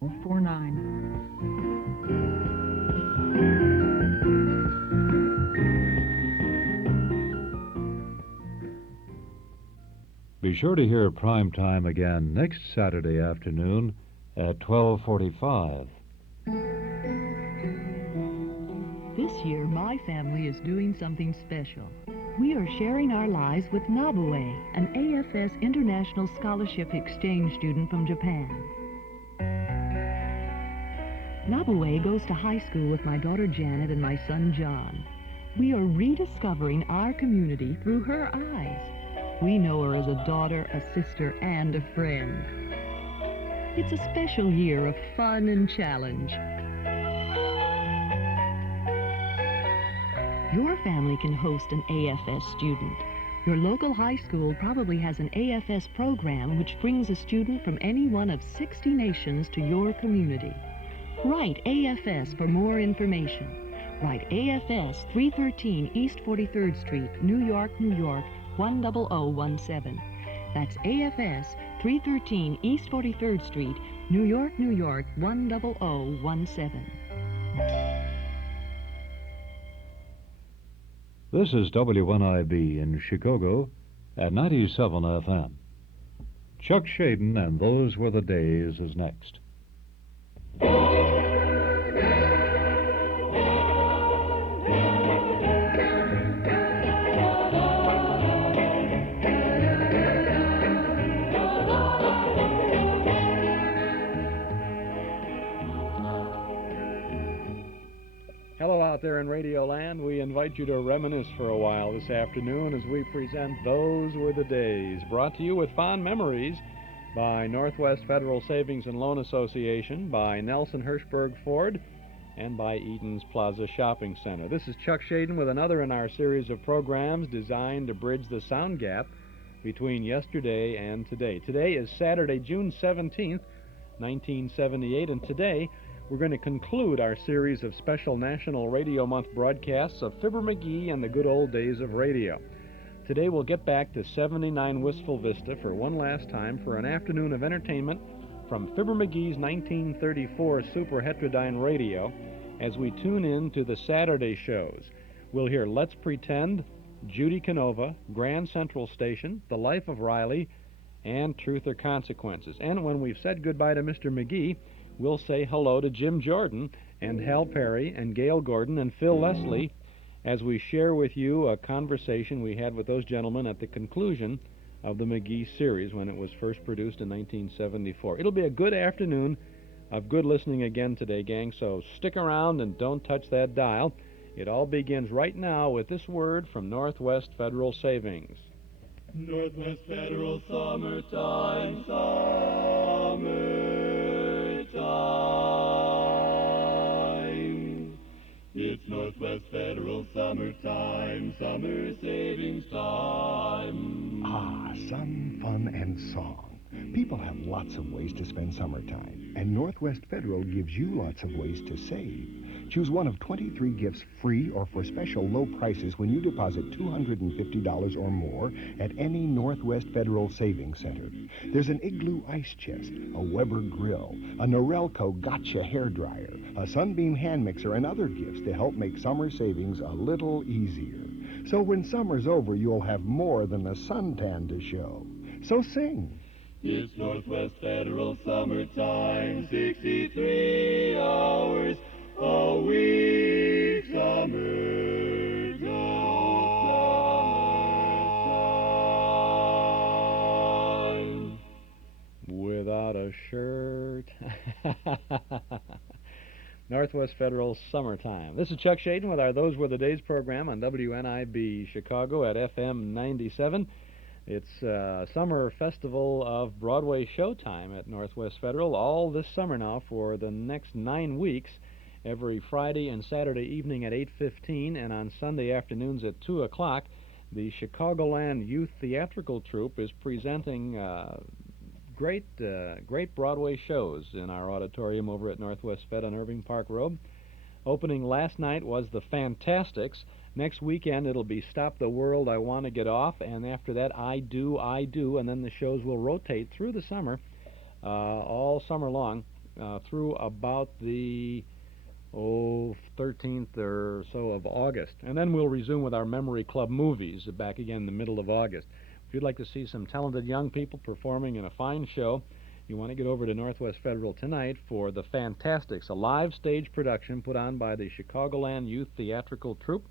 Be sure to hear Prime Time again next Saturday afternoon at 12:45. This year, my family is doing something special. We are sharing our lives with Nabue, an AFS International Scholarship Exchange student from Japan. Nabue goes to high school with my daughter Janet and my son John. We are rediscovering our community through her eyes. We know her as a daughter, a sister, and a friend. It's a special year of fun and challenge. Your family can host an AFS student. Your local high school probably has an AFS program which brings a student from any one of 60 nations to your community. Write AFS for more information. Write AFS 313 East 43rd Street, New York, New York, 10017. That's AFS 313 East 43rd Street, New York, New York, 10017. This is WNIB in Chicago at 97 FM. Chuck Shaden and Those Were the Days is next. Hello out there in Radio Land. We invite you to reminisce for a while this afternoon as we present Those Were the Days, brought to you with fond memories by Northwest Federal Savings and Loan Association, by Nelson Hirschberg Ford, and by Eden's Plaza Shopping Center. This is Chuck Shaden with another in our series of programs designed to bridge the sound gap between yesterday and today. Today is Saturday, June 17th, 1978, and today we're going to conclude our series of special National Radio Month broadcasts of Fibber McGee and the good old days of radio. Today we'll get back to 79 Wistful Vista for one last time for an afternoon of entertainment from Fibber McGee's 1934 Super Heterodyne Radio as we tune in to the Saturday shows. We'll hear Let's Pretend, Judy Canova, Grand Central Station, The Life of Riley, and Truth or Consequences. And when we've said goodbye to Mr. McGee, we'll say hello to Jim Jordan and Hal Perry and Gail Gordon and Phil Leslie as we share with you a conversation we had with those gentlemen at the conclusion of the McGee series when it was first produced in 1974. It'll be a good afternoon of good listening again today, gang, so stick around and don't touch that dial. It all begins right now with this word from Northwest Federal Savings. Northwest Federal Summertime, summertime. It's Northwest Federal Summertime, summer savings time. Ah, sun, fun, and song. People have lots of ways to spend summertime, and Northwest Federal gives you lots of ways to save. Choose one of 23 gifts free or for special low prices when you deposit $250 or more at any Northwest Federal Savings Center. There's an Igloo ice chest, a Weber grill, a Norelco Gotcha hairdryer, a Sunbeam hand mixer, and other gifts to help make summer savings a little easier. So when summer's over, you'll have more than a suntan to show. So sing. It's Northwest Federal Summertime, 63 hours a week, summertime. Without a shirt. Northwest Federal Summertime. This is Chuck Shaden with our Those Were the Days program on WNIB Chicago at FM 97. It's Summer Festival of Broadway Showtime at Northwest Federal all this summer now for the next 9 weeks, every Friday and Saturday evening at 8:15 and on Sunday afternoons at 2 o'clock. The Chicagoland Youth Theatrical Troupe is presenting great Broadway shows in our auditorium over at Northwest Fed on Irving Park Road. Opening last night was The Fantastics. Next weekend it'll be Stop the World, I Want to Get Off, and after that I Do, and then the shows will rotate through the summer, all summer long. through about the 13th or so of August. And then we'll resume with our Memory Club movies back again in the middle of August. If you'd like to see some talented young people performing in a fine show, you want to get over to Northwest Federal tonight for The Fantastics, a live stage production put on by the Chicagoland Youth Theatrical Troupe.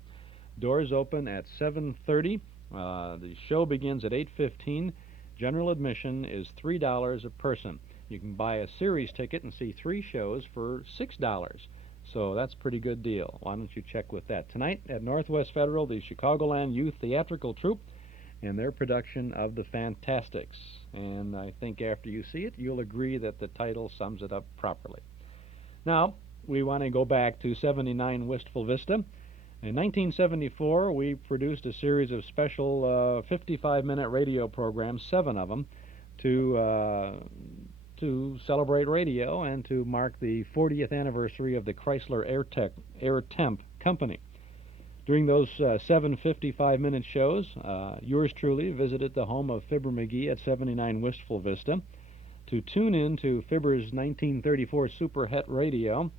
Doors open at 7:30. The show begins at 8:15. General admission is $3 a person. You can buy a series ticket and see 3 shows for $6. So that's a pretty good deal. Why don't you check with that? Tonight at Northwest Federal, the Chicagoland Youth Theatrical Troupe and their production of The Fantastics. And I think after you see it, you'll agree that the title sums it up properly. Now, we want to go back to 79 Wistful Vista. In 1974, we produced a series of special 55-minute radio programs, 7 of them, to celebrate radio and to mark the 40th anniversary of the Chrysler Air Temp Company. During those 7 55-minute shows, yours truly visited the home of Fibber McGee at 79 Wistful Vista to tune in to Fibber's 1934 Super Het Radio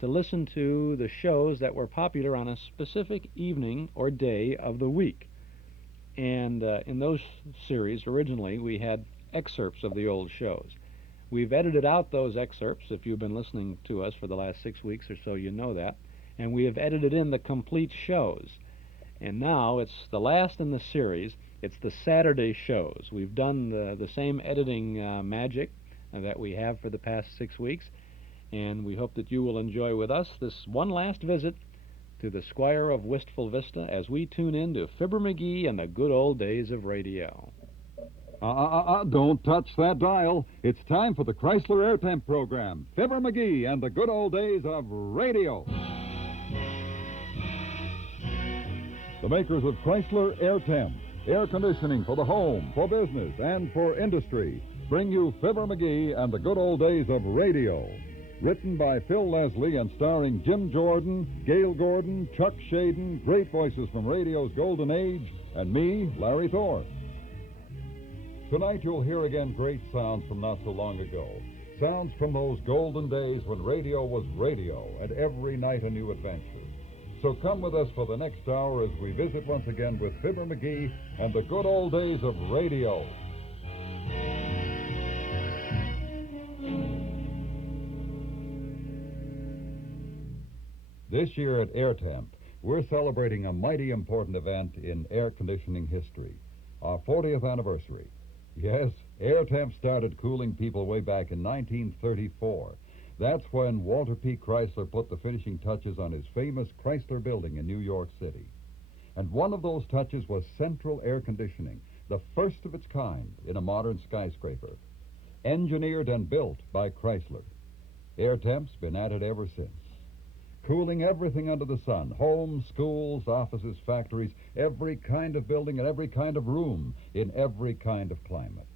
to listen to the shows that were popular on a specific evening or day of the week. And in those series, originally, we had excerpts of the old shows. We've edited out those excerpts. If you've been listening to us for the last 6 weeks or so, you know that. And we have edited in the complete shows. And now it's the last in the series. It's the Saturday shows. We've done the same editing magic that we have for the past 6 weeks. And we hope that you will enjoy with us this one last visit to the Squire of Wistful Vista as we tune in to Fibber McGee and the good old days of radio. Don't touch that dial. It's time for the Chrysler Air Temp program, Fibber McGee and the good old days of radio. The makers of Chrysler Air Temp, air conditioning for the home, for business, and for industry, bring you Fibber McGee and the good old days of radio. Written by Phil Leslie and starring Jim Jordan, Gail Gordon, Chuck Shaden, great voices from radio's golden age, and me, Larry Thorpe. Tonight you'll hear again great sounds from not so long ago. Sounds from those golden days when radio was radio and every night a new adventure. So come with us for the next hour as we visit once again with Fibber McGee and the good old days of radio. This year at AirTemp, we're celebrating a mighty important event in air conditioning history, our 40th anniversary. Yes, AirTemp started cooling people way back in 1934. That's when Walter P. Chrysler put the finishing touches on his famous Chrysler Building in New York City. And one of those touches was central air conditioning, the first of its kind in a modern skyscraper. Engineered and built by Chrysler. AirTemp's been at it ever since. Cooling everything under the sun, homes, schools, offices, factories, every kind of building and every kind of room in every kind of climate.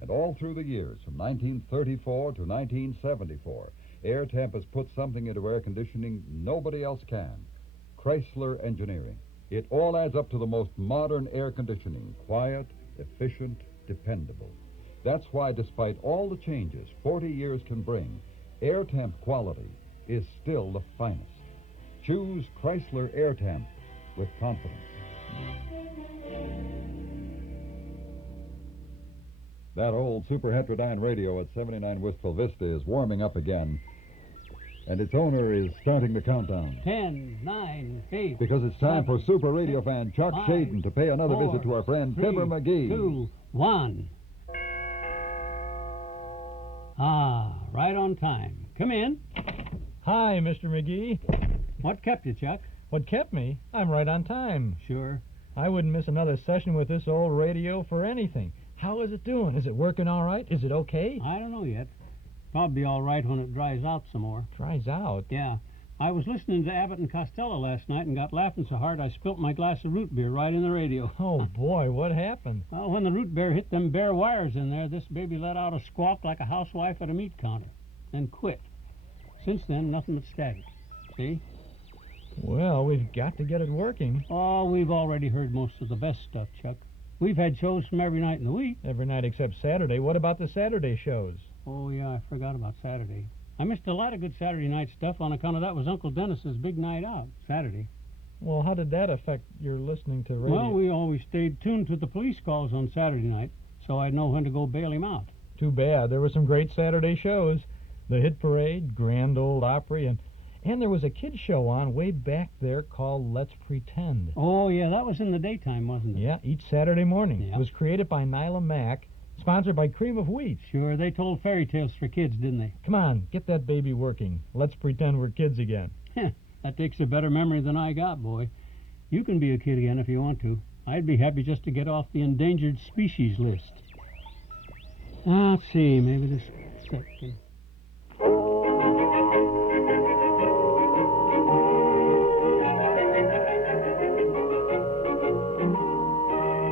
And all through the years, from 1934 to 1974, AirTemp has put something into air conditioning nobody else can. Chrysler Engineering. It all adds up to the most modern air conditioning, quiet, efficient, dependable. That's why, despite all the changes 40 years can bring, AirTemp quality is still the finest. Choose Chrysler AirTemp with confidence. That old super heterodyne radio at 79 Wistful Vista is warming up again, and its owner is starting the countdown. 10, 9, 8. Because it's time for super radio fan Chuck Shaden to pay another visit to our friend Fibber McGee. 2, 1. Ah, right on time. Come in. Hi, Mr. McGee. What kept you, Chuck? What kept me? I'm right on time. Sure. I wouldn't miss another session with this old radio for anything. How is it doing? Is it working all right? Is it okay? I don't know yet. Probably all right when it dries out some more. Dries out? Yeah. I was listening to Abbott and Costello last night and got laughing so hard I spilt my glass of root beer right in the radio. Oh, boy, what happened? Well, when the root beer hit them bare wires in there, this baby let out a squawk like a housewife at a meat counter. Then quit. Since then, nothing but static. See? Well, we've got to get it working. Oh, we've already heard most of the best stuff, Chuck. We've had shows from every night in the week. Every night except Saturday. What about the Saturday shows? Oh, yeah, I forgot about Saturday. I missed a lot of good Saturday night stuff on account of that was Uncle Dennis's big night out, Saturday. Well, how did that affect your listening to radio? Well, we always stayed tuned to the police calls on Saturday night, so I'd know when to go bail him out. Too bad. There were some great Saturday shows. The Hit Parade, Grand Ole Opry, and there was a kid's show on way back there called Let's Pretend. Oh, yeah, that was in the daytime, wasn't it? Yeah, each Saturday morning. Yeah. It was created by Nyla Mack, sponsored by Cream of Wheat. Sure, they told fairy tales for kids, didn't they? Come on, get that baby working. Let's pretend we're kids again. That takes a better memory than I got, boy. You can be a kid again if you want to. I'd be happy just to get off the endangered species list. Let's see, maybe this second.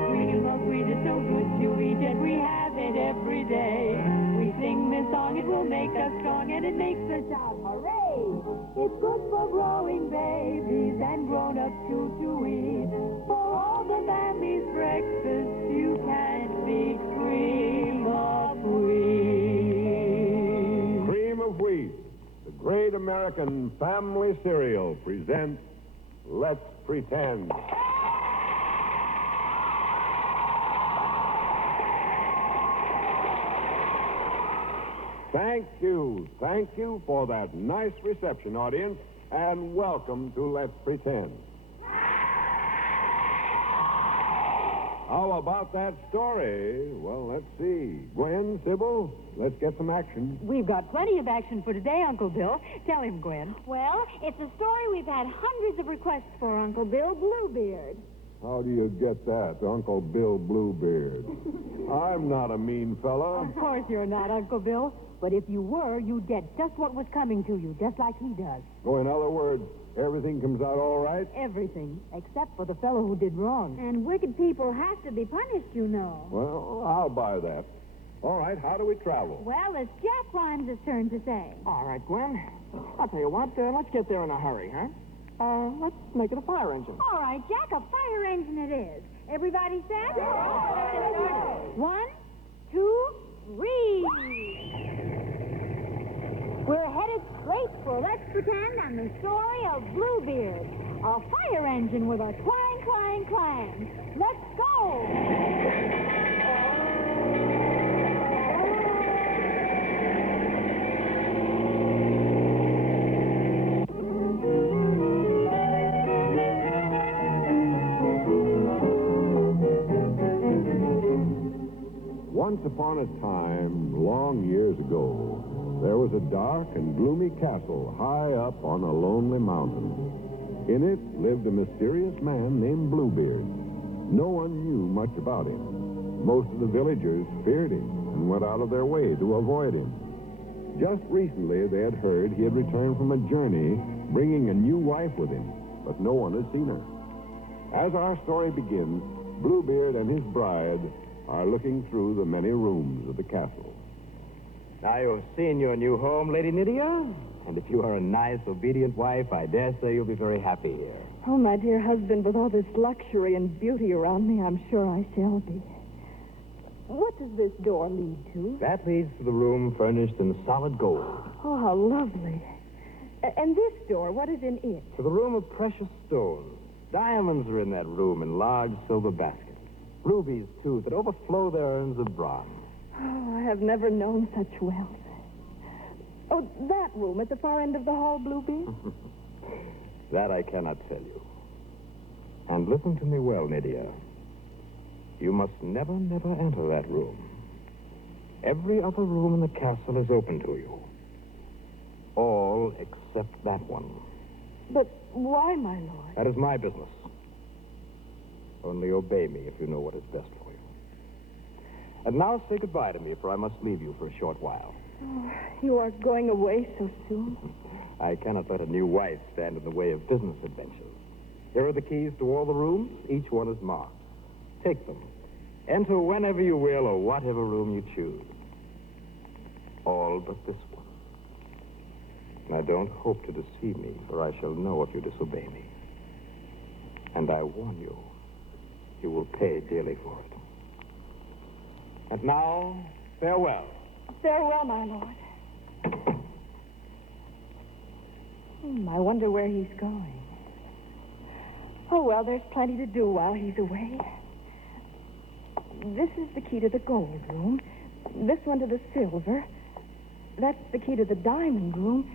Cream of wheat is so good to eat, and we have it every day. We sing this song, it will make us strong, and it makes us shout, hooray! It's good for growing babies and grown-ups too to eat. For all the family's breakfast, you can't beat cream of wheat. Cream of Wheat, the great American family cereal, presents Let's Pretend. Thank you for that nice reception, audience, and welcome to Let's Pretend. How about that story? Well, let's see. Gwen, Sybil, let's get some action. We've got plenty of action for today, Uncle Bill. Tell him, Gwen. Well, it's a story we've had hundreds of requests for, Uncle Bill. Bluebeard. How do you get that, Uncle Bill Bluebeard? I'm not a mean fella. Of course you're not, Uncle Bill. But if you were, you'd get just what was coming to you, just like he does. Oh, in other words, everything comes out all right? Everything, except for the fellow who did wrong. And wicked people have to be punished, you know. Well, I'll buy that. All right, how do we travel? Well, it's Jack Grimes' turn to say. All right, Gwen. I'll tell you what, let's get there in a hurry, huh? Let's make it a fire engine. All right, Jack, a fire engine it is. Everybody set? Yeah. 1, 2, 3. We're headed straight for Let's Pretend and the story of Bluebeard, a fire engine with a clang, clang, clang. Let's go! Once upon a time, long years ago, there was a dark and gloomy castle high up on a lonely mountain. In it lived a mysterious man named Bluebeard. No one knew much about him. Most of the villagers feared him and went out of their way to avoid him. Just recently, they had heard he had returned from a journey, bringing a new wife with him, but no one had seen her. As our story begins, Bluebeard and his bride are looking through the many rooms of the castle. Now, you've seen your new home, Lady Nydia. And if you are a nice, obedient wife, I dare say you'll be very happy here. Oh, my dear husband, with all this luxury and beauty around me, I'm sure I shall be. What does this door lead to? That leads to the room furnished in solid gold. Oh, how lovely. And this door, what is in it? To the room of precious stones. Diamonds are in that room in large silver baskets. Rubies, too, that overflow their urns of bronze. Oh, I have never known such wealth. Oh, that room at the far end of the hall, Bluebeard? That I cannot tell you. And listen to me well, Nydia. You must never, never enter that room. Every other room in the castle is open to you. All except that one. But why, my lord? That is my business. Only obey me if you know what is best for you. And now say goodbye to me, for I must leave you for a short while. Oh, you are going away so soon? I cannot let a new wife stand in the way of business adventures. Here are the keys to all the rooms. Each one is marked. Take them. Enter whenever you will or whatever room you choose. All but this one. Now, don't hope to deceive me, for I shall know if you disobey me. And I warn you, you will pay dearly for it. And now, farewell. Farewell, my lord. I wonder where he's going. Oh, well, there's plenty to do while he's away. This is the key to the gold room. This one to the silver. That's the key to the diamond room.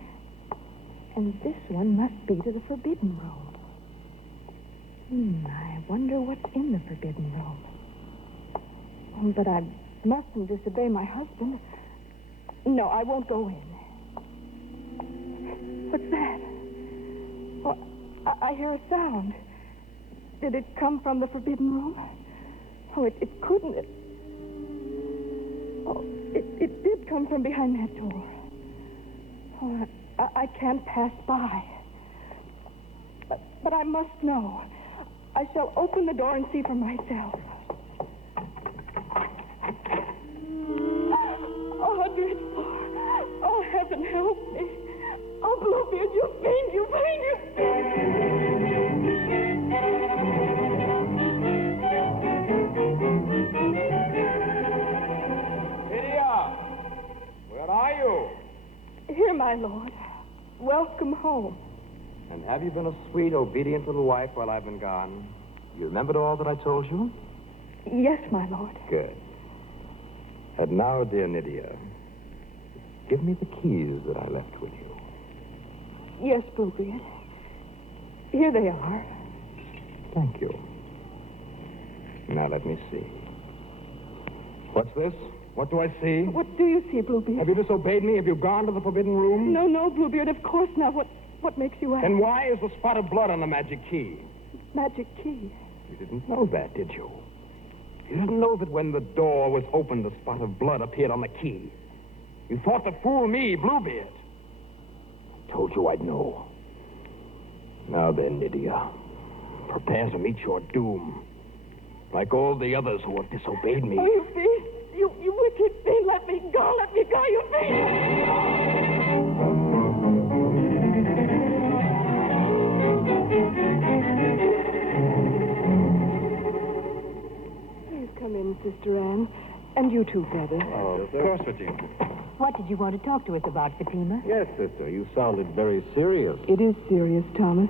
And this one must be to the forbidden room. I wonder what's in the forbidden room. But I mustn't disobey my husband. No, I won't go in. What's that? Oh, I hear a sound. Did it come from the forbidden room? Oh, it couldn't. It did come from behind that door. Oh, I can't pass by. But I must know. I shall open the door and see for myself. 100th floor. Oh, heaven help me. Oh, Bluebeard, you fiend, you fiend, you Lydia! Where are you? Here, my lord. Welcome home. And have you been a sweet, obedient little wife while I've been gone? You remembered all that I told you? Yes, my lord. Good. And now, dear Nydia, give me the keys that I left with you. Yes, Bluebeard. Here they are. Thank you. Now, let me see. What's this? What do I see? What do you see, Bluebeard? Have you disobeyed me? Have you gone to the forbidden room? No, Bluebeard, of course not. What makes you ask? And why is the spot of blood on the magic key? Magic key? You didn't know that, did you? You didn't know that when the door was opened, the spot of blood appeared on the key. You thought to fool me, Bluebeard. I told you I'd know. Now then, Nydia, prepare to meet your doom. Like all the others who have disobeyed me. Oh, you fiend! You wicked fiend! Let me go! Let me go, you fiend! Please come in, Sister Anne. And you too, brother. Oh, of course, Fatima. What did you want to talk to us about, Fatima? Yes, sister. You sounded very serious. It is serious, Thomas.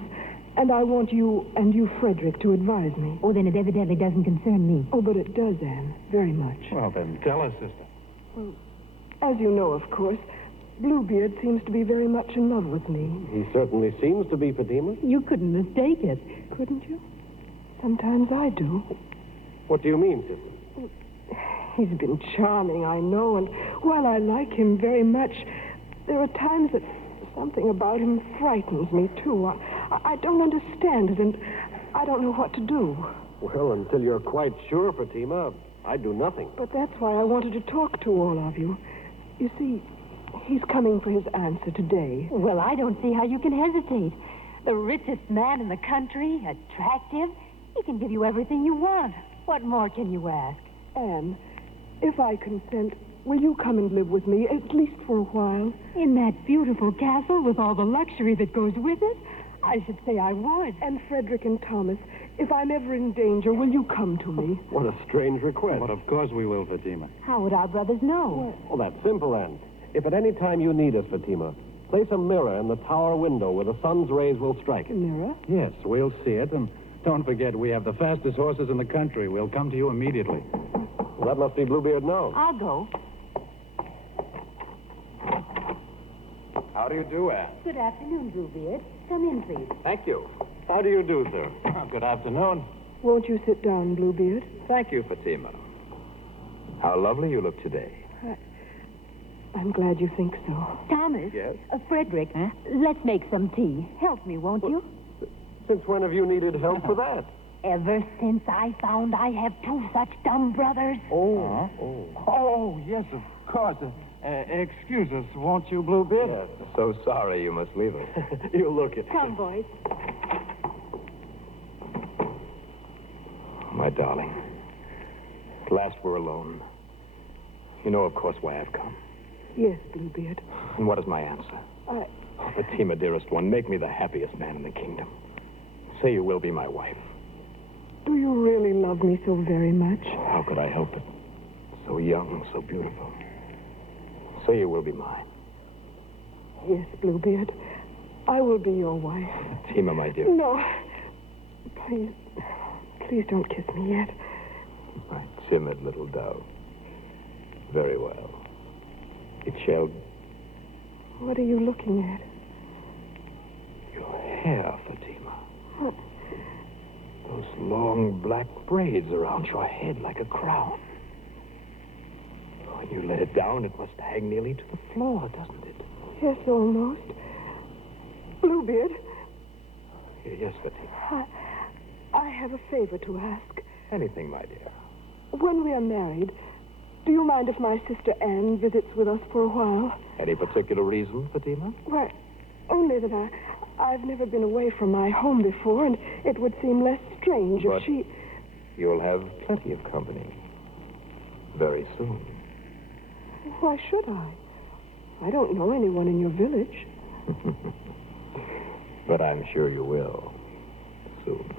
And I want you and you, Frederick, to advise me. Oh, then it evidently doesn't concern me. Oh, but it does, Anne. Very much. Well, then tell us, sister. Well, as you know, of course, Bluebeard seems to be very much in love with me. He certainly seems to be, Fatima. You couldn't mistake it. Couldn't you? Sometimes I do. What do you mean, sister? He's been charming, I know, and while I like him very much, there are times that something about him frightens me, too. I don't understand it, and I don't know what to do. Well, until you're quite sure, Fatima, I'd do nothing. But that's why I wanted to talk to all of you. You see, he's coming for his answer today. Well, I don't see how you can hesitate. The richest man in the country, attractive. He can give you everything you want. What more can you ask? Anne, if I consent, will you come and live with me, at least for a while? In that beautiful castle with all the luxury that goes with it? I should say I would. And Frederick and Thomas, if I'm ever in danger, will you come to me? What a strange request. But of course we will, Fatima. How would our brothers know? Well, that's simple, Anne. If at any time you need us, Fatima, place a mirror in the tower window where the sun's rays will strike A it. mirror? Yes, we'll see it. And don't forget, we have the fastest horses in the country. We'll come to you immediately. Well, that must be Bluebeard now. I'll go. How do you do, Anne? Good afternoon, Bluebeard. Come in, please. Thank you. How do you do, sir? Good afternoon. Won't you sit down, Bluebeard? Thank you, Fatima. How lovely you look today. I'm glad you think so. Thomas. Yes? Frederick, let's make some tea. Help me, won't you? Since when have you needed help for that? Ever since I found I have two such dumb brothers. Oh, yes, of course. Excuse us, won't you, Bluebeard? Yes. So sorry you must leave us. You look it. Come, boys. My darling. At last we're alone. You know, of course, why I've come. Yes, Bluebeard. And what is my answer? I... Oh, Fatima, dearest one, make me the happiest man in the kingdom. Say you will be my wife. Do you really love me so very much? How could I help it? So young, so beautiful. Say you will be mine. Yes, Bluebeard. I will be your wife. Fatima, my dear. No. Please don't kiss me yet. My timid little dove. Very well. It shall... What are you looking at? Your hair, Fatima. What? Those long black braids around your head like a crown. When you let it down, it must hang nearly to the floor, doesn't it? Yes, almost. Bluebeard. Yes, Fatima. I have a favor to ask. Anything, my dear. When we are married, do you mind if my sister Anne visits with us for a while? Any particular reason, Fatima? Well, only that I've never been away from my home before, and it would seem less strange But if she... You'll have plenty of company. Very soon. Why should I? I don't know anyone in your village. But I'm sure you will. Soon.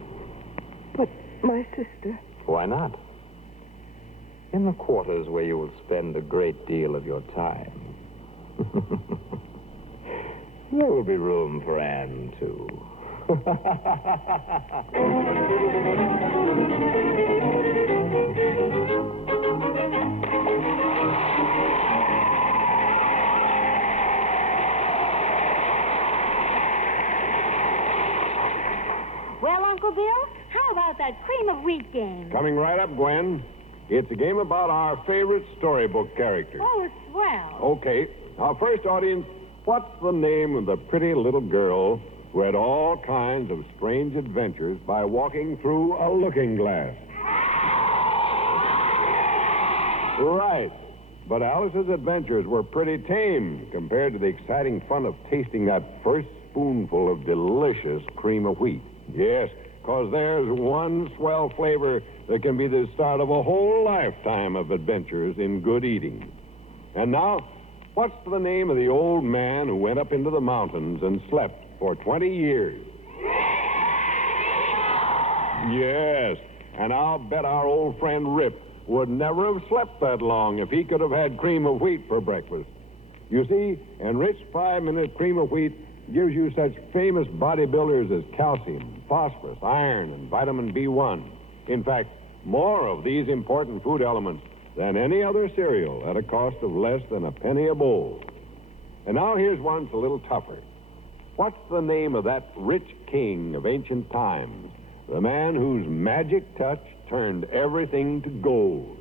But my sister... Why not? In the quarters where you will spend a great deal of your time. There will be room for Anne, too. Well, Uncle Bill, how about that cream of wheat game? Coming right up, Gwen. It's a game about our favorite storybook characters. Oh, it's swell. Okay. Our first audience, what's the name of the pretty little girl who had all kinds of strange adventures by walking through a looking glass? Right. But Alice's adventures were pretty tame compared to the exciting fun of tasting that first spoonful of delicious cream of wheat. Yes, because there's one swell flavor that can be the start of a whole lifetime of adventures in good eating. And now, what's the name of the old man who went up into the mountains and slept for 20 years? Yes, and I'll bet our old friend Rip would never have slept that long if he could have had cream of wheat for breakfast. You see, enriched 5-minute cream of wheat gives you such famous bodybuilders as calcium, phosphorus, iron, and vitamin B1. In fact, more of these important food elements than any other cereal at a cost of less than a penny a bowl. And now here's one that's a little tougher. What's the name of that rich king of ancient times? The man whose magic touch turned everything to gold.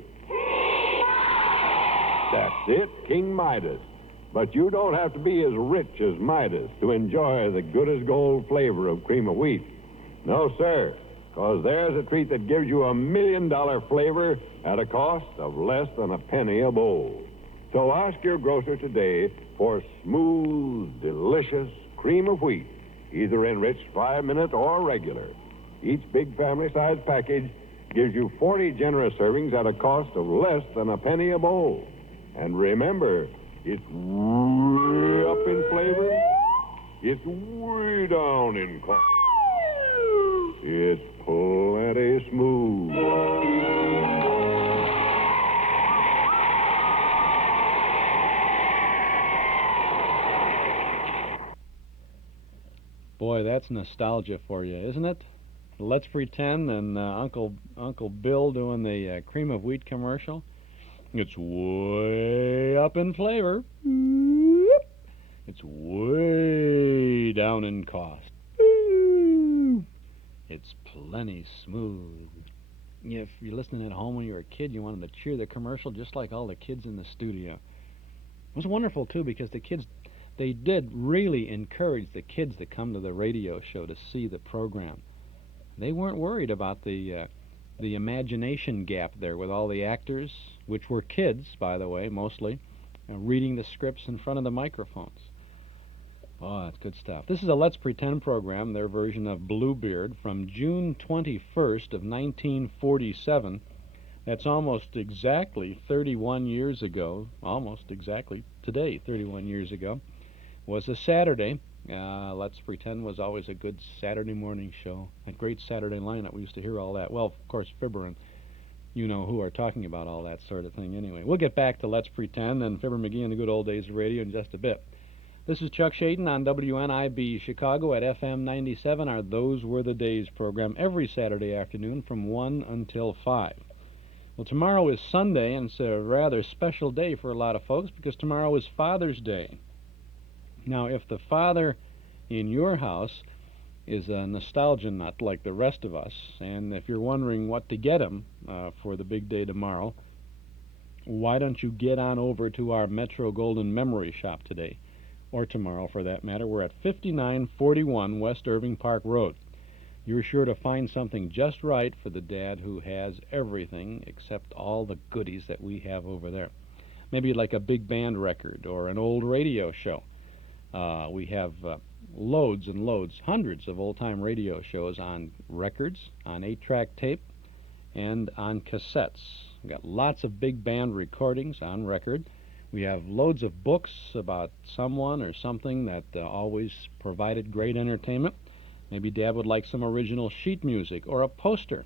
That's it, King Midas. But you don't have to be as rich as Midas to enjoy the good-as-gold flavor of cream of wheat. No, sir, because there's a treat that gives you $1 million flavor at a cost of less than a penny a bowl. So ask your grocer today for smooth, delicious cream of wheat, either enriched 5-minute or regular. Each big family-size package gives you 40 generous servings at a cost of less than a penny a bowl. And remember, it's way up in flavor. It's way down in cost. It's plenty smooth. Boy, that's nostalgia for you, isn't it? Let's Pretend and Uncle Bill doing the cream of wheat commercial. It's way up in flavor. It's way down in cost. It's plenty smooth. If you're listening at home when you were a kid, you wanted to cheer the commercial just like all the kids in the studio. It was wonderful, too, because the kids, they did really encourage the kids to come to the radio show to see the program. They weren't worried about the imagination gap there with all the actors, which were kids, by the way, mostly, reading the scripts in front of the microphones. Oh, that's good stuff. This is a Let's Pretend program, their version of Bluebeard, from June 21st of 1947. That's almost exactly 31 years ago, almost exactly today, 31 years ago, was a Saturday. Let's Pretend was always a good Saturday morning show. A great Saturday lineup. We used to hear all that. Well, of course, Fibber and you know who are talking about all that sort of thing anyway. We'll get back to Let's Pretend and Fibber McGee and the good old days of radio in just a bit. This is Chuck Shaden on WNIB Chicago at FM 97, our Those Were the Days program, every Saturday afternoon from 1 until 5. Well, tomorrow is Sunday, and it's a rather special day for a lot of folks because tomorrow is Father's Day. Now, if the father in your house is a nostalgia nut like the rest of us, and if you're wondering what to get him for the big day tomorrow, why don't you get on over to our Metro Golden Memory Shop today, or tomorrow for that matter. We're at 5941 West Irving Park Road. You're sure to find something just right for the dad who has everything except all the goodies that we have over there. Maybe like a big band record or an old radio show. We have loads and loads, hundreds of old-time radio shows on records, on 8-track tape, and on cassettes. We've got lots of big band recordings on record. We have loads of books about someone or something that always provided great entertainment. Maybe Dad would like some original sheet music or a poster,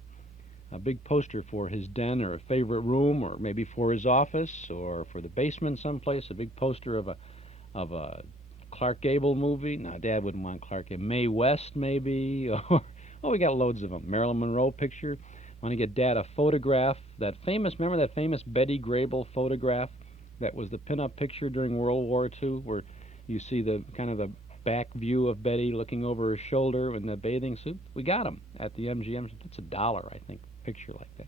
a big poster for his den or a favorite room, or maybe for his office or for the basement someplace, a big poster of a Clark Gable movie. Now, Dad wouldn't want Clark Gable. Mae West, maybe. Or, oh, we got loads of them. Marilyn Monroe picture. Want to get Dad a photograph. Remember that famous Betty Grable photograph that was the pinup picture during World War II, where you see the kind of the back view of Betty looking over her shoulder in the bathing suit? We got them at the MGM. It's $1, I think, a picture like that.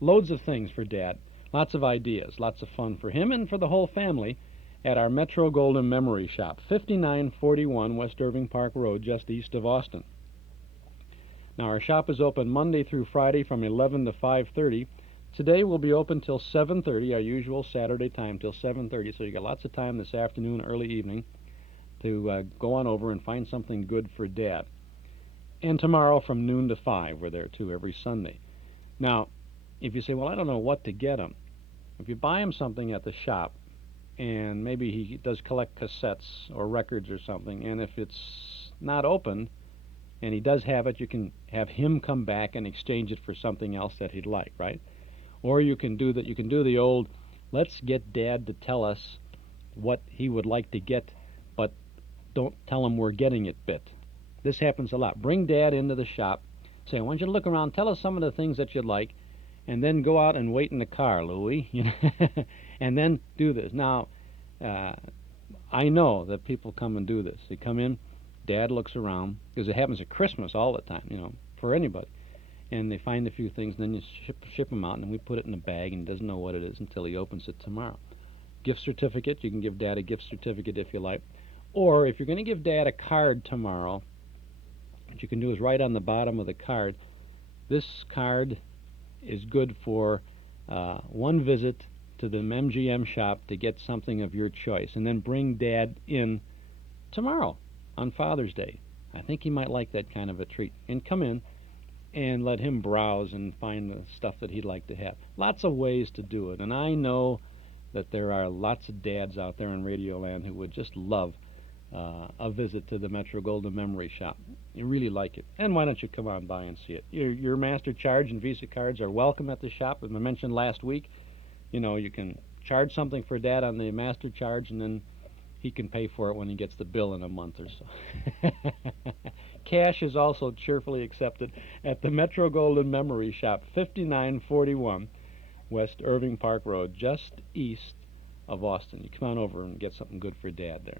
Loads of things for Dad. Lots of ideas. Lots of fun for him and for the whole family at our Metro Golden Memory Shop, 5941 West Irving Park Road, just east of Austin. Now, our shop is open Monday through Friday from 11 to 5:30. Today we'll be open till 7:30, our usual Saturday time till 7:30, so you got lots of time this afternoon, early evening, to go on over and find something good for Dad. And tomorrow from noon to 5, we're there too, every Sunday. Now, if you say, well, I don't know what to get him, if you buy him something at the shop, and maybe he does collect cassettes or records or something, and if it's not open and he does have it, you can have him come back and exchange it for something else that he'd like, right? Or you can do that. You can do the old, let's get Dad to tell us what he would like to get, but don't tell him we're getting it bit. This happens a lot. Bring Dad into the shop, say, I want you to look around, tell us some of the things that you'd like, and then go out and wait in the car, Louie, and then do this. Now, I know that people come and do this. They come in, Dad looks around, because it happens at Christmas all the time, for anybody. And they find a few things, and then you ship them out, and then we put it in a bag, and he doesn't know what it is until he opens it tomorrow. Gift certificate, you can give Dad a gift certificate if you like. Or if you're going to give Dad a card tomorrow, what you can do is write on the bottom of the card, this card is good for one visit to the MGM shop to get something of your choice, and then bring Dad in tomorrow on Father's Day. I think he might like that kind of a treat. And come in and let him browse and find the stuff that he'd like to have. Lots of ways to do it, and I know that there are lots of dads out there in Radio Land who would just love a visit to the Metro Golden Memory Shop. You really like it. And why don't you come on by and see it? Your Master Charge and Visa cards are welcome at the shop. As I mentioned last week, you can charge something for Dad on the Master Charge, and then he can pay for it when he gets the bill in a month or so. Cash is also cheerfully accepted at the Metro Golden Memory Shop, 5941 West Irving Park Road, just east of Austin. You come on over and get something good for Dad there.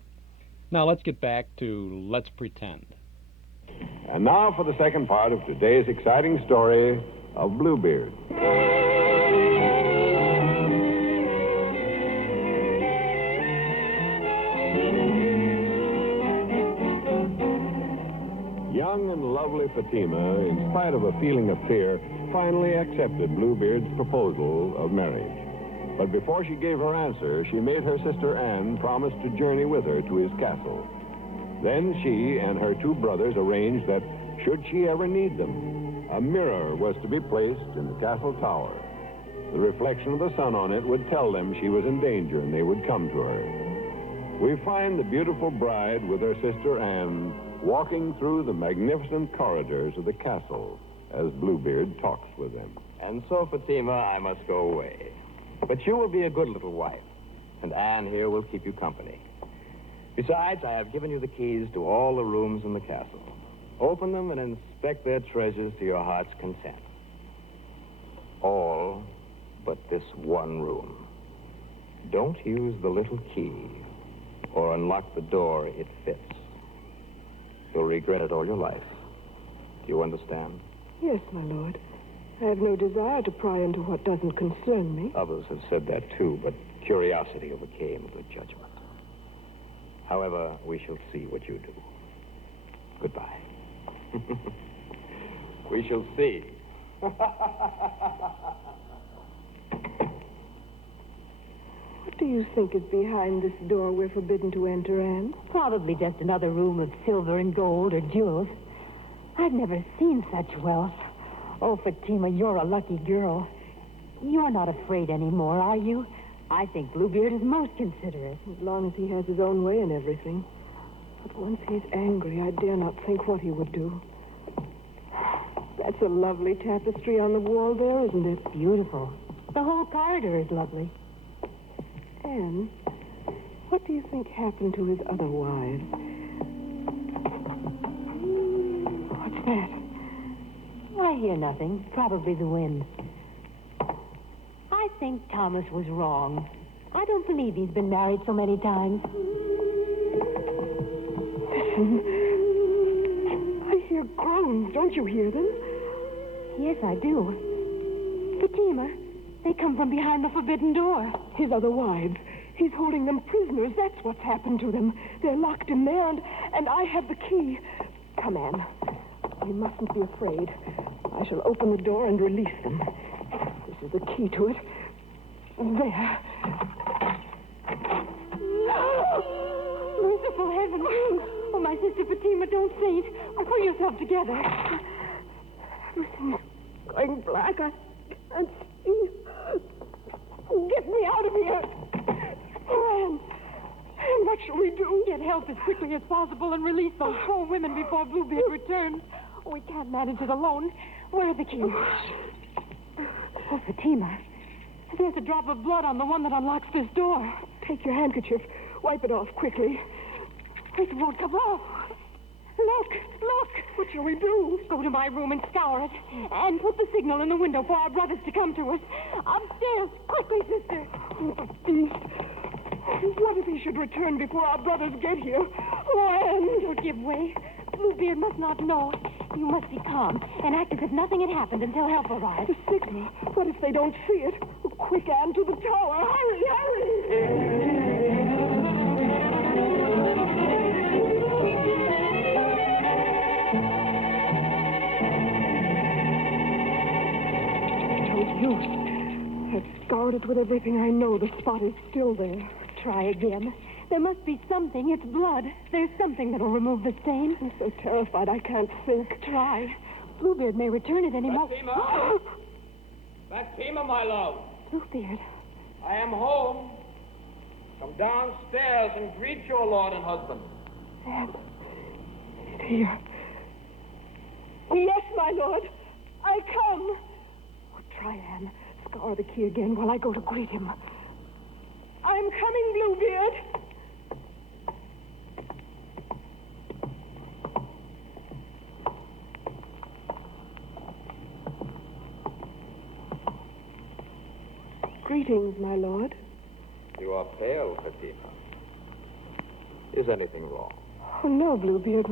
Now let's get back to Let's Pretend. And now for the second part of today's exciting story of Bluebeard. Young and lovely Fatima, in spite of a feeling of fear, finally accepted Bluebeard's proposal of marriage. But before she gave her answer, she made her sister Anne promise to journey with her to his castle. Then she and her two brothers arranged that, should she ever need them, a mirror was to be placed in the castle tower. The reflection of the sun on it would tell them she was in danger, and they would come to her. We find the beautiful bride with her sister Anne walking through the magnificent corridors of the castle as Bluebeard talks with them. And so, Fatima, I must go away. But you will be a good little wife, and Anne here will keep you company. Besides, I have given you the keys to all the rooms in the castle. Open them and inspect their treasures to your heart's content. All but this one room. Don't use the little key or unlock the door it fits. You'll regret it all your life. Do you understand? Yes, my lord. I have no desire to pry into what doesn't concern me. Others have said that too, but curiosity overcame good judgment. However, we shall see what you do. Goodbye. We shall see. What do you think is behind this door we're forbidden to enter, Anne? Probably just another room of silver and gold or jewels. I've never seen such wealth. Oh, Fatima, you're a lucky girl. You're not afraid anymore, are you? I think Bluebeard is most considerate. As long as he has his own way in everything. But once he's angry, I dare not think what he would do. That's a lovely tapestry on the wall there, isn't it? Beautiful. The whole corridor is lovely. Anne, what do you think happened to his other wives? What's that? I hear nothing. Probably the wind. I think Thomas was wrong. I don't believe he's been married so many times. Listen. I hear groans. Don't you hear them? Yes, I do. Fatima, they come from behind the forbidden door. His other wives. He's holding them prisoners. That's what's happened to them. They're locked in there, and I have the key. Come, Anne. We mustn't be afraid. I shall open the door and release them. This is the key to it. There. Merciful heaven. Oh, my sister Fatima, don't faint. Pull yourself together. Everything's going black. I can't see. Get me out of here. Anne, what shall we do? Get help as quickly as possible and release those poor women before Bluebeard returns. We can't manage it alone. Where are the keys? Oh, Fatima. There's a drop of blood on the one that unlocks this door. Take your handkerchief. Wipe it off quickly. It won't come off. Look. What shall we do? Go to my room and scour it. And put the signal in the window for our brothers to come to us. Upstairs. Quickly, sister. Oh, beast. What if he should return before our brothers get here? Oh, Anne. Don't give way. Bluebeard must not know. You must be calm and act as if nothing had happened until help arrives. The signal. What if they don't see it? Quick, Anne, to the tower. Hurry! No use. I've scoured it with everything I know. The spot is still there. Try again. There must be something. It's blood. There's something that'll remove the stain. I'm so terrified I can't think. Try. Bluebeard may return at any moment. Fatima! Fatima, my love. Bluebeard. I am home. Come downstairs and greet your lord and husband. Anne. He's here. Yes, my lord. I come. Oh, try, Anne. Scour the key again while I go to greet him. I'm coming, Bluebeard. Greetings, my lord. You are pale, Fatima. Is anything wrong? Oh, no, Bluebeard.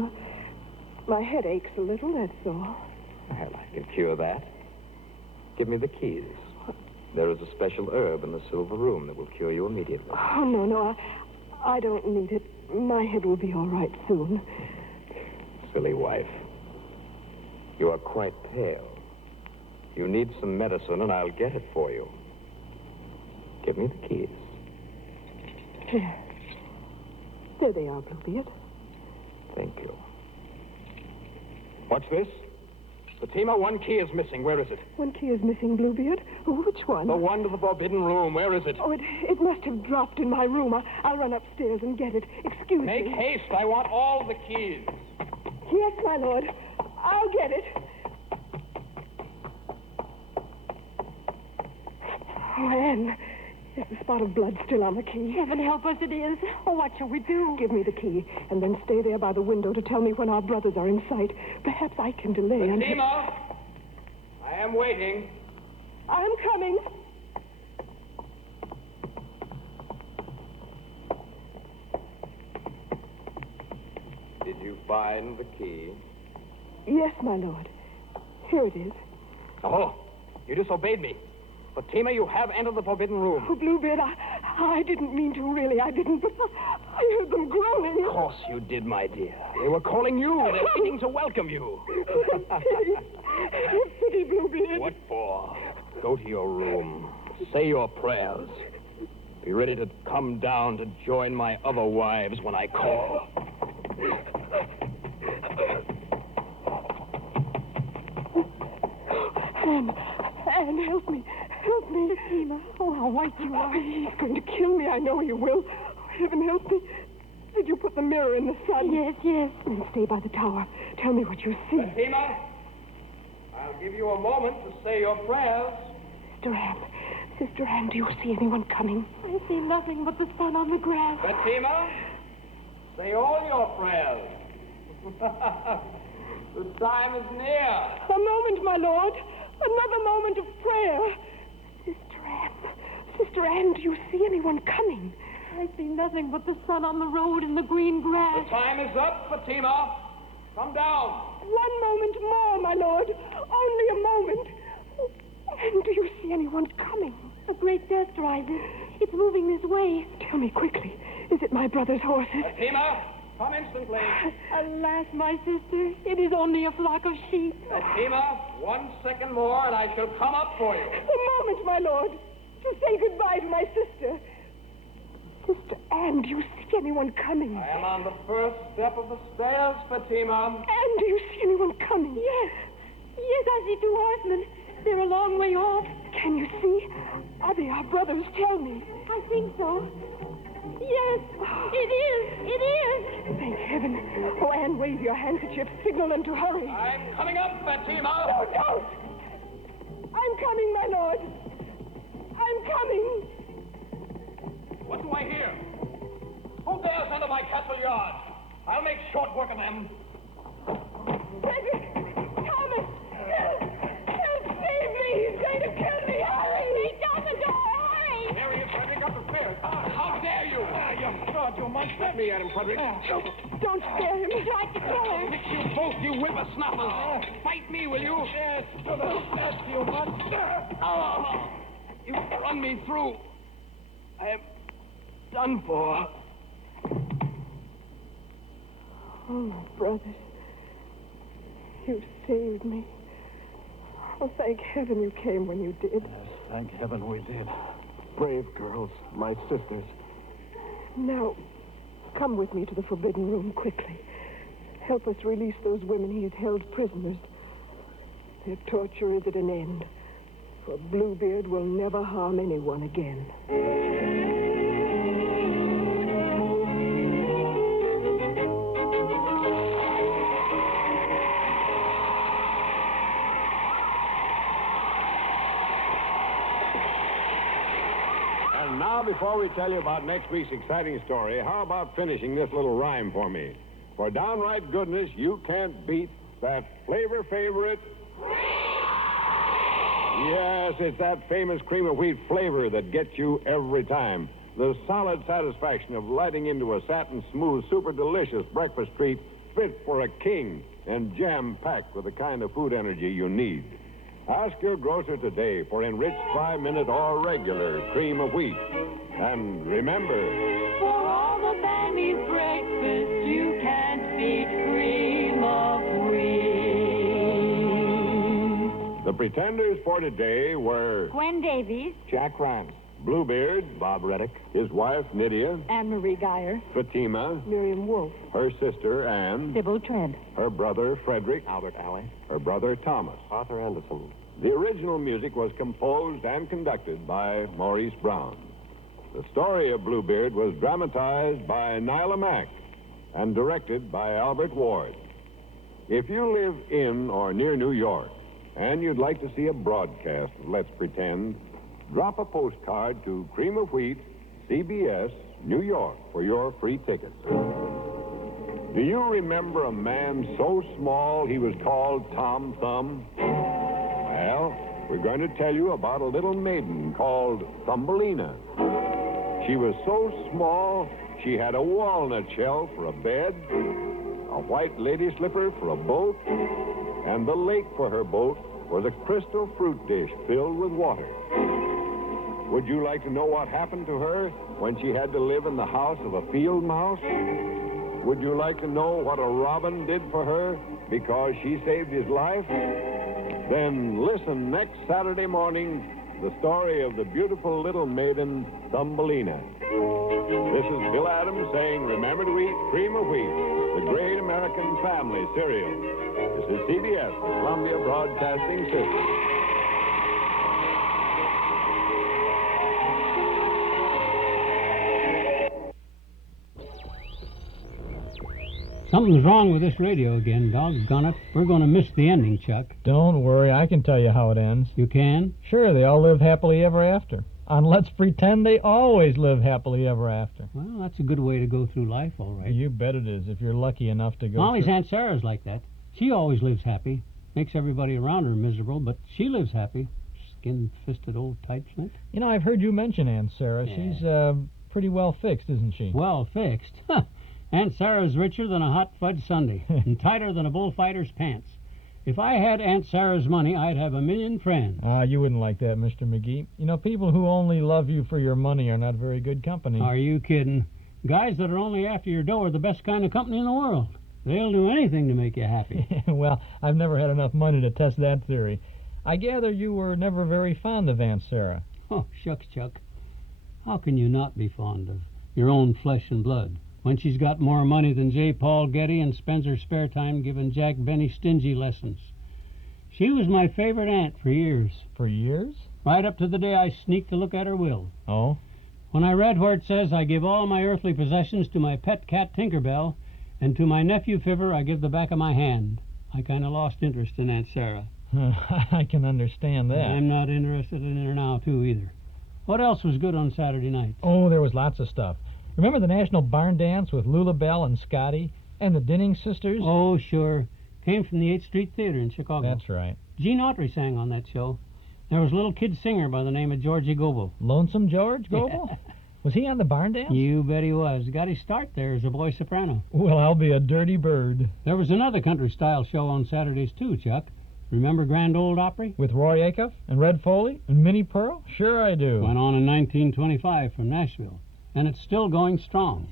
My head aches a little, that's all. Well, I can cure that. Give me the keys. There is a special herb in the silver room that will cure you immediately. Oh, no, I don't need it. My head will be all right soon. Silly wife. You are quite pale. You need some medicine, and I'll get it for you. Give me the keys. Here. There they are, Bluebeard. Thank you. What's this? Fatima, one key is missing. Where is it? One key is missing, Bluebeard. Which one? The one to the forbidden room. Where is it? Oh, it must have dropped in my room. I'll run upstairs and get it. Excuse me. Make haste. I want all the keys. Yes, my lord. I'll get it. Oh, Anne, Is the spot of blood still on the key? Heaven help us, it is. Oh, what shall we do? Give me the key, and then stay there by the window to tell me when our brothers are in sight. Perhaps I can delay until... Fatima! I am waiting. I'm coming. Did you find the key? Yes, my lord. Here it is. Oh, you disobeyed me. Fatima, you have entered the forbidden room. Oh, Bluebeard, I didn't mean to, really. I didn't, but I heard them groaning. Of course you did, my dear. They were calling you. They were waiting to welcome you. Pity, Bluebeard. What for? Go to your room. Say your prayers. Be ready to come down to join my other wives when I call. Anne, help me. Help me. Fatima, oh, how white you are. He's going to kill me. I know he will. Oh, heaven help me. Did you put the mirror in the sun? Yes, yes. Then stay by the tower. Tell me what you see. Fatima, I'll give you a moment to say your prayers. Sister Anne, do you see anyone coming? I see nothing but the sun on the grass. Fatima, say all your prayers. The time is near. A moment, my lord. Another moment of prayer. Sister Anne, do you see anyone coming? I see nothing but the sun on the road and the green grass. The time is up, Fatima. Come down. One moment more, my lord. Only a moment. And do you see anyone coming? A great dust rises. It's moving this way. Tell me quickly. Is it my brother's horses? Fatima, come instantly. Alas, my sister, it is only a flock of sheep. Fatima, 1 second more and I shall come up for you. A moment, my lord, to say goodbye to my sister. Sister Anne, do you see anyone coming? I am on the first step of the stairs, Fatima. Anne, do you see anyone coming? Yes, I see 2 horsemen. They're a long way off. Can you see? Are they our brothers? Tell me. I think so. Yes, it is. Thank heaven. Oh, Anne, wave your handkerchief. Signal them to hurry. I'm coming up, Fatima. No, don't. I'm coming, my lord. I'm coming. What do I hear? Who dares enter my castle yard? I'll make short work of them. Frederick! Thomas! Help! Save me! He's going to kill me! Hurry! Take down the door! Hurry! There he is, Frederick, up the stairs. How dare you? You fraud, you must let me at him, Frederick. Don't scare him. He's like to kill her. Fix you both, you whippersnappers. Fight me, will you? Yes, to the death, you monster. You run me through. I am done for. Oh, my brothers. You saved me. Oh, thank heaven you came when you did. Yes, thank heaven we did. Brave girls, my sisters. Now, come with me to the forbidden room quickly. Help us release those women he has held prisoners. Their torture is at an end, for Bluebeard will never harm anyone again. And now, before we tell you about next week's exciting story, how about finishing this little rhyme for me? For downright goodness, you can't beat that flavor favorite. Yes, it's that famous cream of wheat flavor that gets you every time. The solid satisfaction of lighting into a satin-smooth, super delicious breakfast treat fit for a king and jam-packed with the kind of food energy you need. Ask your grocer today for enriched 5-minute or regular cream of wheat. And remember, For all the family's breakfast, you can't beat cream of wheat. the pretenders for today were Gwen Davies, Jack Rance, Bluebeard, Bob Reddick, his wife Nydia, Anne-Marie Geyer, Fatima, Miriam Wolfe, her sister Anne, Sybil Trent, her brother Frederick, Albert Alley, her brother Thomas. Arthur Anderson. The original music was composed and conducted by Maurice Brown. The story of Bluebeard was dramatized by Nyla Mack and directed by Albert Ward. If you live in or near New York and you'd like to see a broadcast of Let's Pretend, Drop a postcard to Cream of Wheat, CBS, New York, for your free tickets. Do you remember a man so small he was called Tom Thumb? Well, we're going to tell you about a little maiden called Thumbelina. She was so small, she had a walnut shell for a bed, a white lady slipper for a boat, and the lake for her boat was a crystal fruit dish filled with water. Would you like to know what happened to her when she had to live in the house of a field mouse? Would you like to know what a robin did for her because she saved his life? Then listen next Saturday morning, the story of the beautiful little maiden, Thumbelina. This is Bill Adams saying, remember to eat Cream of Wheat, the great American family cereal. This is CBS, the Columbia Broadcasting System. Something's wrong with this radio again, doggone it. We're going to miss the ending, Chuck. Don't worry, I can tell you how it ends. You can? Sure, they all live happily ever after. On Let's Pretend they always live happily ever after. Well, that's a good way to go through life, all right. You bet it is, if you're lucky enough to go Molly's through. Aunt Sarah's like that. She always lives happy. Makes everybody around her miserable, but she lives happy. Skin-fisted old tight-flint. You know, I've heard you mention Aunt Sarah. Yeah. She's pretty well fixed, isn't she? Well fixed? Aunt Sarah's richer than a hot fudge sundae and tighter than a bullfighter's pants. If I had Aunt Sarah's money, I'd have 1,000,000 friends. You wouldn't like that, Mr. McGee. You know, people who only love you for your money are not very good company. Are you kidding? Guys that are only after your dough are the best kind of company in the world. They'll do anything to make you happy. Well, I've never had enough money to test that theory. I gather you were never very fond of Aunt Sarah. Oh, shucks, Chuck. How can you not be fond of your own flesh and blood when she's got more money than J. Paul Getty and spends her spare time giving Jack Benny stingy lessons? She was my favorite aunt for years. For years? Right up to the day I sneaked to look at her will. Oh? When I read where it says, I give all my earthly possessions to my pet cat Tinkerbell, and to my nephew Fiver I give the back of my hand, I kind of lost interest in Aunt Sarah. I can understand that. I'm not interested in her now, too, either. What else was good on Saturday night? Oh, there was lots of stuff. Remember the National Barn Dance with Lula Bell and Scotty and the Dinning sisters? Oh, sure. Came from the 8th Street Theater in Chicago. That's right. Gene Autry sang on that show. There was a little kid singer by the name of Georgie Goebel. Lonesome George Goebel? Was he on the barn dance? You bet he was. Got his start there as a boy soprano. Well, I'll be a dirty bird. There was another country-style show on Saturdays, too, Chuck. Remember Grand Ole Opry? With Roy Acuff and Red Foley and Minnie Pearl? Sure I do. Went on in 1925 from Nashville, and it's still going strong.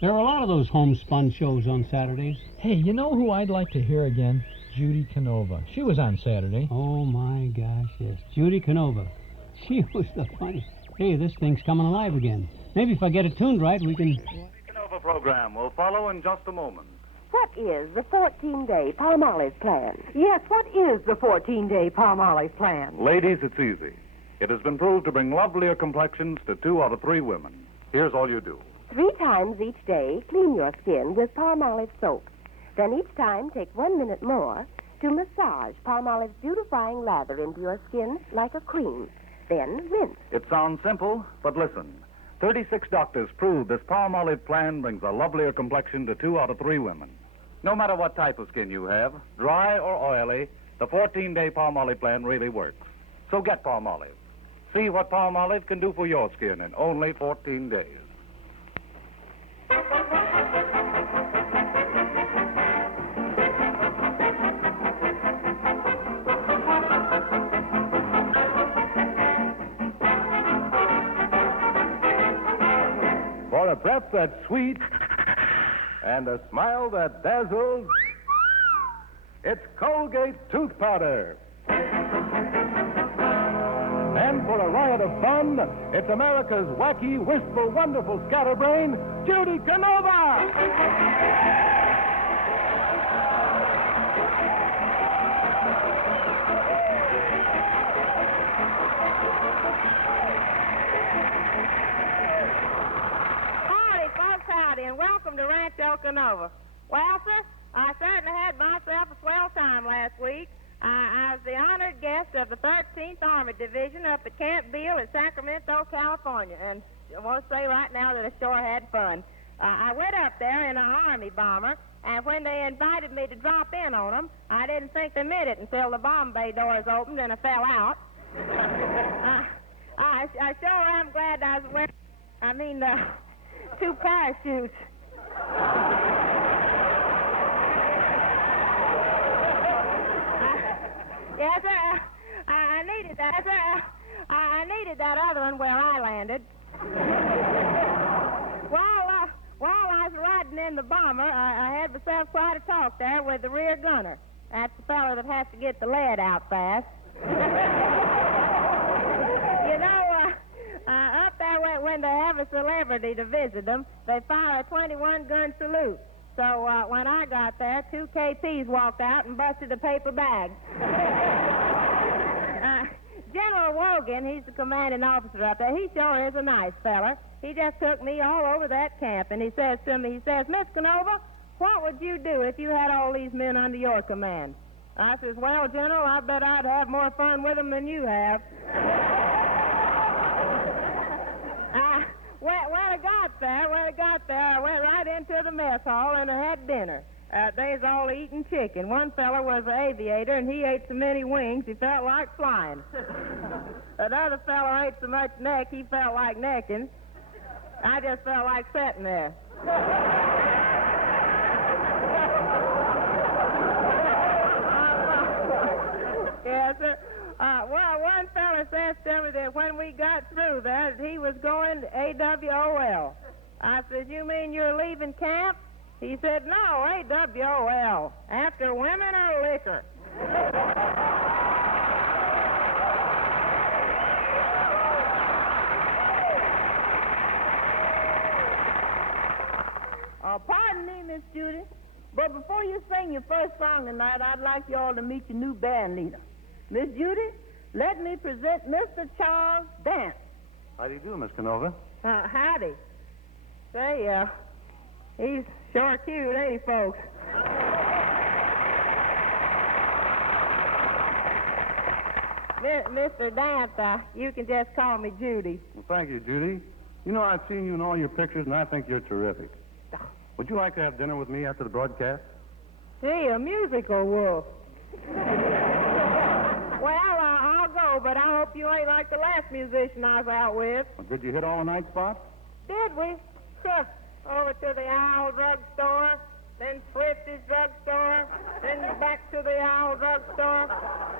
There are a lot of those homespun shows on Saturdays. Hey, you know who I'd like to hear again? Judy Canova. She was on Saturday. Oh, my gosh, yes. Judy Canova. She was the funny. Hey, this thing's coming alive again. Maybe if I get it tuned right, we can... The Canova program will follow in just a moment. What is the 14-day Palmolive plan? Yes, what is the 14-day Palmolive plan? Ladies, it's easy. It has been proved to bring lovelier complexions to 2 out of 3 women. Here's all you do. 3 times each day, clean your skin with Palmolive soap. Then each time, take 1 minute more to massage Palmolive's beautifying lather into your skin like a cream. Then rinse. It sounds simple, but listen. 36 doctors prove this Palmolive plan brings a lovelier complexion to 2 out of 3 women. No matter what type of skin you have, dry or oily, the 14-day Palmolive plan really works. So get Palmolive. See what Palmolive can do for your skin in only 14 days. For a breath that's sweet and a smile that dazzles, it's Colgate Tooth Powder. And for a riot of fun, it's America's wacky, wistful, wonderful scatterbrain, Judy Canova! And welcome to Rancho Canova. Well, sir, I certainly had myself a swell time last week. I was the honored guest of the 13th Armored Division up at Camp Beale at Sacramento, California. And I want to say right now that I sure had fun. I went up there in an Army bomber, and when they invited me to drop in on them, I didn't think they meant it until the bomb bay doors opened and I fell out. I sure am glad I was wearing, two parachutes. Yes, sir. I needed that, sir. I needed that other one where I landed. While I was riding in the bomber, I had myself quite a talk there with the rear gunner. That's the fellow that has to get the lead out fast. You know, up there when they have a celebrity to visit them, they fire a 21-gun salute. So when I got there, 2 KPs walked out and busted a paper bag. General Wogan, he's the commanding officer up there. He sure is a nice feller. He just took me all over that camp, and he says to me, Miss Canova, what would you do if you had all these men under your command? I says, well, General, I bet I'd have more fun with them than you have. When I got there, I went right into the mess hall and I had dinner. They was all eating chicken. One fella was an aviator, and he ate so many wings he felt like flying. Another fella ate so much neck he felt like necking. I just felt like sitting there. Yes, sir. Well, one fella says to me that when we got through that, he was going to AWOL. I said, you mean you're leaving camp? He said, no, AWOL. After women or liquor. Pardon me, Miss Judy, but before you sing your first song tonight, I'd like you all to meet your new band leader. Miss Judy, let me present Mr. Charles Dance. How do you do, Miss Canova? Howdy. Say, he's sure cute, ain't he, folks? Mr. Dance, you can just call me Judy. Well, thank you, Judy. You know, I've seen you in all your pictures, and I think you're terrific. Would you like to have dinner with me after the broadcast? Gee, a musical wolf. Well, I'll go, but I hope you ain't like the last musician I was out with. Well, did you hit all the night spots? Did we? Sure. Over to the Owl Drugstore, then Swifty's Drugstore, then back to the Owl Drugstore.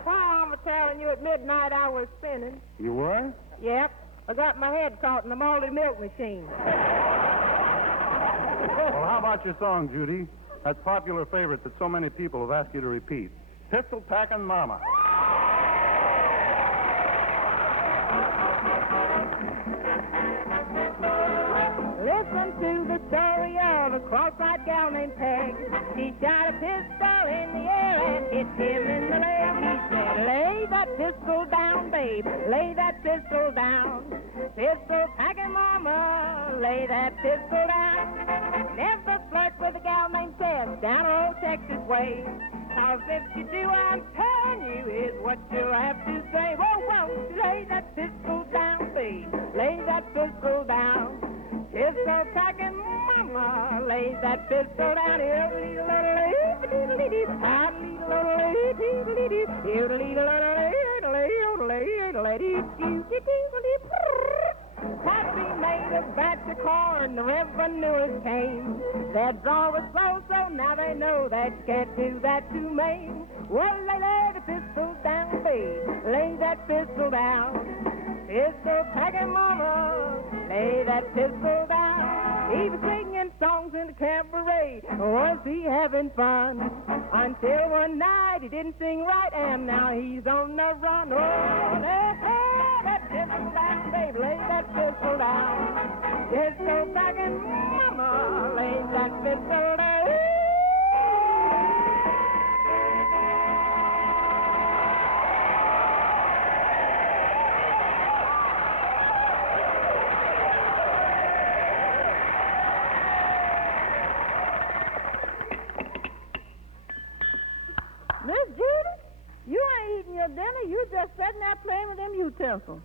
Well, I'm telling you, at midnight I was spinning. You were? Yep. I got my head caught in the malted milk machine. Well, how about your song, Judy? That popular favorite that so many people have asked you to repeat. Pistol Packin' Mama. Listen to the story of a cross-eyed gal named Peg. She shot a pistol in the air and hit him in the leg. He said, lay that pistol down, babe. Lay that pistol down. Pistol packing mama, lay that pistol down. Never flirt with a gal named Ted down old Texas way. 'Cause if you do, I'm telling you, is what you'll have to say. Whoa, whoa, lay that pistol down, babe. Lay that pistol down. Pistol packing mama, lay that pistol down. Patsy made a batch of corn, the revenuers came. Their draw was slow, so now they know that you can't do that to Maine. Well, they lay the pistol down, babe. Lay that pistol down. Pistol packing mama, lay that pistol down. He was singing songs in the cabaret. Was he having fun? Until one night he didn't sing right, and now he's on the run. Oh, lay that pistol down, baby, lay that pistol down. Pistol packing mama, lay that pistol down. Miss Judy, you name of them utensils?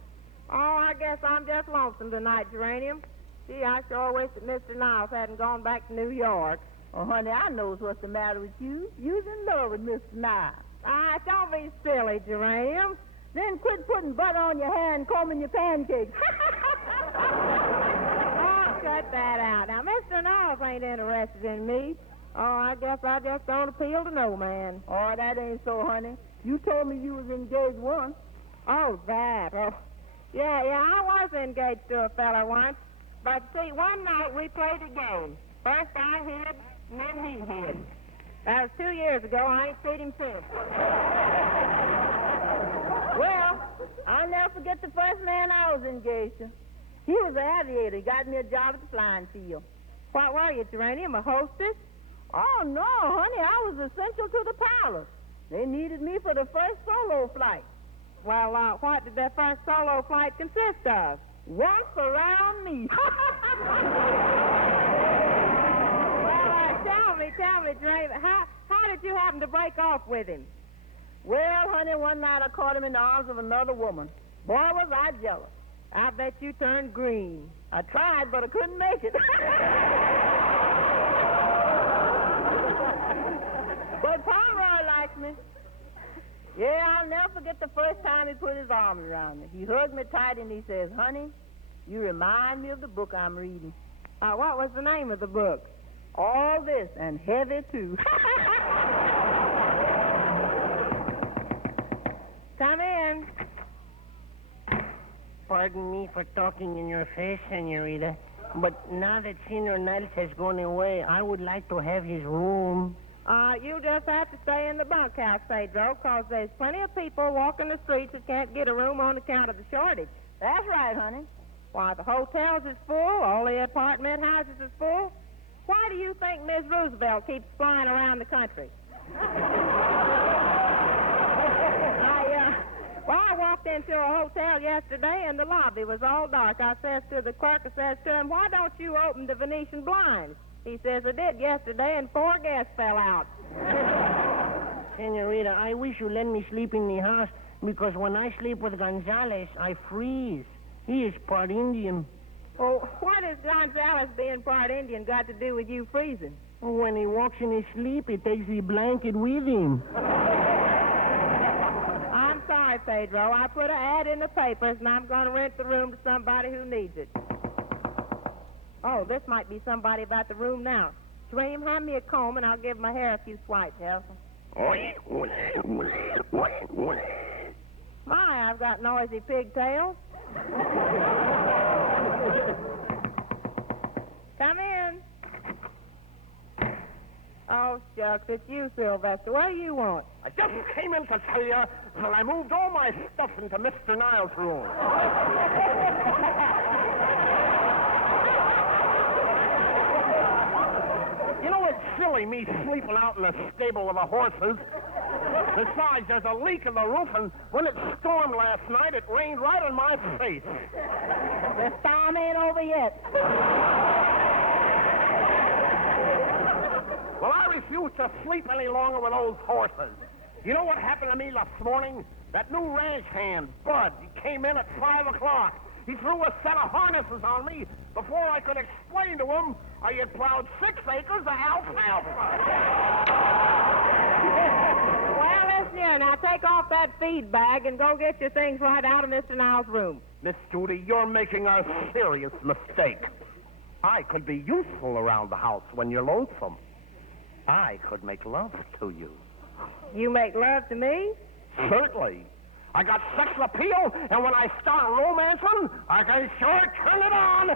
Oh, I guess I'm just lonesome tonight, Geranium. Gee, I sure wish that Mr. Niles hadn't gone back to New York. Oh, honey, I knows what's the matter with you. You's in love with Mr. Niles. Ah, don't be silly, Geranium. Then quit putting butter on your hair and combing your pancakes. Oh, cut that out. Now, Mr. Niles ain't interested in me. Oh, I guess I just don't appeal to no man. Oh, that ain't so, honey. You told me you was engaged once. Oh, that. Oh, yeah, I was engaged to a fella once. But see, one night we played a game. First I hid, and then he hid. That was 2 years ago. I ain't seen him since. Well, I'll never forget the first man I was engaged to. He was an aviator. He got me a job at the flying field. What were you, Geranium, a hostess? Oh, no, honey. I was essential to the pilot. They needed me for the first solo flight. Well, what did that first solo flight consist of? Once around me. Well, tell me, Geranium, how did you happen to break off with him? Well, honey, one night I caught him in the arms of another woman. Boy, was I jealous. I bet you turned green. I tried, but I couldn't make it. But Pomeroy likes me. Yeah, I'll never forget the first time he put his arms around me. He hugged me tight and he says, honey, you remind me of the book I'm reading. What was the name of the book? All This and Heavy, too. Come in. Pardon me for talking in your face, Senorita, but now that Senor Niles has gone away, I would like to have his room. You just have to stay in the bunkhouse, Pedro, because there's plenty of people walking the streets that can't get a room on account of the shortage. That's right, honey. Why, the hotels is full, all the apartment houses is full. Why do you think Miss Roosevelt keeps flying around the country? I walked into a hotel yesterday and the lobby was all dark. I says to the clerk, I says to him, why don't you open the Venetian blinds? He says, I did yesterday and 4 guests fell out. Senorita, I wish you let me sleep in the house because when I sleep with Gonzales, I freeze. He is part Indian. Oh, what has Gonzales being part Indian got to do with you freezing? When he walks in his sleep, he takes the blanket with him. I'm sorry, Pedro. I put an ad in the papers, and I'm going to rent the room to somebody who needs it. Oh, this might be somebody about the room now. Dream, hand me a comb, and I'll give my hair a few swipes, Elsa. My, I've got noisy pigtails. Come in. Oh, shucks, it's you, Sylvester. What do you want? I just came in to tell you that I moved all my stuff into Mr. Niles' room. You know, it's silly me sleeping out in the stable with the horses. Besides, there's a leak in the roof, and when it stormed last night, it rained right on my face. The storm ain't over yet. Well, I refuse to sleep any longer with those horses. You know what happened to me this morning? That new ranch hand, Bud, he came in at 5 o'clock. He threw a set of harnesses on me. Before I could explain to him, I had plowed 6 acres of alfalfa. Well, listen here. Now take off that feed bag and go get your things right out of Mr. Niles' room. Miss Judy, you're making a serious mistake. I could be useful around the house when you're lonesome. I could make love to you. You make love to me? Certainly. I got sex appeal, and when I start romancing, I can sure turn it on.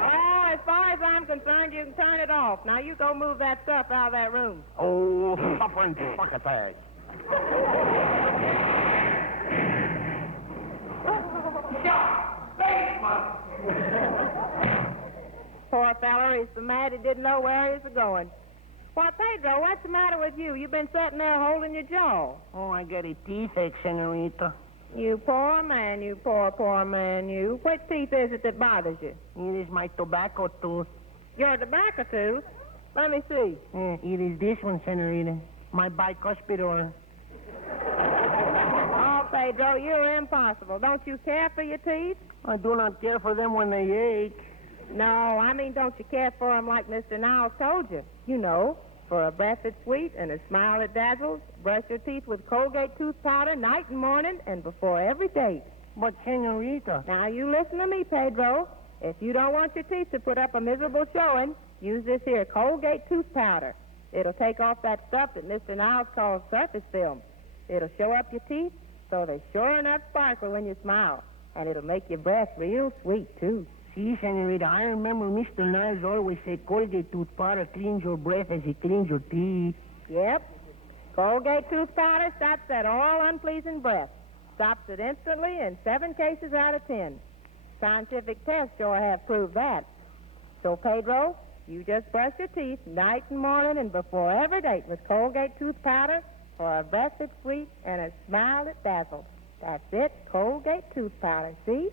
Well, as far as I'm concerned, you can turn it off. Now, you go move that stuff out of that room. Oh, suffering succotash. Poor feller, he's so mad he didn't know where he was going. Why, Pedro, what's the matter with you? You've been sitting there holding your jaw. Oh, I got a toothache, Senorita. You poor man, you poor man, you. Which teeth is it that bothers you? It is my tobacco tooth. Your tobacco tooth? Let me see. It is this one, Senorita. My bicuspidor. Pedro, you're impossible. Don't you care for your teeth? I do not care for them when they ache. No, I mean, don't you care for them like Mr. Niles told you? You know, for a breath that's sweet and a smile that dazzles, brush your teeth with Colgate tooth powder night and morning and before every date. But, Senorita... Now, you listen to me, Pedro. If you don't want your teeth to put up a miserable showing, use this here Colgate tooth powder. It'll take off that stuff that Mr. Niles calls surface film. It'll show up your teeth so they sure enough sparkle when you smile. And it'll make your breath real sweet, too. See, Senorita, I remember Mr. Niles always said Colgate tooth powder cleans your breath as it cleans your teeth. Yep. Colgate tooth powder stops that all unpleasing breath. Stops it instantly in 7 cases out of 10. Scientific tests sure have proved that. So, Pedro, you just brush your teeth night and morning and before every date with Colgate tooth powder for a breath that's sweet and a smile that dazzles. That's it, Colgate tooth powder, see?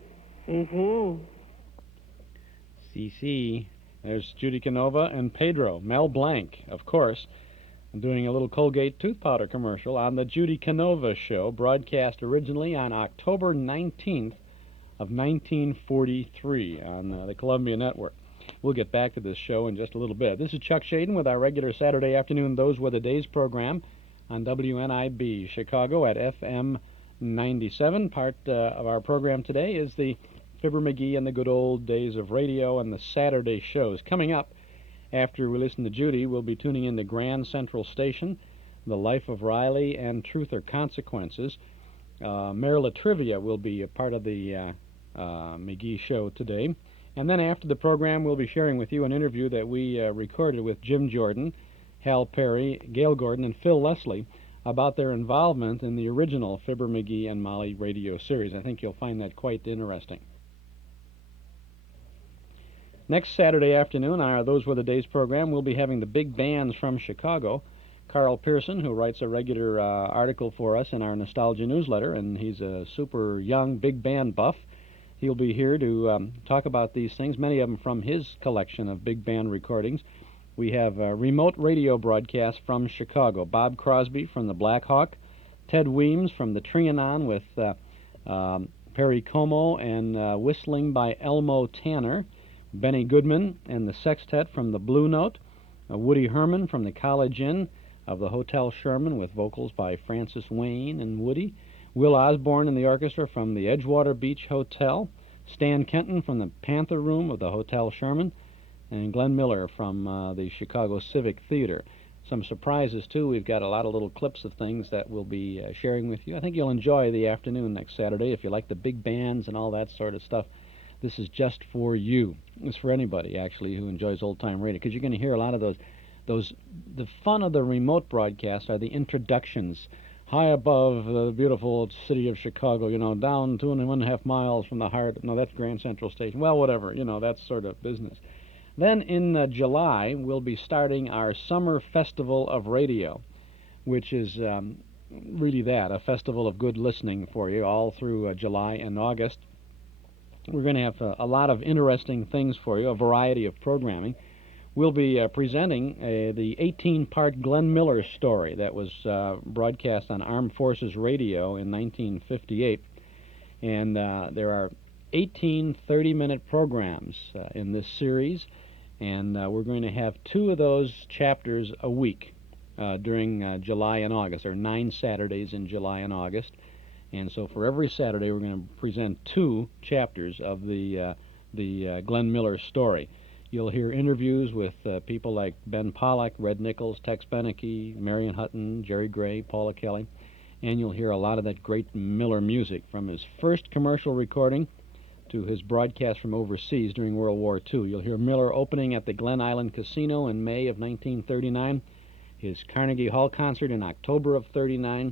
CC. There's Judy Canova and Pedro. Mel Blanc, of course, doing a little Colgate tooth powder commercial on the Judy Canova Show, broadcast originally on October 19th of 1943 on the Columbia Network. We'll get back to this show in just a little bit. This is Chuck Shaden with our regular Saturday afternoon Those Were the Days program on WNIB Chicago at FM 97. Part of our program today is the Fibber McGee and the Good Old Days of Radio and the Saturday shows. Coming up, after we listen to Judy, we'll be tuning in to Grand Central Station, The Life of Riley, and Truth or Consequences. Maryla Trivia will be a part of the McGee show today. And then after the program, we'll be sharing with you an interview that we recorded with Jim Jordan, Hal Perry, Gail Gordon, and Phil Leslie about their involvement in the original Fibber McGee and Molly radio series. I think you'll find that quite interesting. Next Saturday afternoon, our Those Were the Days program, we'll be having the big bands from Chicago. Carl Pearson, who writes a regular article for us in our Nostalgia newsletter, and he's a super young big band buff. He'll be here to talk about these things, many of them from his collection of big band recordings. We have a remote radio broadcast from Chicago. Bob Crosby from the Blackhawk, Ted Weems from the Trianon with Perry Como and whistling by Elmo Tanner, Benny Goodman and the Sextet from the Blue Note, Woody Herman from the College Inn of the Hotel Sherman with vocals by Francis Wayne and Woody, Will Osborne and the orchestra from the Edgewater Beach Hotel, Stan Kenton from the Panther Room of the Hotel Sherman, and Glenn Miller from the Chicago Civic Theater. Some surprises, too. We've got a lot of little clips of things that we'll be sharing with you. I think you'll enjoy the afternoon next Saturday. If you like the big bands and all that sort of stuff, this is just for you. It's for anybody, actually, who enjoys old-time radio, because you're going to hear a lot of those. The fun of the remote broadcast are the introductions. High above the beautiful city of Chicago, you know, down 2.5 miles from the heart. No, that's Grand Central Station. Well, whatever, you know, that's sort of business. Then in July, we'll be starting our Summer Festival of Radio, which is really that, a festival of good listening for you all through July and August. We're going to have a lot of interesting things for you, a variety of programming. We'll be presenting the 18-part Glenn Miller story that was broadcast on Armed Forces Radio in 1958. And there are 18 30-minute programs in this series, and we're going to have 2 of those chapters a week during July and August, or 9 Saturdays in July and August. And so for every Saturday, we're going to present 2 chapters of the Glenn Miller story. You'll hear interviews with people like Ben Pollack, Red Nichols, Tex Beneke, Marion Hutton, Jerry Gray, Paula Kelly, and you'll hear a lot of that great Miller music from his first commercial recording to his broadcast from overseas during World War II. You'll hear Miller opening at the Glen Island Casino in May of 1939, his Carnegie Hall concert in October of 39,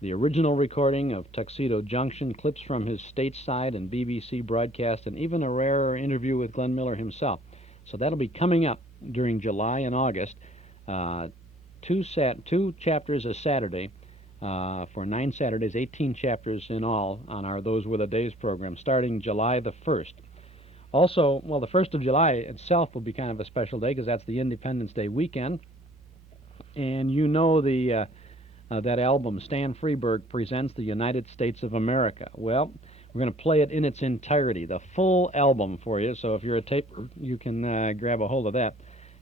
the original recording of Tuxedo Junction, clips from his stateside and BBC broadcast, and even a rarer interview with Glenn Miller himself. So that'll be coming up during July and August, 2 chapters a Saturday for 9 Saturdays, 18 chapters in all on our Those Were the Days program, starting July the 1st. Also, well, the 1st of July itself will be kind of a special day because that's the Independence Day weekend. And you know the that album, Stan Freberg Presents the United States of America. Well, we're going to play it in its entirety, the full album for you, so if you're a taper, you can grab a hold of that.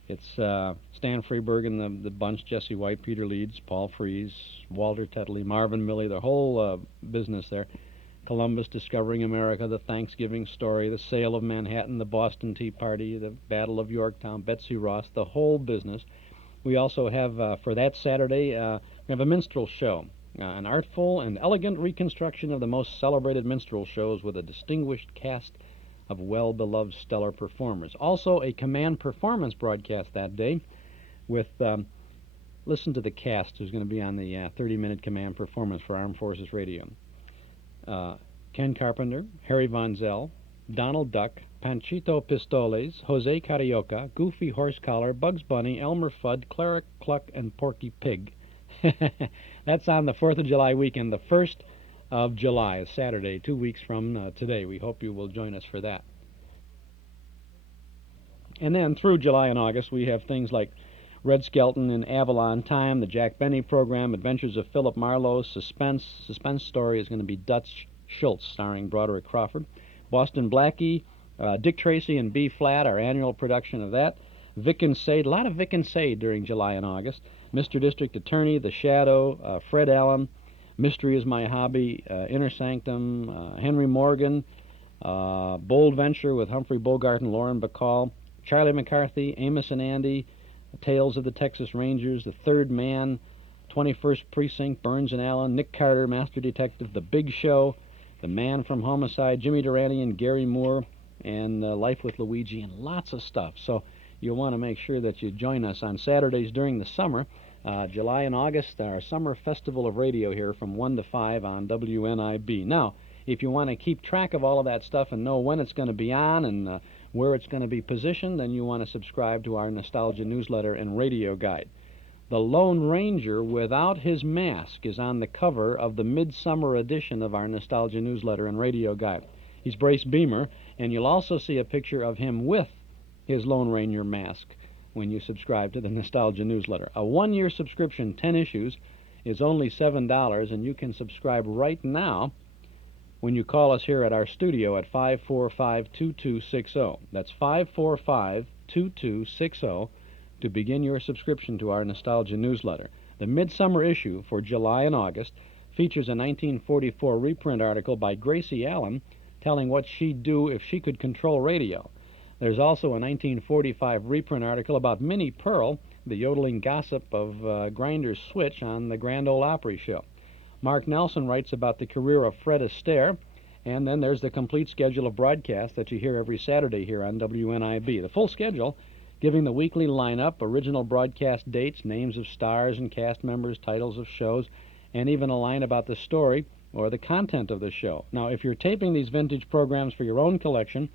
It's Stan Freberg and the bunch, Jesse White, Peter Leeds, Paul Frees, Walter Tetley, Marvin Milley, their whole business there. Columbus discovering America, the Thanksgiving story, the sale of Manhattan, the Boston Tea Party, the Battle of Yorktown, Betsy Ross, the whole business. We also have, for that Saturday, we have a minstrel show, an artful and elegant reconstruction of the most celebrated minstrel shows with a distinguished cast of well-beloved stellar performers. Also, a command performance broadcast that day with, listen to the cast who's going to be on the 30-minute command performance for Armed Forces Radio. Ken Carpenter, Harry Von Zell, Donald Duck, Panchito Pistoles, Jose Carioca, Goofy Horsecollar, Bugs Bunny, Elmer Fudd, Clara Cluck, and Porky Pig. That's on the 4th of July weekend, the 1st of July, Saturday, 2 weeks from today. We hope you will join us for that. And then through July and August, we have things like Red Skelton in Avalon Time, the Jack Benny program, Adventures of Philip Marlowe, Suspense. Suspense story is going to be Dutch Schultz, starring Broderick Crawford. Boston Blackie, Dick Tracy and B Flat, our annual production of that. Vic and Sade, a lot of Vic and Sade during July and August. Mr. District Attorney, The Shadow, Fred Allen, Mystery is My Hobby, Inner Sanctum, Henry Morgan, Bold Venture with Humphrey Bogart and Lauren Bacall, Charlie McCarthy, Amos and Andy, Tales of the Texas Rangers, The Third Man, 21st Precinct, Burns and Allen, Nick Carter, Master Detective, The Big Show, The Man from Homicide, Jimmy Durante and Gary Moore, and Life with Luigi, and lots of stuff. So you'll want to make sure that you join us on Saturdays during the summer. July and August, our Summer Festival of Radio here from 1 to 5 on WNIB. Now, if you want to keep track of all of that stuff and know when it's going to be on and where it's going to be positioned, then you want to subscribe to our Nostalgia newsletter and radio guide. The Lone Ranger without his mask is on the cover of the midsummer edition of our Nostalgia newsletter and radio guide. He's Brace Beamer, and you'll also see a picture of him with his Lone Ranger mask when you subscribe to the Nostalgia newsletter. A one-year subscription, 10 issues, is only $7, and you can subscribe right now when you call us here at our studio at 545-2260. That's 545-2260 to begin your subscription to our Nostalgia newsletter. The midsummer issue for July and August features a 1944 reprint article by Gracie Allen telling what she'd do if she could control radio. There's also a 1945 reprint article about Minnie Pearl, the yodeling gossip of Grinder's Switch on the Grand Ole Opry show. Mark Nelson writes about the career of Fred Astaire, and then there's the complete schedule of broadcasts that you hear every Saturday here on WNIB. The full schedule, giving the weekly lineup, original broadcast dates, names of stars and cast members, titles of shows, and even a line about the story or the content of the show. Now, if you're taping these vintage programs for your own collection,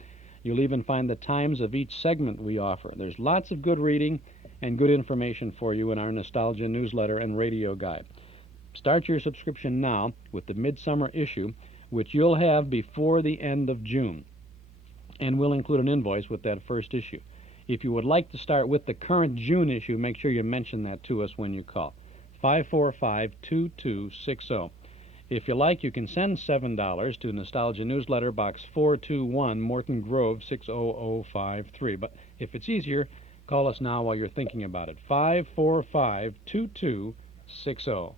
you'll even find the times of each segment we offer. There's lots of good reading and good information for you in our Nostalgia newsletter and radio guide. Start your subscription now with the midsummer issue, which you'll have before the end of June. And we'll include an invoice with that first issue. If you would like to start with the current June issue, make sure you mention that to us when you call. 545-2260. If you like, you can send $7 to Nostalgia Newsletter, Box 421, Morton Grove, 60053. But if it's easier, call us now while you're thinking about it. 545-2260.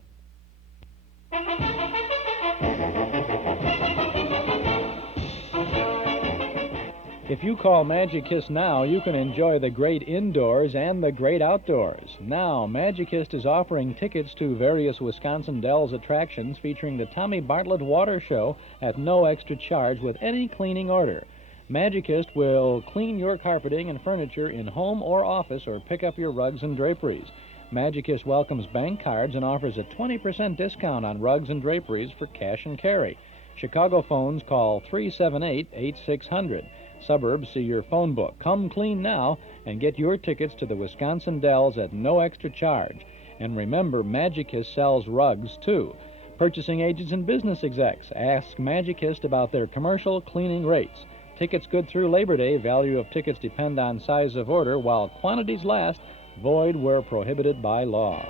If you call Magicist now, you can enjoy the great indoors and the great outdoors. Now, Magicist is offering tickets to various Wisconsin Dells attractions featuring the Tommy Bartlett Water Show at no extra charge with any cleaning order. Magicist will clean your carpeting and furniture in home or office or pick up your rugs and draperies. Magicist welcomes bank cards and offers a 20% discount on rugs and draperies for cash and carry. Chicago phones call 378-8600. Suburbs, see your phone book. Come clean now and get your tickets to the Wisconsin Dells at no extra charge. And remember, Magicist sells rugs, too. Purchasing agents and business execs, ask Magicist about their commercial cleaning rates. Tickets good through Labor Day. Value of tickets depend on size of order, while quantities last. Void where prohibited by law.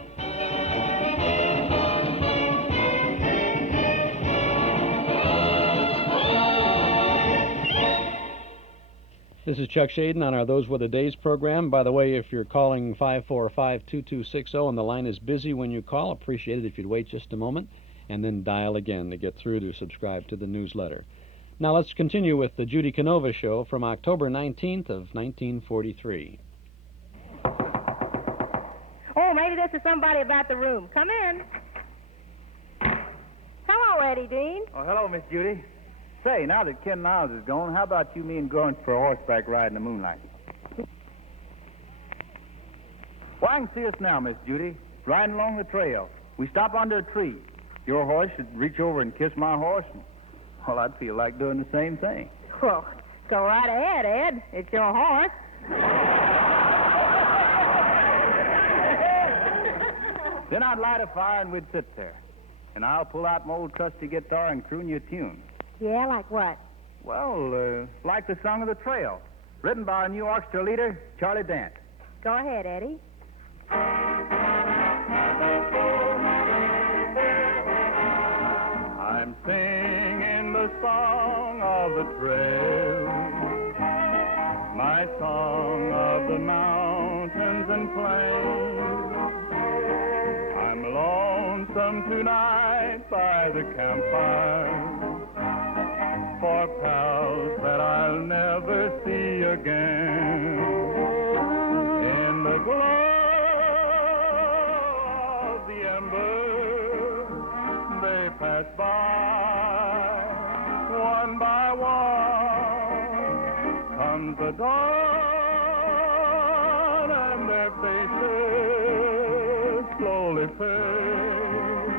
This is Chuck Shaden on our Those Were the Days program. By the way, if you're calling 545-2260 and the line is busy when you call, appreciate it if you'd wait just a moment and then dial again to get through to subscribe to the newsletter. Now let's continue with the Judy Canova Show from October 19th of 1943. Oh, maybe this is somebody about the room. Come in. Hello, Eddie Dean. Oh, hello, Miss Judy. Say, now that Ken Niles is gone, how about you, me, and going for a horseback ride in the moonlight? Well, I can see us now, Miss Judy, riding along the trail. We stop under a tree. Your horse should reach over and kiss my horse. And, well, I'd feel like doing the same thing. Well, go right ahead, Ed. It's your horse. Then I'd light a fire and we'd sit there. And I'll pull out my old trusty guitar and croon you a tune. Yeah, like what? Well, like the Song of the Trail, written by our new orchestra leader, Charlie Dant. Go ahead, Eddie. I'm singing the song of the trail, my song of the mountains and plains. I'm lonesome tonight by the campfire for pals that I'll never see again. In the glow of the embers, they pass by, one by one. Comes the dawn, and their faces slowly fade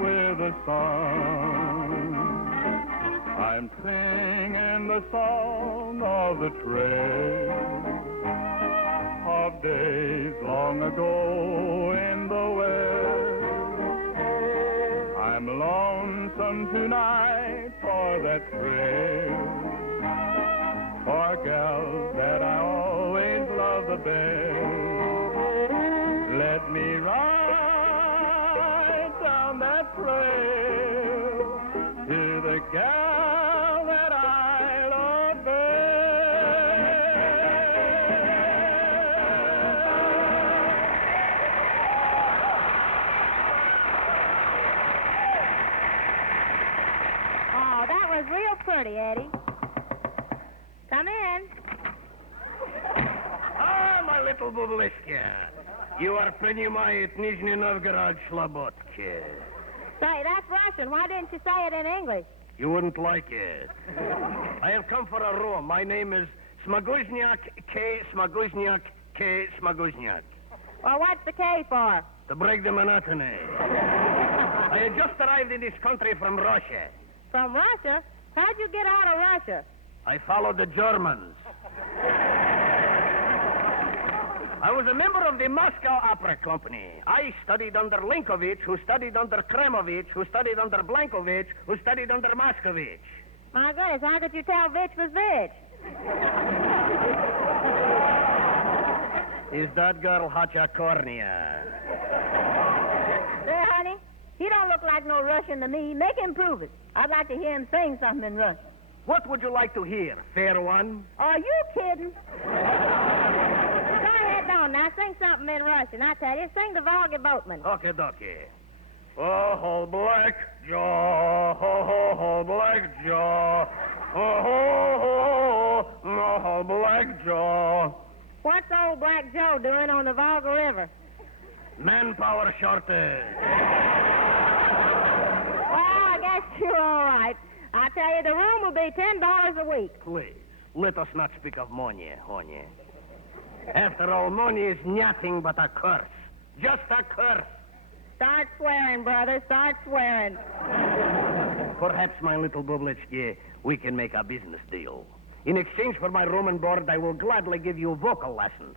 with the sun. I'm singing the song of the trail, of days long ago in the West. I'm lonesome tonight for that trail, for gals that I always love the best. Let me ride down that trail to the gal that I love Oh, that was real pretty, Eddie. Come in. Ah, my little Bubliska. You are принимает Nizhny Novgorod Slobodki. Say, that's Russian. Why didn't you say it in English? You wouldn't like it. I have come for a room. My name is Smaguzniak K. Smaguzniak K. Smaguzniak. Well, what's the K for? To break the monotony. I had just arrived in this country from Russia. From Russia? How'd you get out of Russia? I followed the Germans. I was a member of the Moscow Opera Company. I studied under Linkovich, who studied under Kremovich, who studied under Blankovich, who studied under Moscovich. My goodness, how could you tell Vitch was Vitch? Is that girl Hachakornia? There, honey, he don't look like no Russian to me. Make him prove it. I'd like to hear him sing something in Russian. What would you like to hear? Fair one? Are you kidding? Go ahead, on. Now sing something in Russian. I tell you, sing the Volga Boatman. Okay, dokie. Oh, black jaw, oh, black jaw, oh, black jaw. What's old Black Joe doing on the Volga River? Manpower shortage. Well, I guess you're all right. I tell you, the room will be $10 a week. Please, let us not speak of money, honey. After all, money is nothing but a curse. Just a curse. Start swearing, brother. Start swearing. Perhaps, my little Bublitsky, we can make a business deal. In exchange for my room and board, I will gladly give you vocal lessons.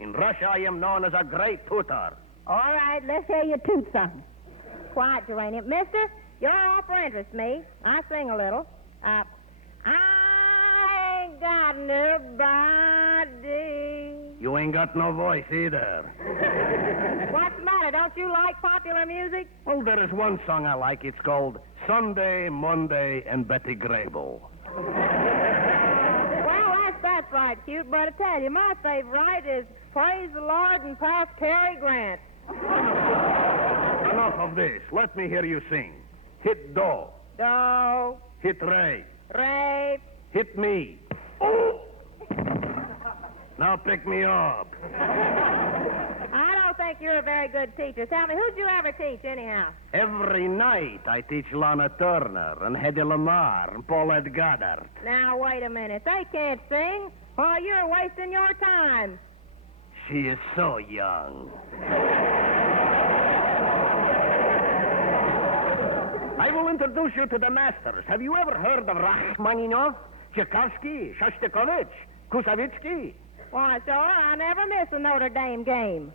In Russia, I am known as a great tutor. All right, let's hear you toot something. Quiet, Geranium. Mister, your offer interests me. I sing a little. I ain't got nobody. You ain't got no voice either. What's the matter? Don't you like popular music? Well, there is one song I like. It's called Sunday, Monday, and Betty Grable. Well, that's that quite cute, but I tell you, my favorite is Praise the Lord and Pass Cary Grant. Enough of this. Let me hear you sing. Hit do. Do. Hit re. Ray. Hit me. Oh! Now pick me up. I don't think you're a very good teacher. Tell me, who'd you ever teach, anyhow? Every night I teach Lana Turner and Hedy Lamarr and Paulette Goddard. Now, wait a minute. They can't sing. Why, you're wasting your time. She is so young. I will introduce you to the masters. Have you ever heard of Rachmaninoff, Tchaikovsky, Shostakovich, Kusavitsky? Why, sir, I never miss a Notre Dame game.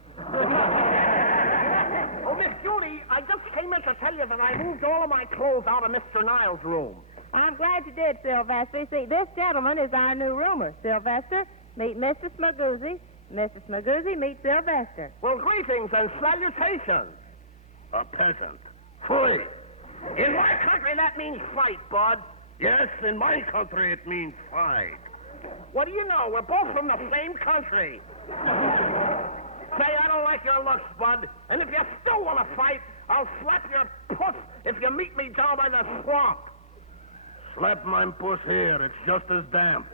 Oh, Miss Judy, I just came in to tell you that I moved all of my clothes out of Mr. Niles' room. I'm glad you did, Sylvester. See, this gentleman is our new roomer. Sylvester, meet Mrs. Magoozy. Mrs. Magoozy, meet Sylvester. Well, greetings and salutations. A peasant. Free. In my country, that means fight, bud. Yes, in my country, it means fight. What do you know? We're both from the same country. Say, I don't like your looks, bud. And if you still want to fight, I'll slap your puss if you meet me down by the swamp. Slap my puss here. It's just as damp.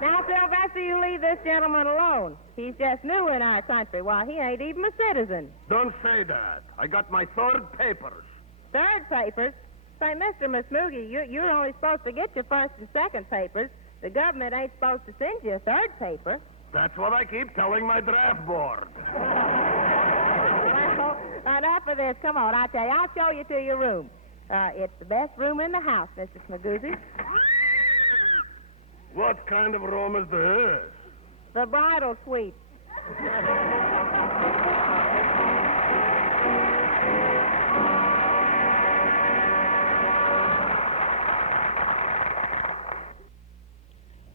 Now, Sylvester, you leave this gentleman alone. He's just new in our country. Why, he ain't even a citizen. Don't say that. I got my third papers. Third papers? Say, Mr. Masmoogie, you're only supposed to get your first and second papers. The government ain't supposed to send you a third paper. That's what I keep telling my draft board. Well, enough of this. Come on, I tell you, I'll show you to your room. It's the best room in the house, Mrs. Magoozy. What kind of room is this? The bridal suite.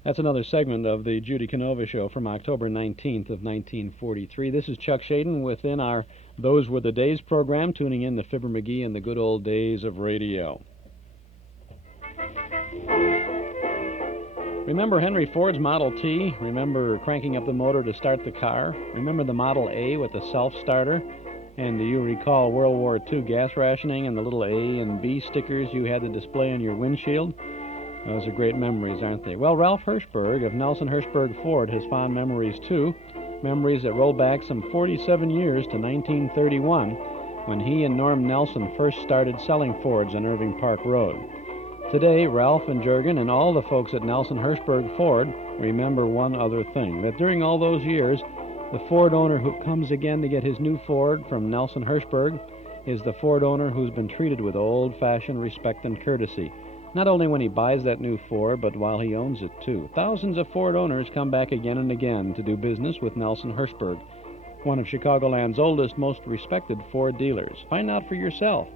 That's another segment of the Judy Canova Show from October 19th of 1943. This is Chuck Shaden within our Those Were the Days program, tuning in to Fibber McGee and the good old days of radio. Remember Henry Ford's Model T? Remember cranking up the motor to start the car? Remember the Model A with the self-starter? And do you recall World War II gas rationing and the little A and B stickers you had to display on your windshield? Those are great memories, aren't they? Well, Ralph Hirschberg of Nelson Hirschberg Ford has fond memories, too. Memories that roll back some 47 years to 1931, when he and Norm Nelson first started selling Fords on Irving Park Road. Today, Ralph and Jurgen and all the folks at Nelson Hirschberg Ford remember one other thing, that during all those years, the Ford owner who comes again to get his new Ford from Nelson Hirschberg is the Ford owner who's been treated with old-fashioned respect and courtesy. Not only when he buys that new Ford, but while he owns it, too. Thousands of Ford owners come back again and again to do business with Nelson Hirschberg, one of Chicagoland's oldest, most respected Ford dealers. Find out for yourself.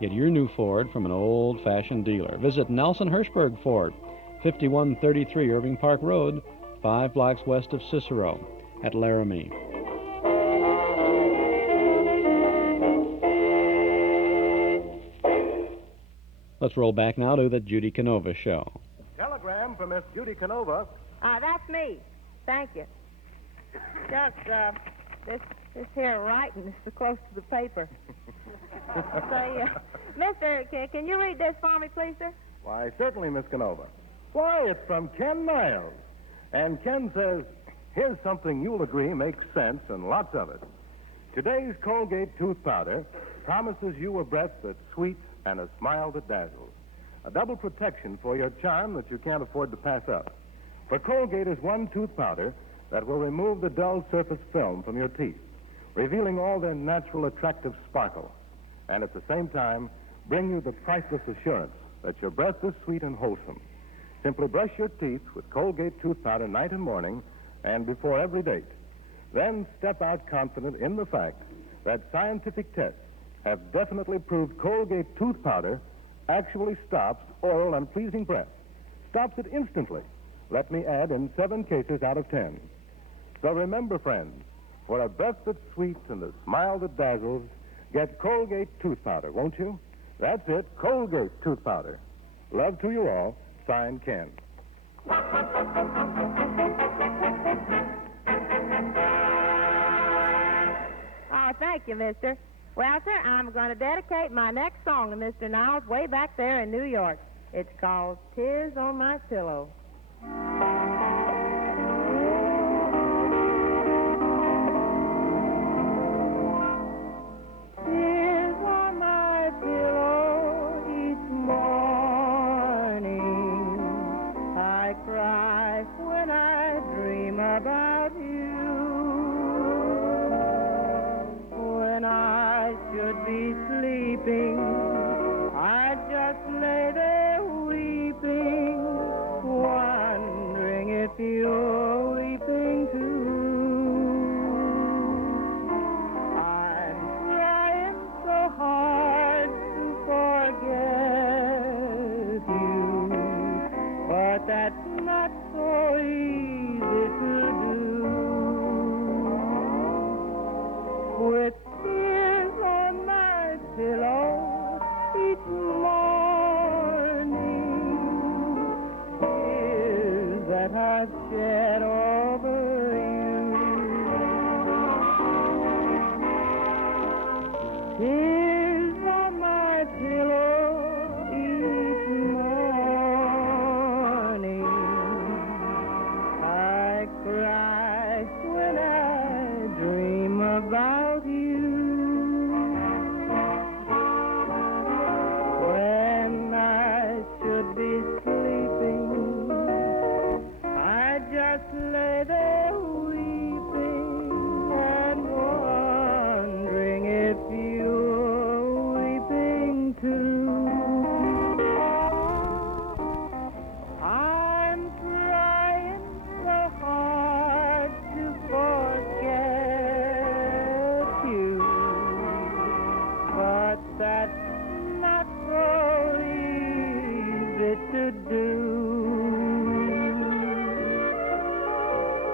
Get your new Ford from an old-fashioned dealer. Visit Nelson Hirschberg Ford, 5133 Irving Park Road, 5 blocks west of Cicero at Laramie. Let's roll back now to the Judy Canova Show. Telegram from Miss Judy Canova. That's me. Thank you. Just, this here writing is so close to the paper. Say, mister, can you read this for me, please, sir? Why, certainly, Miss Canova. Why, it's from Ken Niles. And Ken says, here's something you'll agree makes sense, and lots of it. Today's Colgate tooth powder promises you a breath that's sweet and a smile that dazzles. A double protection for your charm that you can't afford to pass up. For Colgate is one tooth powder that will remove the dull surface film from your teeth, revealing all their natural attractive sparkle, and at the same time bring you the priceless assurance that your breath is sweet and wholesome. Simply brush your teeth with Colgate tooth powder night and morning and before every date. Then step out confident in the fact that scientific tests have definitely proved Colgate tooth powder actually stops oral unpleasing breath. Stops it instantly. Let me add, in 7 cases out of 10. So remember, friends, for a breath that's sweet and a smile that dazzles, get Colgate tooth powder, won't you? That's it, Colgate tooth powder. Love to you all. Signed, Ken. Oh, thank you, mister. Well, sir, I'm going to dedicate my next song to Mr. Niles way back there in New York. It's called Tears on My Pillow. Tears on my pillow each morning. I cry when I dream about you. When I should be sleeping, I just lay there weeping, wondering if you're weeping too. I'm trying so hard to forget you, but that's not so easy to do. With tears on my pillow each morning, tears that I've shed over you, tears on my pillow each morning. I cry when I dream about you. When I should be sleeping, I just lay there weeping and wondering if you're weeping too. I'm trying so hard to forget you, but that's not so easy to do.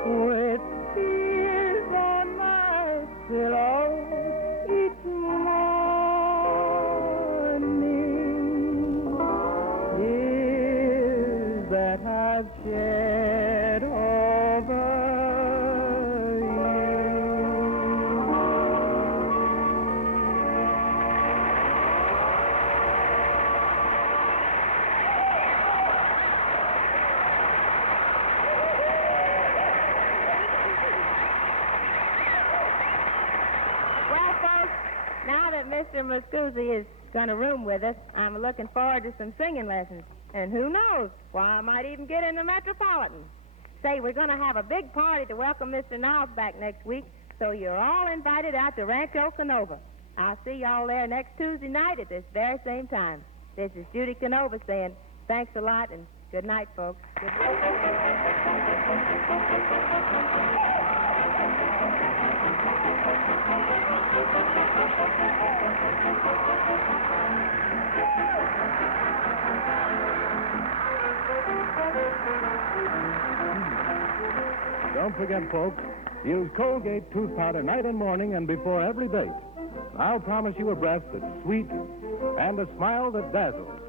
With tears on my pillow each morning, tears that I've shed over Well, folks, now that Mr. Muscuzzi is going to room with us, I'm looking forward to some singing lessons. And who knows, why, I might even get in the Metropolitan. Say, we're going to have a big party to welcome Mr. Niles back next week, so you're all invited out to Rancho Canova. I'll see y'all there next Tuesday night at this very same time. This is Judy Canova saying thanks a lot and good night, folks. Good Don't forget, folks, use Colgate tooth powder night and morning and before every date. I'll promise you a breath that's sweet and a smile that dazzles.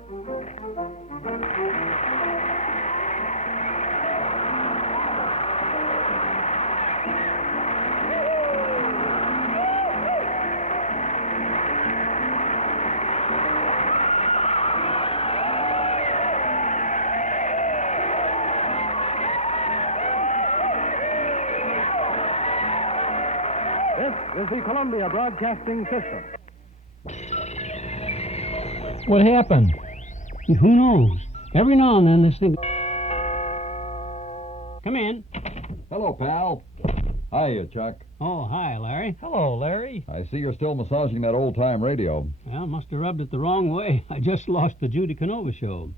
This is the Columbia Broadcasting System. What happened? Who knows? Every now and then this thing... Come in. Hello, pal. Hiya, Chuck. Oh, hi, Larry. Hello, Larry. I see you're still massaging that old-time radio. Well, must have rubbed it the wrong way. I just lost the Judy Canova show.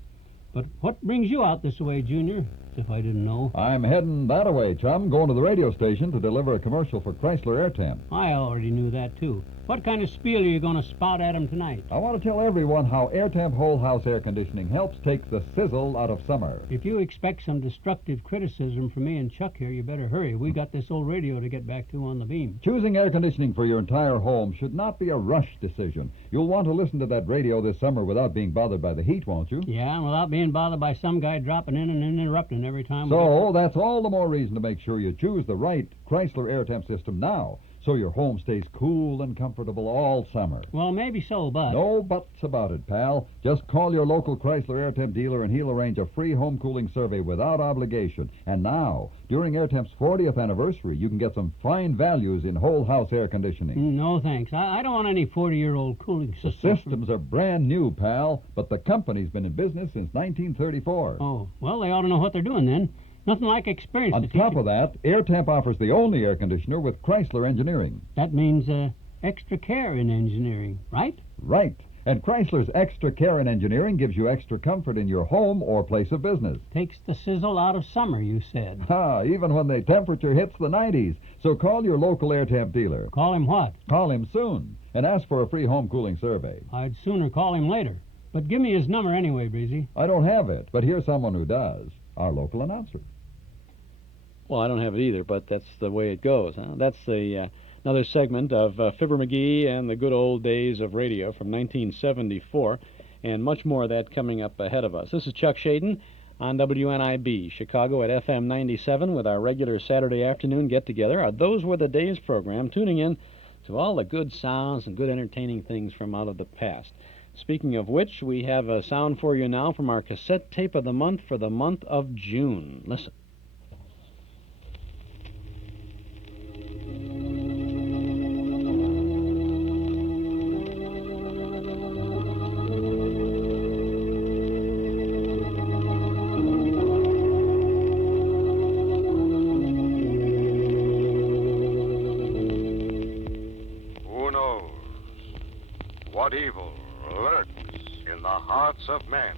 But what brings you out this way, Junior? As if I didn't know. I'm heading that way, chum, going to the radio station to deliver a commercial for Chrysler Air Temp. I already knew that, too. What kind of spiel are you going to spout at him tonight? I want to tell everyone how Air Temp whole house air conditioning helps take the sizzle out of summer. If you expect some destructive criticism from me and Chuck here, you better hurry. We got this old radio to get back to on the beam. Choosing air conditioning for your entire home should not be a rush decision. You'll want to listen to that radio this summer without being bothered by the heat, won't you? Yeah, and without being bothered by some guy dropping in and interrupting every time. So that's all the more reason to make sure you choose the right Chrysler air temp system now, so your home stays cool and comfortable all summer. Well, maybe so, but... No buts about it, pal. Just call your local Chrysler air temp dealer and he'll arrange a free home cooling survey without obligation. And now, during air temp's 40th anniversary, you can get some fine values in whole house air conditioning. No, thanks. I don't want any 40-year-old cooling The system. systems are brand new, pal, but the company's been in business since 1934. Oh, well, they ought to know what they're doing then. Nothing like experience. On top of that, Air Temp offers the only air conditioner with Chrysler engineering. That means extra care in engineering, right? Right. And Chrysler's extra care in engineering gives you extra comfort in your home or place of business. Takes the sizzle out of summer, you said. Even when the temperature hits the 90s. So call your local Air Temp dealer. Call him what? Call him soon and ask for a free home cooling survey. I'd sooner call him later. But give me his number anyway, Breezy. I don't have it, but here's someone who does. Our local announcer. Well, I don't have it either, but that's the way it goes. Huh? That's the another segment of Fibber McGee and the good old days of radio from 1974, and much more of that coming up ahead of us. This is Chuck Shaden on WNIB, Chicago at FM 97 with our regular Saturday afternoon get-together, our Those Were the Days program, tuning in to all the good sounds and good entertaining things from out of the past. Speaking of which, we have a sound for you now from our cassette tape of the month for the month of June. Listen. What evil lurks in the hearts of men?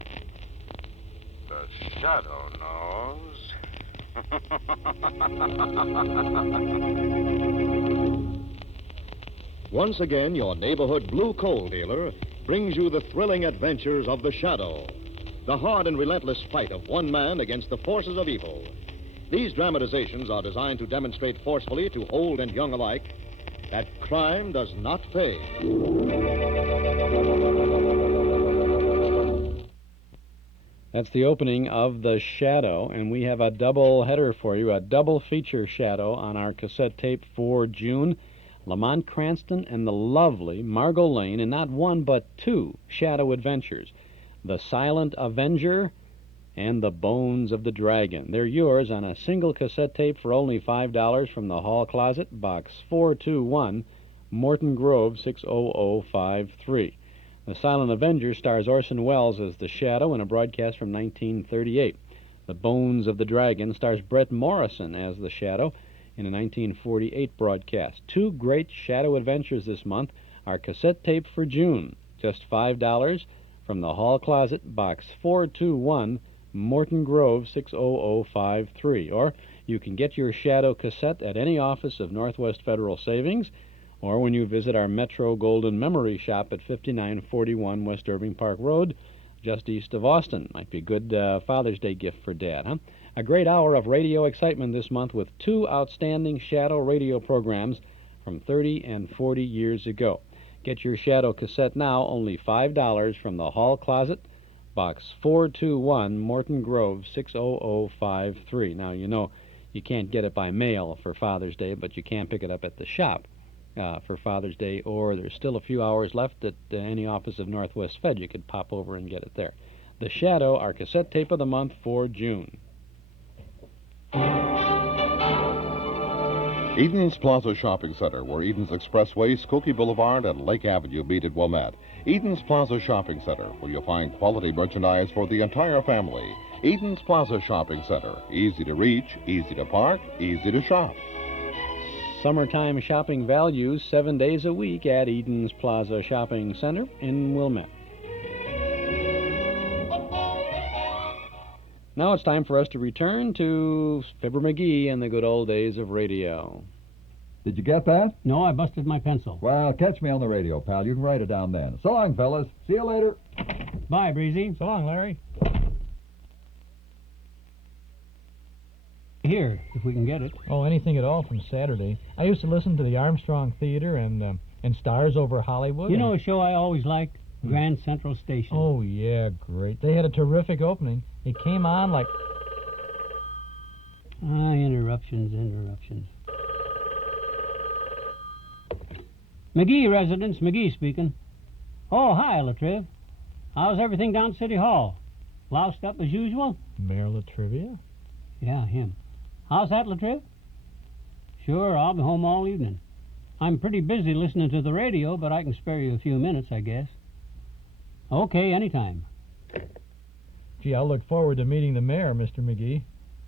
The shadow knows. Once again, your neighborhood blue coal dealer brings you the thrilling adventures of the Shadow, the hard and relentless fight of one man against the forces of evil. These dramatizations are designed to demonstrate forcefully to old and young alike that crime does not fade. That's the opening of The Shadow, and we have a double header for you, a double feature Shadow on our cassette tape for June. Lamont Cranston and the lovely Margot Lane in not one but two Shadow adventures, The Silent Avenger and The Bones of the Dragon. They're yours on a single cassette tape for only $5 from the Hall Closet, Box 421, Morton Grove, 60053. The Silent Avenger stars Orson Welles as the Shadow in a broadcast from 1938. The Bones of the Dragon stars Brett Morrison as the Shadow in a 1948 broadcast. Two great Shadow adventures this month. Our cassette tape for June, just $5 from the Hall Closet, Box 421, Morton Grove, 60053. Or you can get your Shadow cassette at any office of Northwest Federal Savings, or when you visit our Metro Golden Memory Shop at 5941 West Irving Park Road, just east of Austin. Might be a good Father's Day gift for Dad, huh? A great hour of radio excitement this month with two outstanding Shadow radio programs from 30 and 40 years ago. Get your Shadow cassette now, only $5 from the Hall Closet, Box 421, Morton Grove, 60053. Now, you know you can't get it by mail for Father's Day, but you can pick it up at the shop for Father's Day, or there's still a few hours left at any office of Northwest Fed. You could pop over and get it there. The Shadow, our cassette tape of the month for June. Eden's Plaza Shopping Center, where Eden's Expressway, Skokie Boulevard, and Lake Avenue meet at Wilmette. Eden's Plaza Shopping Center, where you'll find quality merchandise for the entire family. Eden's Plaza Shopping Center, easy to reach, easy to park, easy to shop. Summertime shopping values 7 days a week at Eden's Plaza Shopping Center in Wilmette. Now it's time for us to return to Fibber McGee and the good old days of radio. Did you get that? No, I busted my pencil. Well, catch me on the radio, pal. You can write it down then. So long, fellas. See you later. Bye, Breezy. So long, Larry. Here, if we can get it. Oh, anything at all from Saturday. I used to listen to the Armstrong Theater and Stars Over Hollywood. You know a show I always liked? Grand Central Station. Oh, yeah, great. They had a terrific opening. It came on like... Interruptions. McGee residence, McGee speaking. Oh, hi, Latriv. How's everything down at City Hall? Loused up as usual? Mayor Latrivia? Yeah, him. How's that, Latriv? Sure, I'll be home all evening. I'm pretty busy listening to the radio, but I can spare you a few minutes, I guess. Okay, anytime. Gee, I'll look forward to meeting the mayor, Mr. McGee.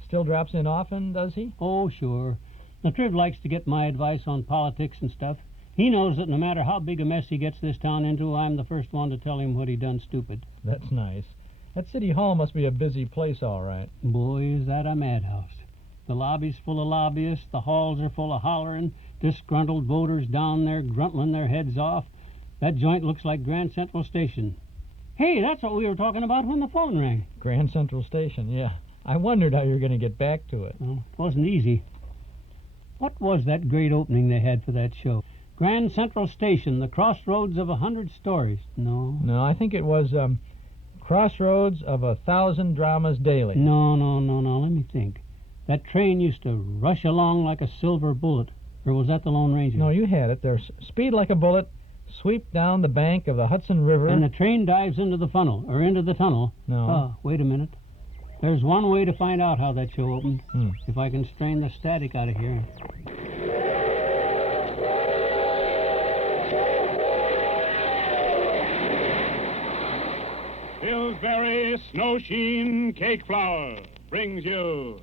Still drops in often, does he? Oh, sure. Latriv likes to get my advice on politics and stuff. He knows that no matter how big a mess he gets this town into, I'm the first one to tell him what he done stupid. That's nice. That City Hall must be a busy place, all right. Boy, is that a madhouse. The lobby's full of lobbyists, the halls are full of hollering, disgruntled voters down there gruntling their heads off. That joint looks like Grand Central Station. Hey, that's what we were talking about when the phone rang. Grand Central Station, yeah. I wondered how you were going to get back to it. Well, it wasn't easy. What was that great opening they had for that show? Grand Central Station, the crossroads of 100 stories. No, I think it was Crossroads of 1,000 Dramas Daily. No. Let me think. That train used to rush along like a silver bullet. Or was that the Lone Ranger? No, you had it. There's speed like a bullet, sweep down the bank of the Hudson River. And the train dives into the funnel, or into the tunnel. No. Oh, wait a minute. There's one way to find out how that show opened. If I can strain the static out of here. Pillsbury Snow Sheen Cake Flour brings you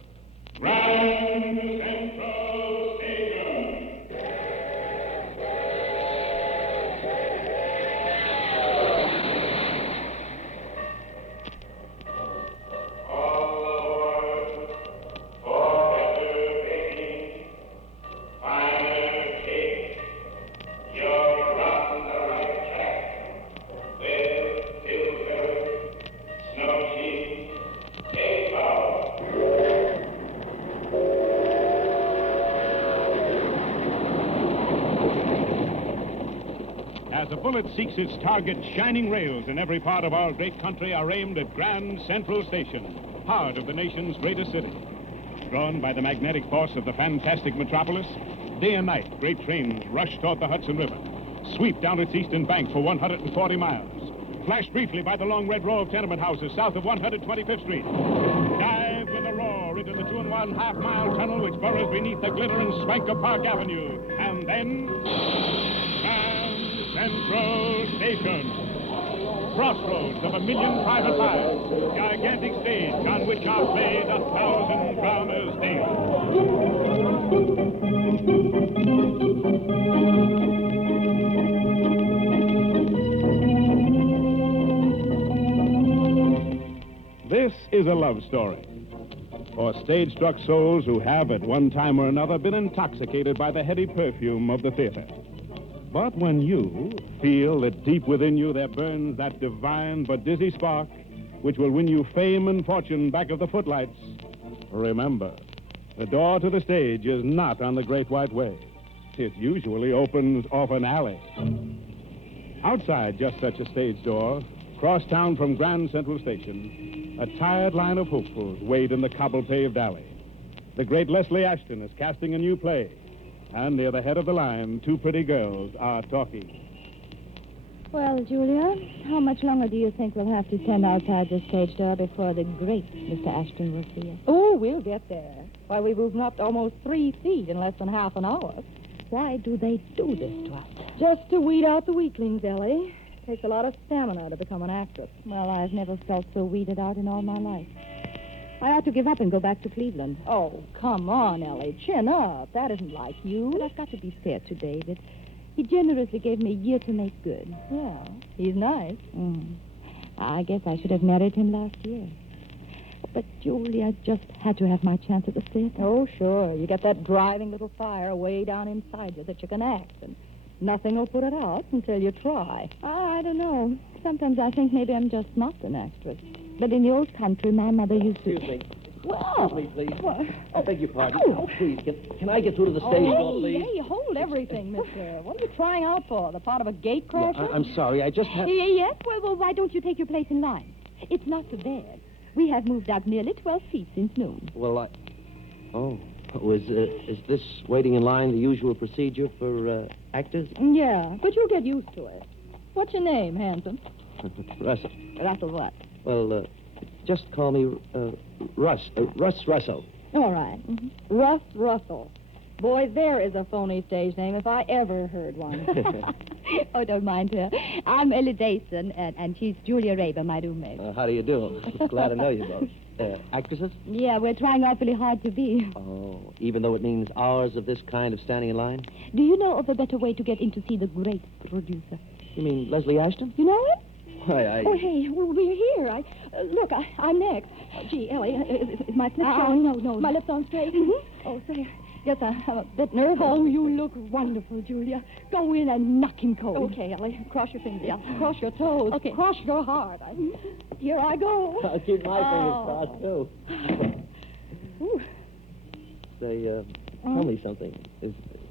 Grand Central Station. As a bullet seeks its target, shining rails in every part of our great country are aimed at Grand Central Station, heart of the nation's greatest city. Drawn by the magnetic force of the fantastic metropolis, day and night, great trains rush toward the Hudson River, sweep down its eastern bank for 140 miles, flash briefly by the long red row of tenement houses south of 125th Street, dive with a roar into the 2.5-mile tunnel which burrows beneath the glittering swank of Park Avenue, and then Central Station, crossroads of 1,000,000 private lives, gigantic stage on which are played 1,000 dramas daily. This is a love story for stage-struck souls who have at one time or another been intoxicated by the heady perfume of the theater. But when you feel that deep within you there burns that divine but dizzy spark which will win you fame and fortune back of the footlights, remember, the door to the stage is not on the Great White Way. It usually opens off an alley. Outside just such a stage door, cross town from Grand Central Station, a tired line of hopefuls wait in the cobble-paved alley. The great Leslie Ashton is casting a new play. And near the head of the line, two pretty girls are talking. Well, Julia, how much longer do you think we'll have to stand outside the stage door before the great Mr. Ashton will see us? Oh, we'll get there. Why, we've moved up to almost 3 feet in less than half an hour. Why do they do this to us? Just to weed out the weaklings, Ellie. Takes a lot of stamina to become an actress. Well, I've never felt so weeded out in all my life. I ought to give up and go back to Cleveland. Oh, come on, Ellie. Chin up. That isn't like you. But I've got to be fair to David. He generously gave me a year to make good. Yeah, he's nice. I guess I should have married him last year. But, Julie, I just had to have my chance at the theater. Oh, sure. You get that driving little fire way down inside you that you can act, and nothing will put it out until you try. I don't know. Sometimes I think maybe I'm just not an actress. But in the old country, my mother used to... Excuse me. Well, Excuse me, please. What? I beg your pardon. Oh. Please, can I get through to the stage door, please? Hey, hold everything, mister. What are you trying out for? The part of a gate crasher? I'm sorry, I just have... Yes? Well, why don't you take your place in line? It's not so bad. We have moved out nearly 12 feet since noon. Well, Oh. Is this waiting in line the usual procedure for actors? Yeah, but you'll get used to it. What's your name, handsome? Russell. Russell what? Well, just call me Russ. Russ Russell. All right. Russ Russell. Boy, there is a phony stage name if I ever heard one. Oh, don't mind her. I'm Ella Dayson, and she's Julia Raber, my roommate. How do you do? Glad to know you both. Actresses? Yeah, we're trying awfully hard to be. Oh, even though it means hours of this kind of standing in line? Do you know of a better way to get in to see the great producer? You mean Leslie Ashton? You know it? Why, Oh, hey, well, we're here. Look, I'm next. Gee, Ellie, is my slip showing? No. My lips on straight? Mm-hmm. Oh, say, yes, I'm a bit nervous. Oh, you look wonderful, Julia. Go in and knock him cold. Okay, Ellie, cross your fingers. Yeah. Cross your toes. Okay. Cross your heart. Here I go. I'll keep my fingers crossed, too. Say, tell me something.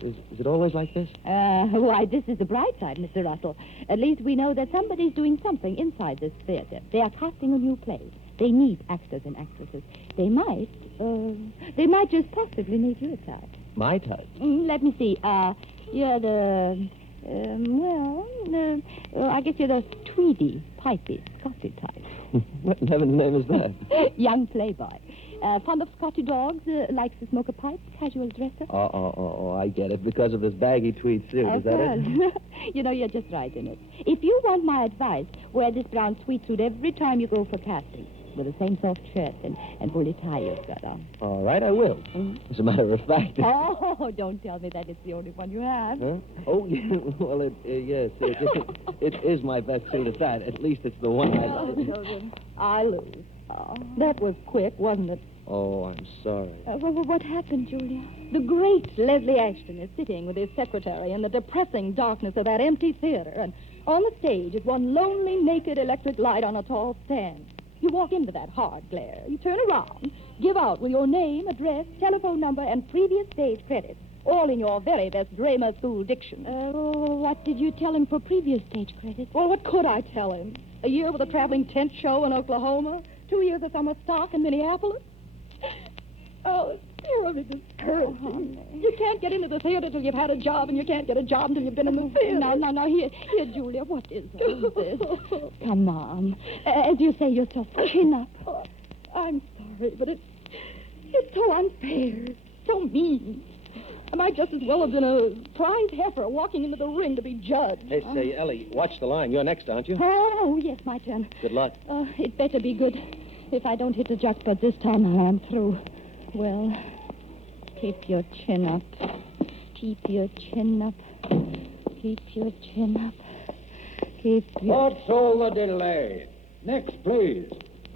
Is it always like this? Why, this is the bright side, Mr. Russell. At least we know that somebody's doing something inside this theater. They are casting a new play. They need actors and actresses. They might just possibly need your type. My type? Let me see. You're the, I guess you're the tweedy, pipey, Scotty type. What in heaven's name is that? Young playboy. Fond of Scotty dogs, likes to smoke a pipe, casual dresser. Oh, I get it. Because of this baggy tweed suit, is that it? You know, you're just right in it. If you want my advice, wear this brown tweed suit every time you go for casting, with the same soft shirt and woolly tie you've got on. All right, I will. As a matter of fact... Oh, don't tell me that it's the only one you have. Huh? Oh, yeah, well, yes, it is my best suit at that. At least it's the one I lose. Oh, that was quick, wasn't it? Oh, I'm sorry. What happened, Julia? The great Leslie Ashton is sitting with his secretary in the depressing darkness of that empty theater, and on the stage is one lonely, naked electric light on a tall stand. You walk into that hard glare. You turn around, give out with your name, address, telephone number, and previous stage credits, all in your very best grammar school diction. What did you tell him for previous stage credits? Well, what could I tell him? A year with a traveling tent show in Oklahoma? 2 years of summer stock in Minneapolis? Oh, it's terribly discouraging. You can't get into the theater till you've had a job, and you can't get a job until you've been in the theater. No. Here, Julia, what is all this? Come on. As you say yourself, chin up. I'm sorry, but it's so unfair, so mean. I might just as well have been a prize heifer walking into the ring to be judged. Hey, say, Ellie, watch the line. You're next, aren't you? Oh, yes, my turn. Good luck. It better be good. If I don't hit the jackpot this time, I'm through. Well, keep your chin up. Keep your chin up. Keep your chin up. Keep your... What's all the delay? Next, please.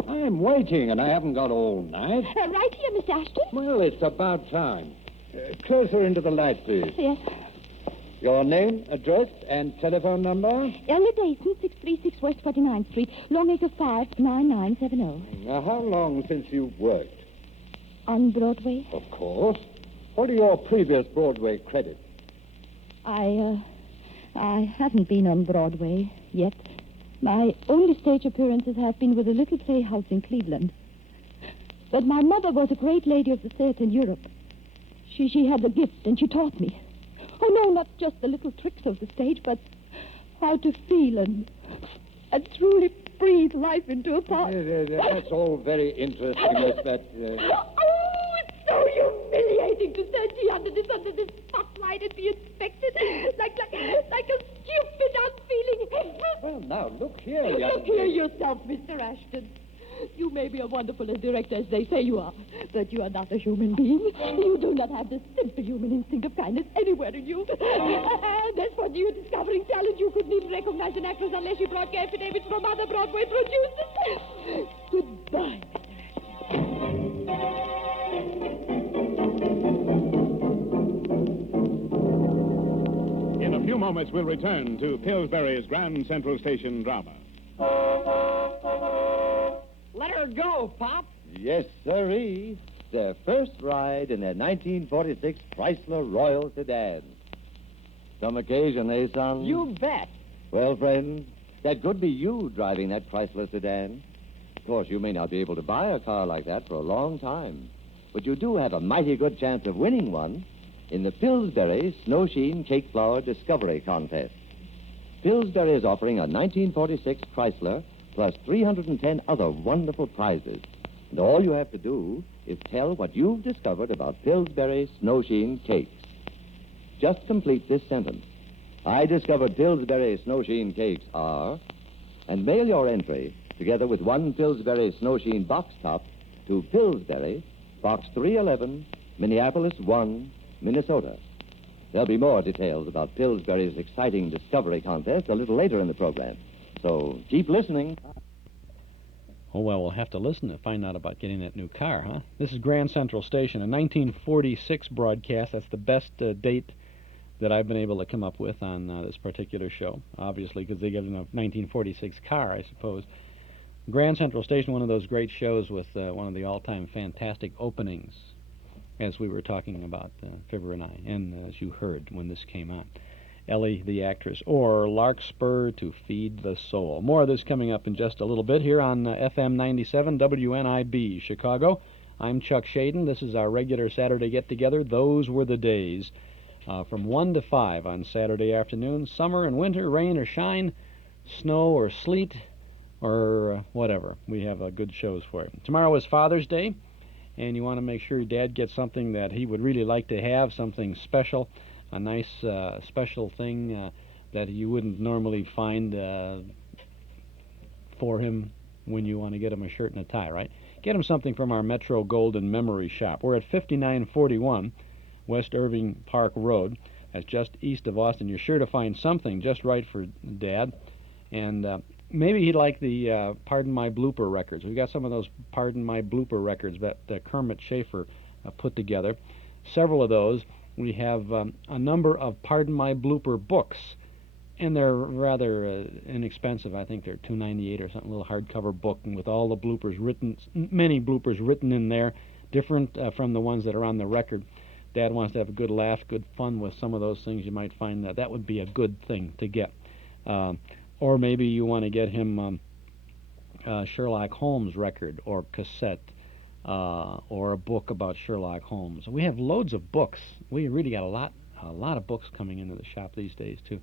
I'm waiting, and I haven't got all night. Right here, Mr. Ashton. Well, it's about time. Closer into the light, please. Yes. Your name, address, and telephone number? Ella Dayson, 636 West 49th Street, Longacre 5, 9970. Now, how long since you've worked? On Broadway? Of course. What are your previous Broadway credits? I haven't been on Broadway yet. My only stage appearances have been with a little playhouse in Cleveland. But my mother was a great lady of the theater in Europe. She had the gift, and she taught me. Oh, no, not just the little tricks of the stage, but how to feel and truly breathe life into a part. That's all very interesting, but... Oh, it's so humiliating to stand here under this spotlight and be inspected like a stupid, unfeeling heifer. Well, now, look here, Look here yourself, Mr. Ashton. You may be a wonderful director, as they say you are, but you are not a human being. You do not have the simple human instinct of kindness anywhere in you. And as for you discovering talent, you couldn't even recognize an actress unless you brought affidavits from other Broadway producers. Goodbye, In a few moments, we'll return to Pillsbury's Grand Central Station drama. Let her go, Pop. Yes, sirree. Their first ride in their 1946 Chrysler Royal sedan. Some occasion, eh, son? You bet. Well, friends, that could be you driving that Chrysler sedan. Of course, you may not be able to buy a car like that for a long time. but you do have a mighty good chance of winning one in the Pillsbury Snow Sheen Cake Flour Discovery Contest. Pillsbury is offering a 1946 Chrysler plus 310 other wonderful prizes. And all you have to do is tell what you've discovered about Pillsbury Snow Sheen cakes. Just complete this sentence. I discovered Pillsbury Snow Sheen cakes are, and mail your entry, together with one Pillsbury Snow Sheen box top, to Pillsbury, Box 311, Minneapolis 1, Minnesota. There'll be more details about Pillsbury's exciting discovery contest a little later in the program. So keep listening. Oh, well, we'll have to listen to find out about getting that new car, huh? This is Grand Central Station, a 1946 broadcast. That's the best date that I've been able to come up with on this particular show, obviously, because they get a 1946 car, I suppose. Grand Central Station, one of those great shows with one of the all-time fantastic openings, as we were talking about, Fibber and I, and as you heard when this came out. Ellie, the actress, or Larkspur to Feed the Soul. More of this coming up in just a little bit here on FM 97 WNIB Chicago. I'm Chuck Shaden. This is our regular Saturday get-together. Those were the days. From 1 to 5 on Saturday afternoon. Summer and winter, rain or shine, snow or sleet, or whatever. We have good shows for you. Tomorrow is Father's Day, and you want to make sure your dad gets something that he would really like to have, something special. A nice special thing that you wouldn't normally find for him when you want to get him a shirt and a tie, right? Get him something from our Metro Golden Memory Shop. We're at 5941 West Irving Park Road. That's just east of Austin. You're sure to find something just right for Dad. And maybe he'd like the Pardon My Blooper records. We've got some of those Pardon My Blooper records that Kermit Schaefer put together. Several of those. We have a number of Pardon My Blooper books, and they're rather inexpensive. I think they're $2.98 or something, a little hardcover book, and with all the bloopers written, many bloopers written in there, different from the ones that are on the record. Dad wants to have a good laugh, good fun with some of those things. You might find that would be a good thing to get. Or maybe you want to get him Sherlock Holmes record or cassette. Or a book about Sherlock Holmes. We have loads of books. We really got a lot of books coming into the shop these days too,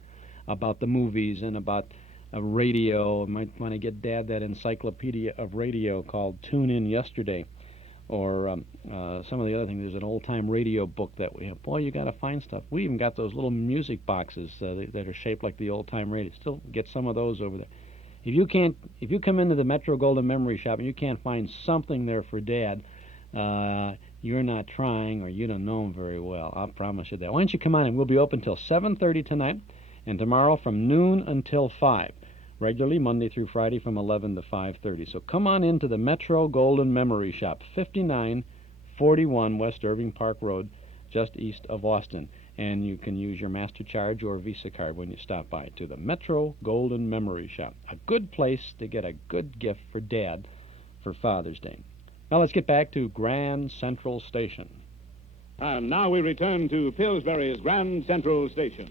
about the movies and about radio. Might want to get Dad that encyclopedia of radio called Tune In Yesterday, or some of the other things. There's an old-time radio book that we have. Boy, you got to find stuff. We even got those little music boxes that are shaped like the old-time radio. Still get some of those over there. If you come into the Metro Golden Memory Shop and you can't find something there for Dad, you're not trying or you don't know him very well. I'll promise you that. Why don't you come on in? We'll be open till 7:30 tonight, and tomorrow from noon until 5. Regularly Monday through Friday from 11 to 5:30. So come on into the Metro Golden Memory Shop, 5941 West Irving Park Road, just east of Austin. And you can use your MasterCharge or Visa card when you stop by to the Metro Golden Memory Shop. A good place to get a good gift for Dad for Father's Day. Now let's get back to Grand Central Station. And now we return to Pillsbury's Grand Central Station.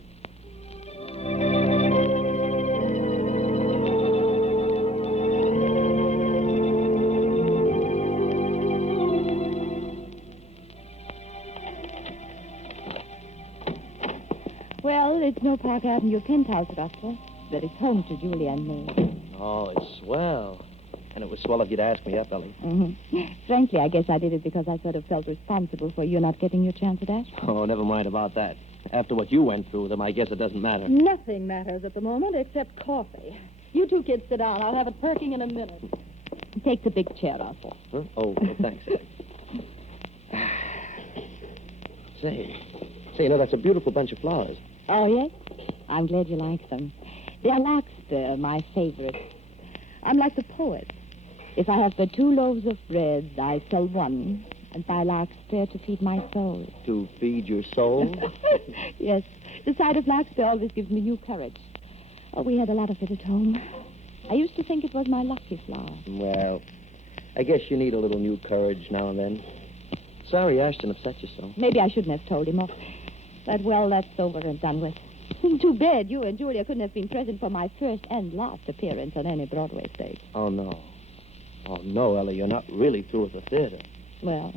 Well, it's no Park Avenue penthouse, Doctor, but it's home to Julia and me. Oh, it's swell. And it was swell of you to ask me up, Ellie. Mm-hmm. Frankly, I guess I did it because I sort of felt responsible for you not getting your chance at Ashton. Oh, never mind about that. After what you went through with him, I guess it doesn't matter. Nothing matters at the moment except coffee. You two kids sit down. I'll have it perking in a minute. Take the big chair off. Huh? Oh, thanks, Ellie. Say, you know, that's a beautiful bunch of flowers. Oh, yes? I'm glad you like them. They're larkspur, my favorite. I'm like the poet. If I have but 2 loaves of bread, I sell one and buy larkspur to feed my soul. To feed your soul? Yes. The sight of larkspur always gives me new courage. Oh, we had a lot of it at home. I used to think it was my lucky flower. Well, I guess you need a little new courage now and then. Sorry Ashton upset you so. Maybe I shouldn't have told him off. But, well, that's over and done with. Too bad you and Julia couldn't have been present for my first and last appearance on any Broadway stage. Oh, no. Oh, no, Ellie, you're not really through with the theater. Well,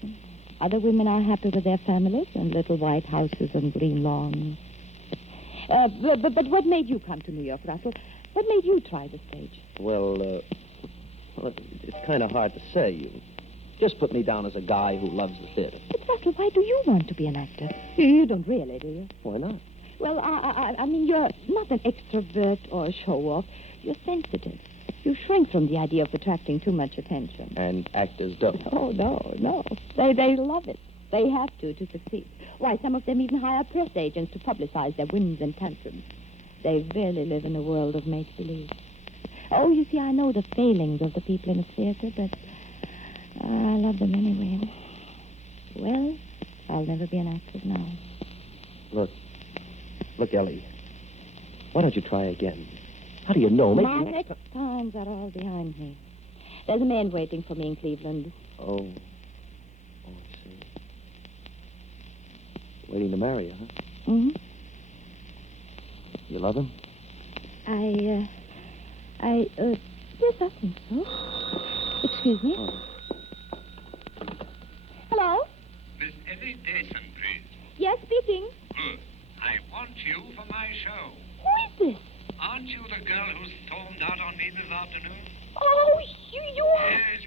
Other women are happy with their families and little white houses and green lawns. But what made you come to New York, Russell? What made you try the stage? Well, it's kind of hard to say. You just put me down as a guy who loves the theater. But, Russell, why do you want to be an actor? You don't really, do you? Why not? Well, I mean, you're not an extrovert or a show-off. You're sensitive. You shrink from the idea of attracting too much attention. And actors don't. Oh, no. They love it. They have to succeed. Why, some of them even hire press agents to publicize their whims and tantrums. They really live in a world of make-believe. Oh, you see, I know the failings of the people in the theater, but I love them anyway. Well, I'll never be an actress now. Look, Ellie. Why don't you try again? How do you know? Maybe My next times are all behind me. There's a man waiting for me in Cleveland. Oh, I see. Waiting to marry you, huh? Mm-hmm. You love him? Yes, I think so. Excuse me. Oh. Hello? Miss Ellie Dason, please. Yes, speaking. Good. I want you for my show. Who is this? Aren't you the girl who stormed out on me this afternoon? Oh, you are... Yes.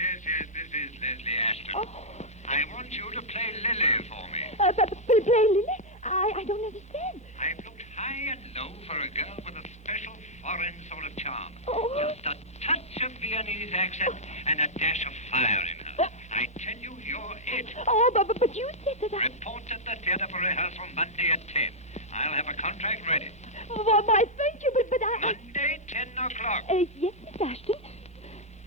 This is Leslie Ashton. Oh. I want you to play Lily for me. Play Lily? I don't understand. I've looked high and low for a girl with a special foreign sort of charm. Oh. Just a touch of Viennese accent and a dash of fire in her. I tell you, you're it. Oh, but you said that I... Report at the theater for rehearsal Monday at 10. I'll have a contract ready. Well, why, thank you, but I... Monday, 10 o'clock. Yes, Miss Ashton.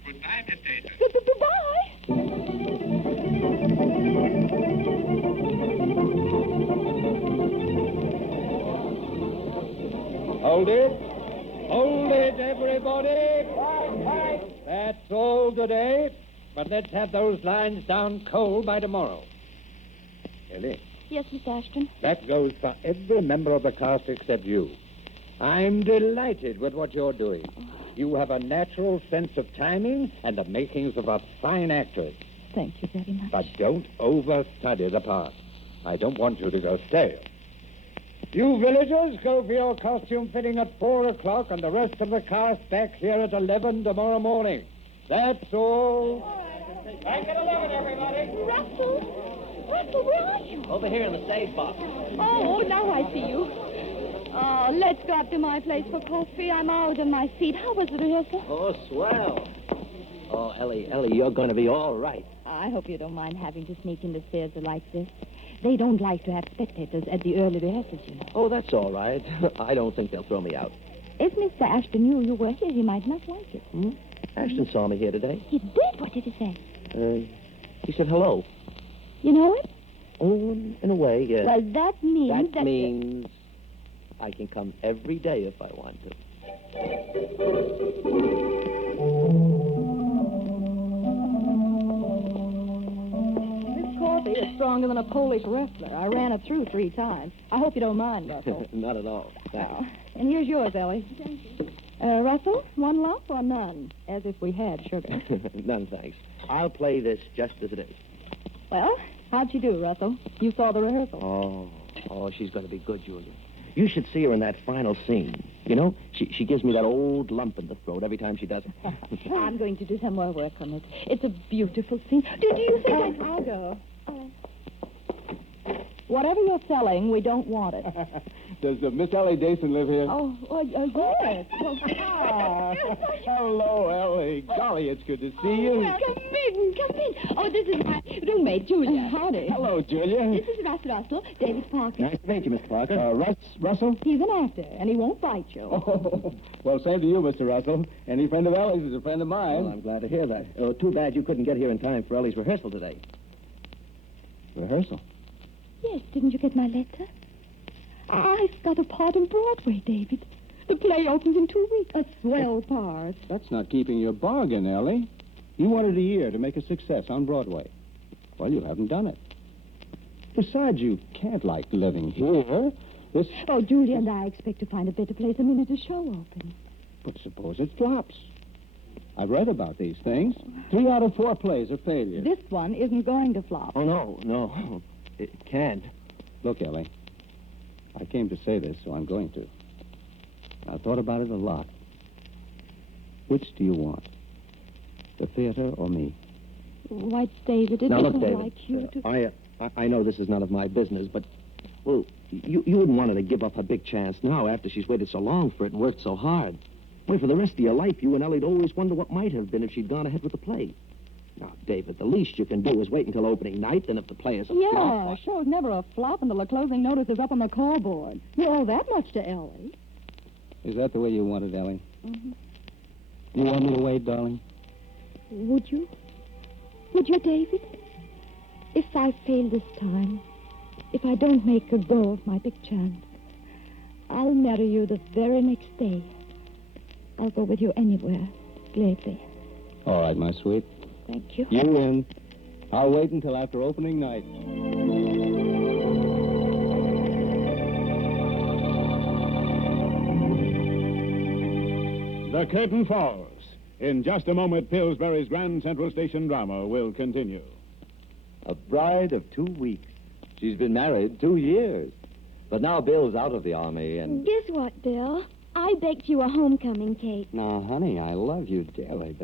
Goodbye, Miss Dason. Goodbye. Hold it, everybody. That's all today. But let's have those lines down cold by tomorrow. Ellie, Yes, Miss Ashton. that goes for every member of the cast except you. I'm delighted with what you're doing. You have a natural sense of timing and the makings of a fine actress. Thank you very much. But don't overstudy the part. I don't want you to go stale. You villagers, go for your costume fitting at 4 o'clock and the rest of the cast back here at 11 tomorrow morning. That's all. Back at 11, everybody. Russell, where are you? Over here in the stage box. Oh, now I see you. Oh, let's go up to my place for coffee. I'm out on my feet. How was the rehearsal? Oh, swell. Oh, Ellie, you're going to be all right. I hope you don't mind having to sneak into theater like this. They don't like to have spectators at the early rehearsals, you know. Oh, that's all right. I don't think they'll throw me out. If Mr. Ashton knew you were here, he might not like it. Hmm? Ashton saw me here today. He did? What did he say? He said hello. You know it? Oh, in a way, yes. Well, that means That means I can come every day if I want to. This coffee is stronger than a Polish wrestler. I ran it through 3 times. I hope you don't mind, Russell. Not at all. Thanks. And here's yours, Ellie. Thank you. Russell, 1 lump or none? As if we had sugar. None, thanks. I'll play this just as it is. Well, how'd she do, Russell? You saw the rehearsal. Oh, she's going to be good, Julia. You should see her in that final scene. You know, she gives me that old lump in the throat every time she does it. I'm going to do some more work on it. It's a beautiful scene. Do you think I'll go? Whatever you're selling, we don't want it. Does Miss Ellie Dason live here? Yes. Hello, Ellie. Golly, it's good to see you. Come in. Oh, this is my roommate, Julia. Howdy. Hello, Julia. This is Russ Russell, David Parker. Nice to meet you, Mr. Parker. Russell? He's an actor, and he won't bite you. Oh, well, same to you, Mr. Russell. Any friend of Ellie's is a friend of mine. Well, I'm glad to hear that. Oh, too bad you couldn't get here in time for Ellie's rehearsal today. Rehearsal? Yes, didn't you get my letter? I've got a part in Broadway, David. The play opens in 2 weeks. A swell part. That's not keeping your bargain, Ellie. You wanted a year to make a success on Broadway. Well, you haven't done it. Besides, you can't like living here. Oh, Julia and I expect to find a better place the minute the show opens. But suppose it flops. I've read about these things. 3 out of 4 plays are failures. This one isn't going to flop. Oh, no. It can't. Look, Ellie, I came to say this, so I'm going to. I've thought about it a lot. Which do you want? The theater or me? Why, David, it Now, look, isn't David, like you to... I know this is none of my business, but, well, you wouldn't want her to give up a big chance now after she's waited so long for it and worked so hard. Why, for the rest of your life, you and Ellie'd always wonder what might have been if she'd gone ahead with the play. Now, David, the least you can do is wait until opening night, then if the play is a flop... Yeah, show's never a flop until the closing notice is up on the call board. You owe that much to Ellie. Is that the way you want it, Ellie? Mm-hmm. You want me to wait, darling? Would you? Would you, David? If I fail this time, if I don't make a go of my big chance, I'll marry you the very next day. I'll go with you anywhere, gladly. All right, my sweet. Thank you. You win. I'll wait until after opening night. The curtain falls. In just a moment, Pillsbury's Grand Central Station drama will continue. A bride of 2 weeks. She's been married 2 years. But now Bill's out of the Army and... Guess what, Bill? I baked you a homecoming cake. Now, honey, I love you dearly,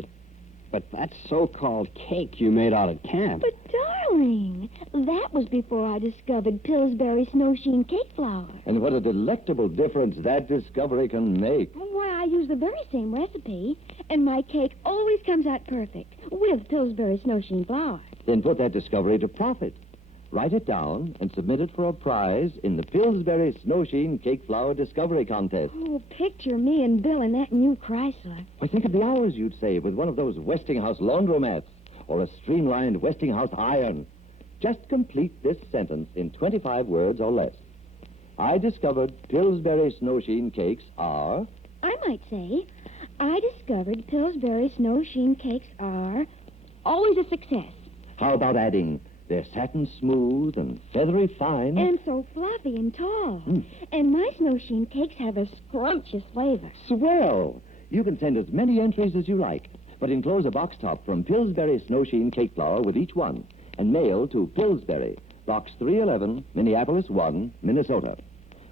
but that so-called cake you made out at camp... But, darling, that was before I discovered Pillsbury Snowsheen cake flour. And what a delectable difference that discovery can make. Why, I use the very same recipe, and my cake always comes out perfect with Pillsbury Snowsheen flour. Then put that discovery to profit. Write it down and submit it for a prize in the Pillsbury Snowsheen Cake Flour Discovery Contest. Oh, picture me and Bill in that new Chrysler. Why, think of the hours you'd save with one of those Westinghouse laundromats or a streamlined Westinghouse iron. Just complete this sentence in 25 words or less. I discovered Pillsbury Snowsheen cakes are... I might say, I discovered Pillsbury Snowsheen cakes are always a success. How about adding... They're satin smooth and feathery fine. And so fluffy and tall. And my Snowsheen cakes have a scrumptious flavor. Swell! You can send as many entries as you like, but enclose a box top from Pillsbury Snowsheen Cake Flour with each one, and mail to Pillsbury, Box 311, Minneapolis 1, Minnesota.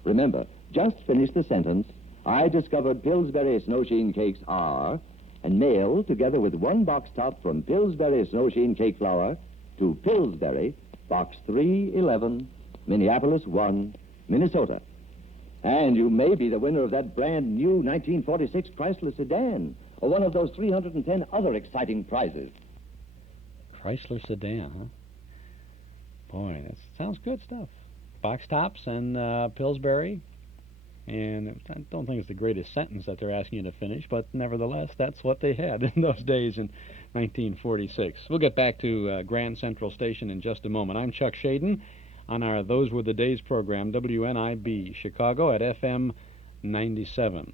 Remember, just finish the sentence, I discovered Pillsbury Snowsheen cakes are, and mail together with one box top from Pillsbury Snowsheen Cake Flour to Pillsbury, Box 311, Minneapolis 1, Minnesota. And you may be the winner of that brand new 1946 Chrysler sedan, or one of those 310 other exciting prizes. Chrysler sedan, huh? Boy, that sounds good stuff. Box tops and Pillsbury. And I don't think it's the greatest sentence that they're asking you to finish, but nevertheless, that's what they had in those days in 1946. We'll get back to Grand Central Station in just a moment. I'm Chuck Shaden on our Those Were the Days program, WNIB, Chicago at FM 97.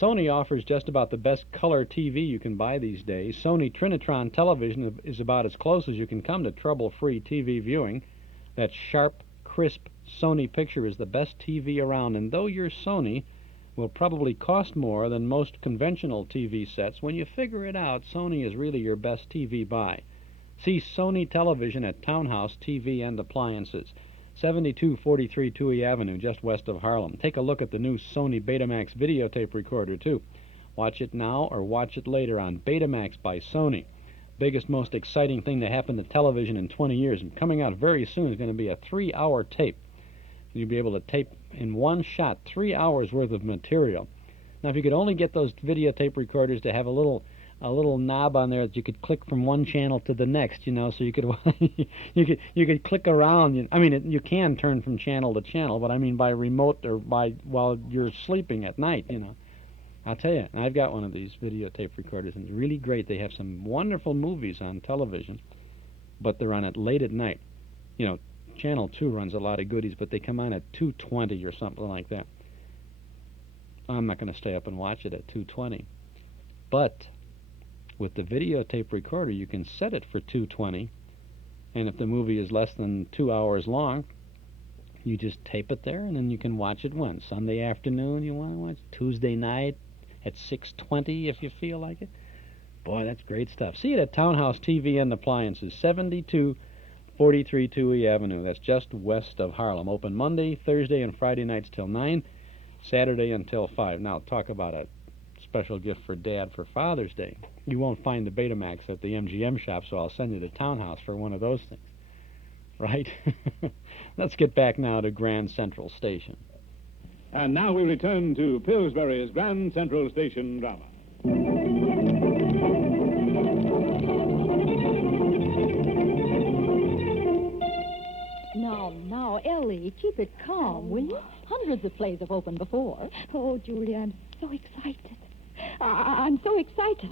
Sony offers just about the best color TV you can buy these days. Sony Trinitron television is about as close as you can come to trouble-free TV viewing. That sharp, crisp Sony picture is the best TV around, and though your Sony will probably cost more than most conventional TV sets, when you figure it out, Sony is really your best TV buy. See Sony Television at Townhouse TV and Appliances, 7243 Touhy Avenue, just west of Harlem. Take a look at the new Sony Betamax videotape recorder, too. Watch it now or watch it later on Betamax by Sony. Biggest, most exciting thing to happen to television in 20 years, and coming out very soon is going to be a 3-hour tape. You'll be able to tape in one shot 3 hours worth of material. Now, if you could only get those videotape recorders to have a little knob on there that you could click from one channel to the next, you know, so you could you could click around. I mean, you can turn from channel to channel, but I mean by remote or by while you're sleeping at night, you know. I'll tell you, I've got one of these videotape recorders, and it's really great. They have some wonderful movies on television, but they're on it late at night. You know, Channel 2 runs a lot of goodies, but they come on at 2:20 or something like that. I'm not going to stay up and watch it at 2:20. But with the videotape recorder, you can set it for 2:20, and if the movie is less than 2 hours long, you just tape it there, and then you can watch it when? Sunday afternoon you want to watch? Tuesday night at 6:20 if you feel like it? Boy, that's great stuff. See it at Townhouse TV and Appliances, 7243 Toohey Avenue. That's just west of Harlem. Open Monday, Thursday, and Friday nights till 9, Saturday until 5. Now, talk about a special gift for Dad for Father's Day. You won't find the Betamax at the MGM shop, so I'll send you to Townhouse for one of those things. Right? Let's get back now to Grand Central Station. And now we return to Pillsbury's Grand Central Station drama. Now, Ellie, keep it calm, will you? Hundreds of plays have opened before. Oh, Julia, I'm so excited. I'm so excited.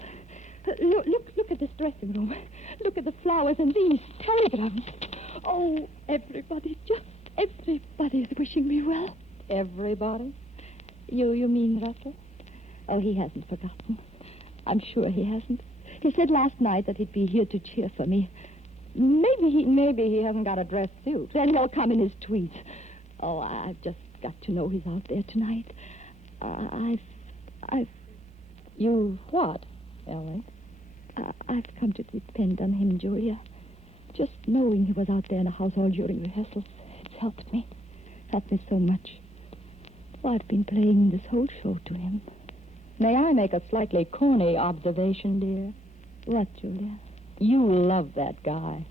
Look at this dressing room. Look at the flowers and these telegrams. Oh, everybody, just everybody is wishing me well. Everybody? You mean Russell? Oh, he hasn't forgotten. I'm sure he hasn't. He said last night that he'd be here to cheer for me. Maybe he hasn't got a dress suit. Then he'll come in his tweeds. Oh, I've just got to know he's out there tonight. You what, Ellie? I've come to depend on him, Julia. Just knowing he was out there in the house all during rehearsals, it's helped me. Helped me so much. Well, I've been playing this whole show to him. May I make a slightly corny observation, dear? What, Julia? You love that guy.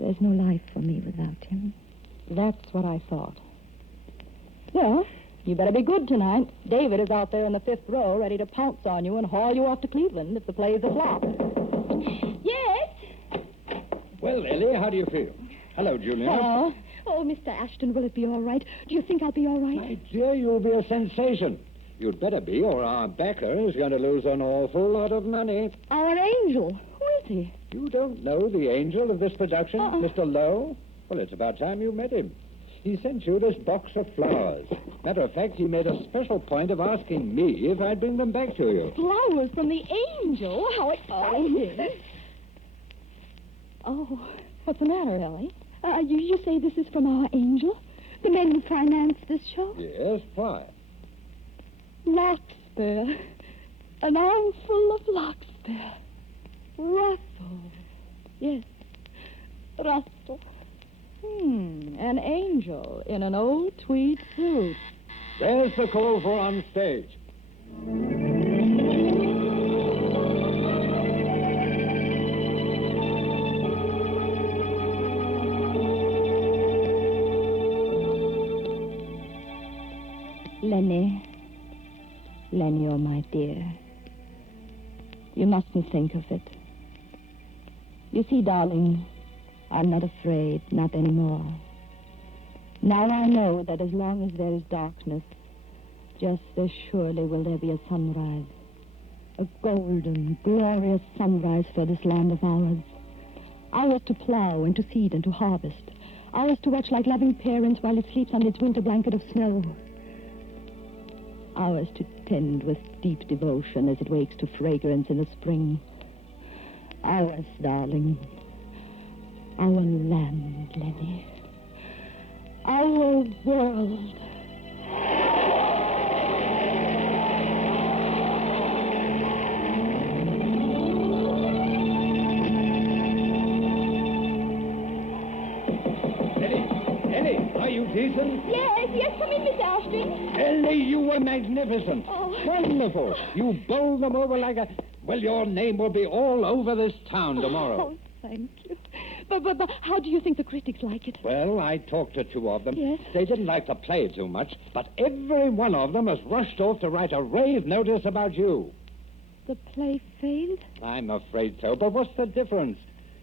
There's no life for me without him. That's what I thought. Well, you better be good tonight. David is out there in the 5th row, ready to pounce on you and haul you off to Cleveland if the play's a flop. Yes? Well, Ellie, how do you feel? Hello, Julia. Hello. Oh, Mr. Ashton, will it be all right? Do you think I'll be all right? My dear, you'll be a sensation. You'd better be, or our backer is going to lose an awful lot of money. Our angel. Who is he? You don't know the angel of this production, Mr. Lowe? Well, it's about time you met him. He sent you this box of flowers. Matter of fact, he made a special point of asking me if I'd bring them back to you. Flowers from the angel? How exciting. Oh, what's the matter, Ellie? You say this is from our angel? The men who financed this show? Yes, why? Larkspur. An armful of larkspur. Russell. Yes, Russell. An angel in an old tweed suit. There's the call for on stage. Lenny, oh my dear. You mustn't think of it. You see, darling, I'm not afraid, not anymore. Now I know that as long as there is darkness, just as surely will there be a sunrise. A golden, glorious sunrise for this land of ours. Ours to plow and to seed and to harvest. Ours to watch like loving parents while it sleeps on its winter blanket of snow. Ours to tend with deep devotion as it wakes to fragrance in the spring. Ours, darling. Our land, Lenny. Our world. Ellie, are you decent? Yes, come in, Miss Ashton. Ellie, you were magnificent. Oh. Wonderful. You bowled them over like a... Well, your name will be all over this town tomorrow. Oh, thank you. But how do you think the critics like it? Well, I talked to 2 of them. Yes? They didn't like the play too much, but every one of them has rushed off to write a rave notice about you. The play failed? I'm afraid so, but what's the difference?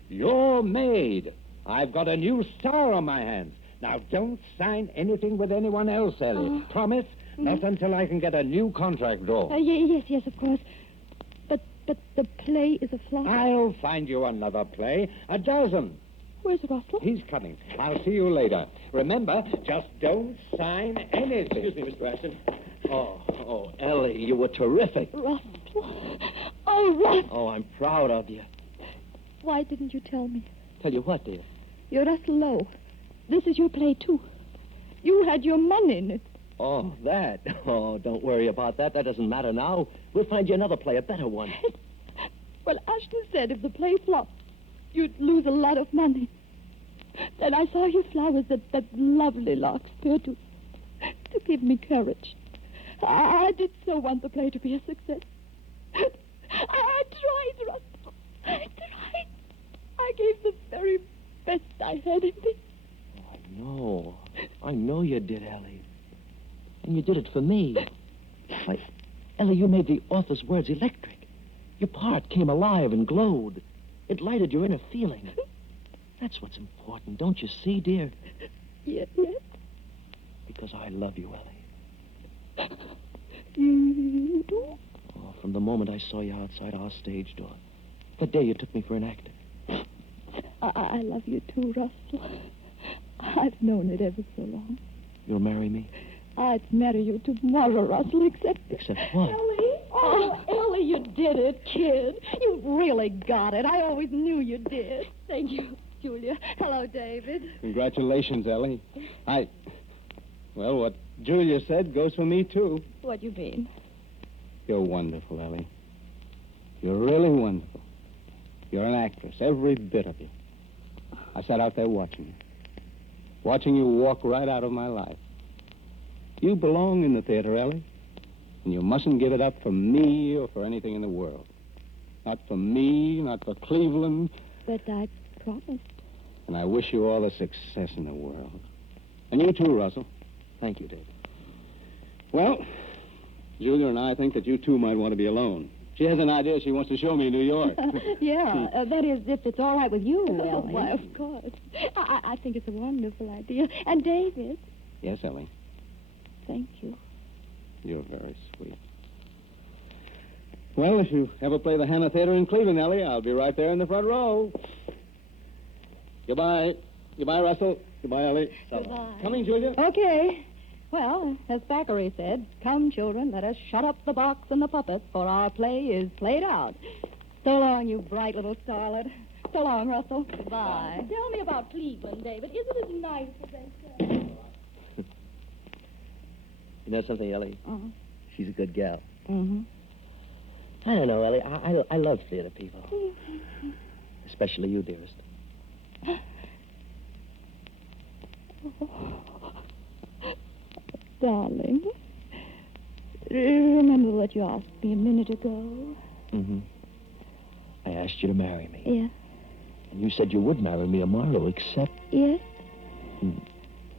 You're made. I've got a new star on my hands. Now, don't sign anything with anyone else, Ellie. Promise? Not until I can get a new contract drawn. Yes, of course. But the play is a flop. I'll find you another play. A dozen. Where's Russell? He's coming. I'll see you later. Remember, just don't sign anything. Excuse me, Mr. Ashton. Oh, Ellie, you were terrific. Russell. Oh, Russell. Oh, I'm proud of you. Why didn't you tell me? Tell you what, dear? You're Russell Lowe. This is your play, too. You had your money in it. Oh, that. Oh, don't worry about that. That doesn't matter now. We'll find you another play, a better one. Well, Ashton said if the play flopped, you'd lose a lot of money. Then I saw your flowers that lovely Larkspur to give me courage. I did so want the play to be a success. I tried, Russell. I tried. I gave the very best I had in me. No, I know you did, Ellie. And you did it for me. Why, Ellie, you made the author's words electric. Your part came alive and glowed. It lighted your inner feeling. That's what's important, don't you see, dear? Yes. Because I love you, Ellie. You do? Oh, from the moment I saw you outside our stage door. The day you took me for an actor. I love you too, Russell. I've known it ever so long. You'll marry me? I'd marry you tomorrow, Russell, except... Except what? Ellie? Oh, Ellie, you did it, kid. You really got it. I always knew you did. Thank you, Julia. Hello, David. Congratulations, Ellie. Well, what Julia said goes for me, too. What do you mean? You're wonderful, Ellie. You're really wonderful. You're an actress, every bit of you. I sat out there watching you. Watching you walk right out of my life. You belong in the theater, Ellie. And you mustn't give it up for me or for anything in the world. Not for me, not for Cleveland. But I promised. And I wish you all the success in the world. And you too, Russell. Thank you, David. Well, Julia and I think that you two might want to be alone. She has an idea she wants to show me in New York. Yeah, that is, if it's all right with you, Ellie. Why, of course. I think it's a wonderful idea. And David. Yes, Ellie. Thank you. You're very sweet. Well, if you ever play the Hannah Theater in Cleveland, Ellie, I'll be right there in the front row. Goodbye. Goodbye, Russell. Goodbye, Ellie. Goodbye. Coming, Julia? Okay. Well, as Thackeray said, come, children, let us shut up the box and the puppets, for our play is played out. So long, you bright little starlet. So long, Russell. Goodbye. Tell me about Cleveland, David. Isn't it nice as they say? You know something, Ellie? Uh-huh. She's a good gal. Mm-hmm. I don't know, Ellie. I love theater people. Especially you, dearest. Darling, remember what you asked me a minute ago? Mm-hmm. I asked you to marry me. Yes. And you said you would marry me tomorrow, except... Yes?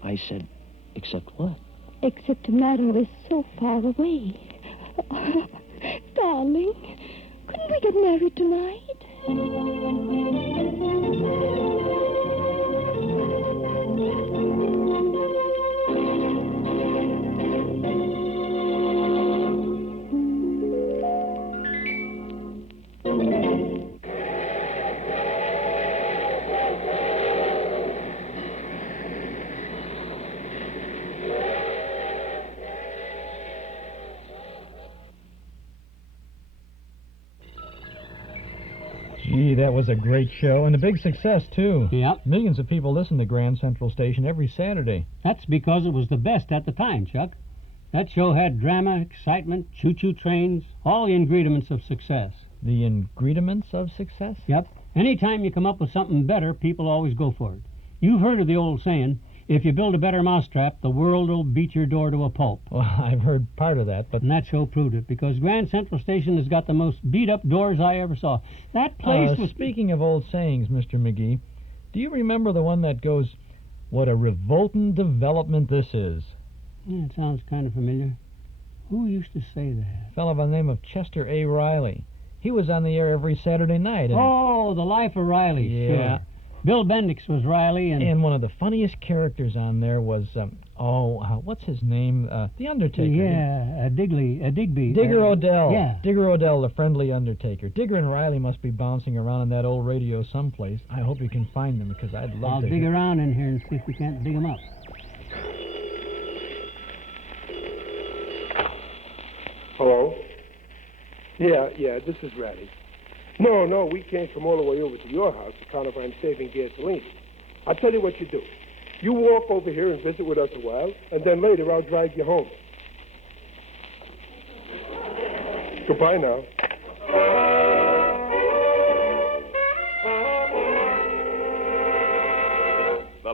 I said, except what? Except tomorrow is so far away. Darling, couldn't we get married tonight? Gee, that was a great show, and a big success, too. Yep. Millions of people listen to Grand Central Station every Saturday. That's because it was the best at the time, Chuck. That show had drama, excitement, choo-choo trains, all the ingredients of success. The ingredients of success? Yep. Anytime you come up with something better, people always go for it. You've heard of the old saying, if you build a better mousetrap, the world will beat your door to a pulp. Well, I've heard part of that, but... And that show proved it, because Grand Central Station has got the most beat-up doors I ever saw. That place was... Speaking of old sayings, Mr. McGee, do you remember the one that goes, what a revolting development this is? Yeah, it sounds kind of familiar. Who used to say that? A fellow by the name of Chester A. Riley. He was on the air every Saturday night. And... Oh, The Life of Riley. Yeah. Sure. Bill Bendix was Riley, and one of the funniest characters on there was, what's his name? The Undertaker. Yeah, Digby. Digger Odell. Yeah. Digger Odell, the friendly Undertaker. Digger and Riley must be bouncing around on that old radio someplace. I hope you can find them, because I'd love to. I'll dig around in here and see if we can't dig them up. Hello? Yeah, this is Ratty. No, we can't come all the way over to your house to count if I'm saving gasoline. I'll tell you what you do. You walk over here and visit with us a while, and then later I'll drive you home. Goodbye now.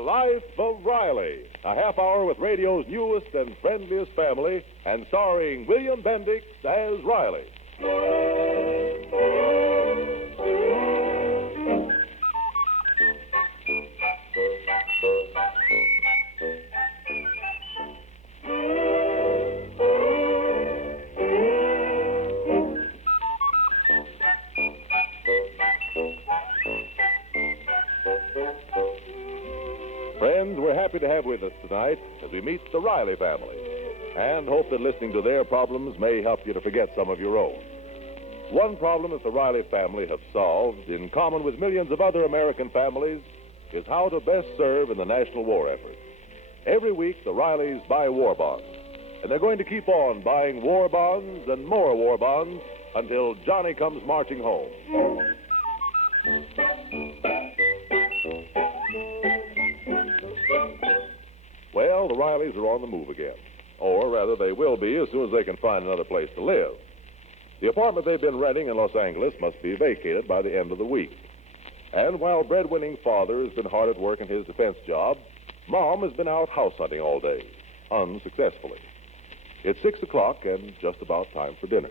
Life of Riley, a half hour with radio's newest and friendliest family, and starring William Bendix as Riley. Friends, we're happy to have with us tonight as we meet the Riley family and hope that listening to their problems may help you to forget some of your own. One problem that the Riley family have solved, in common with millions of other American families, is how to best serve in the national war effort. Every week, the Rileys buy war bonds, and they're going to keep on buying war bonds and more war bonds until Johnny comes marching home. Well, the Rileys are on the move again. Or, rather, they will be as soon as they can find another place to live. The apartment they've been renting in Los Angeles must be vacated by the end of the week. And while breadwinning father has been hard at work in his defense job, Mom has been out house hunting all day, unsuccessfully. It's 6 o'clock and just about time for dinner.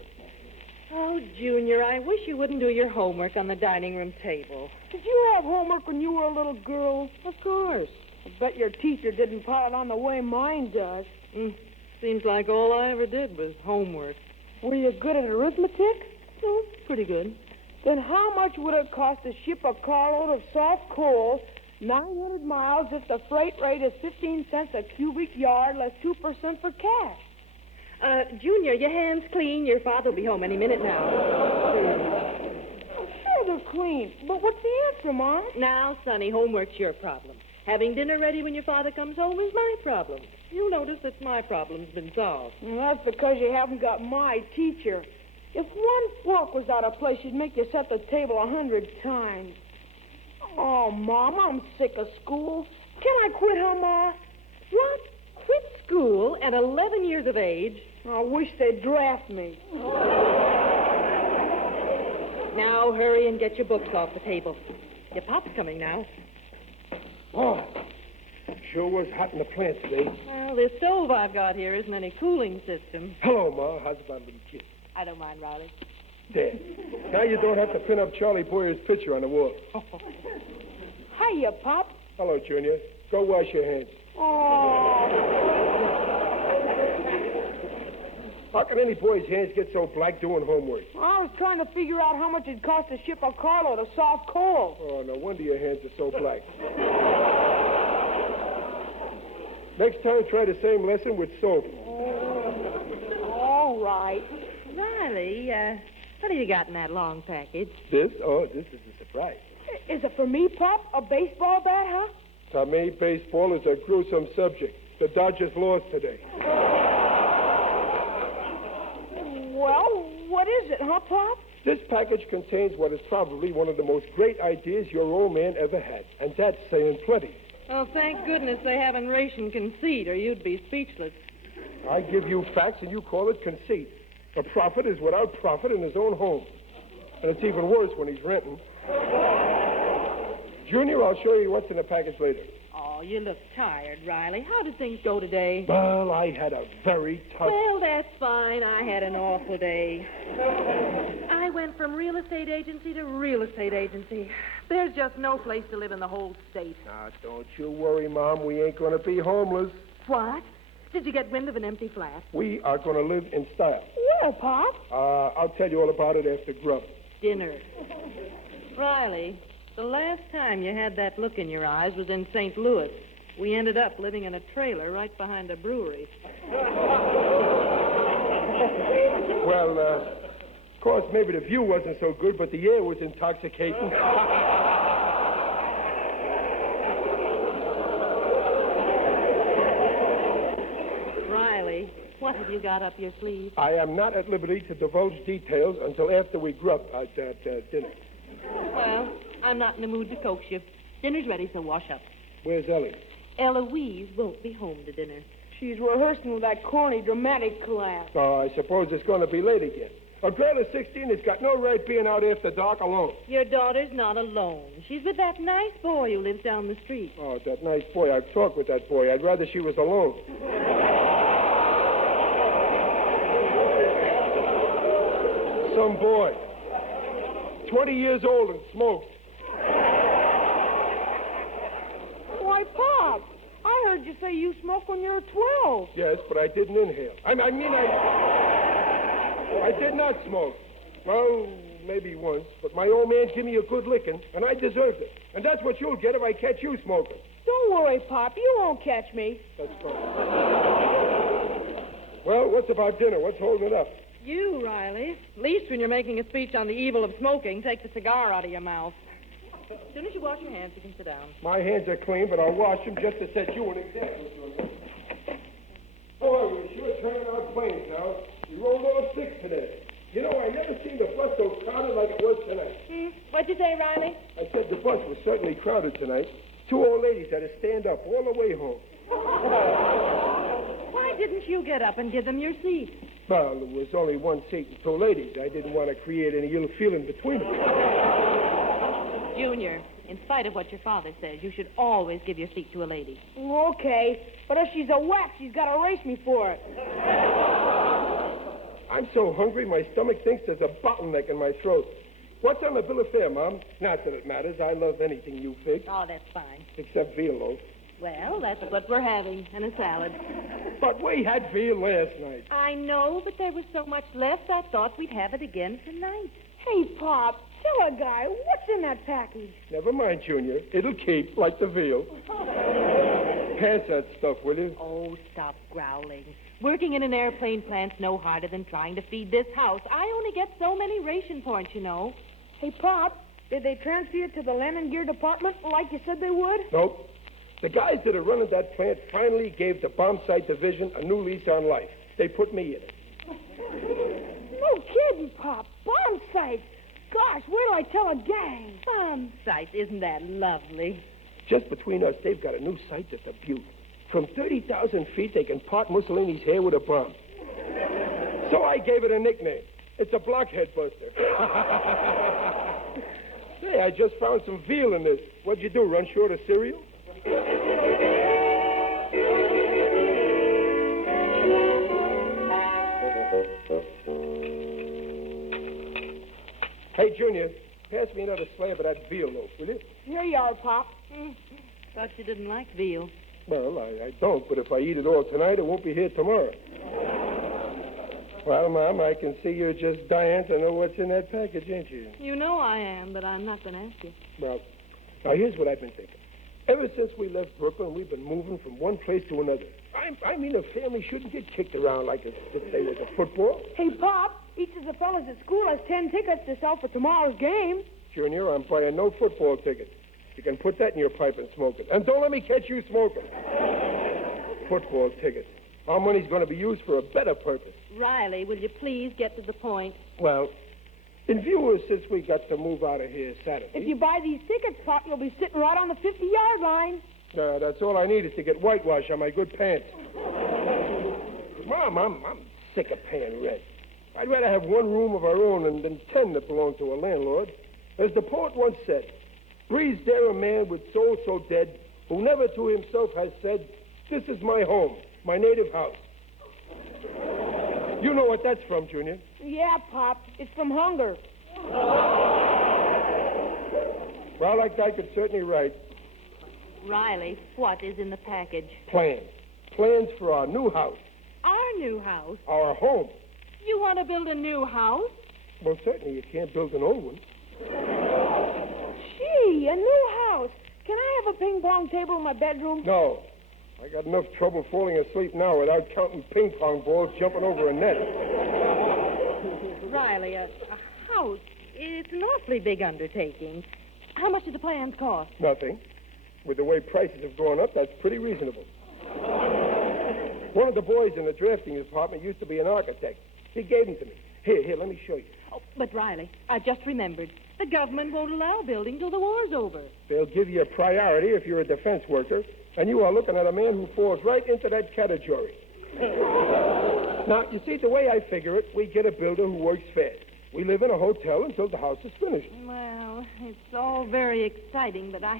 Oh, Junior, I wish you wouldn't do your homework on the dining room table. Did you have homework when you were a little girl? Of course. I bet your teacher didn't pile it on the way mine does. Seems like all I ever did was homework. Were you good at arithmetic? No, pretty good. Then how much would it cost to ship a carload of soft coal 900 miles if the freight rate is 15 cents a cubic yard less 2% for cash? Junior, your hands clean. Your father will be home any minute now. Sure, they're clean. But what's the answer, Mom? Now, Sonny, homework's your problem. Having dinner ready when your father comes home is my problem. You'll notice that my problem's been solved. Well, that's because you haven't got my teacher. If one fork was out of place, she'd make you set the table 100 times. Oh, Mom, I'm sick of school. Can I quit, huh, Ma? What? Quit school at 11 years of age? I wish they'd draft me. Now, hurry and get your books off the table. Your pop's coming now. Oh, sure was hot in the plant today. Well, this stove I've got here isn't any cooling system. Hello, Ma. How's about a little kiss? I don't mind, Riley. There. Now you don't have to pin up Charlie Boyer's picture on the wall. Hiya, Pop. Hello, Junior. Go wash your hands. How can any boy's hands get so black doing homework? I was trying to figure out how much it cost to ship a carload of soft coal. Oh, no wonder your hands are so black. Next time, try the same lesson with soap. All right. Riley, what have you got in that long package? This? Oh, this is a surprise. Is it for me, Pop? A baseball bat, huh? To me, baseball is a gruesome subject. The Dodgers lost today. Well, what is it, huh, Pop? This package contains what is probably one of the most great ideas your old man ever had, and that's saying plenty. Well, thank goodness they haven't ration conceit, or you'd be speechless. I give you facts, and you call it conceit. A prophet is without profit in his own home. And it's even worse when he's renting. Junior, I'll show you what's in the package later. Oh, you look tired, Riley. How did things go today? Well, I had a very tough... Well, that's fine. I had an awful day. I went from real estate agency to real estate agency. There's just no place to live in the whole state. Now, don't you worry, Mom. We ain't going to be homeless. What? Did you get wind of an empty flat? We are going to live in style. Where, Pop? I'll tell you all about it after grub. Dinner. Riley, the last time you had that look in your eyes was in St. Louis. We ended up living in a trailer right behind a brewery. Well, of course, maybe the view wasn't so good, but the air was intoxicating. Riley, what have you got up your sleeve? I am not at liberty to divulge details until after we grub at dinner. Well, I'm not in the mood to coax you. Dinner's ready, so wash up. Where's Ellie? Eloise won't be home to dinner. She's rehearsing with that corny dramatic class. Oh, I suppose it's going to be late again. A girl of 16 has got no right being out after dark alone. Your daughter's not alone. She's with that nice boy who lives down the street. Oh, that nice boy. I've talked with that boy. I'd rather she was alone. Some boy. 20 years old and smokes. Why, Pop, I heard you say you smoked when you were 12. Yes, but I didn't inhale. I did not smoke. Well, maybe once, but my old man gave me a good licking, and I deserved it. And that's what you'll get if I catch you smoking. Don't worry, Pop. You won't catch me. That's fine. Well, what's about dinner? What's holding it up? You, Riley. At least when you're making a speech on the evil of smoking, take the cigar out of your mouth. As soon as you wash your hands, you can sit down. My hands are clean, but I'll wash them just to set you an example, Julia. Boy, we're sure turning out planes now. We rolled all 6 today. You know, I never seen the bus so crowded like it was tonight. What'd you say, Riley? I said the bus was certainly crowded tonight. 2 old ladies had to stand up all the way home. Why didn't you get up and give them your seat? Well, there was only 1 seat and 2 ladies. I didn't want to create any ill feeling between them. Junior, in spite of what your father says, you should always give your seat to a lady. Okay, but if she's a whack, she's got to race me for it. I'm so hungry, my stomach thinks there's a bottleneck in my throat. What's on the bill of fare, Mom? Not that it matters. I love anything you fix. Oh, that's fine. Except veal loaf. Well, that's what we're having, and a salad. But we had veal last night. I know, but there was so much left, I thought we'd have it again tonight. Hey, Pop, tell a guy, what's in that package? Never mind, Junior. It'll keep, like the veal. Pass that stuff, will you? Oh, stop growling. Working in an airplane plant's no harder than trying to feed this house. I only get so many ration points, you know. Hey, Pop, did they transfer you to the landing gear department like you said they would? Nope. The guys that are running that plant finally gave the bomb sight division a new lease on life. They put me in it. No kidding, Pop. Bomb sights. Gosh, wait till I tell a gang. Bomb sights, isn't that lovely? Just between us, they've got a new sight that's a beaut. From 30,000 feet, they can part Mussolini's hair with a bomb. So I gave it a nickname. It's a blockhead buster. Say, I just found some veal in this. What'd you do, run short of cereal? Hey, Junior, pass me another slab of that veal loaf, will you? Here you are, Pop. Thought you didn't like veal. Well, I don't, but if I eat it all tonight, it won't be here tomorrow. Well, Mom, I can see you're just dying to know what's in that package, ain't you? You know I am, but I'm not going to ask you. Well, now here's what I've been thinking. Ever since we left Brooklyn, we've been moving from one place to another. I mean, a family shouldn't get kicked around like if they was a football. Hey, Pop, each of the fellas at school has 10 tickets to sell for tomorrow's game. Junior, I'm buying no football tickets. You can put that in your pipe and smoke it. And don't let me catch you smoking. Football tickets. Our money's going to be used for a better purpose. Riley, will you please get to the point? Well, in view of since we got to move out of here Saturday... If you buy these tickets, Pop, you'll be sitting right on the 50-yard line. That's all I need is to get whitewash on my good pants. Mom, I'm sick of paying rent. I'd rather have one room of our own than 10 that belong to a landlord. As the poet once said, breathes there a man with soul so dead, who never to himself has said, this is my home, my native house. You know what that's from, Junior? Yeah, Pop. It's from hunger. Well, I could certainly write. Riley, what is in the package? Plans. Plans for our new house. Our new house? Our home. You want to build a new house? Well, certainly you can't build an old one. Gee, a new house. Can I have a ping-pong table in my bedroom? No. I got enough trouble falling asleep now without counting ping-pong balls jumping over a net. Riley, a house, it's an awfully big undertaking. How much do the plans cost? Nothing. With the way prices have gone up, that's pretty reasonable. One of the boys in the drafting department used to be an architect. He gave them to me. Here, let me show you. Oh, but Riley, I just remembered. The government won't allow building till the war's over. They'll give you a priority if you're a defense worker, and you are looking at a man who falls right into that category. Now, you see, the way I figure it, we get a builder who works fast. We live in a hotel until the house is finished. Well, it's all very exciting, but I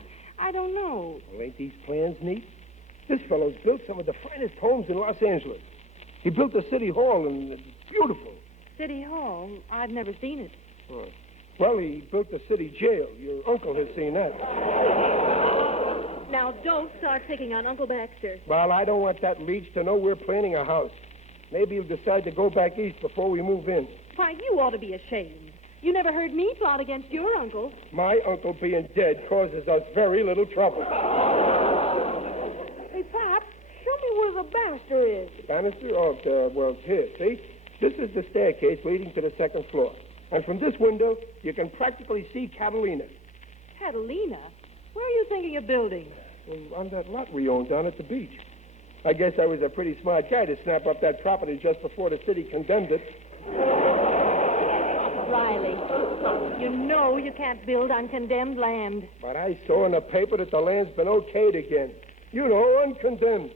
don't know. Well, ain't these plans neat? This fellow's built some of the finest homes in Los Angeles. He built the city hall, and it's beautiful. City Hall? I've never seen it. Oh. Well, he built the city jail. Your uncle has seen that. Now, don't start picking on Uncle Baxter. Well, I don't want that leech to know we're planning a house. Maybe he'll decide to go back east before we move in. Why, you ought to be ashamed. You never heard me plot against your uncle. My uncle being dead causes us very little trouble. Hey, Pop, show me where the banister is. Banister? Oh, well, here, see? This is the staircase leading to the second floor. And from this window, you can practically see Catalina. Catalina? Where are you thinking of building? Well, on that lot we own down at the beach. I guess I was a pretty smart guy to snap up that property just before the city condemned it. Riley, you know you can't build on condemned land. But I saw in the paper that the land's been okayed again. You know, uncondemned.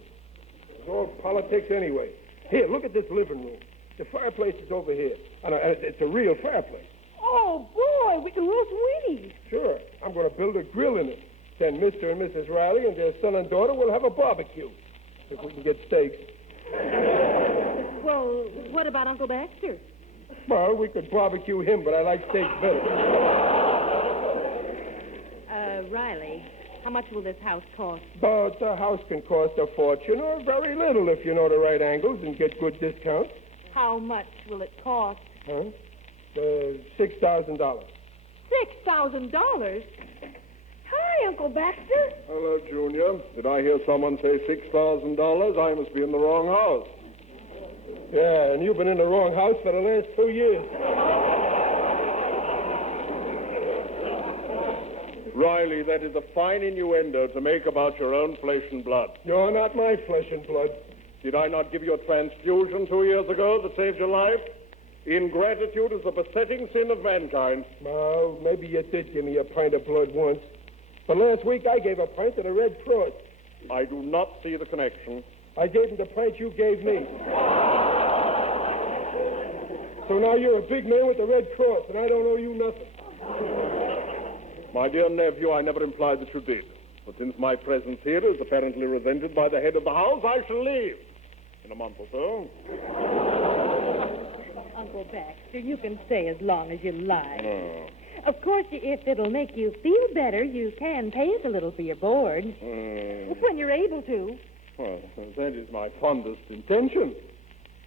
It's all politics anyway. Here, look at this living room. The fireplace is over here. It's a real fireplace. Oh, boy, we can roast Wheaties. Sure. I'm going to build a grill in it. Then Mr. and Mrs. Riley and their son and daughter will have a barbecue. If we can get steaks. Well, what about Uncle Baxter? Well, we could barbecue him, but I like steaks better. Riley, how much will this house cost? But the house can cost a fortune or very little if you know the right angles and get good discounts. How much will it cost? Huh? $6,000. $6,000? Hi, Uncle Baxter. Hello, Junior. Did I hear someone say $6,000? I must be in the wrong house. Yeah, and you've been in the wrong house for the last 2 years. Riley, that is a fine innuendo to make about your own flesh and blood. You're not my flesh and blood. Did I not give you a transfusion 2 years ago that saved your life? Ingratitude is the besetting sin of mankind. Well, maybe you did give me a pint of blood once. But last week I gave a pint to the Red Cross. I do not see the connection. I gave him the pint you gave me. So now you're a big man with the Red Cross, and I don't owe you nothing. My dear nephew, I never implied that you did. But since my presence here is apparently resented by the head of the house, I shall leave in a month or so. Uncle Baxter, you can stay as long as you like. No. Of course, if it'll make you feel better, you can pay us a little for your board. When you're able to. Well, that is my fondest intention.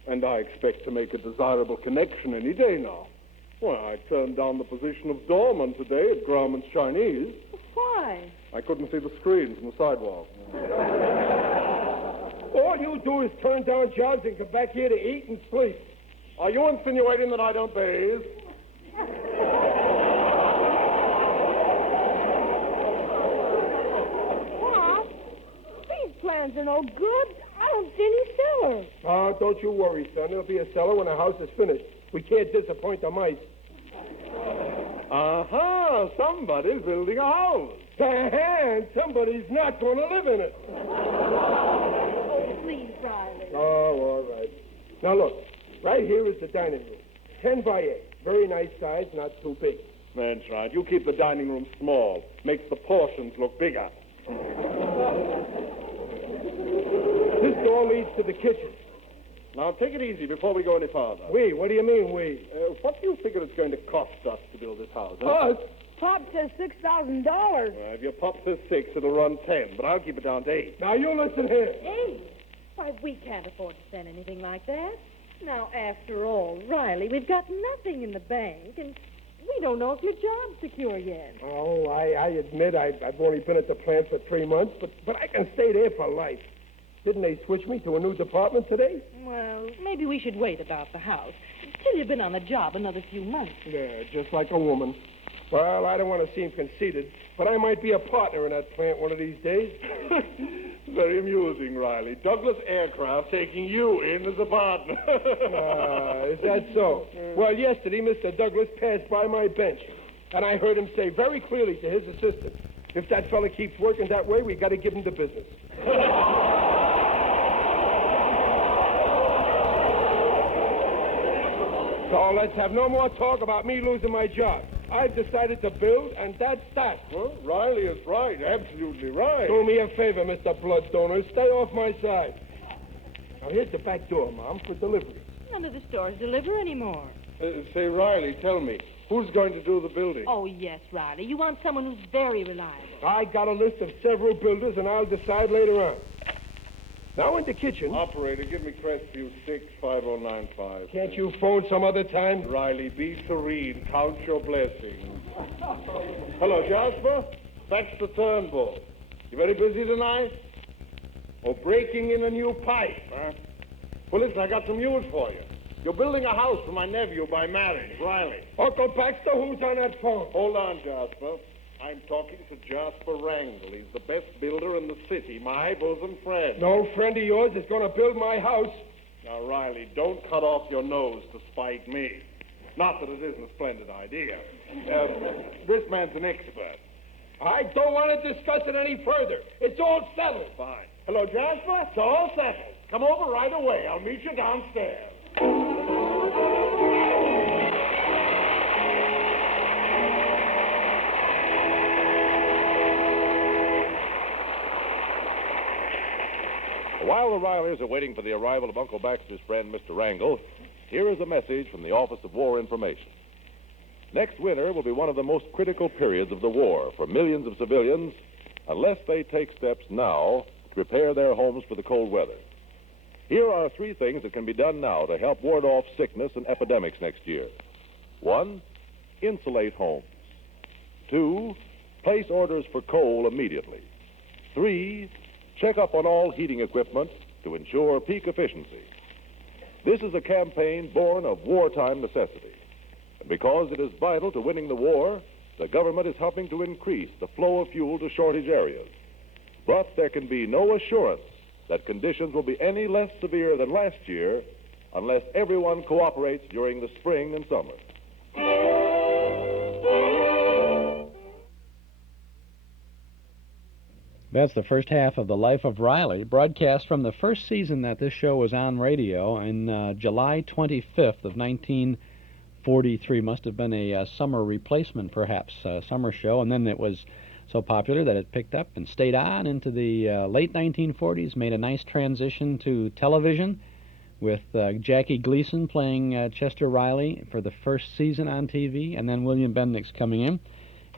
And I expect to make a desirable connection any day now. Well, I turned down the position of doorman today at Grauman's Chinese. Why? I couldn't see the screen from the sidewalk. All you do is turn down jobs and come back here to eat and sleep. Are you insinuating that I don't bathe? Pop, these plans are no good. I don't see any cellar. Oh, don't you worry, son. There'll be a cellar when the house is finished. We can't disappoint the mice. Aha! Somebody's building a house. And somebody's not going to live in it. Oh, please, Riley. Oh, all right. Now, look. Right here is the dining room. 10 by 8. Very nice size, not too big. That's right. You keep the dining room small. Makes the portions look bigger. This door leads to the kitchen. Now, take it easy before we go any farther. We? What do you mean, we? What do you figure it's going to cost us to build this house? Us? Pop says $6,000. If your pop says 6, it'll run 10, but I'll keep it down to 8. Now, you listen here. 8? Why, we can't afford to spend anything like that. Now, after all, Riley, we've got nothing in the bank, and we don't know if your job's secure yet. Oh, I admit I've only been at the plant for 3 months, but I can stay there for life. Didn't they switch me to a new department today? Well, maybe we should wait about the house till you've been on the job another few months. Yeah, just like a woman. Well, I don't want to seem conceited, but I might be a partner in that plant one of these days. Very amusing, Riley. Douglas Aircraft taking you in as a partner. Is that so? Well, yesterday, Mr. Douglas passed by my bench, and I heard him say very clearly to his assistant, if that fella keeps working that way, we got to give him the business. So let's have no more talk about me losing my job. I've decided to build, and that's that. Well, Riley is right. Absolutely right. Do me a favor, Mr. Blood Donor. Stay off my side. Now, here's the back door, Mom, for delivery. None of the stores deliver anymore. Say, Riley, tell me, who's going to do the building? Oh, yes, Riley. You want someone who's very reliable. I got a list of several builders, and I'll decide later on. Now in the kitchen. Operator, give me Crestview 65095. Can't you phone some other time? Riley, be serene. Count your blessings. Hello, Jasper. That's the Turnbull. You very busy tonight? Oh, breaking in a new pipe, huh? Well, listen, I got some news for you. You're building a house for my nephew by marriage, Riley. Uncle Baxter, who's on that phone? Hold on, Jasper. I'm talking to Jasper Wrangle. He's the best builder in the city, my bosom friend. No friend of yours is going to build my house. Now, Riley, don't cut off your nose to spite me. Not that it isn't a splendid idea. This man's an expert. I don't want to discuss it any further. It's all settled. Fine. Hello, Jasper. It's all settled. Come over right away. I'll meet you downstairs. While the Rileys are waiting for the arrival of Uncle Baxter's friend, Mr. Wrangle, here is a message from the Office of War Information. Next winter will be one of the most critical periods of the war for millions of civilians unless they take steps now to prepare their homes for the cold weather. Here are 3 things that can be done now to help ward off sickness and epidemics next year. 1, insulate homes. 2, place orders for coal immediately. 3, check up on all heating equipment to ensure peak efficiency. This is a campaign born of wartime necessity. And because it is vital to winning the war, the government is helping to increase the flow of fuel to shortage areas. But there can be no assurance that conditions will be any less severe than last year unless everyone cooperates during the spring and summer. That's the first half of The Life of Riley, broadcast from the first season that this show was on radio in July 25th of 1943. Must have been a summer replacement, perhaps, summer show, and then it was so popular that it picked up and stayed on into the late 1940s, made a nice transition to television with Jackie Gleason playing Chester Riley for the first season on TV, and then William Bendix coming in.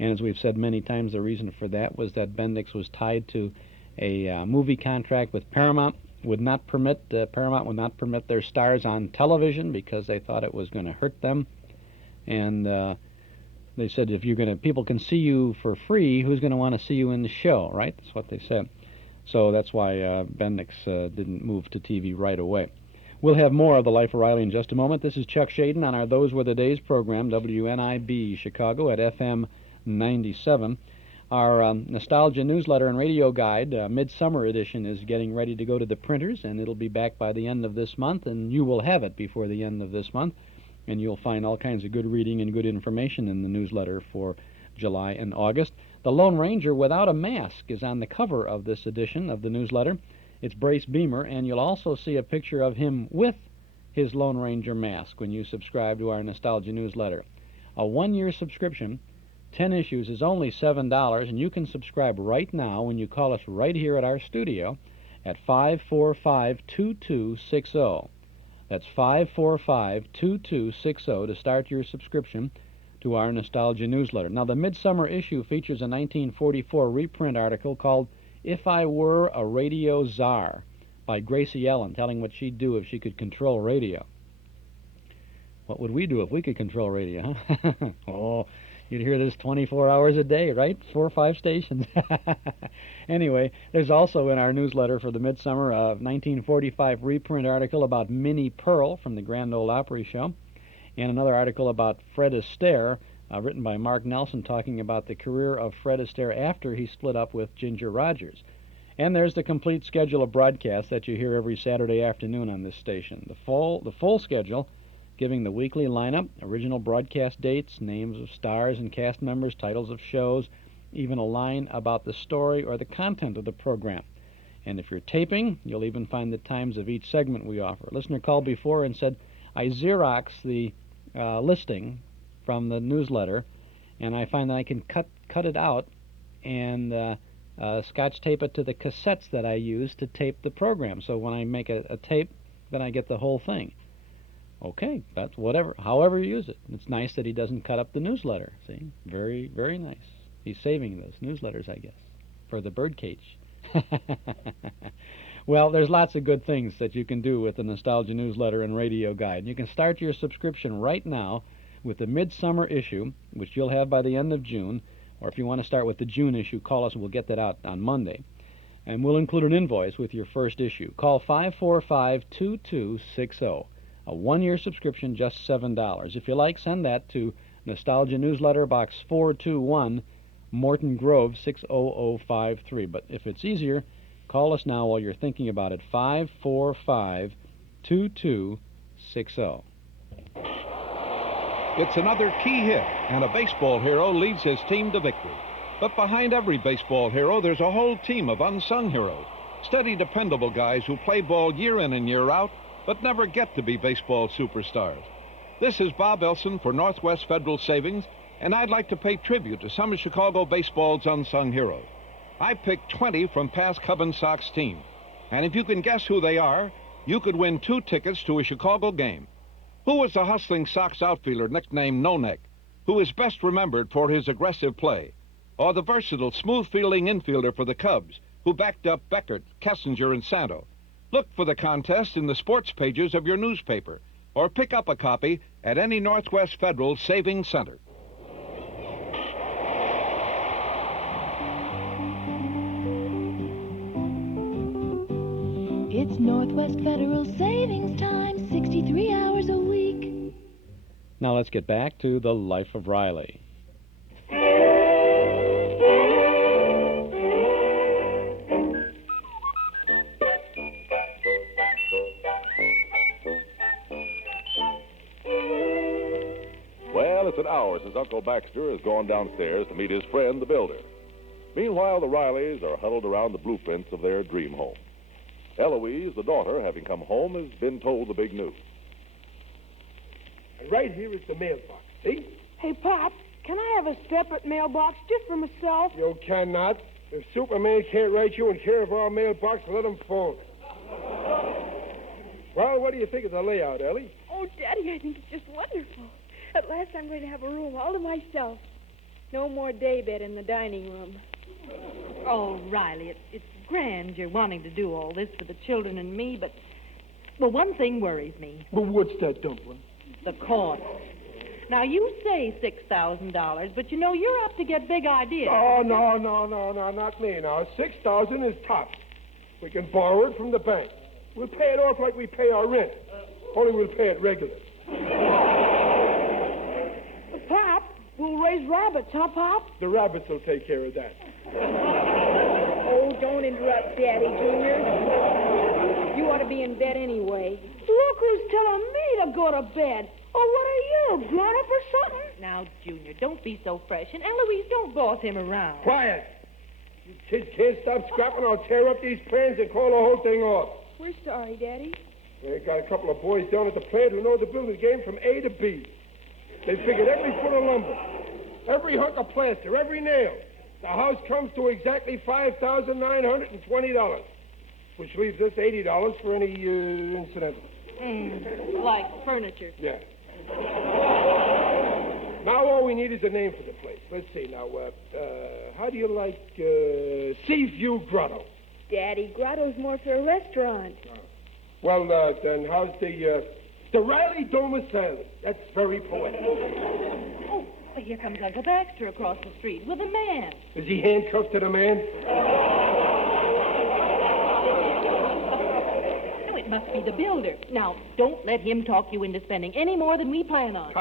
And as we've said many times, the reason for that was that Bendix was tied to a movie contract with Paramount. Paramount would not permit their stars on television because they thought it was going to hurt them. And they said, if people can see you for free, who's going to want to see you in the show, right? That's what they said. So that's why Bendix didn't move to TV right away. We'll have more of The Life of Riley in just a moment. This is Chuck Shaden on our Those Were the Days program, WNIB Chicago at FM 97. Our nostalgia newsletter and radio guide, Midsummer Edition, is getting ready to go to the printers, and it'll be back by the end of this month, and you will have it before the end of this month, and you'll find all kinds of good reading and good information in the newsletter for July and August. The Lone Ranger Without a Mask is on the cover of this edition of the newsletter. It's Brace Beamer, and you'll also see a picture of him with his Lone Ranger mask when you subscribe to our nostalgia newsletter. A 1-year subscription, 10 issues, is only $7, and you can subscribe right now when you call us right here at our studio at 545-2260. That's 545-2260 to start your subscription to our nostalgia newsletter. Now, the Midsummer issue features a 1944 reprint article called If I Were a Radio Czar by Gracie Ellen, telling what she'd do if she could control radio. What would we do if we could control radio, huh? Oh, you'd hear this 24 hours a day, right? 4 or 5 stations. Anyway, there's also in our newsletter for the Midsummer a 1945 reprint article about Minnie Pearl from the Grand Ole Opry show, and another article about Fred Astaire, written by Mark Nelson, talking about the career of Fred Astaire after he split up with Ginger Rogers. And there's the complete schedule of broadcasts that you hear every Saturday afternoon on this station. The full schedule, giving the weekly lineup, original broadcast dates, names of stars and cast members, titles of shows, even a line about the story or the content of the program. And if you're taping, you'll even find the times of each segment we offer. A listener called before and said, I Xerox the listing from the newsletter, and I find that I can cut it out and Scotch tape it to the cassettes that I use to tape the program. So when I make a tape, then I get the whole thing. Okay, that's whatever, however you use it. It's nice that he doesn't cut up the newsletter. See, very, very nice. He's saving those newsletters, I guess, for the birdcage. Well, there's lots of good things that you can do with the Nostalgia Newsletter and Radio Guide. You can start your subscription right now with the midsummer issue, which you'll have by the end of June, or if you want to start with the June issue, call us and we'll get that out on Monday. And we'll include an invoice with your first issue. Call 545-2260. A one-year subscription, just $7. If you like, send that to Nostalgia Newsletter, Box 421, Morton Grove, 60053. But if it's easier, call us now while you're thinking about it, 545-2260. It's another key hit, and a baseball hero leads his team to victory. But behind every baseball hero, there's a whole team of unsung heroes. Steady, dependable guys who play ball year in and year out, but never get to be baseball superstars. This is Bob Elson for Northwest Federal Savings, and I'd like to pay tribute to some of Chicago baseball's unsung heroes. I picked 20 from past Cub and Sox teams, and if you can guess who they are, you could win 2 tickets to a Chicago game. Who was the hustling Sox outfielder nicknamed No Neck, who is best remembered for his aggressive play? Or the versatile, smooth-fielding infielder for the Cubs, who backed up Beckert, Kessinger, and Santo? Look for the contest in the sports pages of your newspaper, or pick up a copy at any Northwest Federal Savings Center. It's Northwest Federal Savings Time, 63 hours a week. Now let's get back to the life of Riley. Well, it's an hour since Uncle Baxter has gone downstairs to meet his friend, the builder. Meanwhile, the Rileys are huddled around the blueprints of their dream home. Eloise, the daughter, having come home, has been told the big news. And right here is the mailbox, see? Hey, Pop, can I have a separate mailbox just for myself? You cannot. If Superman can't write you in care of our mailbox, let him phone. Well, what do you think of the layout, Ellie? Oh, Daddy, I think it's just wonderful. At last I'm going to have a room all to myself. No more daybed in the dining room. Oh, Riley, it's grand you're wanting to do all this for the children and me, but one thing worries me. Well, what's that, Dumpling? The cost. Now, you say $6,000, but you know you're up to get big ideas. Oh, no, not me now. 6,000 is tops. We can borrow it from the bank. We'll pay it off like we pay our rent. Only we'll pay it regular. Pop, we'll raise rabbits, huh, Pop? The rabbits will take care of that. Oh, don't interrupt, Daddy, Junior. You ought to be in bed anyway. Look who's telling me to go to bed. Oh, what are you, grown up or something? Now, Junior, don't be so fresh. And Eloise, don't boss him around. Quiet. You kids can't stop scrapping. I'll tear up these plans and call the whole thing off. We're sorry, Daddy. We got a couple of boys down at the plant who know the building game from A to B. They figured every foot of lumber, every hunk of plaster, every nail. The house comes to exactly $5,920, which leaves us $80 for any incidental. Like furniture. Yeah. Now all we need is a name for the place. Let's see now. How do you like Seaview Grotto? Daddy, Grotto's more for a restaurant. Well, then how's the Riley Domicile? That's very poetic. Oh, here comes Uncle Baxter across the street with a man. Is he handcuffed to the man? No, it must be the builder. Now, don't let him talk you into spending any more than we plan on.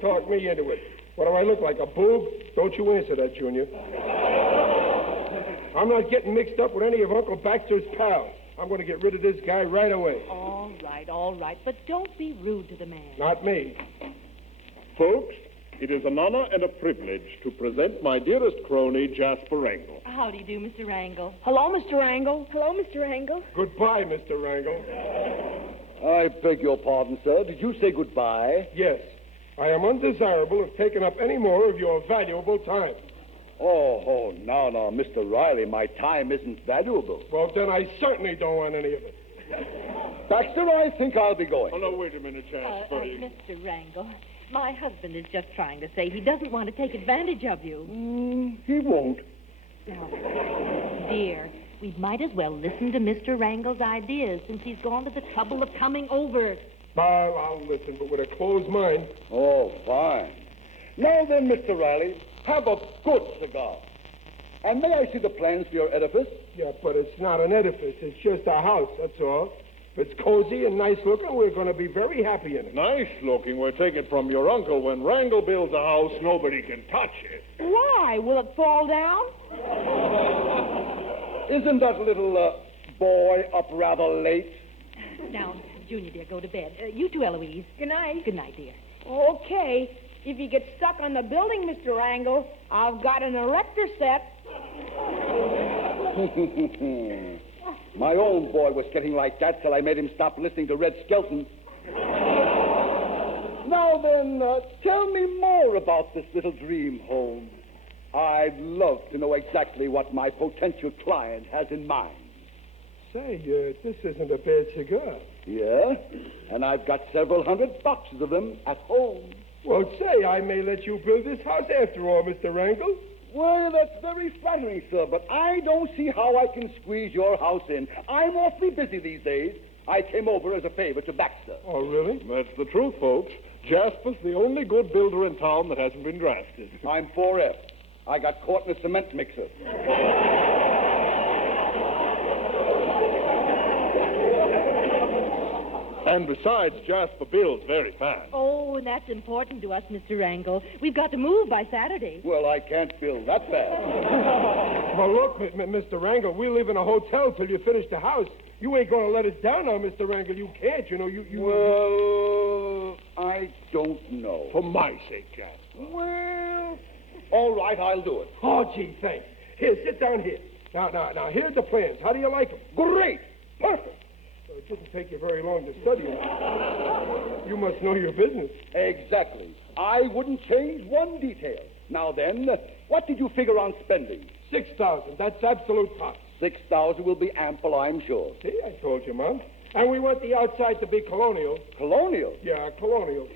Talk me into it. What do I look like, a boob? Don't you answer that, Junior. I'm not getting mixed up with any of Uncle Baxter's pals. I'm going to get rid of this guy right away. All right. But don't be rude to the man. Not me. Folks, it is an honor and a privilege to present my dearest crony, Jasper Wrangle. How do you do, Mr. Wrangle? Hello, Mr. Wrangle. Hello, Mr. Wrangle. Goodbye, Mr. Wrangle. I beg your pardon, sir. Did you say goodbye? Yes. I am undesirable of taking up any more of your valuable time. Oh, now, Mr. Riley, my time isn't valuable. Well, then I certainly don't want any of it. Baxter, I think I'll be going. Oh, no, wait a minute, Jasper. Mr. Wrangle, my husband is just trying to say he doesn't want to take advantage of you. He won't. Now, dear, we might as well listen to Mr. Wrangle's ideas since he's gone to the trouble of coming over. I'll listen, but with a closed mind. Oh, fine. Now then, Mr. Riley, have a good cigar. And may I see the plans for your edifice? Yeah, but it's not an edifice. It's just a house, that's all. If it's cozy and nice looking, we're going to be very happy in it. Nice looking. We'll take it from your uncle. When Wrangle builds a house, nobody can touch it. Why? Will it fall down? Isn't that little boy up rather late? Now, Junior, dear, go to bed. You too, Eloise. Good night. Good night, dear. Okay. If you get stuck on the building, Mr. Wrangle, I've got an erector set. My own boy was getting like that till I made him stop listening to Red Skelton. Now then, tell me more about this little dream home. I'd love to know exactly what my potential client has in mind. Say, this isn't a bad cigar. Yeah? And I've got several hundred boxes of them at home. Well, say, I may let you build this house after all, Mr. Wrangle. Well, that's very flattering, sir, but I don't see how I can squeeze your house in. I'm awfully busy these days. I came over as a favor to Baxter. Oh, really? That's the truth, folks. Jasper's the only good builder in town that hasn't been drafted. I'm 4F. I got caught in a cement mixer. And besides, Jasper builds very fast. Oh, and that's important to us, Mr. Wrangle. We've got to move by Saturday. Well, I can't build that fast. Well, look, Mr. Wrangle, we live in a hotel till you finish the house. You ain't going to let us down now, Mr. Wrangle. You can't, you know. Well, I don't know. For my sake, Jasper. Well, all right, I'll do it. Oh, gee, thanks. Here, sit down here. Now, here's the plans. How do you like them? Great. Perfect. So it didn't take you very long to study them. You must know your business. Exactly. I wouldn't change one detail. Now then, what did you figure on spending? 6,000. That's absolute top. 6,000 will be ample, I'm sure. See, I told you, Mom. And we want the outside to be colonial. Colonial? Yeah, colonial.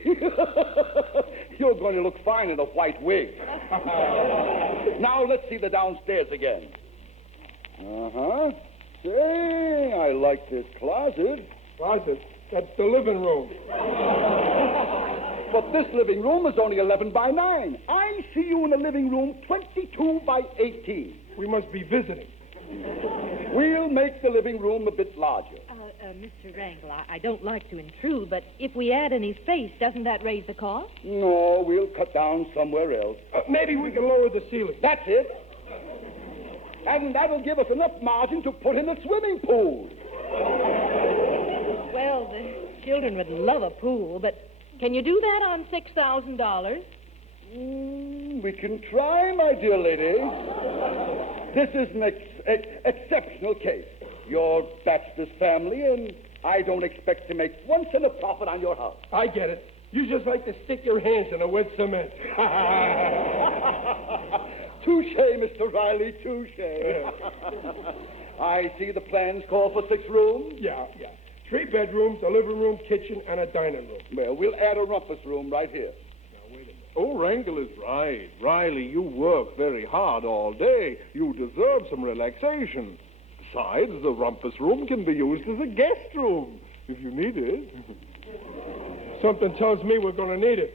You're going to look fine in a white wig. Now let's see the downstairs again. Uh-huh. Say, I like this closet. Closet? That's the living room. But this living room is only 11 by 9. I see you in a living room 22 by 18. We must be visiting. We'll make the living room a bit larger. Mr. Wrangle, I don't like to intrude, but if we add any space, doesn't that raise the cost? No, we'll cut down somewhere else. Maybe we can lower the ceiling. That's it. And that'll give us enough margin to put in a swimming pool. Well, the children would love a pool, but can you do that on $6,000? We can try, my dear lady. This is an exceptional case. You're Baxter's family, and I don't expect to make 1 cent of profit on your house. I get it. You just like to stick your hands in a wet cement. Touche, Mr. Riley, touche. I see the plans call for 6 rooms. Yeah. 3 bedrooms, a living room, kitchen, and a dining room. Well, we'll add a rumpus room right here. Now, wait a minute. Oh, Wrangle is right. Riley, you work very hard all day. You deserve some relaxation. Besides, the rumpus room can be used as a guest room, if you need it. Something tells me we're going to need it.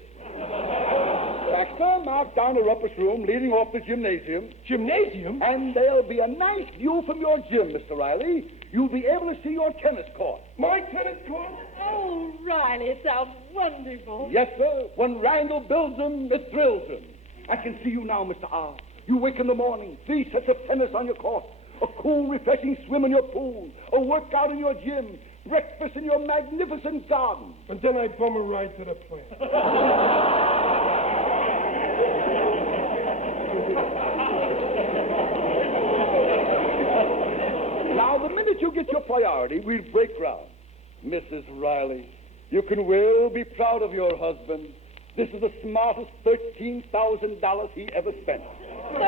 Baxter, mark down a rumpus room leading off the gymnasium. Gymnasium? And there'll be a nice view from your gym, Mr. Riley. You'll be able to see your tennis court. My tennis court? Oh, Riley, it sounds wonderful. Yes, sir. When Wrangle builds them, it thrills him. I can see you now, Mr. R. You wake in the morning, 3 sets of tennis on your court, a cool, refreshing swim in your pool, a workout in your gym, breakfast in your magnificent garden. And then I bum a ride to the plant. Now, the minute you get your priority, we'll break ground. Mrs. Riley, you can well be proud of your husband. This is the smartest $13,000 he ever spent.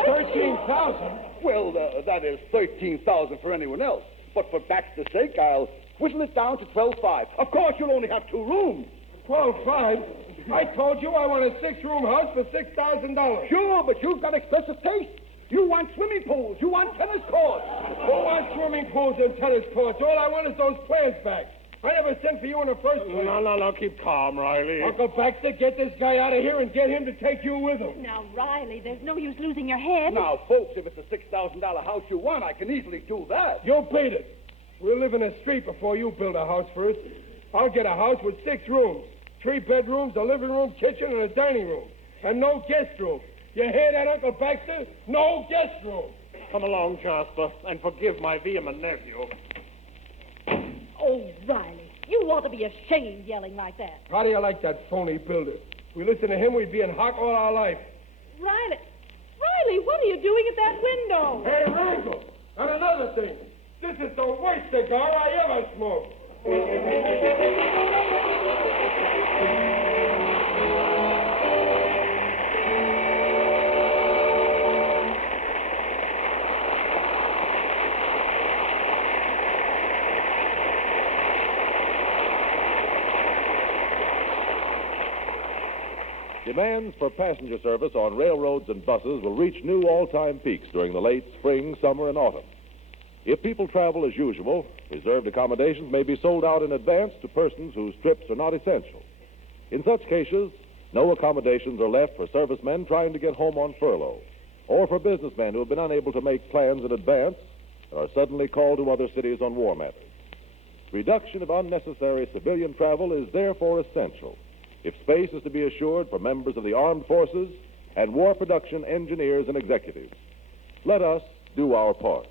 13,000? Well, that is 13,000 for anyone else. But for Baxter's sake, I'll whittle it down to 12.5. Of course, you'll only have 2 rooms. 12.5? I told you I want a 6-room house for $6,000. Sure, but you've got excessive taste. You want swimming pools. You want tennis courts. Who wants swimming pools and tennis courts? All I want is those plans back. I never sent for you in the first place. No, keep calm, Riley. Uncle Baxter, get this guy out of here and get him to take you with him. Now, Riley, there's no use losing your head. Now, folks, if it's a $6,000 house you want, I can easily do that. You'll beat it. We'll live in a street before you build a house for us. I'll get a house with 6 rooms. 3 bedrooms, a living room, kitchen, and a dining room. And no guest room. You hear that, Uncle Baxter? No guest room. Come along, Jasper, and forgive my vehement nephew. Oh, Riley, you ought to be ashamed yelling like that. How do you like that phony builder? If we listened to him, we'd be in hock all our life. Riley, what are you doing at that window? Hey, Randall, and another thing. This is the worst cigar I ever smoked. Demands for passenger service on railroads and buses will reach new all-time peaks during the late spring, summer, and autumn. If people travel as usual, reserved accommodations may be sold out in advance to persons whose trips are not essential. In such cases, no accommodations are left for servicemen trying to get home on furlough, or for businessmen who have been unable to make plans in advance and are suddenly called to other cities on war matters. Reduction of unnecessary civilian travel is therefore essential if space is to be assured for members of the armed forces and war production engineers and executives. Let us do our part.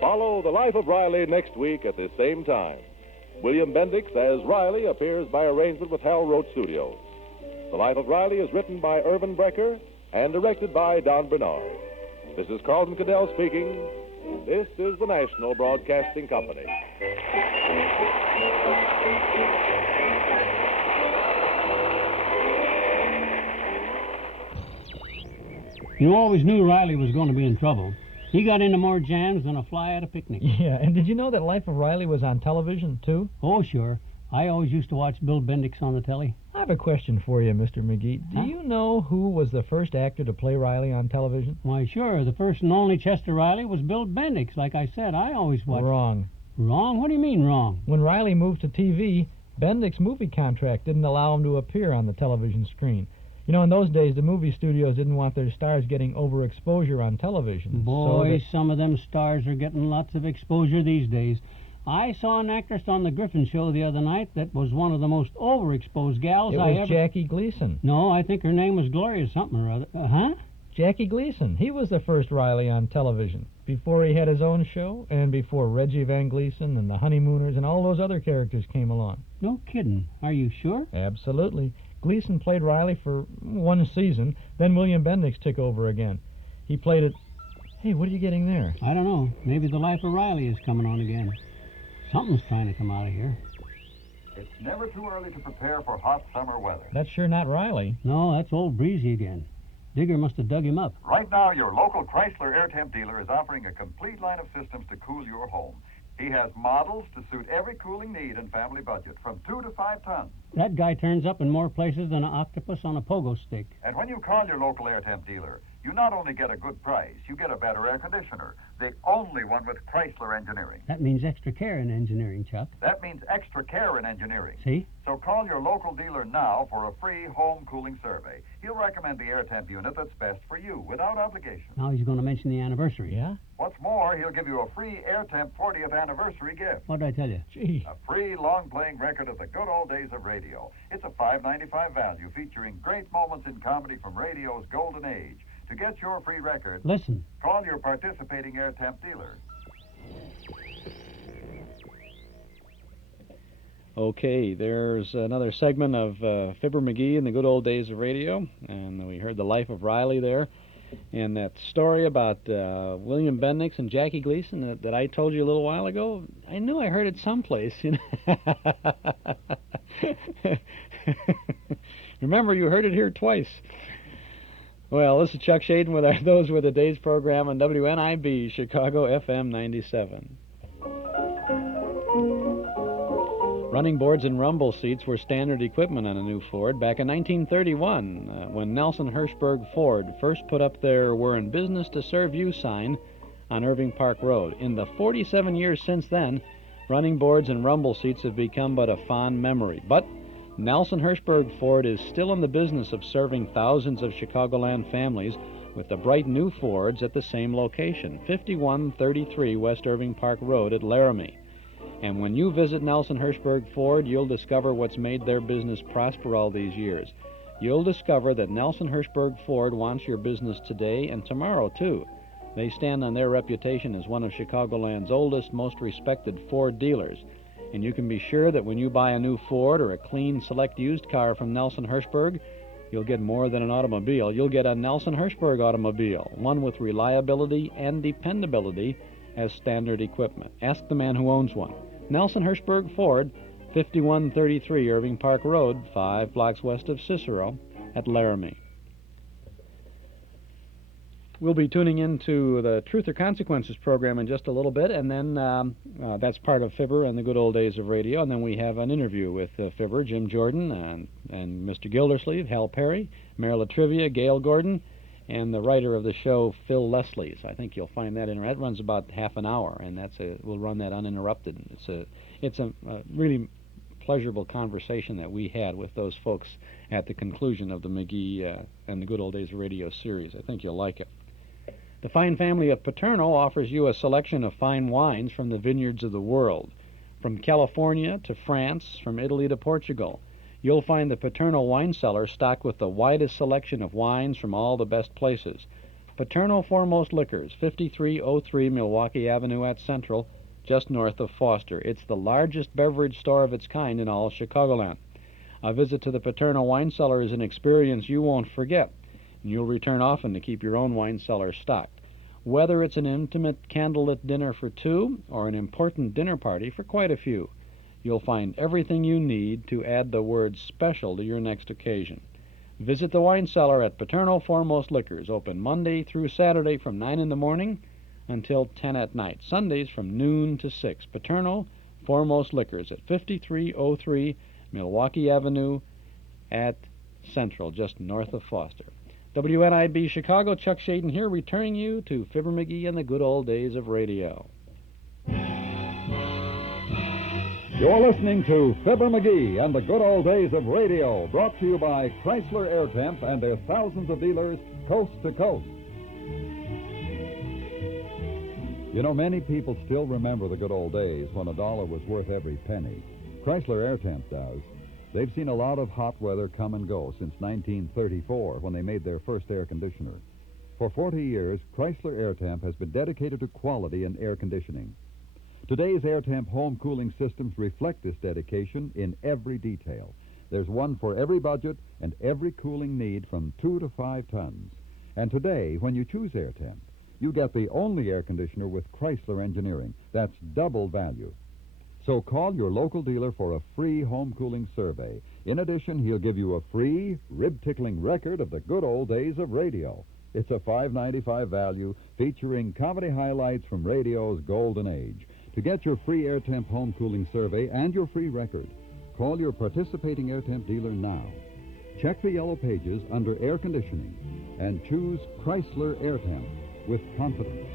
Follow The Life of Riley next week at this same time. William Bendix as Riley appears by arrangement with Hal Roach Studios. The Life of Riley is written by Irvin Brecker and directed by Don Bernard. This is Carlton Cadell speaking. This is the National Broadcasting Company. You always knew Riley was going to be in trouble. He got into more jams than a fly at a picnic. Yeah, and did you know that Life of Riley was on television, too? Oh, sure. I always used to watch Bill Bendix on the telly. I have a question for you, Mr. McGee. Do you know who was the first actor to play Riley on television? Why, sure. The first and only Chester Riley was Bill Bendix. Like I said, I always watched... Wrong. Wrong? What do you mean, wrong? When Riley moved to TV, Bendix's movie contract didn't allow him to appear on the television screen. You know, in those days, the movie studios didn't want their stars getting overexposure on television. Boy, some of them stars are getting lots of exposure these days. I saw an actress on the Griffin Show the other night that was one of the most overexposed gals It was Jackie Gleason. No, I think her name was Gloria something or other. Huh? Jackie Gleason. He was the first Riley on television, before he had his own show and before Reggie Van Gleason and the Honeymooners and all those other characters came along. No kidding. Are you sure? Absolutely. Gleason played Riley for one season, then William Bendix took over again. He played it... Hey, what are you getting there? I don't know. Maybe The Life of Riley is coming on again. Something's trying to come out of here. It's never too early to prepare for hot summer weather. That's sure not Riley. No, that's old Breezy again. Digger must have dug him up. Right now, your local Chrysler air temp dealer is offering a complete line of systems to cool your home. He has models to suit every cooling need and family budget, from 2 to 5 tons. That guy turns up in more places than an octopus on a pogo stick. And when you call your local air temp dealer, you not only get a good price, you get a better air conditioner, the only one with Chrysler engineering. That means extra care in engineering, Chuck. That means extra care in engineering. See? So call your local dealer now for a free home cooling survey. He'll recommend the air temp unit that's best for you, without obligation. Now he's going to mention the anniversary. Yeah? What's more, he'll give you a free air temp 40th anniversary gift. What did I tell you? Gee. A free long-playing record of the good old days of radio. It's a $5.95 value featuring great moments in comedy from radio's golden age. To get your free record, Listen. call your participating air temp dealer. Okay, there's another segment of Fibber McGee in the good old days of radio, and we heard the life of Riley there, and that story about William Bendix and Jackie Gleason that I told you a little while ago. I knew I heard it someplace. You know? Remember, you heard it here twice. Well, this is Chuck Shaden with Those Were the Days program on WNIB Chicago FM 97. Running boards and rumble seats were standard equipment on a new Ford back in 1931 when Nelson Hirschberg Ford first put up their "We're in business to serve you" sign on Irving Park Road. In the 47 years since then, running boards and rumble seats have become but a fond memory. But Nelson Hirschberg Ford is still in the business of serving thousands of Chicagoland families with the bright new Fords at the same location, 5133 West Irving Park Road at Laramie. And when you visit Nelson Hirschberg Ford, you'll discover what's made their business prosper all these years. You'll discover that Nelson Hirschberg Ford wants your business today and tomorrow, too. They stand on their reputation as one of Chicagoland's oldest, most respected Ford dealers. And you can be sure that when you buy a new Ford or a clean, select used car from Nelson Hirschberg, you'll get more than an automobile. You'll get a Nelson Hirschberg automobile, one with reliability and dependability as standard equipment. Ask the man who owns one. Nelson Hirschberg Ford, 5133 Irving Park Road, 5 blocks west of Cicero at Laramie. We'll be tuning into the Truth or Consequences program in just a little bit, and then that's part of Fibber and the good old days of radio, and then we have an interview with Fibber, Jim Jordan, and Mr. Gildersleeve, Hal Perry, Marilyn Trivia, Gail Gordon, and the writer of the show, Phil Leslie. So I think you'll find that that runs about half an hour, and we'll run that uninterrupted. It's a really pleasurable conversation that we had with those folks at the conclusion of the McGee and the Good Old Days of Radio series. I think you'll like it. The fine family of Paterno offers you a selection of fine wines from the vineyards of the world. From California to France, from Italy to Portugal, you'll find the Paterno wine cellar stocked with the widest selection of wines from all the best places. Paterno Foremost Liquors, 5303 Milwaukee Avenue at Central, just north of Foster. It's the largest beverage store of its kind in all Chicagoland. A visit to the Paterno wine cellar is an experience you won't forget, and you'll return often to keep your own wine cellar stocked. Whether it's an intimate candlelit dinner for two or an important dinner party for quite a few, you'll find everything you need to add the word special to your next occasion. Visit the wine cellar at Paterno Foremost Liquors, open Monday through Saturday from 9 in the morning until 10 at night, Sundays from noon to 6. Paterno Foremost Liquors at 5303 Milwaukee Avenue at Central, just north of Foster. WNIB Chicago, Chuck Shaden here, returning you to Fibber McGee and the good old days of radio. You're listening to Fibber McGee and the good old days of radio, brought to you by Chrysler Air Temp and their thousands of dealers coast to coast. You know, many people still remember the good old days when a dollar was worth every penny. Chrysler Air Temp does. They've seen a lot of hot weather come and go since 1934, when they made their first air conditioner. For 40 years, Chrysler Air Temp has been dedicated to quality in air conditioning. Today's Air Temp home cooling systems reflect this dedication in every detail. There's one for every budget and every cooling need from 2 to 5 tons. And today, when you choose Air Temp, you get the only air conditioner with Chrysler engineering. That's double value. So call your local dealer for a free home cooling survey. In addition, he'll give you a free, rib-tickling record of the good old days of radio. It's a $5.95 value featuring comedy highlights from radio's golden age. To get your free Air Temp home cooling survey and your free record, call your participating Air Temp dealer now. Check the yellow pages under air conditioning and choose Chrysler Air Temp with confidence.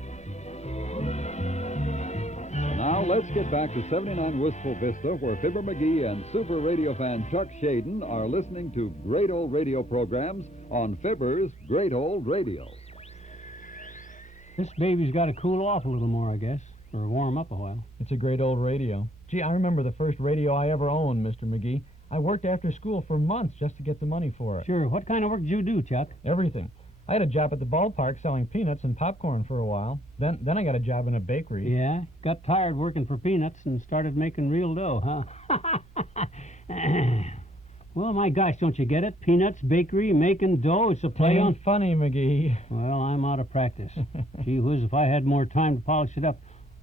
Now let's get back to 79 Wistful Vista, where Fibber McGee and super radio fan Chuck Shaden are listening to great old radio programs on Fibber's Great Old Radio. This baby's got to cool off a little more, I guess, or warm up a while. It's a great old radio. Gee, I remember the first radio I ever owned, Mr. McGee. I worked after school for months just to get the money for it. Sure. What kind of work did you do, Chuck? Everything. I had a job at the ballpark selling peanuts and popcorn for a while. Then I got a job in a bakery. Yeah? Got tired working for peanuts and started making real dough, huh? Well, my gosh, don't you get it? Peanuts, bakery, making dough, it's a play on... Ain't funny, McGee. Well, I'm out of practice. Gee whiz, if I had more time to polish it up.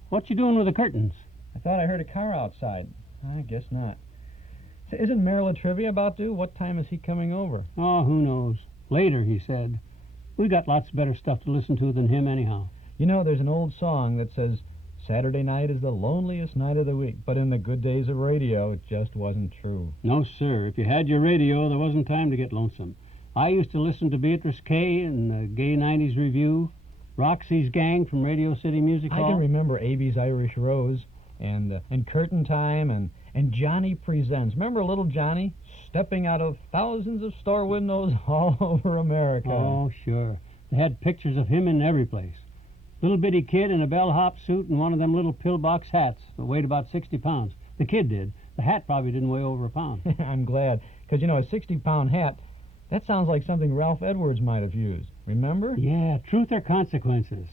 What you doing with the curtains? I thought I heard a car outside. I guess not. So isn't Merrill trivia about due? What time is he coming over? Oh, who knows? Later, he said. We got lots of better stuff to listen to than him anyhow. You know, there's an old song that says, Saturday night is the loneliest night of the week, but in the good days of radio, it just wasn't true. No, sir. If you had your radio, there wasn't time to get lonesome. I used to listen to Beatrice Kay and the Gay 90s Review, Roxy's Gang from Radio City Music Hall. I can remember A.B.'s Irish Rose and Curtain Time and Johnny Presents. Remember little Johnny stepping out of thousands of store windows all over America? Oh, sure. They had pictures of him in every place. Little bitty kid in a bellhop suit and one of them little pillbox hats that weighed about 60 pounds. The kid did. The hat probably didn't weigh over a pound. I'm glad, because, you know, a 60-pound hat, that sounds like something Ralph Edwards might have used. Remember? Yeah, Truth or Consequences.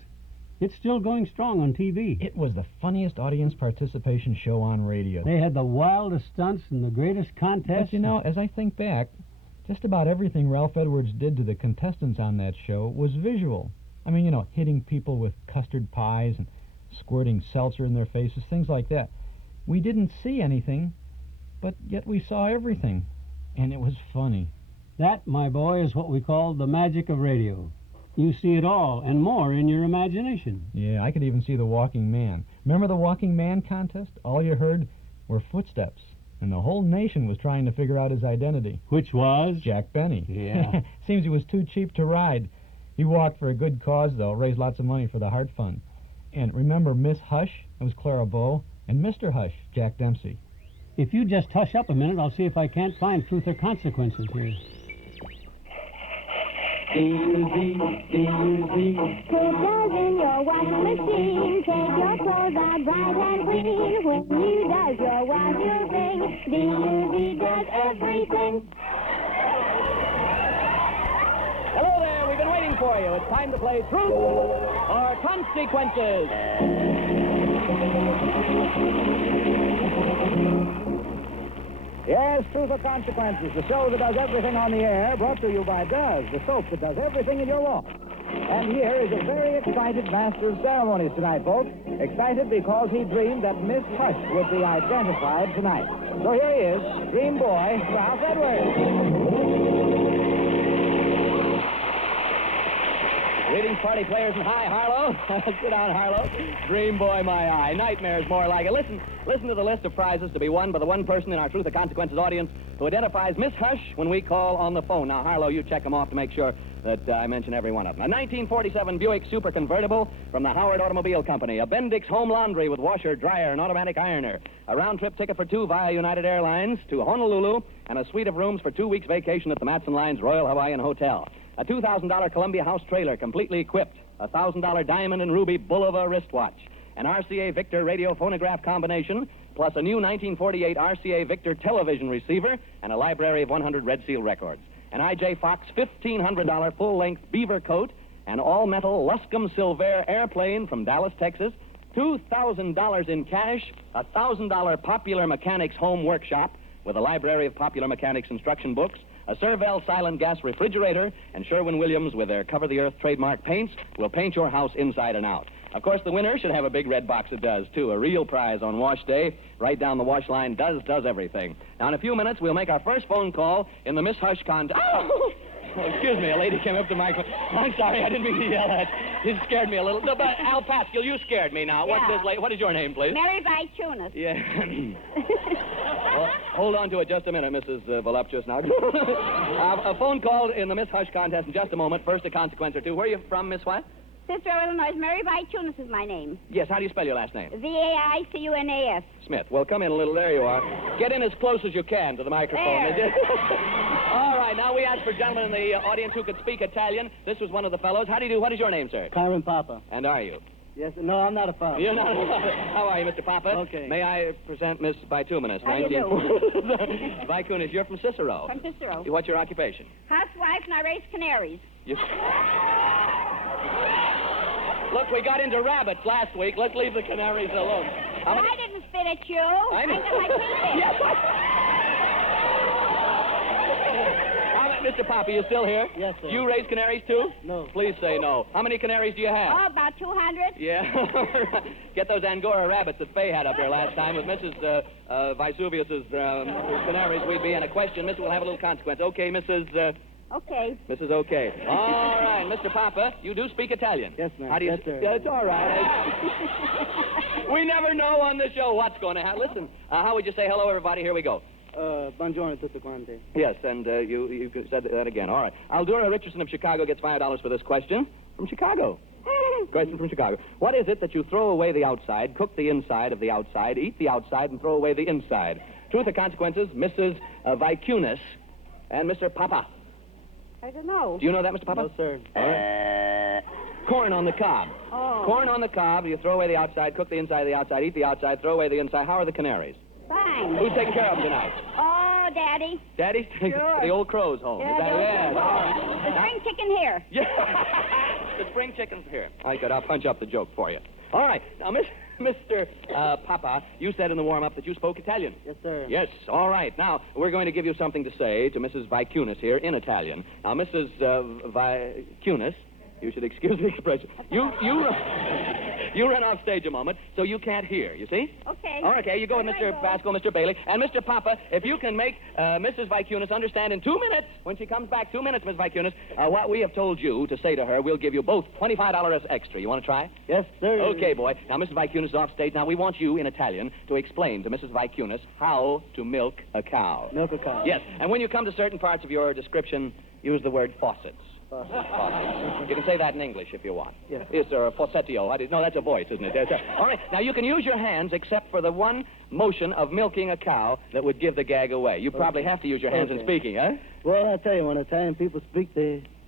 It's still going strong on TV. It was the funniest audience participation show on radio. They had the wildest stunts and the greatest contests. But, you know, as I think back, just about everything Ralph Edwards did to the contestants on that show was visual. I mean, you know, hitting people with custard pies and squirting seltzer in their faces, things like that. We didn't see anything, but yet we saw everything, and it was funny. That, my boy, is what we call the magic of radio. You see it all and more in your imagination. Yeah, I could even see the Walking Man. Remember the Walking Man contest? All you heard were footsteps, and the whole nation was trying to figure out his identity. Which was? Jack Benny. Yeah. Seems he was too cheap to ride. He walked for a good cause, though, raised lots of money for the Heart Fund. And remember Miss Hush? It was Clara Bow. And Mr. Hush, Jack Dempsey. If you just hush up a minute, I'll see if I can't find Truth or Consequences here. Put those in your washing machine. Take your clothes out bright and clean. When you does your wash, you'll sing. D-U-Z does everything. Hello there, we've been waiting for you. It's time to play Truth or Consequences. Yes, Truth or Consequences, the show that does everything on the air, brought to you by Does, the soap that does everything in your walk. And here is a very excited master of ceremonies tonight, folks. Excited because he dreamed that Miss Hush would be identified tonight. So here he is, Dream Boy, Ralph Edwards. Greetings, party players, and hi, Harlow. Sit down, Harlow. Dream Boy, my eye. Nightmares, more like it. Listen to the list of prizes to be won by the one person in our Truth or Consequences audience who identifies Miss Hush when we call on the phone. Now, Harlow, you check them off to make sure that I mention every one of them. A 1947 Buick Super Convertible from the Howard Automobile Company. A Bendix Home Laundry with washer, dryer, and automatic ironer. A round-trip ticket for two via United Airlines to Honolulu, and a suite of rooms for 2 weeks vacation at the Matson Lines Royal Hawaiian Hotel. A $2,000 Columbia House trailer completely equipped. A $1,000 diamond and ruby Bulova wristwatch. An RCA Victor radio phonograph combination, plus a new 1948 RCA Victor television receiver, and a library of 100 Red Seal records. An I.J. Fox $1,500 full-length beaver coat, an all-metal Luscombe Silver airplane from Dallas, Texas, $2,000 in cash, a $1,000 Popular Mechanics home workshop with a library of Popular Mechanics instruction books, a Serval silent gas refrigerator, and Sherwin-Williams with their Cover the Earth trademark paints will paint your house inside and out. Of course, the winner should have a big red box that does, too. A real prize on wash day. Right down the wash line, does everything. Now, in a few minutes, we'll make our first phone call in the Miss Hush contest. Oh, excuse me, a lady came up to my... I'm sorry, I didn't mean to yell at. You scared me a little. No, but Al Pascal, you scared me now. Yeah. What is your name, please? Mary Vitunas. Yeah. Well, hold on to it just a minute, Mrs. Voluptuous now. A phone call in the Miss Hush contest in just a moment. First, a consequence or two. Where are you from, Miss what? Sister of Illinois. Mary Vitunas is my name. Yes, how do you spell your last name? V-A-I-C-U-N-A-S. Smith. Well, come in a little. There you are. Get in as close as you can to the microphone. There. All right, now we asked for gentlemen in the audience who could speak Italian. This was one of the fellows. How do you do? What is your name, sir? Kyron Papa. And are you? Yes, no, I'm not a father. You're not a father. How are you, Mr. Papa? Okay. May I present Miss Vitunas? How do you do? Vitunas, you're from Cicero. From Cicero. What's your occupation? Housewife, and I raise canaries. Look, we got into rabbits last week. Let's leave the canaries alone. I didn't spit at you. I know. got my teeth in. Yes, Mr. Poppy, you still here? Yes, sir. You raise canaries, too? No. Please say no. How many canaries do you have? Oh, about 200. Yeah. Get those Angora rabbits that Faye had up here last time with Mrs. Vesuvius's canaries. We'd be in a question. Mr. will have a little consequence. Okay, Mrs. Okay. Mrs. Okay. All right, Mr. Papa, you do speak Italian. Yes, ma'am. How do you... Yes, sir. Yeah, it's all right. We never know on this show what's going to happen. Listen, how would you say hello, everybody? Here we go. Buongiorno tutti quanti. Yes, and you said that again. All right. Aldura Richardson of Chicago gets $5 for this question. From Chicago. Question from Chicago. What is it that you throw away the outside, cook the inside of the outside, eat the outside, and throw away the inside? Truth or consequences, Mrs. Vicunis and Mr. Papa. I don't know. Do you know that, Mr. Papa? No, sir. All right. Corn on the cob. Oh. Corn on the cob. You throw away the outside, cook the inside of the outside, eat the outside, throw away the inside. How are the canaries? Fine. Who's taking care of them tonight? Oh, Daddy. Daddy's taking Sure. the old crow's home. Yeah, Is that the old it? crow's All home. right. The spring chicken here. Yeah. The spring chicken's here. I could. I'll punch up the joke for you. All right. Now, Mr. Papa, you said in the warm-up that you spoke Italian. Yes, sir. Yes. All right. Now, we're going to give you something to say to Mrs. Vicunis here in Italian. Now, Mrs. Vicunis, you should excuse the expression. You run off stage a moment, so you can't hear, you see? Okay. All right, okay, you go with Mr. Pascal, Mr. Bailey, and Mr. Papa, if you can make Mrs. Vicunis understand in 2 minutes, when she comes back, 2 minutes, Miss Vicunis, what we have told you to say to her, we'll give you both $25 extra. You want to try? Yes, sir. Okay, boy. Now, Mrs. Vicunis is off stage. Now, we want you, in Italian, to explain to Mrs. Vicunis how to milk a cow. Milk a cow. Yes, and when you come to certain parts of your description, use the word faucets. Faucets. You can say that in English if you want. Yes. Yes, sir, a faucetio. No, that's a voice, isn't it? All right, now you can use your hands except for the one motion of milking a cow that would give the gag away. You probably have to use your hands in speaking, huh? Well, I tell you, when Italian people speak,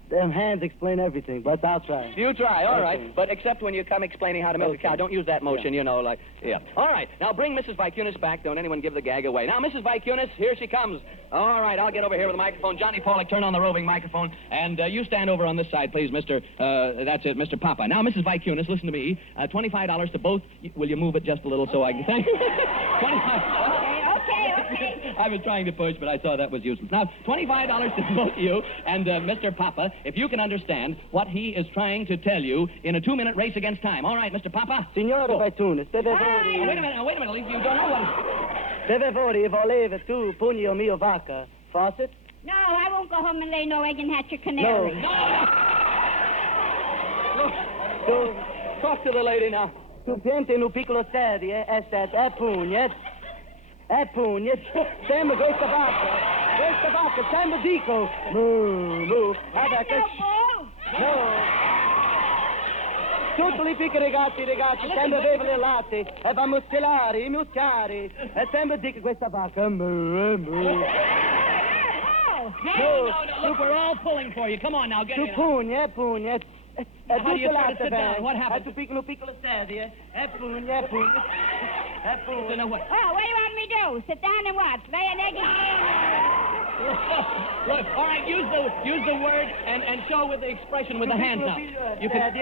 them hands explain everything, but I'll try. You try, all right. Okay. But except when you come explaining how to milk a cow, don't use that motion, you know, like, yeah. All right, now bring Mrs. Vicunis back. Don't anyone give the gag away. Now, Mrs. Vicunis, here she comes. All right, I'll get over here with the microphone. Johnny Pollock, turn on the roving microphone. And you stand over on this side, please, Mr. That's it, Mr. Papa. Now, Mrs. Vicunis, listen to me. $25 to both. Will you move it just a little so I can thank you? 25. Okay. I was trying to push, but I saw that was useless. Now, $25 to both you and Mr. Papa, if you can understand what he is trying to tell you in a 2-minute race against time. All right, Mr. Papa? Signore Vicunis, Wait a minute, you don't know what... deve volere tu pugno mio vaca. Faucet? No, I won't go home and lay no egg and hatch a canary. No. Talk to the lady now. Tu piante in un piccolo serie, è pugnet. È pugnet. Sembra questa vacca, sembra dico. Mu. No. Tutti i piccoli ragazzi, sembra avere le latte, e va a muscolare, i muscari, e sembra dico questa vacca. Mu. No, look, we're all pulling for you. Come on now, get Tu in. pugnet. How do you try to sit down? What happened? Tu piccolo serie, è pugnet. Oh, what do you want me to do? Sit down and what? Lay an egg again? Look, all right, use the word and show with the expression with the hands now. You can...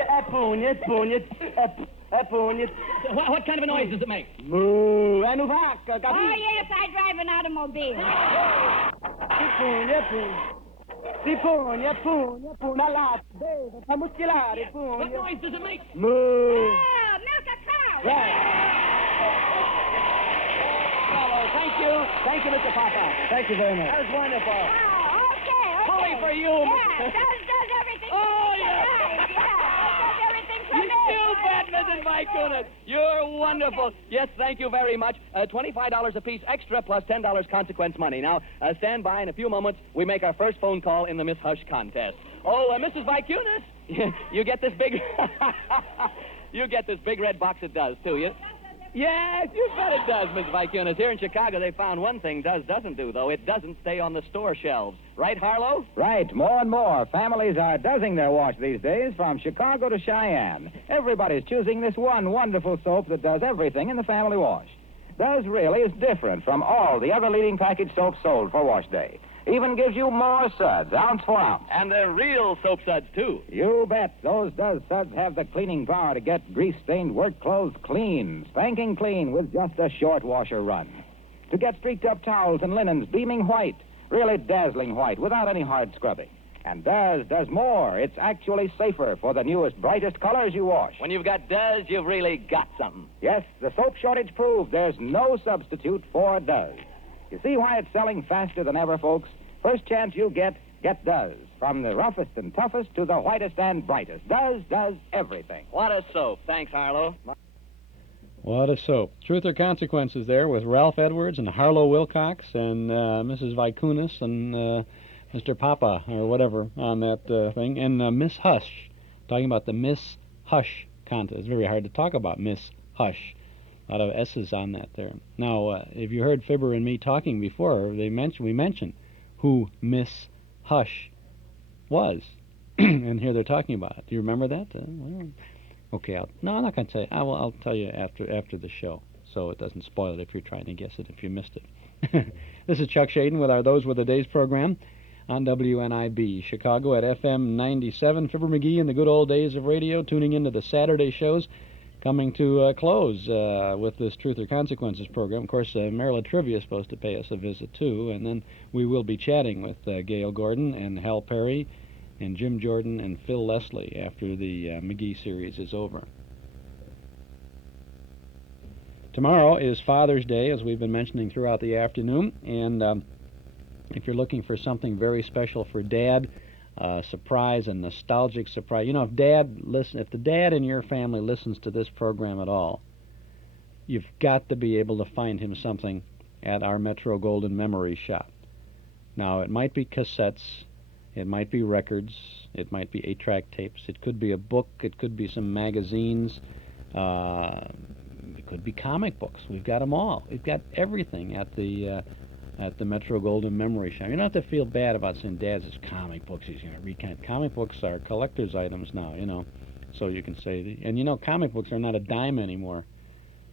pugnet. What kind of a noise does it make? Moo, è una vacca, capito? Oh, yes, I drive an automobile. Si pugna, la latte, deve, fa muscolare, pugna. What noise does it make? Moo. Oh, milk a cow. Thank you, Mr. Papa. Thank you very much. That was wonderful. Oh, okay. Pulling for you. Yeah, does everything for me. Yeah, does everything for me. You bet, Mrs. Vicunis. You're wonderful. Yes, thank you very much. $25 apiece extra plus $10 consequence money. Now, stand by. In a few moments, we make our first phone call in the Miss Hush contest. Oh, Mrs. Vicunis, you get this big... you get this big red box. It does, too. Yes, you bet it does, Miss Vicunis. Here in Chicago, they found one thing doesn't do, though. It doesn't stay on the store shelves. Right, Harlow? Right. More and more families are doesing their wash these days from Chicago to Cheyenne. Everybody's choosing this one wonderful soap that does everything in the family wash. Does really is different from all the other leading package soaps sold for wash day. Even gives you more suds, ounce for ounce. And they're real soap suds, too. You bet. Those Does suds have the cleaning power to get grease-stained work clothes clean, spanking clean with just a short washer run. To get streaked-up towels and linens beaming white, really dazzling white, without any hard scrubbing. And does more. It's actually safer for the newest, brightest colors you wash. When you've got Does, you've really got something. Yes, the soap shortage proves there's no substitute for Does. You see why it's selling faster than ever, folks? First chance you get Does. From the roughest and toughest to the whitest and brightest. Does everything. What a soap. Thanks, Harlow. What a soap. Truth or Consequences there with Ralph Edwards and Harlow Wilcox and Mrs. Vicunis and Mr. Papa or whatever on that thing. And Miss Hush, talking about the Miss Hush contest. It's very hard to talk about Miss Hush. A lot of S's on that there. Now, if you heard Fibber and me talking before, we mentioned who Miss Hush was. And here they're talking about it. Do you remember that? Okay, I'm not going to tell you. I'll tell you after the show, so it doesn't spoil it if you're trying to guess it if you missed it. This is Chuck Shaden with our Those Were the Days program on WNIB, Chicago at FM 97. Fibber McGee in the good old days of radio, tuning into the Saturday shows. Coming to a close with this Truth or Consequences program. Of course, Maryland Trivia is supposed to pay us a visit, too, and then we will be chatting with Gail Gordon and Hal Perry and Jim Jordan and Phil Leslie after the McGee series is over. Tomorrow is Father's Day, as we've been mentioning throughout the afternoon, and if you're looking for something very special for Dad, surprise, a nostalgic surprise. You know, if the dad in your family listens to this program at all, you've got to be able to find him something at our Metro Golden Memory Shop. Now, it might be cassettes, it might be records, it might be 8-track tapes, it could be a book, it could be some magazines, it could be comic books. We've got them all. We've got everything at the Metro Golden Memory Shop. You don't have to feel bad about saying Dad's his comic books. He's going to read comic books are collector's items now, you know. So you can say, and you know, comic books are not a dime anymore.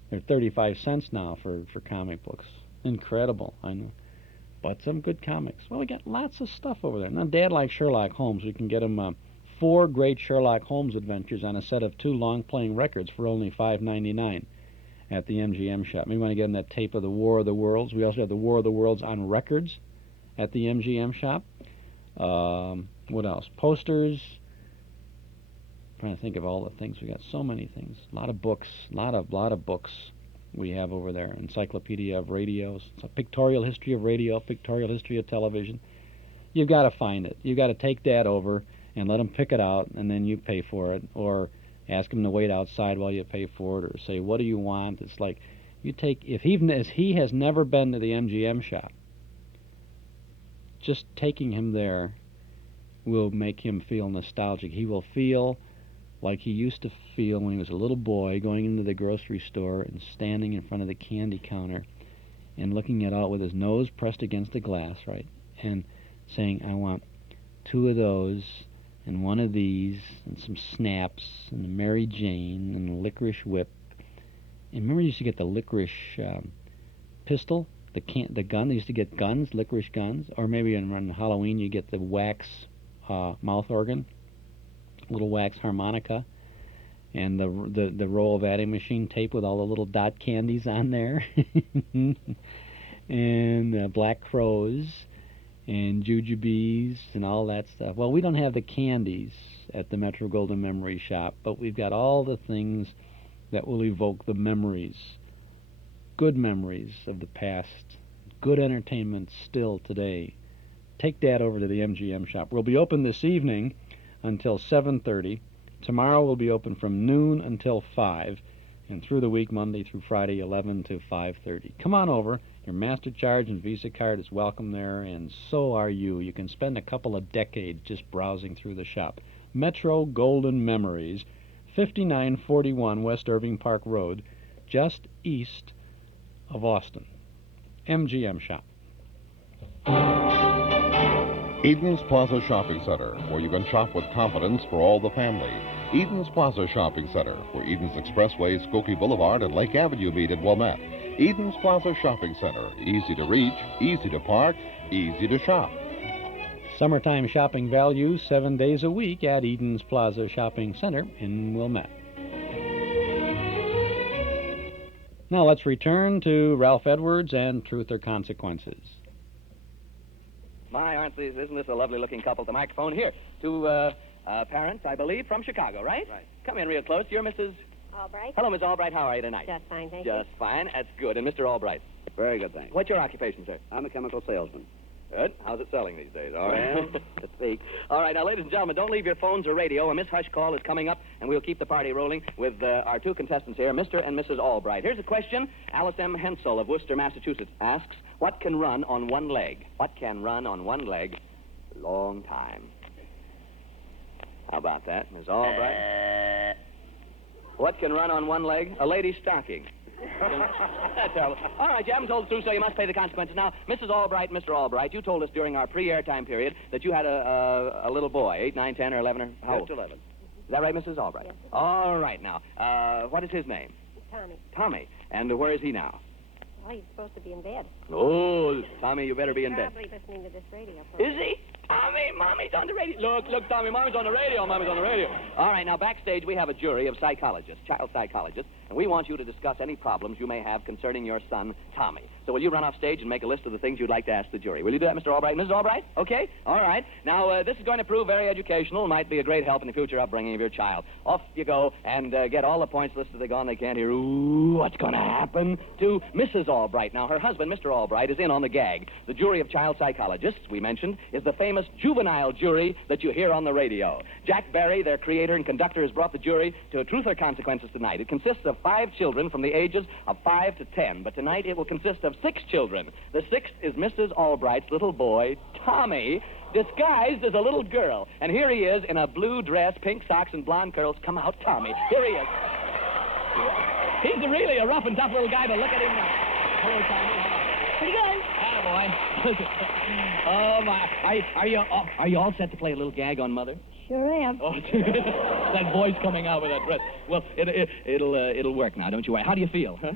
They're 35 cents now for comic books. Incredible, I know. But some good comics. Well, we got lots of stuff over there. Now, Dad likes Sherlock Holmes. We can get him 4 great Sherlock Holmes adventures on a set of 2 long-playing records for only $5.99. At the MGM shop. Maybe want to get in that tape of the War of the Worlds. We also have the War of the Worlds on records at the MGM shop. What else? Posters. I'm trying to think of all the things. We got so many things. A lot of books. A lot of books we have over there. Encyclopedia of Radios. It's a pictorial history of radio, pictorial history of television. You've got to find it. You've got to take Dad over and let him pick it out, and then you pay for it. Or ask him to wait outside while you pay for it, or say, what do you want? It's like, you take, if he has never been to the MGM shop, just taking him there will make him feel nostalgic. He will feel like he used to feel when he was a little boy going into the grocery store and standing in front of the candy counter and looking it out with his nose pressed against the glass, right, and saying, I want 2 of those, and 1 of these, and some snaps, and a Mary Jane, and a licorice whip. And remember you used to get the licorice pistol, the gun? They used to get guns, licorice guns, or maybe on Halloween you get the wax mouth organ, little wax harmonica, and the roll of adding machine tape with all the little dot candies on there, and black crows, and jujubes and all that stuff. Well, we don't have the candies at the Metro Golden Memory Shop, but we've got all the things that will evoke the memories, good memories of the past, good entertainment still today. Take Dad over to the MGM shop. We'll be open this evening until 7:30. Tomorrow we'll be open from noon until 5, and through the week, Monday through Friday, 11 to 5:30. Come on over. Your MasterCharge and Visa card is welcome there, and so are you. You can spend a couple of decades just browsing through the shop. Metro Golden Memories, 5941 West Irving Park Road, just east of Austin. MGM shop. Eden's Plaza Shopping Center, where you can shop with confidence for all the family. Eden's Plaza Shopping Center, where Eden's Expressway, Skokie Boulevard, and Lake Avenue meet at Wilmette. Eden's Plaza Shopping Center, easy to reach, easy to park, easy to shop. Summertime shopping values 7 days a week at Eden's Plaza Shopping Center in Wilmette. Now let's return to Ralph Edwards and Truth or Consequences. My, isn't this a lovely-looking couple? The microphone here. Two parents, I believe, from Chicago, right? Right. Come in real close. You're Mrs. Albright. Hello, Miss Albright. How are you tonight? Just fine, thank you. Just fine. That's good. And Mr. Albright? Very good, thanks. What's your occupation, sir? I'm a chemical salesman. Good. How's it selling these days? All right. Well, to speak. All right, now, ladies and gentlemen, don't leave your phones or radio. A Miss Hush call is coming up, and we'll keep the party rolling with our two contestants here, Mr. and Mrs. Albright. Here's a question. Alice M. Hensel of Worcester, Massachusetts, asks, what can run on one leg? What can run on one leg a long time? How about that, Miss Albright? What can run on one leg? A lady's stocking. That's terrible. All right, you haven't told the truth, so you must pay the consequences. Now, Mrs. Albright and Mr. Albright, you told us during our pre-airtime period that you had a little boy, 8, 9, 10, or 11, or how old? Just 11. Is that right, Mrs. Albright? Yes. All right, now, what is his name? Tommy. Tommy. And where is he now? Well, he's supposed to be in bed. Oh, Tommy, you better be in bed. Probably listening to this radio Is program. he? Tommy, Mommy's on the radio. Look, Tommy, Mommy's on the radio. Mommy's on the radio. All right, now, backstage, we have a jury of psychologists, child psychologists, and we want you to discuss any problems you may have concerning your son, Tommy. So will you run off stage and make a list of the things you'd like to ask the jury? Will you do that, Mr. Albright? Mrs. Albright? Okay? All right. Now, this is going to prove very educational, might be a great help in the future upbringing of your child. Off you go and get all the points listed they gone they can't hear. Ooh, what's going to happen to Mrs. Albright? Now, her husband, Mr. Albright, is in on the gag. The jury of child psychologists, we mentioned, is the famous juvenile jury that you hear on the radio. Jack Barry, their creator and conductor, has brought the jury to Truth or Consequences tonight. It consists of 5 children from the ages of 5 to 10, but tonight it will consist of 6 children. The 6th is Mrs. Albright's little boy, Tommy, disguised as a little girl. And here he is in a blue dress, pink socks, and blonde curls. Come out, Tommy. Here he is. He's really a rough and tough little guy, but look at him now. Hello, Tommy. Pretty good. Attaboy. Oh, my. Are you all set to play a little gag on Mother? Sure am. Oh, that voice coming out with that dress. Well, it'll work now, don't you worry. How do you feel, huh?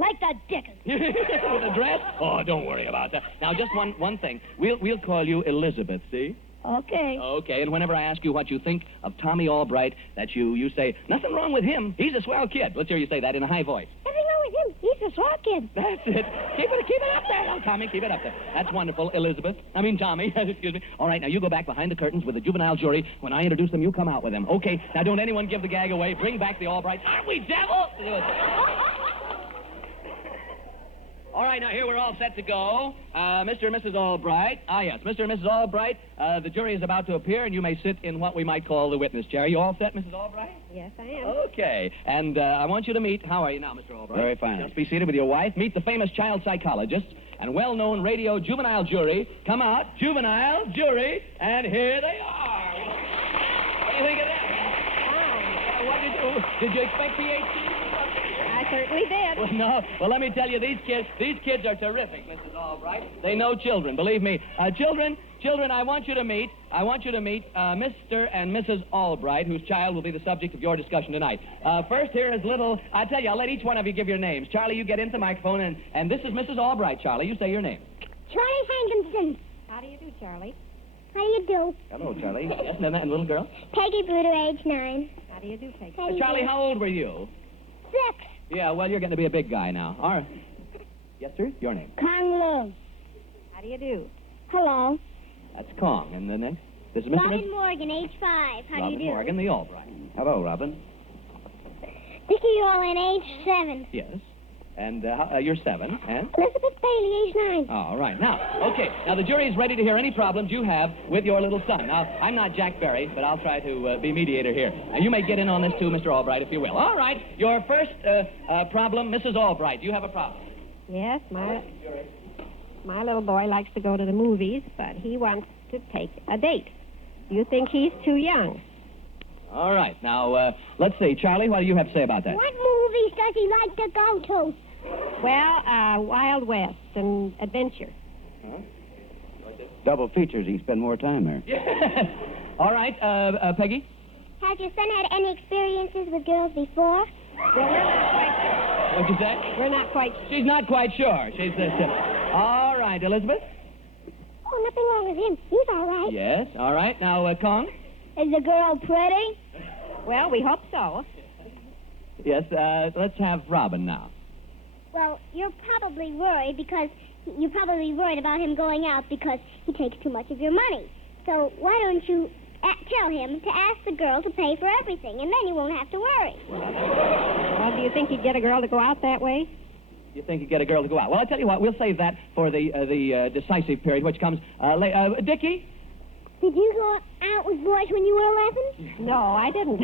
Like the dickens. With a dress? Oh, don't worry about that. Now, just one thing. We'll call you Elizabeth, see? Okay. Okay, and whenever I ask you what you think of Tommy Albright, that you say, nothing wrong with him. He's a swell kid. Let's hear you say that in a high voice. Nothing wrong with him. He's a swell kid. That's it. Keep it up there now, Tommy. Keep it up there. That's wonderful, Tommy. Excuse me. All right, now you go back behind the curtains with the juvenile jury. When I introduce them, you come out with them. Okay, now don't anyone give the gag away. Bring back the Albrights. Aren't we devils? All right, now here we're all set to go. Mr. and Mrs. Albright. Ah, yes, Mr. and Mrs. Albright, the jury is about to appear, and you may sit in what we might call the witness chair. You all set, Mrs. Albright? Yes, I am. Okay, and I want you to meet, how are you now, Mr. Albright? Very fine. Just be seated with your wife. Meet the famous child psychologist and well-known radio juvenile jury. Come out, juvenile jury, and here they are. What do you think of that? What did you do? Did you expect PhD? I certainly did. Well, no. Well, let me tell you, these kids are terrific, Mrs. Albright. They know children, believe me. Children, I want you to meet Mr. and Mrs. Albright, whose child will be the subject of your discussion tonight. First, here is little, I tell you, I'll let each one of you give your names. Charlie, you get into the microphone, and this is Mrs. Albright, Charlie. You say your name. Charlie Hankinson. How do you do, Charlie? How do you do? Hello, Charlie. Yes, and little girl? Peggy Bruder, age 9. How do you do, Peggy? Charlie, how old were you? 6. Yeah, well, you're going to be a big guy now. All right. Yes, sir? Your name? Kong Lu. How do you do? Hello. That's Kong. And the next? This is Mr. Robin Morgan, age 5. How do you Robin do? Morgan, the Albright. Hello, Robin. Dickie Orlin, age 7. Yes. And you're 7, and? Elizabeth Bailey, age 9. All right. Now, okay. Now, the jury is ready to hear any problems you have with your little son. Now, I'm not Jack Barry, but I'll try to be mediator here. Now, you may get in on this, too, Mr. Albright, if you will. All right. Your first problem, Mrs. Albright. Do you have a problem? Yes, my little boy likes to go to the movies, but he wants to take a date. You think he's too young? All right. Now, let's see. Charlie, what do you have to say about that? What movies does he like to go to? Well, Wild West and Adventure. Huh? Double features. He can spend more time there. All right. Peggy? Has your son had any experiences with girls before? Well, we're not quite sure. What'd you say? We're not quite sure. She's not quite sure. She's all right, Elizabeth? Oh, nothing wrong with him. He's all right. Yes, all right. Now, Kong? Is the girl pretty? Well, we hope so. Yes, let's have Robin now. Well, you're probably worried about him going out because he takes too much of your money. So why don't you tell him to ask the girl to pay for everything, and then you won't have to worry. Well, do you think you'd get a girl to go out that way? You think you'd get a girl to go out? Well, I'll tell you what. We'll save that for the decisive period, which comes Dickie? Did you go out with boys when you were 11? No, I didn't.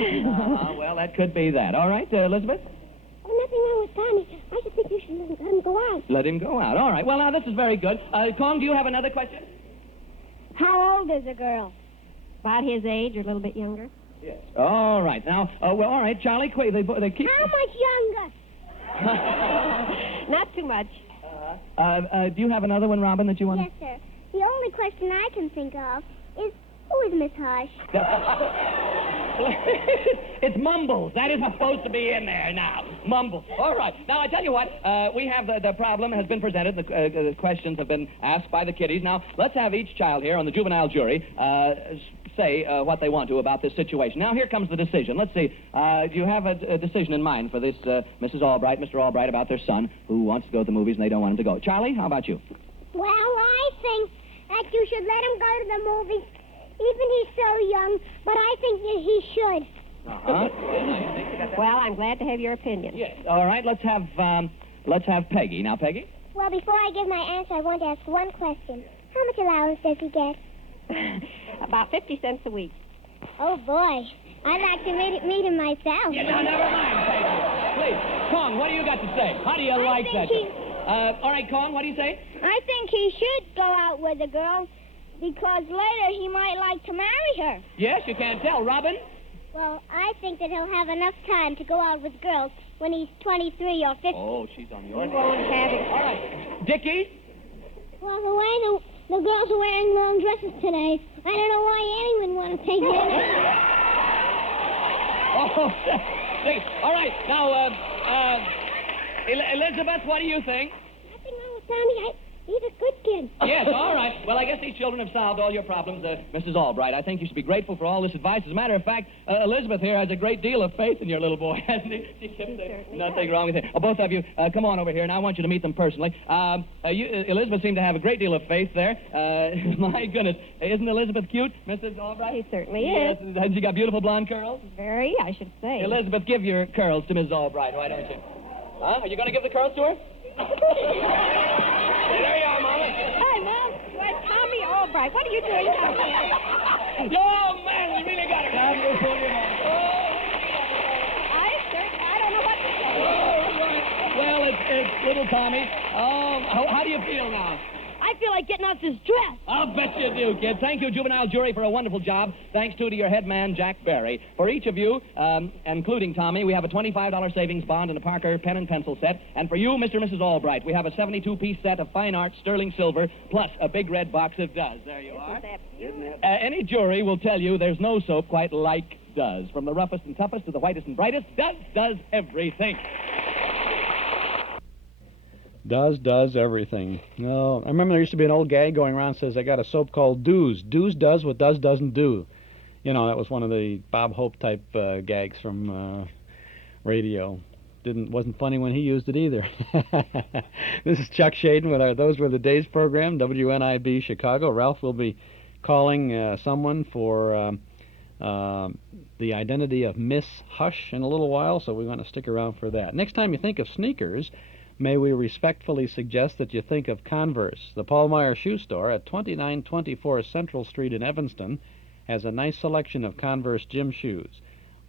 Well, that could be that. All right, Elizabeth? Oh, nothing wrong with Tommy. I just think you should let him go out. Let him go out. All right. Well, now, this is very good. Kong, do you have another question? How old is the girl? About his age or a little bit younger. Yes. All right. Now, well, all right, Charlie, they keep... How much younger? Not too much. Do you have another one, Robin, that you want? Yes, sir. The only question I can think of is, who is Miss Hush? It's Mumbles. That isn't supposed to be in there now. Mumbles. All right. Now, I tell you what. We have the problem has been presented. The questions have been asked by the kiddies. Now, let's have each child here on the juvenile jury say what they want to about this situation. Now, here comes the decision. Let's see. Do you have a decision in mind for this Mrs. Albright, Mr. Albright, about their son who wants to go to the movies and they don't want him to go? Charlie, how about you? Well, I think that you should let him go to the movies. Even he's so young, but I think that he should. Well, I'm glad to have your opinion. Yes. All right. Let's have Peggy. Now, Peggy? Well, before I give my answer, I want to ask one question. How much allowance does he get? About 50 cents a week. Oh, boy. I'd like to meet him myself. Yeah, no, never mind, Peggy. Please. Kong, what do you got to say? How do you like that? All right, Kong, what do you say? I think he should go out with a girl because later he might like to marry her. Yes, you can't tell. Robin? Well, I think that he'll have enough time to go out with girls when he's 23 or 50. Oh, she's on your He won't have it. All right. Dickie? Well, the way the girls are wearing long dresses today, I don't know why anyone would want to take them. Oh, all right. Now, Elizabeth, what do you think? Nothing wrong with Tommy. He's a good kid. Yes, all right. Well, I guess these children have solved all your problems, Mrs. Albright. I think you should be grateful for all this advice. As a matter of fact, Elizabeth here has a great deal of faith in your little boy, hasn't he? She kept saying nothing wrong with him. Oh, both of you, come on over here, and I want you to meet them personally. Elizabeth seemed to have a great deal of faith there. My goodness. Isn't Elizabeth cute, Mrs. Albright? She certainly is. Yes, and she got beautiful blonde curls? Very, I should say. Elizabeth, give your curls to Mrs. Albright, why don't you? Huh? Are you going to give the curls to her? There you are, Mama. Hi, Mom. Why, Tommy Albright, what are you doing down here? Oh, man, we really got it. I'm going to pull you on. I don't know what to say. Oh, right. Well, it's little Tommy. How do you feel now? I feel like getting off this dress. I'll bet you do, kid. Thank you, juvenile jury, for a wonderful job. Thanks, too, to your head man, Jack Barry. For each of you, including Tommy, we have a $25 savings bond and a Parker pen and pencil set. And for you, Mr. and Mrs. Albright, we have a 72-piece set of fine art sterling silver, plus a big red box of Does. There you are. Any jury will tell you there's no soap quite like Does. From the roughest and toughest to the whitest and brightest, Does does everything. Does everything. No, I remember there used to be an old gag going around that says, I got a soap called Do's. Do's does what Does doesn't do. You know, that was one of the Bob Hope type gags from radio. Wasn't funny when he used it either. This is Chuck Shaden with our Those Were the Days program, WNIB Chicago. Ralph will be calling someone for the identity of Miss Hush in a little while, so we want to stick around for that. Next time you think of sneakers, may we respectfully suggest that you think of Converse. The Paul Meyer Shoe Store at 2924 Central Street in Evanston has a nice selection of Converse gym shoes.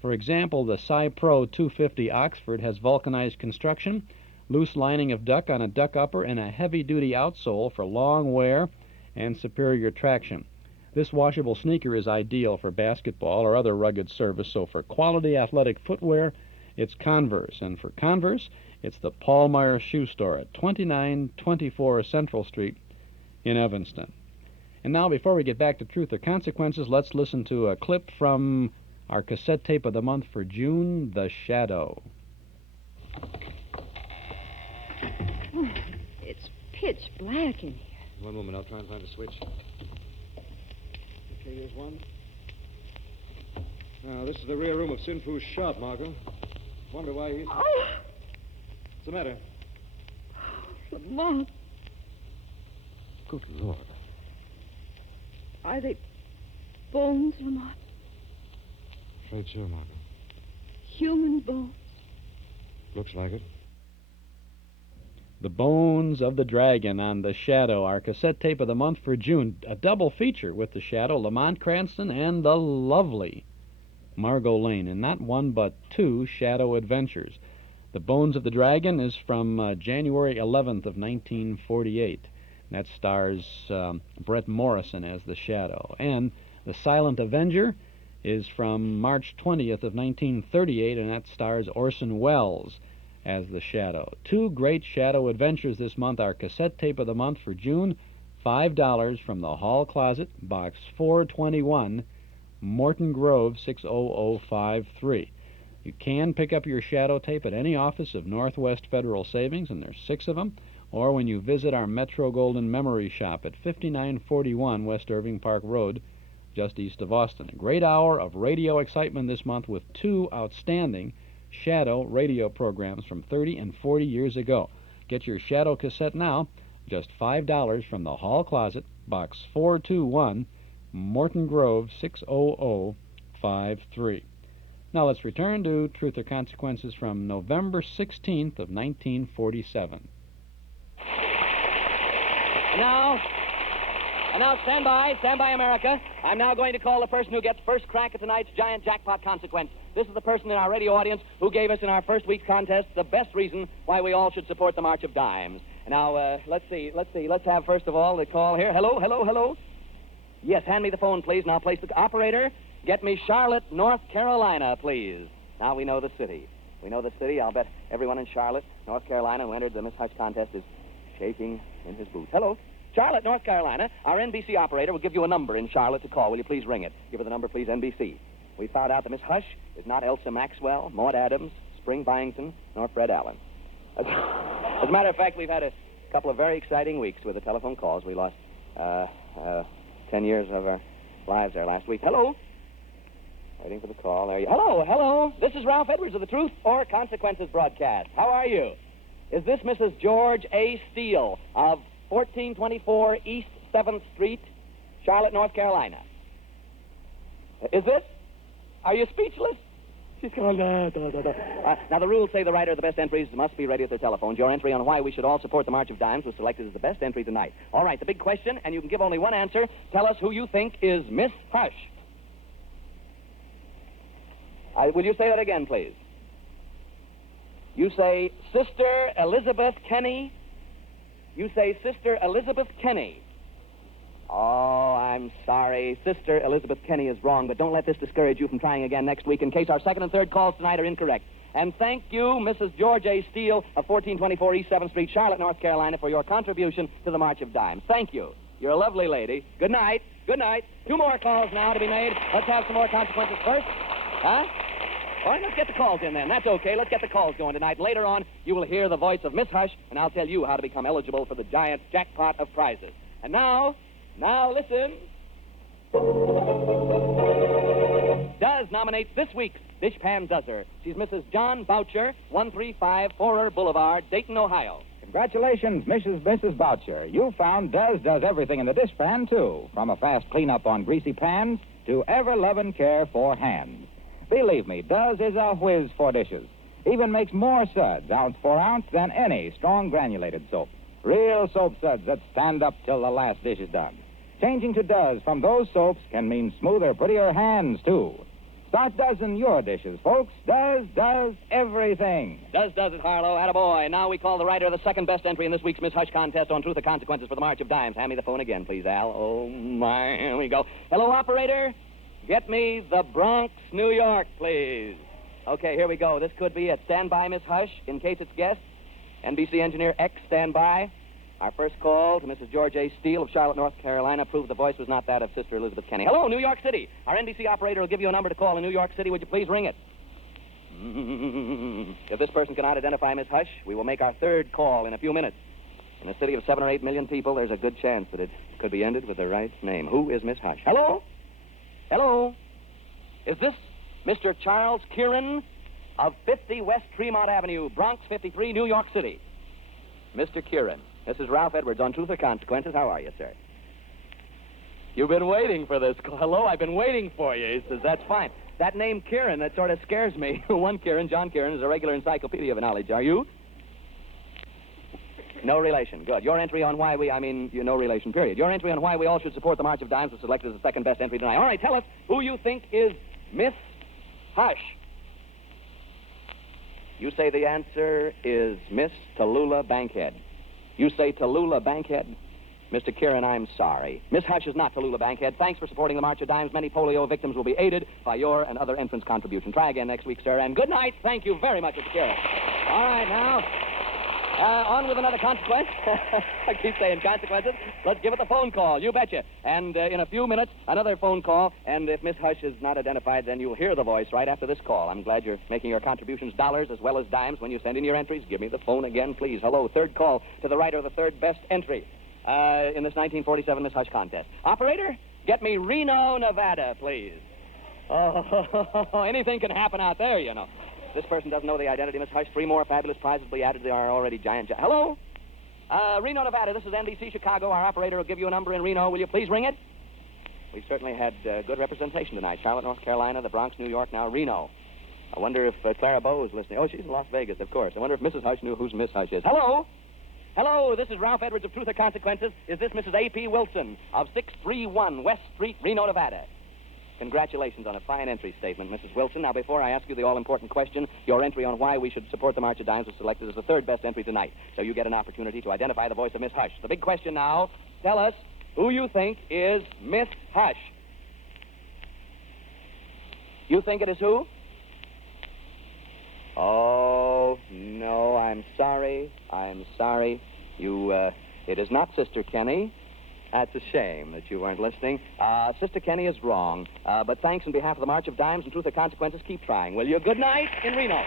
For example, the Cy Pro 250 Oxford has vulcanized construction, loose lining of duck on a duck upper, and a heavy-duty outsole for long wear and superior traction. This washable sneaker is ideal for basketball or other rugged service, so for quality athletic footwear, it's Converse. And for Converse, it's the Paul Meyer Shoe Store at 2924 Central Street in Evanston. And now, before we get back to Truth or Consequences, let's listen to a clip from our cassette tape of the month for June, The Shadow. It's pitch black in here. One moment, I'll try and find a switch. Okay, here's one. Now, this is the rear room of Sinfu's shop, Margot. Wonder why he's... Oh, What's the matter? Lamont. Good Lord. Are they bones, Lamont? Afraid so, Margot. Human bones? Looks like it. The Bones of the Dragon on The Shadow, our cassette tape of the month for June. A double feature with The Shadow, Lamont Cranston, and the lovely Margot Lane, and not one but two Shadow adventures. The Bones of the Dragon is from January 11th of 1948. That stars Brett Morrison as the Shadow. And The Silent Avenger is from March 20th of 1938, and that stars Orson Welles as the Shadow. Two great Shadow adventures this month. Our cassette tape of the month for June, $5 from the Hall Closet, Box 421, Morton Grove, 60053. You can pick up your Shadow tape at any office of Northwest Federal Savings, and there's 6 of them, or when you visit our Metro Golden Memory Shop at 5941 West Irving Park Road, just east of Austin. A great hour of radio excitement this month with 2 outstanding Shadow radio programs from 30 and 40 years ago. Get your Shadow cassette now, just $5 from the Hall Closet, Box 421, Morton Grove, 60053. Now let's return to Truth or Consequences from November 16th of 1947. And now, stand by, America. I'm now going to call the person who gets first crack at tonight's giant jackpot consequence. This is the person in our radio audience who gave us in our first week's contest the best reason why we all should support the March of Dimes. Now, let's see. Let's have, first of all, the call here. Hello? Yes, hand me the phone, please. Now, place the operator. Get me Charlotte, North Carolina, please. Now we know the city. I'll bet everyone in Charlotte, North Carolina, who entered the Miss Hush contest is shaking in his boots. Hello? Charlotte, North Carolina. Our NBC operator will give you a number in Charlotte to call. Will you please ring it? Give her the number, please, NBC. We found out that Miss Hush is not Elsa Maxwell, Maud Adams, Spring Byington, nor Fred Allen. As a matter of fact, we've had a couple of very exciting weeks with the telephone calls. We lost 10 years of our lives there last week. Hello? Waiting for the call. There you Hello. This is Ralph Edwards of the Truth or Consequences broadcast. How are you? Is this Mrs. George A. Steele of 1424 East 7th Street, Charlotte, North Carolina? Is this? Are you speechless? She's going, now, the rules say the writer of the best entries must be ready at their telephones. Your entry on why we should all support the March of Dimes was selected as the best entry tonight. All right, the big question, and you can give only one answer. Tell us who you think is Miss Hush. Will you say that again, please? You say Sister Elizabeth Kenny. You say Sister Elizabeth Kenny. Oh, I'm sorry. Sister Elizabeth Kenny is wrong, but don't let this discourage you from trying again next week in case our second and third calls tonight are incorrect. And thank you, Mrs. George A. Steele of 1424 East 7th Street, Charlotte, North Carolina, for your contribution to the March of Dimes. Thank you. You're a lovely lady. Good night. 2 more calls now to be made. Let's have some more consequences first. Huh? All right, let's get the calls in then. That's okay. Let's get the calls going tonight. Later on, you will hear the voice of Miss Hush, and I'll tell you how to become eligible for the giant jackpot of prizes. And now listen. Does nominates this week's Dishpan Duzzer. She's Mrs. John Boucher, 135 Forer Boulevard, Dayton, Ohio. Congratulations, Mrs. Boucher. You found does everything in the dishpan, too. From a fast cleanup on greasy pans to ever-loving care for hands. Believe me, Does is a whiz for dishes. Even makes more suds, ounce for ounce, than any strong granulated soap. Real soap suds that stand up till the last dish is done. Changing to Does from those soaps can mean smoother, prettier hands, too. Start doesing your dishes, folks. Does everything. Does it, Harlow. Attaboy. Now we call the writer of the second best entry in this week's Miss Hush contest on Truth or Consequences for the March of Dimes. Hand me the phone again, please, Al. Oh, my. Here we go. Hello, operator. Get me the Bronx, New York, please. Okay, here we go. This could be at standby, Miss Hush, in case it's guessed. NBC Engineer X, standby. Our first call to Mrs. George A. Steele of Charlotte, North Carolina, proved the voice was not that of Sister Elizabeth Kenny. Hello, New York City. Our NBC operator will give you a number to call in New York City. Would you please ring it? If this person cannot identify Miss Hush, we will make our third call in a few minutes. In a city of 7 or 8 million people, there's a good chance that it could be ended with the right name. Who is Miss Hush? Hello? Hello? Is this Mr. Charles Kieran of 50 West Tremont Avenue, Bronx 53, New York City? Mr. Kieran, this is Ralph Edwards on Truth or Consequences. How are you, sir? You've been waiting for this call. Hello, I've been waiting for you. He says, that's fine. That name Kieran, that sort of scares me. One Kieran, John Kieran, is a regular encyclopedia of knowledge. Are you? No relation. Good. Your entry on why you're no relation, period. Your entry on why we all should support the March of Dimes was selected as the second best entry tonight. All right, tell us who you think is Miss Hush. You say the answer is Miss Tallulah Bankhead. You say Tallulah Bankhead? Mr. Kieran, I'm sorry. Miss Hush is not Tallulah Bankhead. Thanks for supporting the March of Dimes. Many polio victims will be aided by your and other entrance contributions. Try again next week, sir, and good night. Thank you very much, Mr. Kieran. All right, now, on with another consequence. I keep saying consequences. Let's give it the phone call. You betcha. And in a few minutes, another phone call. And if Miss Hush is not identified, then you'll hear the voice right after this call. I'm glad you're making your contributions dollars as well as dimes when you send in your entries. Give me the phone again, please. Hello, third call to the writer of the third best entry in this 1947 Miss Hush contest. Operator, get me Reno, Nevada, please. Oh, anything can happen out there, you know. This person doesn't know the identity, Miss Hush. 3 more fabulous prizes will be added to our already giant... Hello? Reno, Nevada. This is NBC Chicago. Our operator will give you a number in Reno. Will you please ring it? We've certainly had good representation tonight. Charlotte, North Carolina, the Bronx, New York, now Reno. I wonder if Clara Bow is listening. Oh, she's in Las Vegas, of course. I wonder if Mrs. Hush knew who Miss Hush is. Hello? Hello, this is Ralph Edwards of Truth or Consequences. Is this Mrs. A.P. Wilson of 631 West Street, Reno, Nevada? Congratulations on a fine entry statement, Mrs. Wilson. Now, before I ask you the all-important question, your entry on why we should support the March of Dimes was selected as the third best entry tonight. So you get an opportunity to identify the voice of Miss Hush. The big question now, tell us who you think is Miss Hush. You think it is who? Oh, no, I'm sorry. It is not Sister Kenny. That's a shame that you weren't listening. Sister Kenny is wrong. But thanks on behalf of the March of Dimes and Truth or Consequences. Keep trying, will you? Good night in Reno.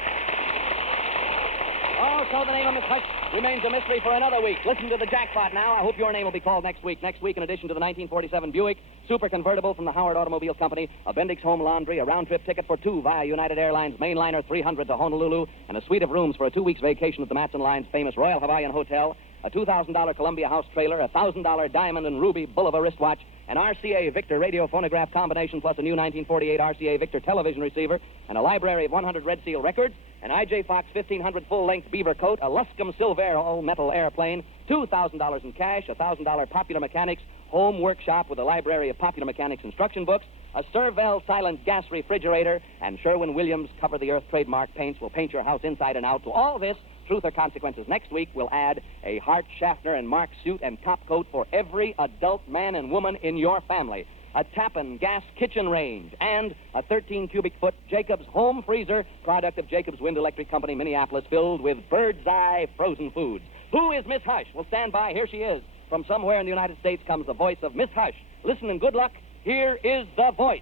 Oh, so the name of Miss Hush remains a mystery for another week. Listen to the jackpot now. I hope your name will be called next week. Next week, in addition to the 1947 Buick, super convertible from the Howard Automobile Company, a Bendix Home Laundry, a round-trip ticket for 2 via United Airlines Mainliner 300 to Honolulu, and a suite of rooms for a 2-week vacation at the Matson Line's famous Royal Hawaiian Hotel, a $2,000 Columbia House trailer, a $1,000 Diamond and Ruby Bulova wristwatch, an RCA Victor radio phonograph combination plus a new 1948 RCA Victor television receiver, and a library of 100 Red Seal records, an I.J. Fox 1500 full-length beaver coat, a Luscombe Silver all-metal airplane, $2,000 in cash, a $1,000 Popular Mechanics home workshop with a library of Popular Mechanics instruction books, a Servel silent gas refrigerator, and Sherwin-Williams cover-the-earth trademark paints will paint your house inside and out. To all this, Truth or Consequences next week will add a Hart, Schaffner, and Mark suit and top coat for every adult man and woman in your family, a Tappan gas kitchen range, and a 13-cubic-foot Jacobs home freezer, product of Jacobs Wind Electric Company, Minneapolis, filled with bird's-eye frozen foods. Who is Miss Hush? Well, stand by. Here she is. From somewhere in the United States comes the voice of Miss Hush. Listen and good luck. Here is the voice.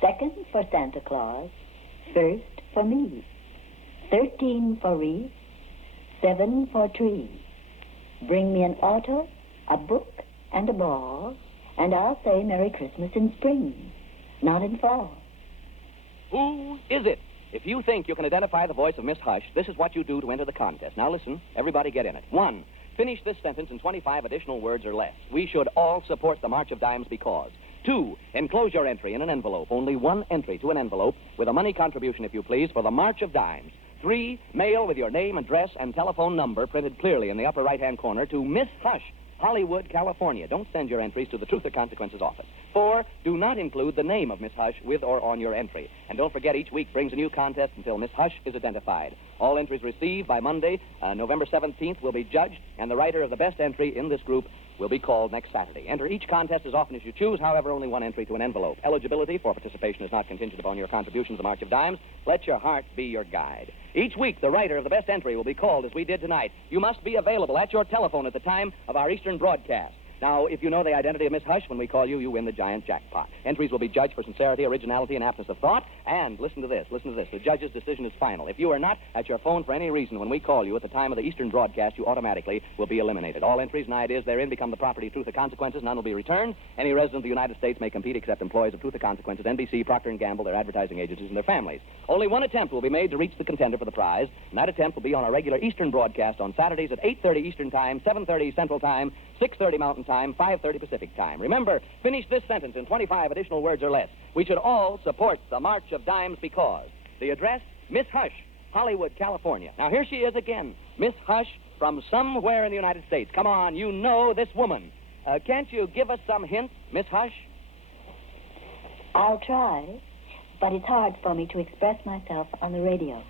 Second for Santa Claus, first for me. 13 for wreath, 7 for tree. Bring me an auto, a book, and a ball, and I'll say Merry Christmas in spring, not in fall. Who is it? If you think you can identify the voice of Miss Hush, this is what you do to enter the contest. Now listen, everybody get in it. 1, finish this sentence in 25 additional words or less. We should all support the March of Dimes because. 2, enclose your entry in an envelope. Only 1 entry to an envelope with a money contribution, if you please, for the March of Dimes. 3, mail with your name, address, and telephone number printed clearly in the upper right-hand corner to Miss Hush, Hollywood, California. Don't send your entries to the Truth or Consequences office. 4, do not include the name of Miss Hush with or on your entry. And don't forget, each week brings a new contest until Miss Hush is identified. All entries received by Monday, November 17th, will be judged, and the writer of the best entry in this group will be called next Saturday. Enter each contest as often as you choose, however, only 1 entry to an envelope. Eligibility for participation is not contingent upon your contribution to the March of Dimes. Let your heart be your guide. Each week, the writer of the best entry will be called as we did tonight. You must be available at your telephone at the time of our Eastern broadcast. Now, if you know the identity of Miss Hush, when we call you, you win the giant jackpot. Entries will be judged for sincerity, originality, and aptness of thought. And listen to this. The judge's decision is final. If you are not at your phone for any reason when we call you at the time of the Eastern broadcast, you automatically will be eliminated. All entries and ideas therein become the property of Truth or Consequences. None will be returned. Any resident of the United States may compete except employees of Truth or Consequences, NBC, Procter & Gamble, their advertising agencies, and their families. Only one attempt will be made to reach the contender for the prize, and that attempt will be on a regular Eastern broadcast on Saturdays at 8:30 Eastern Time, 7:30 Central Time, 6:30 Mountain Time, 5:30 Pacific Time. Remember, finish this sentence in 25 additional words or less. We should all support the March of Dimes because. The address, Miss Hush, Hollywood, California. Now, here she is again. Miss Hush from somewhere in the United States. Come on, you know this woman. Can't you give us some hints, Miss Hush? I'll try, but it's hard for me to express myself on the radio.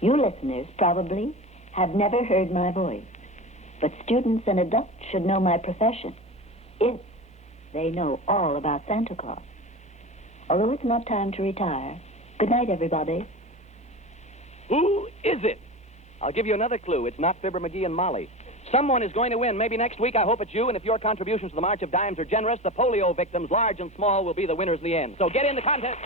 You listeners probably have never heard my voice, but students and adults should know my profession if they know all about Santa Claus. Although it's not time to retire, good night, everybody. Who is it? I'll give you another clue. It's not Fibber McGee and Molly. Someone is going to win. Maybe next week. I hope it's you. And if your contributions to the March of Dimes are generous, the polio victims, large and small, will be the winners in the end. So get in the contest.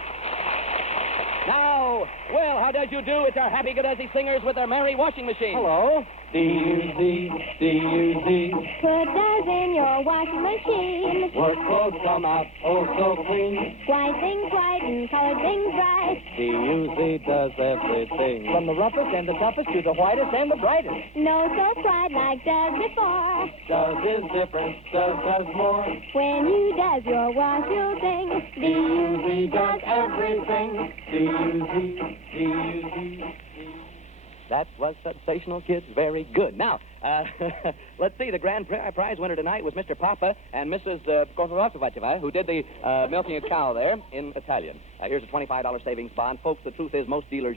Now, well, how does you do? It's our happy-go-lucky singers with their merry washing machine. Hello. D-U-Z, D-U-Z. Put those in your washing machine. Work clothes come out oh so clean. White things white and colored things bright. D-U-Z does everything. From the roughest and the toughest to the whitest and the brightest. No soap bright like does before. Does is different, does more. When you does your wash, you'll sing. D-U-Z does everything. D-U-Z, D-U-Z. That was sensational, kids. Very good. Now, let's see. The grand prize winner tonight was Mr. Papa and Mrs. Kovarovacheva, who did the milking a cow there in Italian. Here's a $25 savings bond. Folks, the truth is most dealers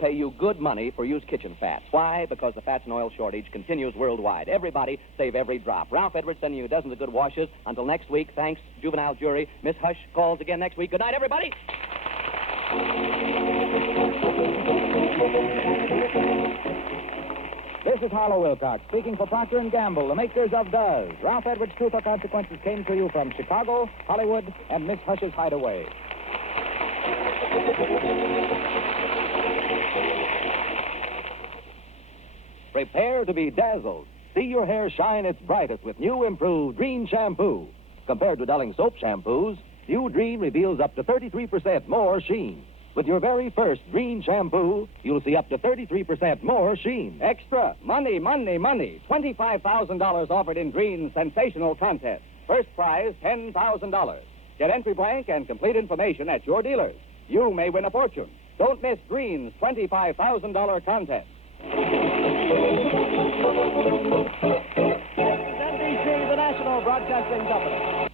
pay you good money for used kitchen fats. Why? Because the fats and oil shortage continues worldwide. Everybody save every drop. Ralph Edwards sending you dozens of good washes. Until next week, thanks, juvenile jury. Miss Hush calls again next week. Good night, everybody. This is Harlow Wilcox speaking for Procter & Gamble, the makers of Does. Ralph Edwards' Truth or Consequences came to you from Chicago, Hollywood, and Miss Hush's Hideaway. Prepare to be dazzled. See your hair shine its brightest with new improved Green Shampoo. Compared to dulling soap shampoos, new Green reveals up to 33% more sheen. With your very first Green Shampoo, you'll see up to 33% more sheen. Extra. Money, money, money. $25,000 offered in Green's sensational contest. First prize, $10,000. Get entry blank and complete information at your dealers. You may win a fortune. Don't miss Green's $25,000 contest. NBC, the National Broadcasting Company.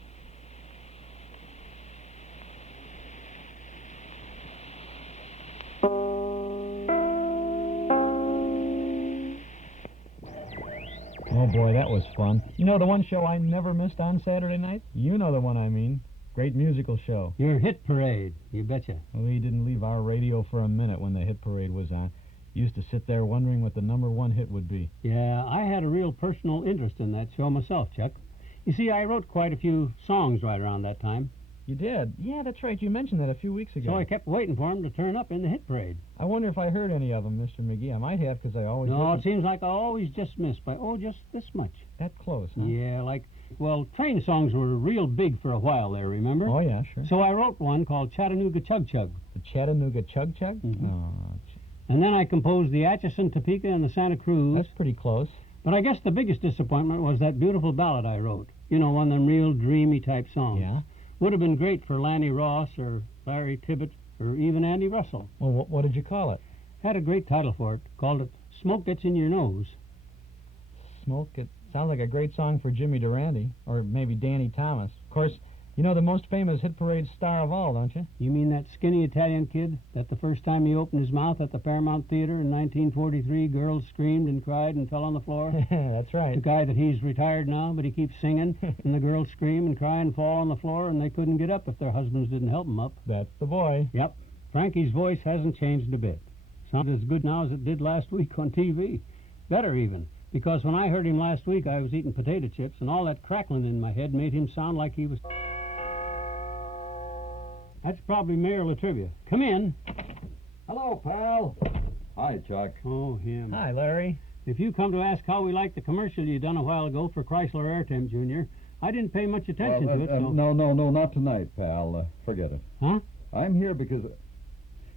Oh, boy, that was fun. You know the one show I never missed on Saturday night? You know the one I mean. Great musical show. Your hit parade, you betcha. We didn't leave our radio for a minute when the hit parade was on. Used to sit there wondering what the #1 hit would be. Yeah, I had a real personal interest in that show myself, Chuck. You see, I wrote quite a few songs right around that time. You did? Yeah, that's right. You mentioned that a few weeks ago. So I kept waiting for him to turn up in the hit parade. I wonder if I heard any of them, Mr. McGee. I might have, because I always... No, it seems like I always just missed by, just this much. That close, huh? Yeah, train songs were real big for a while there, remember? Oh, yeah, sure. So I wrote one called Chattanooga Chug Chug. The Chattanooga Chug Chug? Mm-hmm. Oh, and then I composed the Atchison, Topeka, and the Santa Cruz. That's pretty close. But I guess the biggest disappointment was that beautiful ballad I wrote. You know, one of them real dreamy type songs. Yeah? Would have been great for Lanny Ross or Larry Tibbett or even Andy Russell. Well, what did you call it? Had a great title for it. Called it Smoke Gets in Your Nose. Smoke It sounds like a great song for Jimmy Durante or maybe Danny Thomas. Of course, you know the most famous hit parade star of all, don't you? You mean that skinny Italian kid that the first time he opened his mouth at the Paramount Theater in 1943, girls screamed and cried and fell on the floor? That's right. The guy that he's retired now, but he keeps singing, and the girls scream and cry and fall on the floor, and they couldn't get up if their husbands didn't help them up. That's the boy. Yep. Frankie's voice hasn't changed a bit. Sounds as good now as it did last week on TV. Better even. Because when I heard him last week, I was eating potato chips, and all that crackling in my head made him sound like he was... That's probably Mayor Latrivia. Come in. Hello, pal. Hi, Chuck. Oh, him. Hi, Larry. If you come to ask how we liked the commercial you done a while ago for Chrysler Air Temp, Jr., I didn't pay much attention to it, so... No, not tonight, pal. Forget it. Huh? I'm here because...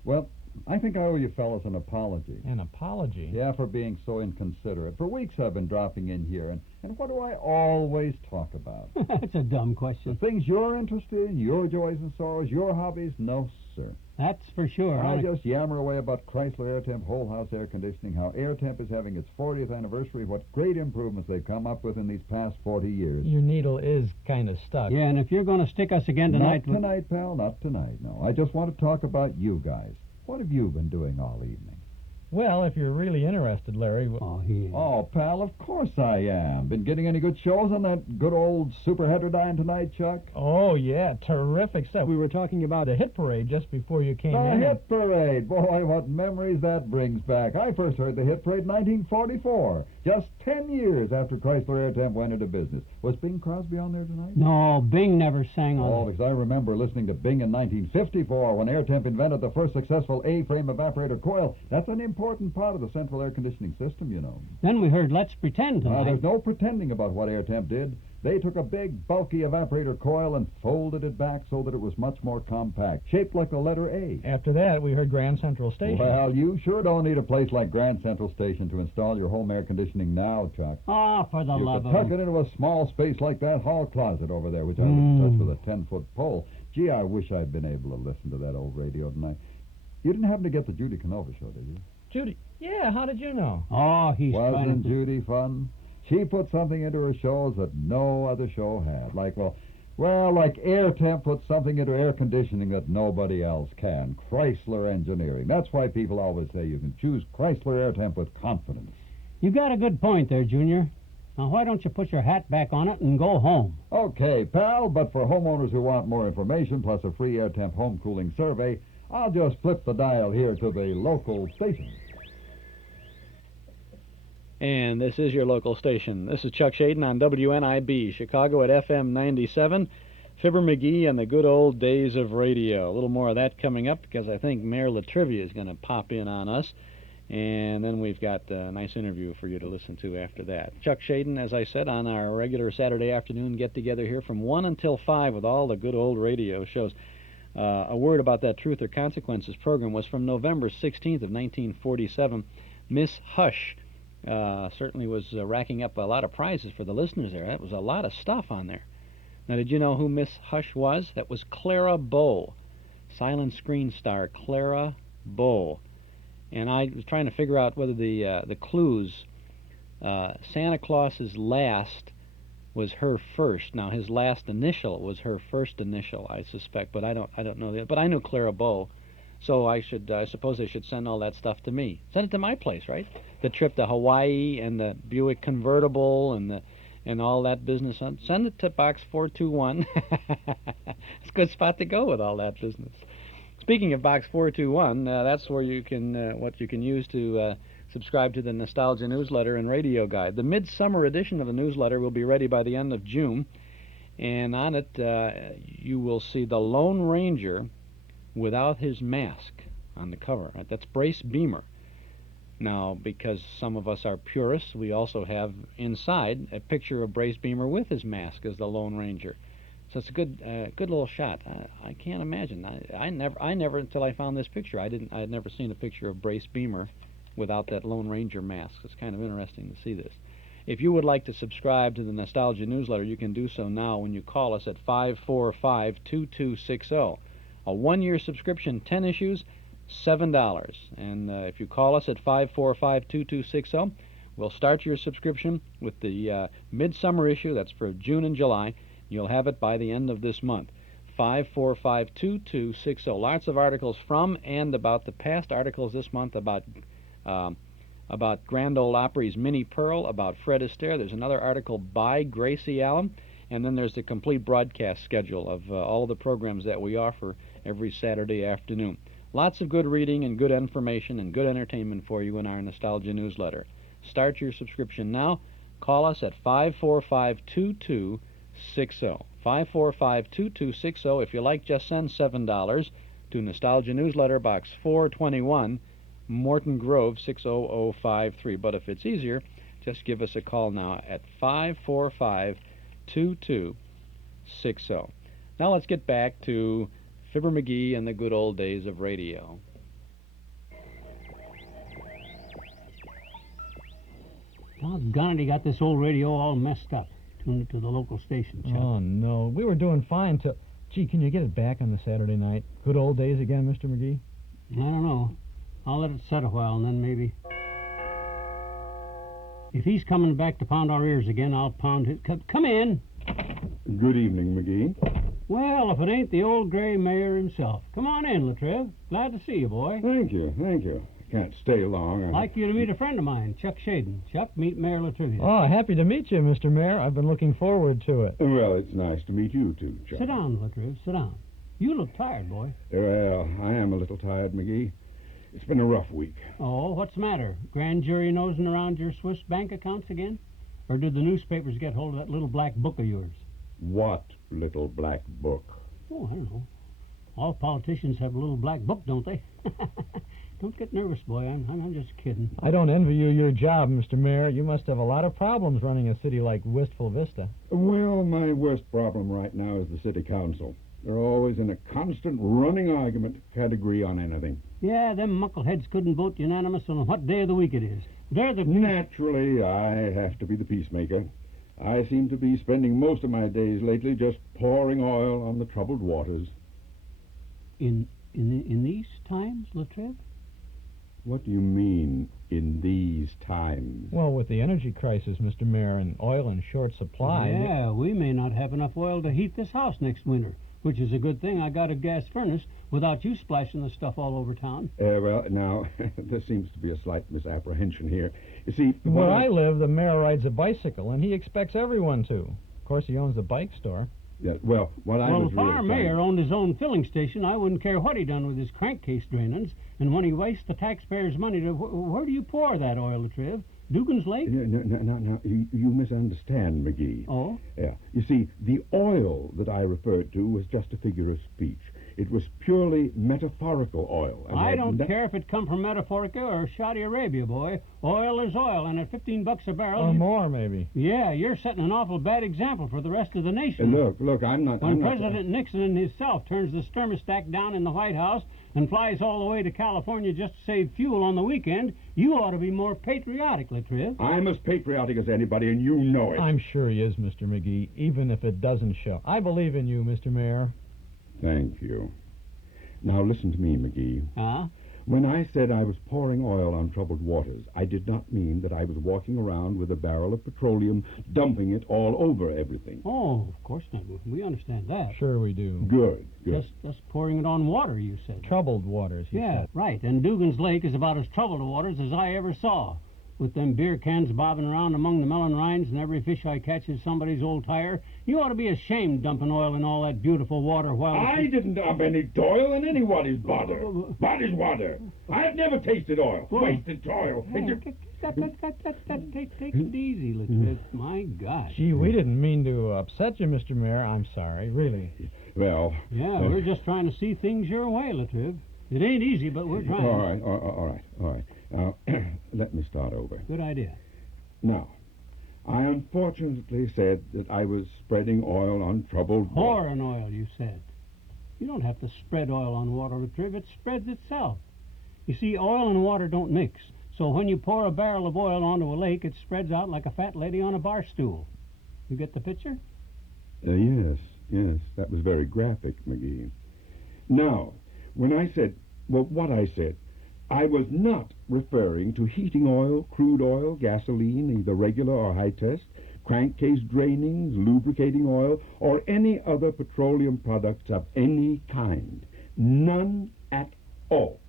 Well, I think I owe you fellas an apology. An apology? Yeah, for being so inconsiderate. For weeks I've been dropping in here, and what do I always talk about? That's a dumb question. The things you're interested in, your joys and sorrows, your hobbies? No, sir. That's for sure. I just yammer away about Chrysler Air Temp whole house air conditioning, how Air Temp is having its 40th anniversary, what great improvements they've come up with in these past 40 years. Your needle is kind of stuck. Yeah, and if you're going to stick us again tonight... Not tonight, pal, not tonight, no. I just want to talk about you guys. What have you been doing all evening? Well, if you're really interested, Larry... Oh, pal, of course I am. Been getting any good shows on that good old super heterodyne tonight, Chuck? Oh, yeah, terrific stuff. We were talking about a hit parade just before you came in. The hit parade! Boy, what memories that brings back. I first heard the hit parade in 1944, just 10 years after Chrysler Air Temp went into business. Was Bing Crosby on there tonight? No, Bing never sang on Oh, it. because I remember listening to Bing in 1954 when Air Temp invented the first successful A-frame evaporator coil. That's an important part of the central air conditioning system, you know. Then we heard Let's Pretend tonight. There's no pretending about what Air Temp did. They took a big, bulky evaporator coil and folded it back so that it was much more compact, shaped like the letter A. After that, we heard Grand Central Station. Well, you sure don't need a place like Grand Central Station to install your home air conditioning now, Chuck. Ah, for the You love could of... tuck it into a small space like that hall closet over there, which I would touch with a 10-foot pole. Gee, I wish I'd been able to listen to that old radio tonight. You didn't happen to get the Judy Canova show, did you? Judy? Yeah, how did you know? Oh, he's Wasn't Judy fun? She put something into her shows that no other show had. Like Air Temp put something into air conditioning that nobody else can. Chrysler Engineering. That's why people always say you can choose Chrysler Air Temp with confidence. You got a good point there, Junior. Now, why don't you put your hat back on it and go home? Okay, pal, but for homeowners who want more information, plus a free Air Temp home cooling survey, I'll just flip the dial here to the local station. And this is your local station. This is Chuck Shaden on WNIB, Chicago at FM 97. Fibber McGee and the good old days of radio. A little more of that coming up because I think Mayor Latrivia is going to pop in on us. And then we've got a nice interview for you to listen to after that. Chuck Shaden, as I said, on our regular Saturday afternoon get-together here from 1 until 5 with all the good old radio shows. A word about that Truth or Consequences program was from November 16th of 1947. Miss Hush certainly was racking up a lot of prizes for the listeners there. That was a lot of stuff on there. Now, did you know who Miss Hush was? That was Clara Bow, silent screen star Clara Bow. And I was trying to figure out whether the clues, Santa Claus's last was her first. Now, his last initial was her first initial, I suspect, but I don't know that. But I knew Clara Bow. So I suppose they should send all that stuff to me. Send it to my place, right? The trip to Hawaii and the Buick convertible and all that business. Send it to Box 421. It's a good spot to go with all that business. Speaking of Box 421, that's where you can what you can use to subscribe to the Nostalgia Newsletter and Radio Guide. The midsummer edition of the newsletter will be ready by the end of June, and on it you will see the Lone Ranger without his mask on the cover. Right? That's Brace Beamer. Now, because some of us are purists, we also have inside a picture of Brace Beamer with his mask as the Lone Ranger. So it's a good little shot. I can't imagine. I never until I found this picture. I had never seen a picture of Brace Beamer without that Lone Ranger mask. It's kind of interesting to see this. If you would like to subscribe to the Nostalgia Newsletter, you can do so now when you call us at 545-2260. A one-year subscription, 10 issues, $7. And if you call us at 545-2260, we'll start your subscription with the midsummer issue. That's for June and July. You'll have it by the end of this month. 545-2260. Lots of articles from and about the past articles this month about Grand Ole Opry's Minnie Pearl, about Fred Astaire. There's another article by Gracie Allen. And then there's the complete broadcast schedule of all the programs that we offer every Saturday afternoon. Lots of good reading and good information and good entertainment for you in our Nostalgia Newsletter. Start your subscription now. Call us at 545-2260. 545-2260. If you like, just send $7 to Nostalgia Newsletter, Box 421, Morton Grove, 60053. But if it's easier, just give us a call now at 545-2260. Now let's get back to Fibber McGee and the good old days of radio. Doggone it, he got this old radio all messed up. Tuned it to the local station, Chuck. Oh, no. We were doing fine till... Gee, can you get it back on the Saturday night? Good old days again, Mr. McGee? I don't know. I'll let it set a while, and then maybe... If he's coming back to pound our ears again, I'll pound his... Come in. Good evening, McGee. Well, if it ain't the old gray mayor himself. Come on in, Latriv. Glad to see you, boy. Thank you, thank you. Can't stay long. I'd like you to meet a friend of mine, Chuck Shaden. Chuck, meet Mayor Latrivia. Oh, happy to meet you, Mr. Mayor. I've been looking forward to it. Well, it's nice to meet you, too, Chuck. Sit down, Latriv, sit down. You look tired, boy. Well, I am a little tired, McGee. It's been a rough week. Oh, what's the matter? Grand jury nosing around your Swiss bank accounts again? Or did the newspapers get hold of that little black book of yours? What little black book? Oh, I don't know. All politicians have a little black book, don't they? Don't get nervous, boy. I'm just kidding. I don't envy you your job, Mr. Mayor. You must have a lot of problems running a city like Wistful Vista. Well, my worst problem right now is the city council. They're always in a constant running argument. Can't agree on anything. Yeah, them muckleheads couldn't vote unanimous on what day of the week it is. They're the... Naturally, I have to be the peacemaker. I seem to be spending most of my days lately just pouring oil on the troubled waters. In these times, Latriv? What do you mean, in these times? Well, with the energy crisis, Mr. Mayor, and oil in short supply... Yeah, we may not have enough oil to heat this house next winter, which is a good thing I got a gas furnace without you splashing the stuff all over town. Well, now, there seems to be a slight misapprehension here. You see... Where I live, the mayor rides a bicycle, and he expects everyone to. Of course, he owns the bike store. Yeah, well, what I was if our mayor owned his own filling station, I wouldn't care what he done with his crankcase drainings. And when he wastes the taxpayers' money, where do you pour that oil, Latriv? Dugan's Lake? No, you misunderstand, McGee. Oh? Yeah. You see, the oil that I referred to was just a figure of speech. It was purely metaphorical oil. And I don't care if it come from Metaphorica or Saudi Arabia, boy. Oil is oil, and at $15 a barrel... Or more, maybe. Yeah, you're setting an awful bad example for the rest of the nation. Look, I'm not... When President Nixon and himself turns the thermostat down in the White House and flies all the way to California just to save fuel on the weekend, you ought to be more patriotic, Latriv. I'm as patriotic as anybody, and you know it. I'm sure he is, Mr. McGee, even if it doesn't show. I believe in you, Mr. Mayor. Thank you. Now listen to me, McGee. Huh? When I said I was pouring oil on troubled waters, I did not mean that I was walking around with a barrel of petroleum, dumping it all over everything. Oh, of course not. We understand that. Sure we do. Good. Just pouring it on water, you said. Troubled waters, he said. Right. And Dugan's Lake is about as troubled waters as I ever saw. With them beer cans bobbing around among the melon rinds and every fish I catch is somebody's old tire. You ought to be ashamed dumping oil in all that beautiful water while... I didn't dump any oil in anybody's water. Body's water. I've never tasted oil. Wasted oil. Take it easy, Latriv. My gosh. Gee, we didn't mean to upset you, Mr. Mayor. I'm sorry, really. Well... Yeah, we're just trying to see things your way, Latriv. It ain't easy, but we're trying. All right. Now, let me start over. Good idea. Now, I unfortunately said that I was spreading oil on troubled water. Pouring oil, you said. You don't have to spread oil on water, Latriv. It spreads itself. You see, oil and water don't mix. So when you pour a barrel of oil onto a lake, it spreads out like a fat lady on a bar stool. You get the picture? Yes. That was very graphic, McGee. Now, when I said, what I said, I was not referring to heating oil, crude oil, gasoline, either regular or high test, crankcase drainings, lubricating oil, or any other petroleum products of any kind. None at all.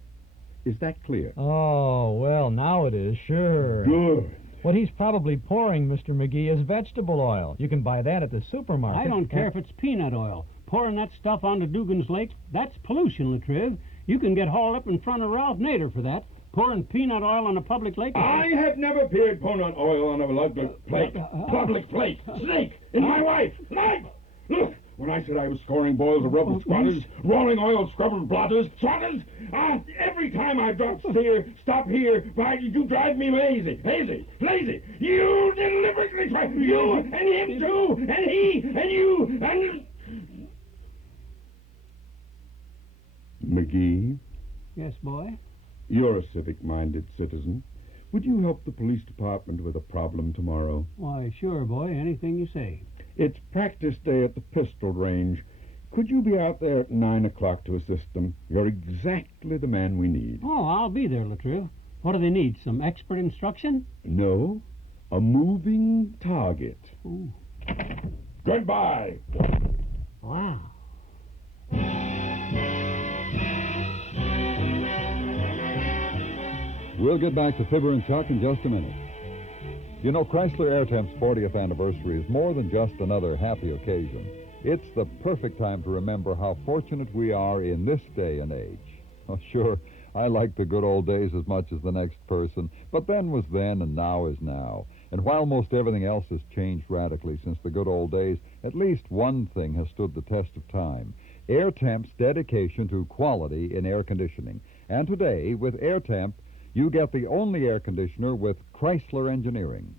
Is that clear? Oh, well, now it is, sure. Good. What he's probably pouring, Mr. McGee, is vegetable oil. You can buy that at the supermarket. I don't care if it's peanut oil. Pouring that stuff onto Dugan's Lake, that's pollution, Latriv. You can get hauled up in front of Ralph Nader for that. pouring peanut oil on a public lake? I have never poured peanut oil on a public plate. Public plate. Snake! In my wife! Snake! Look! When I said I was scoring boils of rubble squatters, rolling oil scrubber blotters, swatters, every time I drop stop here, why did you drive me lazy? Lazy! You deliberately tried, you and him too, and he, and you, and... McGee? Yes, boy? You're a civic-minded citizen. Would you help the police department with a problem tomorrow? Why, sure, boy. Anything you say. It's practice day at the pistol range. Could you be out there at 9 o'clock to assist them? You're exactly the man we need. Oh, I'll be there, Latriv. What do they need, some expert instruction? No, a moving target. Ooh. Goodbye. Wow. We'll get back to Fibber and Chuck in just a minute. You know, Chrysler Airtemp's 40th anniversary is more than just another happy occasion. It's the perfect time to remember how fortunate we are in this day and age. Oh, sure, I like the good old days as much as the next person, but then was then and now is now. And while most everything else has changed radically since the good old days, at least one thing has stood the test of time: Airtemp's dedication to quality in air conditioning. And today, with Airtemp, you get the only air conditioner with Chrysler engineering.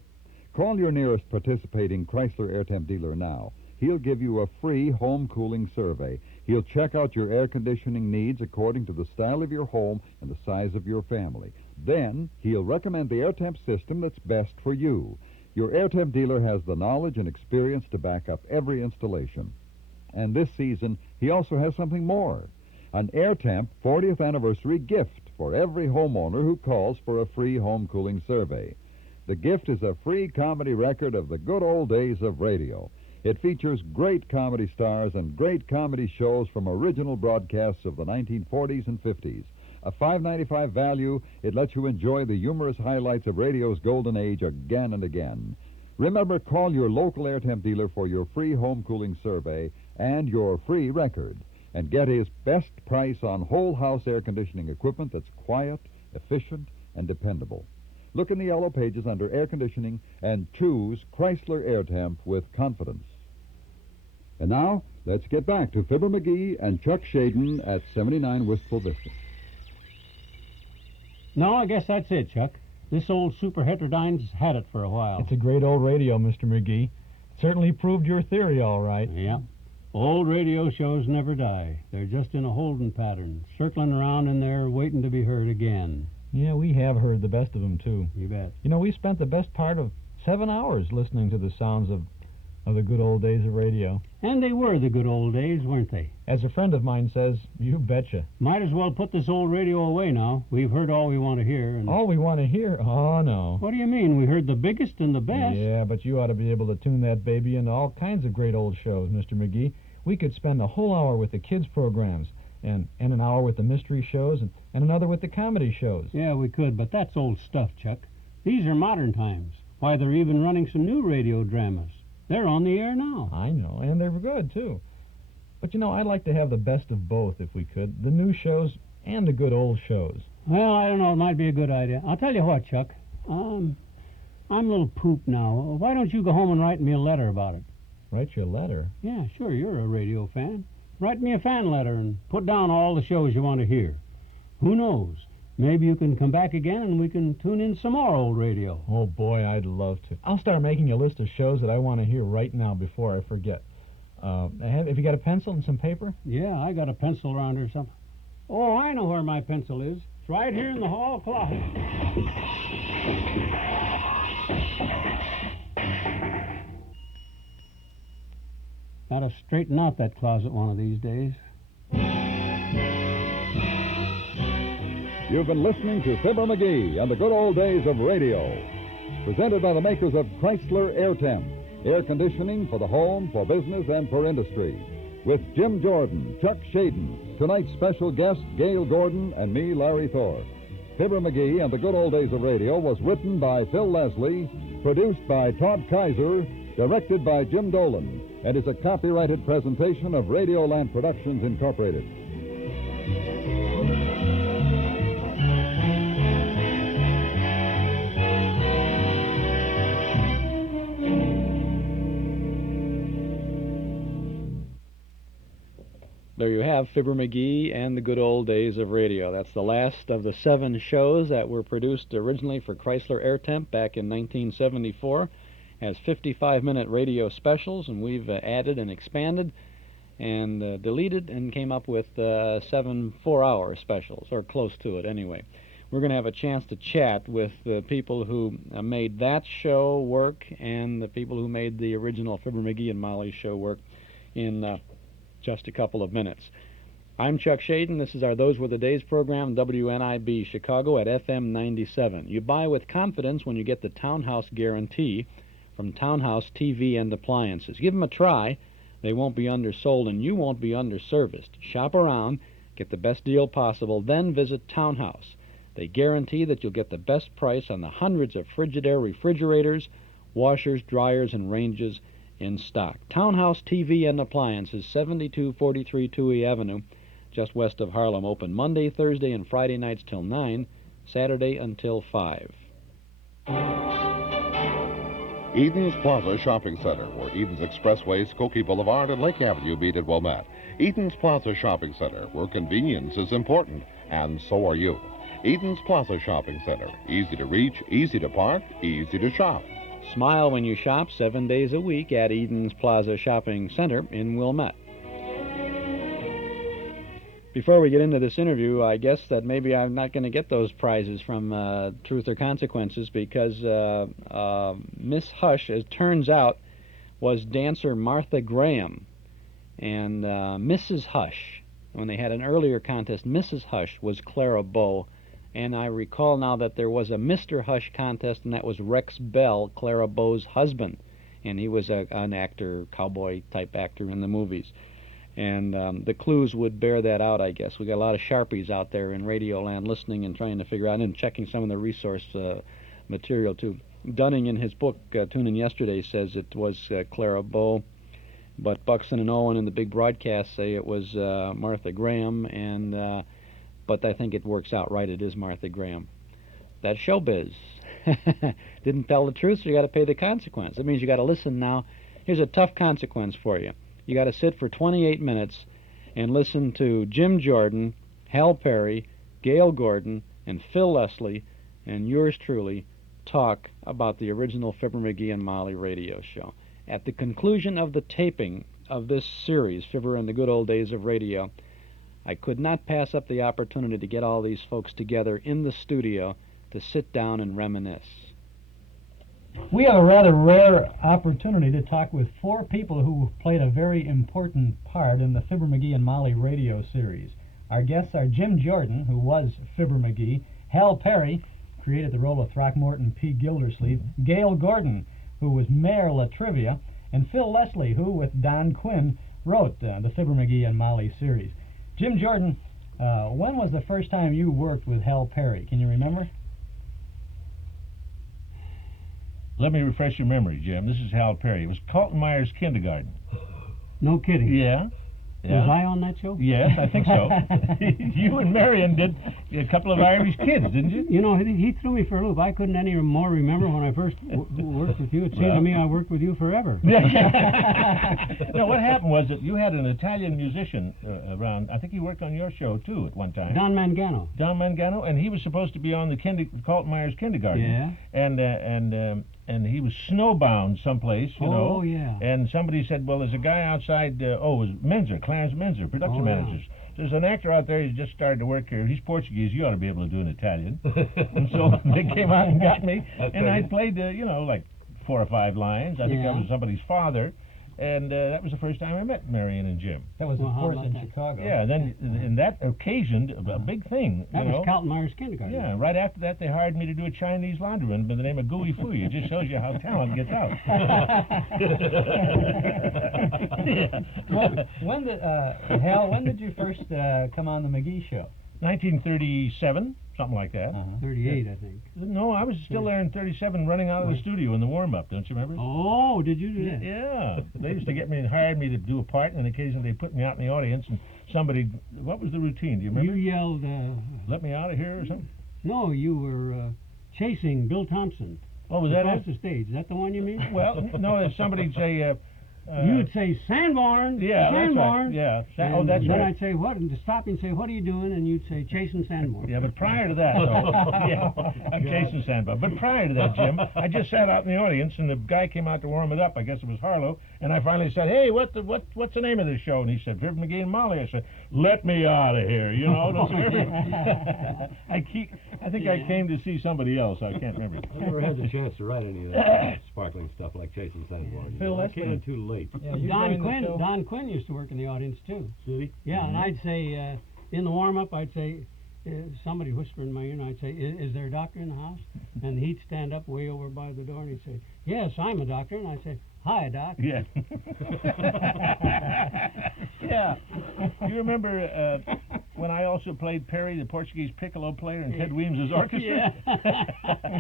Call your nearest participating Chrysler Airtemp dealer now. He'll give you a free home cooling survey. He'll check out your air conditioning needs according to the style of your home and the size of your family. Then he'll recommend the Airtemp system that's best for you. Your Airtemp dealer has the knowledge and experience to back up every installation. And this season, he also has something more: an Airtemp 40th anniversary gift for every homeowner who calls for a free home cooling survey. The gift is a free comedy record of the good old days of radio. It features great comedy stars and great comedy shows from original broadcasts of the 1940s and 50s. A $5.95 value, it lets you enjoy the humorous highlights of radio's golden age again and again. Remember, call your local Airtemp dealer for your free home cooling survey and your free record, and get his best price on whole house air conditioning equipment that's quiet, efficient, and dependable. Look in the yellow pages under air conditioning and choose Chrysler Airtemp with confidence. And now, let's get back to Fibber McGee and Chuck Shaden at 79 Wistful Vista. No, I guess that's it, Chuck. This old super heterodyne's had it for a while. It's a great old radio, Mr. McGee. Certainly proved your theory all right. Yeah. Old radio shows never die. They're just in a holding pattern, circling around in there waiting to be heard again. Yeah, we have heard the best of them, too. You bet. You know, we spent the best part of 7 hours listening to the sounds of the good old days of radio. And they were the good old days, weren't they? As a friend of mine says, you betcha. Might as well put this old radio away now. We've heard all we want to hear. And... All we want to hear? Oh, no. What do you mean? We heard the biggest and the best. Yeah, but you ought to be able to tune that baby into all kinds of great old shows, Mr. McGee. We could spend a whole hour with the kids' programs, and an hour with the mystery shows, and another with the comedy shows. Yeah, we could, but that's old stuff, Chuck. These are modern times. Why, they're even running some new radio dramas. They're on the air now. I know, and they're good, too. But, you know, I'd like to have the best of both, if we could. The new shows and the good old shows. Well, I don't know. It might be a good idea. I'll tell you what, Chuck. I'm a little poop now. Why don't you go home and write me a letter about it? Write you a letter? Yeah, sure. You're a radio fan. Write me a fan letter and put down all the shows you want to hear. Who knows? Maybe you can come back again and we can tune in some more old radio. Oh, boy, I'd love to. I'll start making a list of shows that I want to hear right now before I forget. Have you got a pencil and some paper? Yeah, I got a pencil around here somewhere. Oh, I know where my pencil is. It's right here in the hall closet. Gotta straighten out that closet one of these days. You've been listening to Fibber McGee and the good old days of radio. Presented by the makers of Chrysler Airtemp, air conditioning for the home, for business, and for industry. With Jim Jordan, Chuck Shaden, tonight's special guest, Gail Gordon, and me, Larry Thor. Fibber McGee and the good old days of radio was written by Phil Leslie, produced by Todd Kaiser, directed by Jim Dolan, and is a copyrighted presentation of Radioland Productions, Incorporated. there you have Fibber McGee and the Good Old Days of Radio. That's the last of the 7 shows that were produced originally for Chrysler Air Temp back in 1974. Has 55-minute radio specials, and we've added and expanded and deleted and came up with 7 4-hour specials, or close to it anyway. We're going to have a chance to chat with the people who made that show work and the people who made the original Fibber McGee and Molly show work in just a couple of minutes. I'm Chuck Shaden. This is our Those Were the Days program, WNIB Chicago at FM 97. You buy with confidence when you get the Townhouse Guarantee from Townhouse TV and Appliances. Give them a try. They won't be undersold and you won't be underserviced. Shop around, get the best deal possible, then visit Townhouse. They guarantee that you'll get the best price on the hundreds of Frigidaire refrigerators, washers, dryers, and ranges in stock. Townhouse TV and Appliances, 7243 Touhy Avenue, just west of Harlem. Open Monday, Thursday, and Friday nights till 9, Saturday until 5. Eden's Plaza Shopping Center, where Eden's Expressway, Skokie Boulevard, and Lake Avenue meet at Wilmette. Eden's Plaza Shopping Center, where convenience is important, and so are you. Eden's Plaza Shopping Center, easy to reach, easy to park, easy to shop. Smile when you shop 7 days a week at Eden's Plaza Shopping Center in Wilmette. Before we get into this interview, I guess that maybe I'm not going to get those prizes from Truth or Consequences because Miss Hush, it turns out, was dancer Martha Graham. And Mrs. Hush, when they had an earlier contest, Mrs. Hush was Clara Bow. And I recall now that there was a Mr. Hush contest, and that was Rex Bell, Clara Bow's husband. And he was an actor, cowboy-type actor in the movies. And the clues would bear that out, I guess. We got a lot of Sharpies out there in Radioland listening and trying to figure out and checking some of the resource material, too. Dunning, in his book, Tune In Yesterday, says it was Clara Bow. But Buxton and Owen in the big broadcast say it was Martha Graham, and but I think it works out right. It is Martha Graham. That's showbiz. Didn't tell the truth, so you got to pay the consequence. That means you got to listen now. Here's a tough consequence for you. You got to sit for 28 minutes and listen to Jim Jordan, Hal Perry, Gail Gordon, and Phil Leslie, and yours truly, talk about the original Fibber McGee and Molly radio show. At the conclusion of the taping of this series, Fibber and the Good Old Days of Radio, I could not pass up the opportunity to get all these folks together in the studio to sit down and reminisce. We have a rather rare opportunity to talk with 4 people who played a very important part in the Fibber McGee and Molly radio series. Our guests are Jim Jordan, who was Fibber McGee, Hal Perry, created the role of Throckmorton P. Gildersleeve, Gail Gordon, who was Mayor Latrivia, and Phil Leslie, who, with Don Quinn, wrote the Fibber McGee and Molly series. Jim Jordan, when was the first time you worked with Hal Perry? Can you remember? Let me refresh your memory, Jim. This is Hal Perry. It was Carlton Myers Kindergarten. No kidding. Yeah. Was I on that show? Yes, I think so. You and Marion did a couple of Irish kids, didn't you? You know, he threw me for a loop. I couldn't any more remember when I first worked with you. It seemed to me I worked with you forever. No, what happened was that you had an Italian musician around. I think he worked on your show, too, at one time. Don Mangano. Don Mangano, and he was supposed to be on the Carlton Myers Kindergarten. Yeah. And he was snowbound someplace, you know. Oh, yeah. And somebody said, well, there's a guy outside, it was Menzer, Clarence Menzer, production managers. There's an actor out there who's just started to work here. He's Portuguese. You ought to be able to do an Italian. And so they came out and got me. And I played, like 4 or 5 lines. I think I was somebody's father. And that was the first time I met Marion and Jim. That was, of course, in Chicago. Yeah, and that occasioned a big thing. That was Carlton Myers Kindergarten. Yeah, right after that, they hired me to do a Chinese laundryman by the name of Gooey Fooey. It just shows you how talent gets out. Hal, when did you first come on the McGee show? 1937, something like that. 38, I think. No, I was still there in 37 running out of the studio in the warm-up, don't you remember? Oh, did you do that? Yeah. They used to get me and hired me to do a part, and occasionally they put me out in the audience, and somebody, what was the routine? Do you remember? You yelled, let me out of here or something? No, you were chasing Bill Thompson. Oh, was that across the stage? Is that the one you mean? Well, no, somebody'd say, You'd say, Sanborn. Yeah, Sanborn. That's right. Yeah. And That's then right. I'd say, what? And to stop you and say, what are you doing? And you'd say, chasing Sanborn. Yeah, but prior to that, though, I'm chasing Sanborn. But prior to that, Jim, I just sat out in the audience, and the guy came out to warm it up. I guess it was Harlow, and I finally said, "Hey, what's the name of this show?" And he said, "Fibber McGee and Molly." I said, "Let me out of here," you know. I think I came to see somebody else. I can't remember. I never had the chance to write any of that sparkling stuff like Chasing Sanborn. Phil, I came in too late. Yeah, Don Quinn used to work in the audience too. Did he? Yeah, and I'd say in the warm-up, I'd say somebody whispered in my ear, and I'd say, "Is there a doctor in the house?" And he'd stand up way over by the door, and he'd say, "Yes, I'm a doctor." And I'd say, "Hi, Doc." Yeah. Yeah. You remember when I also played Perry, the Portuguese piccolo player, in Ted Weems' orchestra? Yeah.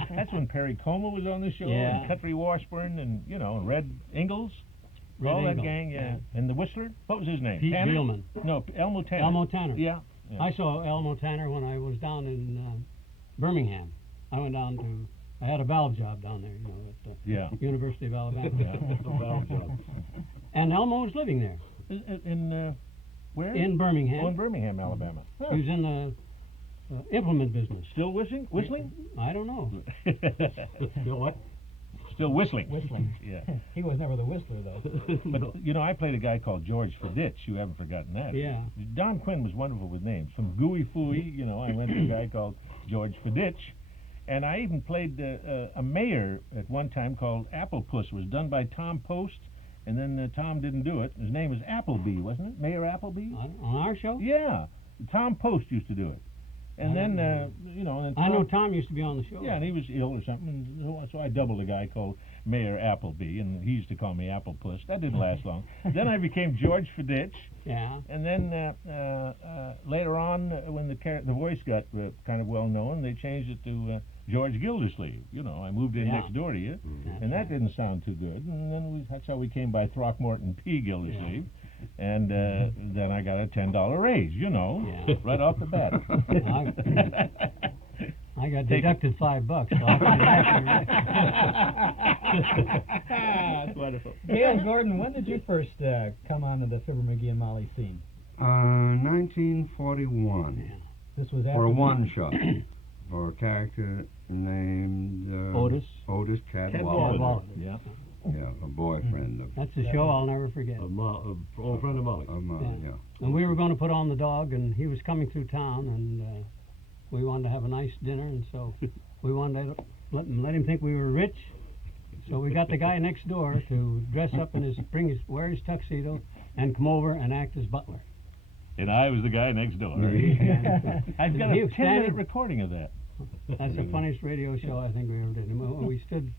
That's when Perry Como was on the show, Yeah. and Country Washburn, and, and Red Ingalls. All that gang, yeah. And the Whistler? What was his name? Pete Tanner? Bielman. No, Elmo Tanner. Elmo Tanner. Yeah. I saw Elmo Tanner when I was down in Birmingham. I went down to, I had a valve job down there, at the University of Alabama. Valve job. And Elmo was living there. In where? In Birmingham. Oh, in Birmingham, Alabama. Huh. He was in the implement business. Still whistling? I don't know. Still what? Still whistling. Whistling. Yeah. He was never the whistler, though. But, I played a guy called George Feditch. You haven't forgotten that. Yeah. Don Quinn was wonderful with names. From Gooey Fooey, I went to a guy called George Feditch. And I even played a mayor at one time called Applepuss. It was done by Tom Post, and then Tom didn't do it. His name was Appleby, wasn't it? Mayor Appleby? On our show? Yeah. Tom Post used to do it. And then, and then Tom, I know Tom used to be on the show. Yeah, and he was ill or something, and so I doubled a guy called Mayor Appleby, and he used to call me Applepuss. That didn't last long. Then I became George Feditch. Yeah. And then later on, when the voice got kind of well known, they changed it to George Gildersleeve. I moved in next door to you, and that didn't sound too good. And then that's how we came by Throckmorton P. Gildersleeve. Yeah. And then I got a $10 raise, right off the bat. I got deducted $5, so I That's wonderful. Gail Gordon, when did you first come onto the Fibber McGee and Molly scene? 1941. Yeah. This was after for a one-shot for a character named Otis Cadwalader. Yeah. Yeah, a boyfriend. That's a show I'll never forget. An old friend of Molly. Yeah. And we were going to put on the dog, and he was coming through town, and we wanted to have a nice dinner, and so we wanted to let him think we were rich. So we got the guy next door to dress up in wear his tuxedo, and come over and act as butler. And I was the guy next door. I've got a 10-minute recording of that. That's the funniest radio show I think we ever did. And we stood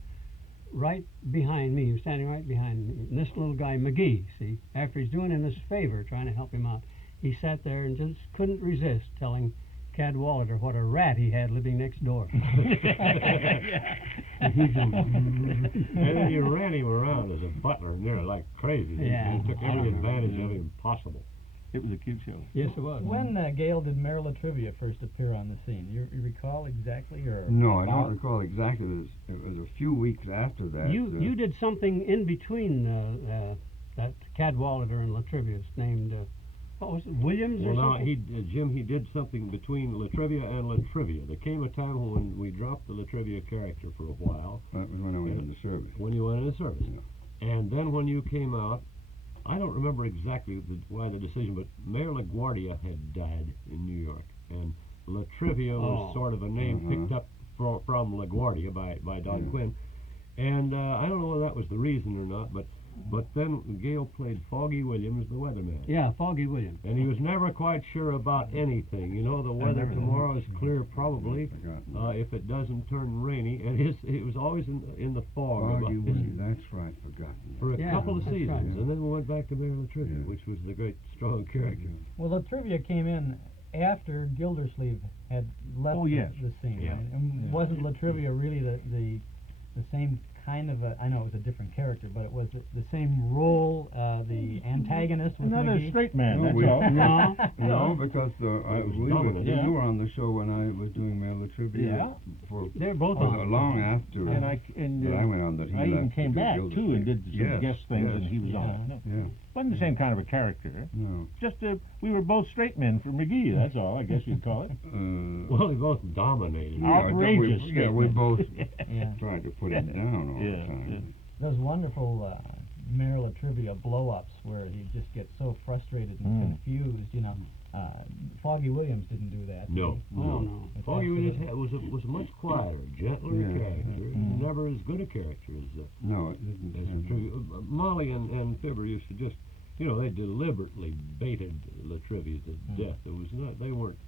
right behind me. He was standing right behind me. And this little guy, McGee, see, after he's doing him this favor, trying to help him out, he sat there and just couldn't resist telling Cadwalader what a rat he had living next door. And then you ran him around as a butler, like crazy. Yeah, You took every advantage of him possible. It was a cute show. Yes, it was. When, Gail, did Merrill Trivia first appear on the scene? You recall exactly? Or No, I don't recall exactly. It was a few weeks after that. You did something in between that Cadwalader and Latrivia's named, what was it, Williams or something? Jim, he did something between Latrivia and Latrivia. There came a time when we dropped the Latrivia character for a while. That was when I went into service. When you went into service. Yeah. And then when you came out, I don't remember exactly why the decision, but Mayor LaGuardia had died in New York, and Latrivia was sort of a name picked up from LaGuardia by Don Quinn, and I don't know whether that was the reason or not, but then Gail played Foggy Williams, the weatherman. Yeah, Foggy Williams. And he was never quite sure about anything. The weather tomorrow is clear probably, if it doesn't turn rainy, and it was always in the fog. Foggy Williams, that's right, forgotten. For a couple of seasons, right. And then we went back to Mayor Latrivia, which was the great, strong character. Well, Latrivia came in after Gildersleeve had left the scene, right? And wasn't Latrivia really the same kind of a, I know it was a different character, but it was the same role, the antagonist was Another McGee. straight man, that's we, all. No, because you were on the show when I was doing Mail the Tribute. Yeah. For, They're both for on. long after And that I went on that he I even left came to do back, too, and Gildersleeve. did some guest things, and he was on it. Yeah. Wasn't the same kind of a character. No. Just we were both straight men for McGee, that's all, I guess you'd call it. Well, they both dominated. Outrageous. We both Yeah. tried to put him down all the time. Those wonderful Merrill Trivia blow-ups where he just gets so frustrated and confused, you know. Foggy Williams didn't do that. No, no. Foggy Williams was a much quieter, gentler character. Never as good a character as no, it didn't. Molly and Fibber used to just, you know, they deliberately baited La Trivia to death. There was not, they weren't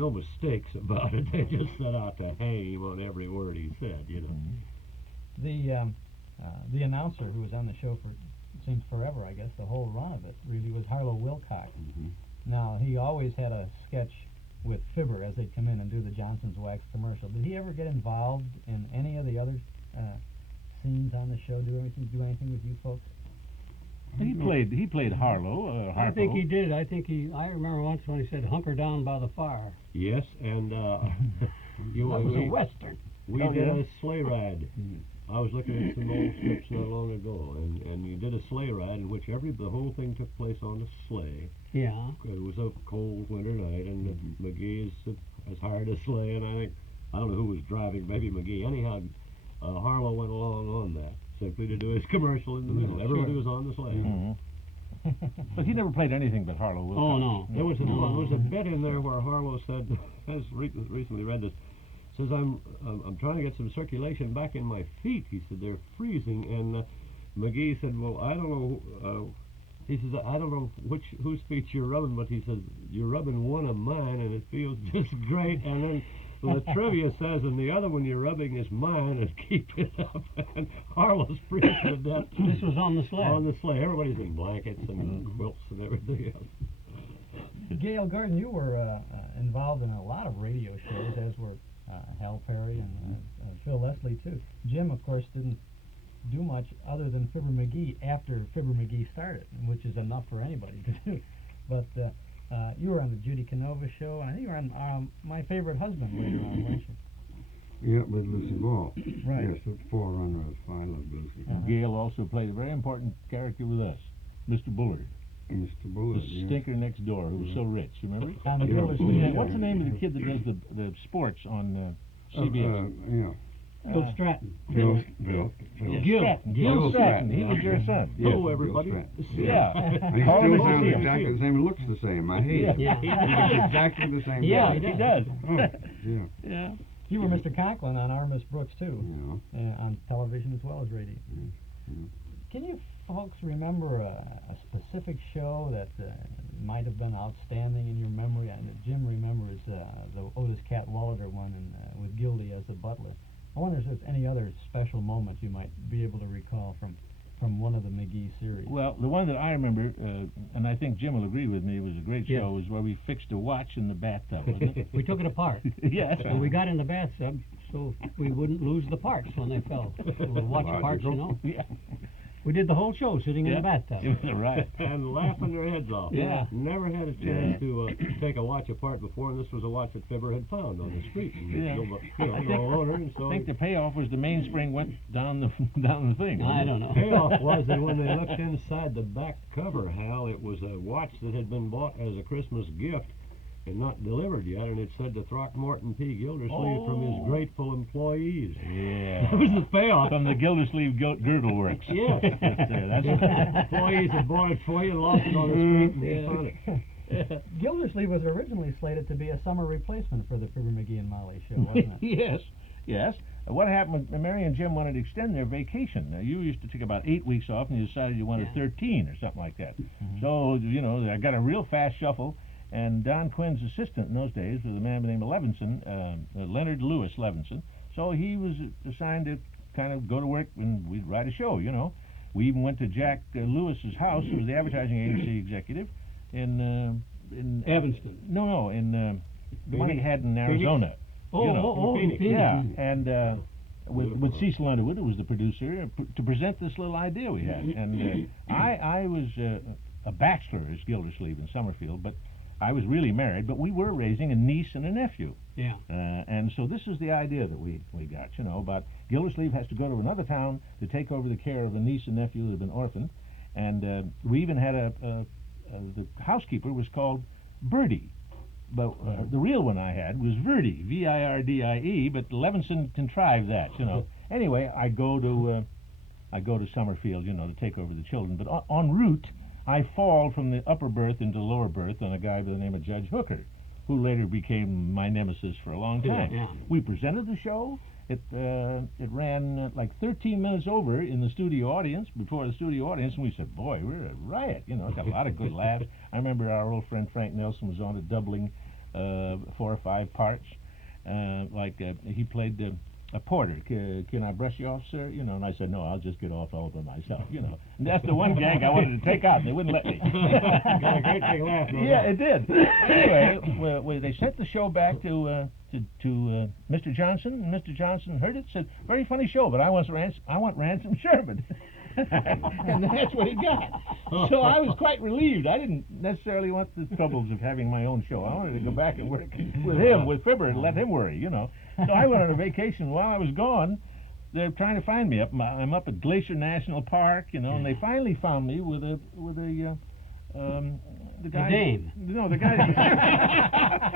no mistakes about it. They just set out to hang him on every word he said, you know. The announcer who was on the show for, it seems forever, I guess, the whole run of it, really was Harlow Wilcox. Now, he always had a sketch with Fibber as they'd come in and do the Johnson's Wax commercial. Did he ever get involved in any of the other scenes on the show, do anything with you folks? He played Harlow. I think he did. I remember once when he said, "Hunker down by the fire." Yes, and that was a Western. We did a sleigh ride. I was looking at some old scripts not long ago, and you did a sleigh ride in which the whole thing took place on a sleigh. Yeah. It was a cold winter night, and McGee has hired a sleigh, and I don't know who was driving, maybe McGee. Anyhow, Harlow went along on that, simply to do his commercial in the middle. Everybody was on the sleigh. But he never played anything but Harlow Wilcox. Oh, no. There was a bit in there where Harlow said, I just recently read this, says, I'm trying to get some circulation back in my feet. He said, they're freezing. And McGee said, well, I don't know. He says, I don't know whose feet you're rubbing, but he says, you're rubbing one of mine, and it feels just great. And then the trivia says, and the other one you're rubbing is mine, and keep it up. And Harlow's freezing to death. This was on the sleigh. On the sleigh. Everybody's in blankets and quilts and everything else. Gail Gordon, you were involved in a lot of radio shows, as were Hal Perry and Phil Leslie, too. Jim, of course, didn't do much other than Fibber McGee after Fibber McGee started, which is enough for anybody to do. But you were on the Judy Canova show, and I think you were on My Favorite Husband later on, weren't you? Yeah, with Lucy Ball. Right. Yes, the forerunner of I Love Lucy. Gail also played a very important character with us, Mr. Bullard. Mr. Bullard, The stinker next door who was so rich, remember? On the Gildersleeve. What's the name of the kid that does the sports on CBS? Yeah. Bill Stratton. Gil Stratton. He was your son. Hello, everybody. Yeah. And he still sounds exactly the same and looks the same. I hate it. Yeah. He does exactly the same. Yeah, thing. he does. Oh, yeah. Yeah. You were Mr. Conklin on R. Miss Brooks, too, on television as well as radio. Can you folks remember a specific show that might have been outstanding in your memory? Jim remembers the Otis Cadwallader one with Gildy as the butler. I wonder if there's any other special moments you might be able to recall from one of the McGee series. Well, the one that I remember, and I think Jim will agree with me, it was a great Yeah. show, was where we fixed a watch in the bathtub, wasn't it? We took it apart. Yes. And we got in the bathtub so we wouldn't lose the parts when they fell. The watch parts, you know. Yeah. We did the whole show sitting in the bathtub. Right. And laughing their heads off. Yeah. Never had a chance to take a watch apart before, and this was a watch that Fibber had found on the street. And I think the payoff was the mainspring went down the thing. I don't know. Payoff was that when they looked inside the back cover, Hal, it was a watch that had been bought as a Christmas gift and not delivered yet, and it said to Throckmorton P. Gildersleeve from his grateful employees. Yeah. That was the payoff. From the Gildersleeve Girdle Works. Yes. That's employees had bought it for you and lost it on the street, and he found it. Gildersleeve was originally slated to be a summer replacement for the Fibber McGee and Molly show, wasn't it? Yes. What happened when Mary and Jim wanted to extend their vacation? Now, you used to take about 8 weeks off, and you decided you wanted 13 or something like that. So, I got a real fast shuffle. And Don Quinn's assistant in those days was a man by the name of Levinson, Leonard Lewis Levinson. So he was assigned to kind of go to work and we'd write a show, We even went to Jack Lewis's house, who was the advertising agency executive, in Evanston. In the one he had in Arizona. Phoenix. Yeah, and with Cecil Underwood, who was the producer, to present this little idea we had. And I was a bachelor as Gildersleeve in Summerfield, but I was really married, but we were raising a niece and a nephew. Yeah. And so this is the idea that we got, about Gildersleeve has to go to another town to take over the care of a niece and nephew that have been orphaned. And we even had the housekeeper was called Birdie. But the real one I had was Virdie, Virdie, but Levinson contrived that, Anyway, I go to Summerfield, to take over the children. But en route, I fall from the upper berth into the lower berth on a guy by the name of Judge Hooker, who later became my nemesis for a long time. Yeah. We presented the show. It ran like 13 minutes over in the studio audience, before the studio audience, and we said, boy, we're a riot. Got a lot of good laughs. I remember our old friend Frank Nelson was on it, doubling 4 or 5 parts. He played a porter. Can I brush you off, sir? And I said, no, I'll just get off all by myself, And that's the one gag I wanted to take out, and they wouldn't let me. Got a great big laugh. Yeah, it did. Anyway, they sent the show back to Mr. Johnson, and Mr. Johnson heard it, said, very funny show, but I want Ransom Sherman. And that's what he got. So I was quite relieved. I didn't necessarily want the troubles of having my own show. I wanted to go back and work with him, with Fibber, and let him worry, So I went on a vacation. While I was gone, they're trying to find me. I'm up at Glacier National Park, and they finally found me with the guys. Dave. No, the guys.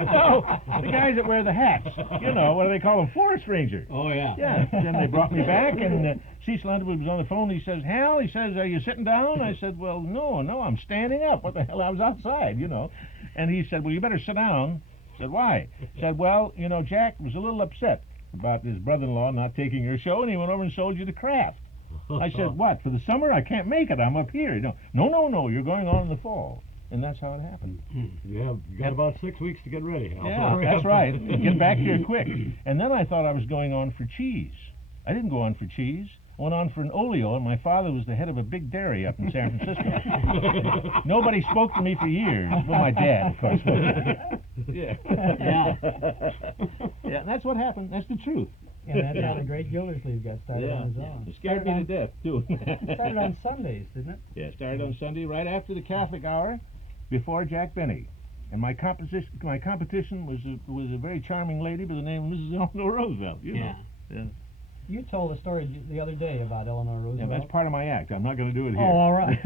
No, the guys that wear the hats. What do they call them? Forest ranger. Oh, yeah. Yeah. Then they brought me back, and Cecil Underwood was on the phone. He says, Hal, are you sitting down? I said, well, no, I'm standing up. What the hell? I was outside, And he said, well, you better sit down. I said, why? He said, well, Jack was a little upset about his brother-in-law not taking your show, and he went over and sold you the Kraft. I said, what, for the summer? I can't make it. I'm up here. No, you're going on in the fall. And that's how it happened. You got about 6 weeks to get ready. Yeah, that's right. Get back here quick. And then I thought I was going on for cheese. I didn't go on for cheese. I went on for an oleo, and my father was the head of a big dairy up in San Francisco. Nobody spoke to me for years. Well, my dad, of course. Yeah. Yeah, and that's what happened. That's the truth. Yeah, that's how the great Gildersleeve got started on his own. It scared me to death, too. Started on Sundays, didn't it? Yeah, started on Sunday, right after the Catholic hour, before Jack Benny. And my competition was a very charming lady by the name of Mrs. Eleanor Roosevelt. Yeah. You told a story the other day about Eleanor Roosevelt. Yeah, that's part of my act. I'm not going to do it here. Oh, all right.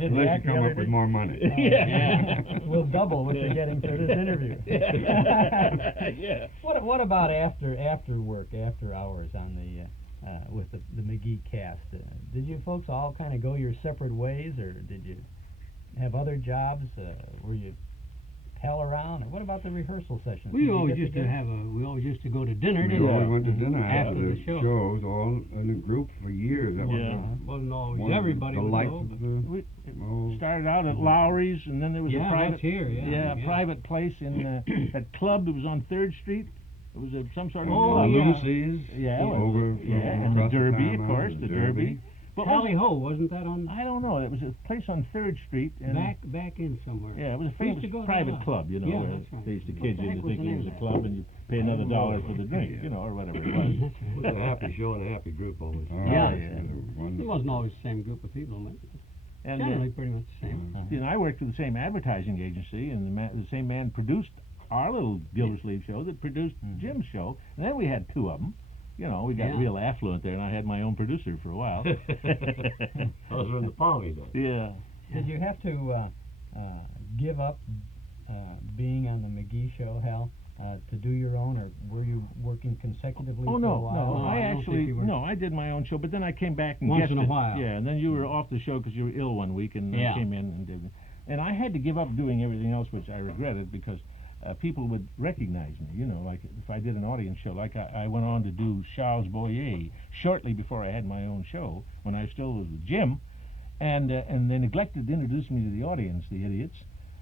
Unless you come up with more money. Yeah. We'll double what you're getting for this interview. Yeah. What about after work, after hours on the with the McGee cast? Did you folks all kind of go your separate ways, or did you have other jobs? Were you pal around? Or what about the rehearsal sessions? We always used to go to dinner. We always went to dinner after the show. shows, all in a group for years. That wasn't always everybody. The life of We started out at Lowry's, and then there was a private that's here, private place in that club that was on 3rd Street. It was some sort of club. Lucy's. Over and the Derby, of course, the Derby. But Tally Ho, wasn't that on? I don't know. It was a place on 3rd Street. And back in somewhere. Yeah, it was a famous private club, Yeah, that's right. They used to kid you into thinking it was a club, and you pay another $1 for the drink, or whatever it was. It was a happy show and a happy group always. It wasn't always the same group of people, but generally pretty much the same. I worked for the same advertising agency, and the same man produced our little Gildersleeve show that produced Jim's show, and then we had 2 of them. We got real affluent there, and I had my own producer for a while. Those were in the Palmies, though. Yeah. Did you have to give up being on the McGee show, Hal, to do your own, or were you working consecutively for a while? I did my own show, but then I came back and once guested. in a while. Yeah, and then you were off the show because you were ill one week, and I came in and did. And I had to give up doing everything else, which I regretted, because people would recognize me, like if I did an audience show, like I went on to do Charles Boyer shortly before I had my own show, when I still was with Jim, and they neglected to introduce me to the audience, the idiots,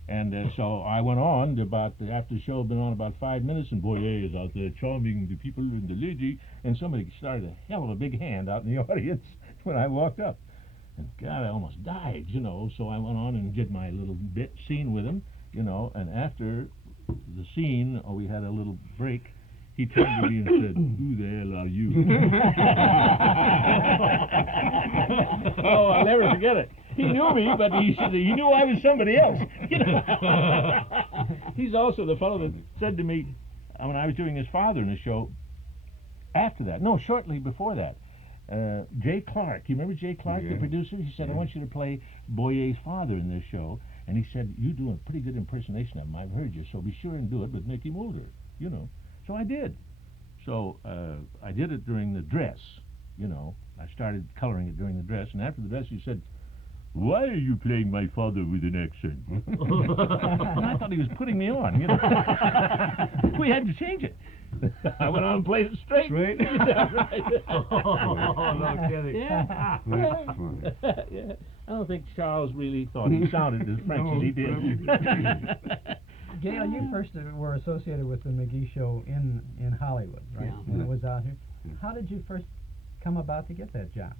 and so I went on to after the show had been on about 5 minutes, and Boyer is out there charming the people and the lady, and somebody started a hell of a big hand out in the audience when I walked up, and God, I almost died, so I went on and did my little scene with him, and after the scene, or we had a little break, he turned to me and said, "Who the hell are you?" Oh, I'll never forget it. He knew me, but he knew I was somebody else. You know? He's also the fellow that said to me when I was doing his father in the show. After that, no, shortly before that, Jay Clark. You remember Jay Clark, the producer? He said, "I want you to play Boyer's father in this show." And he said, "You do a pretty good impersonation of him. I've heard you, so be sure and do it, but make him older." You know. So I did. So I did it during the dress, you know. I started coloring it during the dress, and after the dress he said, "Why are you playing my father with an accent?" And I thought he was putting me on, you know. We had to change it. I went on and played it straight. Straight? Yeah, right. Oh, no kidding. Yeah. That's funny. Yeah. I don't think Charles really thought he sounded as French as he did. Gail, you first were associated with the McGee Show in Hollywood, right? Yeah. When it was out here. How did you first come about to get that job?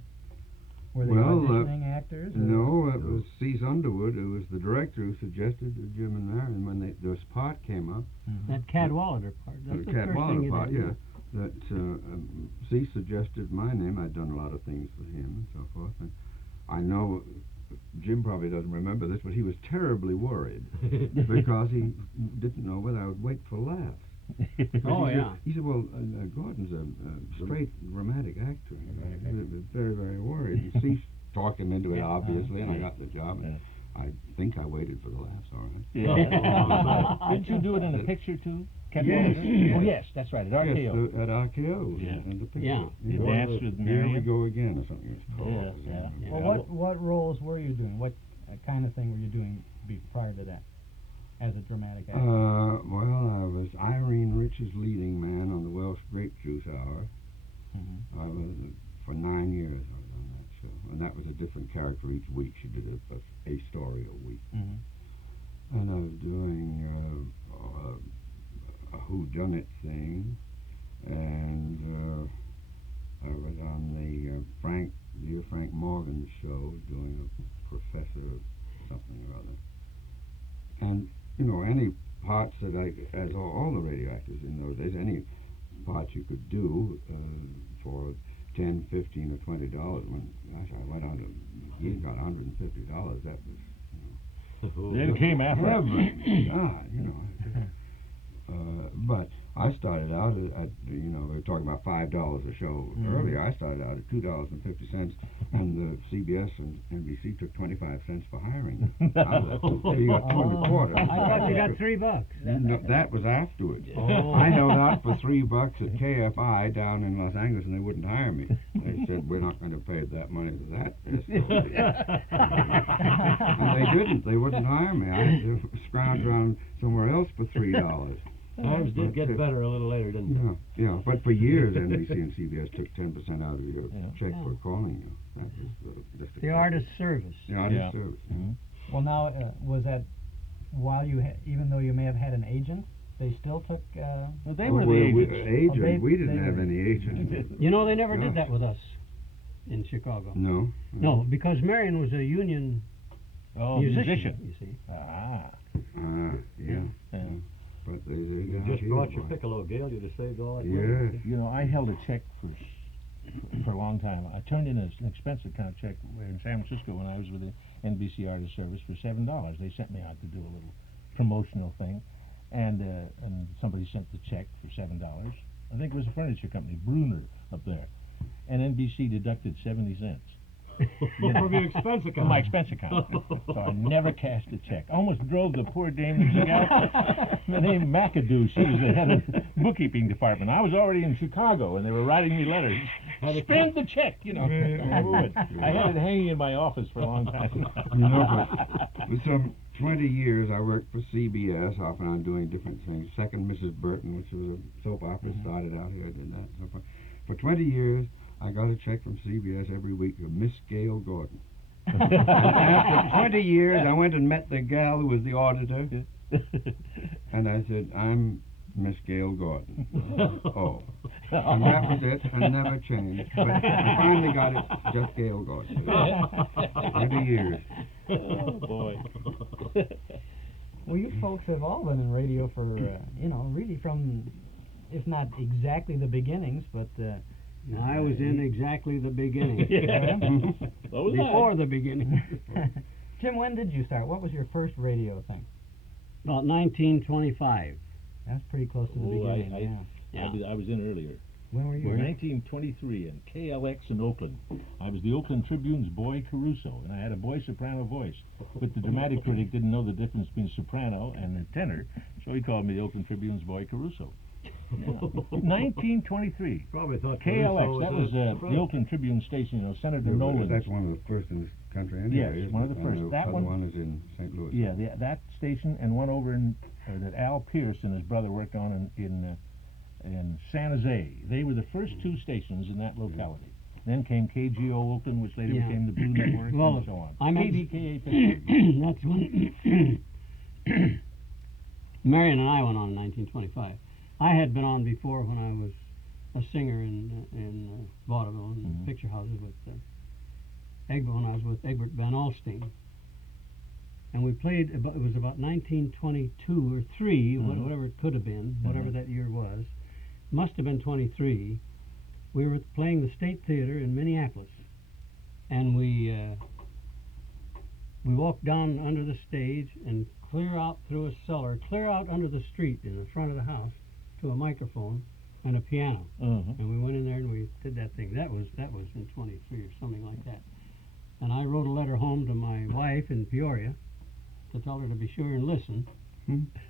Were they Well, auditioning actors? Or? No, it was Cease Underwood, who was the director, who suggested to Jim and Marion when this part came up. That Cadwallader part. That's the first thing you did. Yeah. That Cease suggested my name. I'd done a lot of things for him and so forth. And I know Jim probably doesn't remember this, but he was terribly worried because he didn't know whether I would wait for laughs. Oh, yeah. He said, "Well, Gordon's a straight dramatic actor." He was very, very worried. He ceased talking into it, obviously, and I got the job. And I think I waited for the laughs, all right. Yeah. Didn't you do it in a picture, too? Yes. Oh, yes, that's right, at RKO. Yes, at RKO. Yeah. In the picture. Yeah. You danced with Here Marion? We Go Again, or something it's called. Yeah. Well, what roles were you doing? What kind of thing were you doing prior to that as a dramatic actor? Well, I was Irene Rich's leading man on the Welsh Grape Juice Hour. I was for 9 years I was on that show, and that was a different character each week. She did a story a week. And I was doing a whodunit thing, and I was on the Frank Morgan show doing a professor of something or other. And you know, any parts that as all the radio actors in those days, any parts you could do for $10, $15, or $20. When gosh, I went on to McGee, got $150. That was, you know, Then came after. God, you know. But I started out at we were talking about $5 a show earlier. I started out at $2.50, and the CBS and NBC took 25 cents for hiring. You got 2 1/4. I thought you got $3. No, that was afterwards. Oh. I held out for $3 at KFI down in Los Angeles, and they wouldn't hire me. They said, "We're not going to pay that money for that." And they didn't. They wouldn't hire me. I had to scrounge around somewhere else for $3. Times did get better a little later, didn't they? Yeah. But for years, NBC and CBS took 10% out of your check for calling you. That was just the artist service. The artist service. Well, now, was that while you even though you may have had an agent, they still took... well, they were the agents. We didn't have any agents. You know, they never did that with us in Chicago. No. No, because Marion was a union musician, you see. Yeah. But you just brought your piccolo, Gail. You'd have saved all that money. Yeah. You know, I held a check for a long time. I turned in an expensive kind of check in San Francisco when I was with the NBC Artist Service for $7. They sent me out to do a little promotional thing, and somebody sent the check for $7. I think it was a furniture company, Bruner, up there, and NBC deducted 70 cents. From your expense account. My expense account. So I never cashed a check. I almost drove the poor dame to out. The name McAdoo. She was the head of the bookkeeping department. I was already in Chicago, and they were writing me letters. Spend the check, you know. I had it hanging in my office for a long time. You know, for some 20 years, I worked for CBS, off and on doing different things. Second Mrs. Burton, which was a soap opera, started out here, did that, and so forth. For 20 years, I got a check from CBS every week of Miss Gail Gordon. And after 20 years, I went and met the gal who was the auditor, and I said, "I'm Miss Gail Gordon." Oh. And that was it, and never changed. But I finally got it, just Gail Gordon. 20 years. Oh, boy. Well, you folks have all been in radio for, really from, if not exactly the beginnings, but... I was in exactly the beginning. So was Before the beginning. Jim, when did you start? What was your first radio thing? About 1925. That's pretty close to the beginning, I was in earlier. When were you? 1923 in KLX in Oakland. I was the Oakland Tribune's Boy Caruso, and I had a boy soprano voice. But the dramatic critic didn't know the difference between soprano and a tenor, so he called me the Oakland Tribune's Boy Caruso. 1923. Probably thought KLX, that was the Oakland Tribune station, Senator Nolan. That's one of the first in this country anyway. Yes, one of the first. That one is in St. Louis. Yeah, that station and one over in that Al Pierce and his brother worked on in San Jose. They were the first two stations in that locality. Then came KGO Oakland, which later became the Blue Network, and so on. I'm KDKA Pittsburgh. That's when Marion and I went on in 1925. I had been on before when I was a singer in vaudeville and picture houses with when I was with Egbert Van Alstyne. And we played, it was about 1922 or 3, whatever it could have been, whatever that year was. Must have been 23. We were playing the State Theater in Minneapolis. And we walked down under the stage and clear out through a cellar, clear out under the street in the front of the house to a microphone and a piano. And we went in there and we did that thing. That was in 23 or something like that. And I wrote a letter home to my wife in Peoria to tell her to be sure and listen,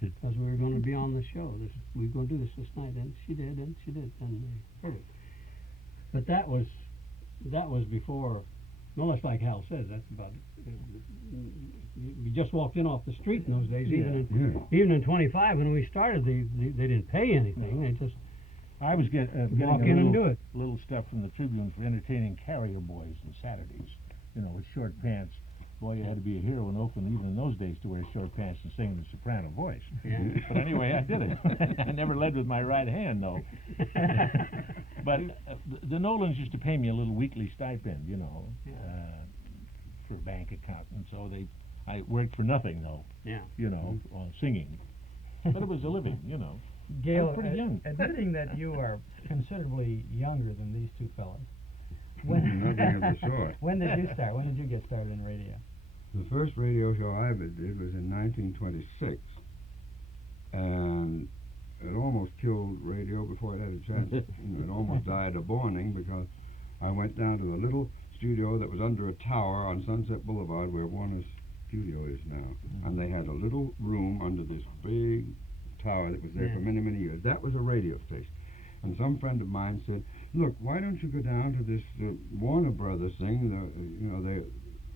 because we were going to be on the show. We were going to do this night, and she did, and they heard it. But that was before. Well, that's like Hal says. That's about. We just walked in off the street in those days. Even in 25, when we started, they didn't pay anything. They just. I was getting walk in and do it. Little stuff from the Tribune for entertaining carrier boys on Saturdays. With short pants. Boy, you had to be a hero in Oakland even in those days to wear short pants and sing in a soprano voice. But anyway, I did it. I never led with my right hand, though. But the Nolans used to pay me a little weekly stipend, for a bank account, and so I worked for nothing, though. Singing. But it was a living, Gail, I was pretty young. Admitting that you are considerably younger than these two fellas, Nothing of the sort. when did you start? When did you get started in radio? The first radio show I ever did was in 1926, and it almost killed radio before it had a chance. It almost died of boring because I went down to a little studio that was under a tower on Sunset Boulevard where Warner's studio is now, and they had a little room under this big tower that was there for many, many years. That was a radio station. And some friend of mine said, "Look, why don't you go down to this Warner Brothers thing?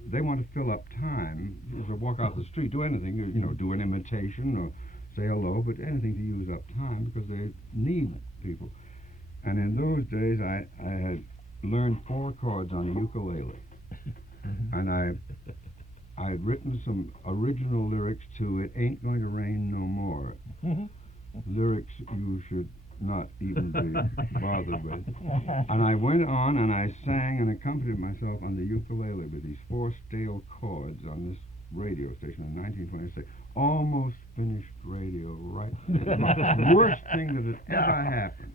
They want to fill up time. So walk out the street, do anything, do an imitation or say hello, but anything to use up time because they need people." And in those days, I had learned 4 chords on a ukulele, and I had written some original lyrics to "It Ain't Going to Rain No More." Lyrics you should not even be bothered with. And I went on and I sang and accompanied myself on the ukulele with these 4 stale chords on this radio station in 1926. Almost finished radio right there. The worst thing that had ever happened.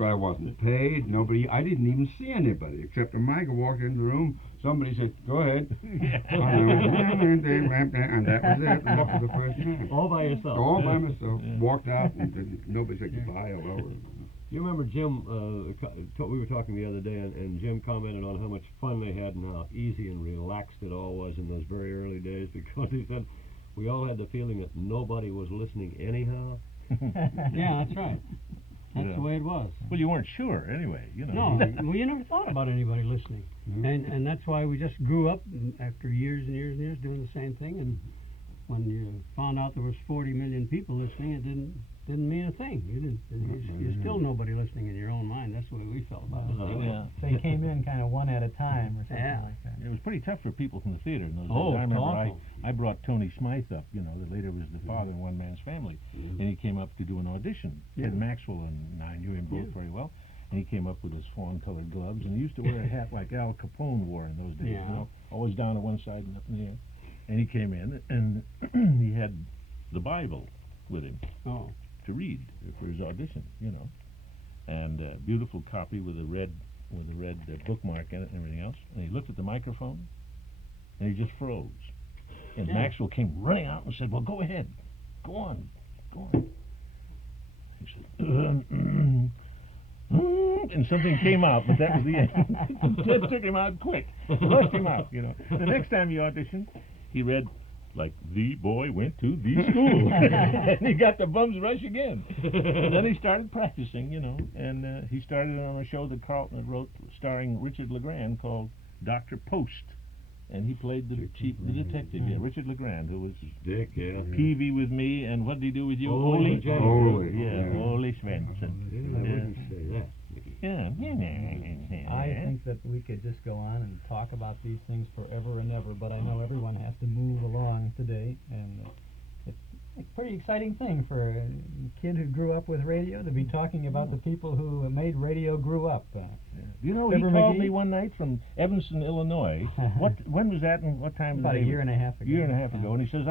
I wasn't paid, I didn't even see anybody except when Micah walked into the room, somebody said, "Go ahead." And that was it. That was the first time. All by yourself. All by myself. Walked out and nobody said goodbye, hello. You remember Jim, we were talking the other day, and Jim commented on how much fun they had and how easy and relaxed it all was in those very early days, because he said, we all had the feeling that nobody was listening anyhow. Yeah, that's right. That's the way it was. Well, you weren't sure, anyway. No, well, you never thought about anybody listening. And that's why we just grew up after years and years and years doing the same thing, and when you found out there was 40 million people listening, it didn't mean a thing. You're still nobody listening in your own mind. That's the way we felt about it. They came in kind of one at a time or something like that. It was pretty tough for people from the theater in those days. I remember I brought Tony Smythe up, that later was the father in One Man's Family, and he came up to do an audition. Ted Maxwell and I knew him both very well, and he came up with his fawn-colored gloves, and he used to wear a hat like Al Capone wore in those days, always down to one side and up in the air. And he came in, and he had the Bible with him to read for his audition, you know, and a beautiful copy with a red bookmark in it and everything else. And he looked at the microphone, and he just froze. And Maxwell came running out and said, "Well, go ahead, go on." He said, and something came out, but that was the end. That took him out quick. Rushed him out, you know. The next time he auditioned, he read, like, "The boy went to the school." And he got the bum's rush again. And then he started practicing, you know, and he started on a show that Carlton had wrote starring Richard LeGrand called Dr. Post. And he played the detective, Richard LeGrand, who was Dick, peevy with me, and what did he do with you? Ole Ole Svensson. Svensson. I wouldn't say that. I think that we could just go on and talk about these things forever and ever, but I know everyone has to move along today, and it's a pretty exciting thing for a kid who grew up with radio to be talking about the people who made radio grew up. You know, he called me one night from Evanston, Illinois. When was that, and what time? About a year and a half ago. And he says,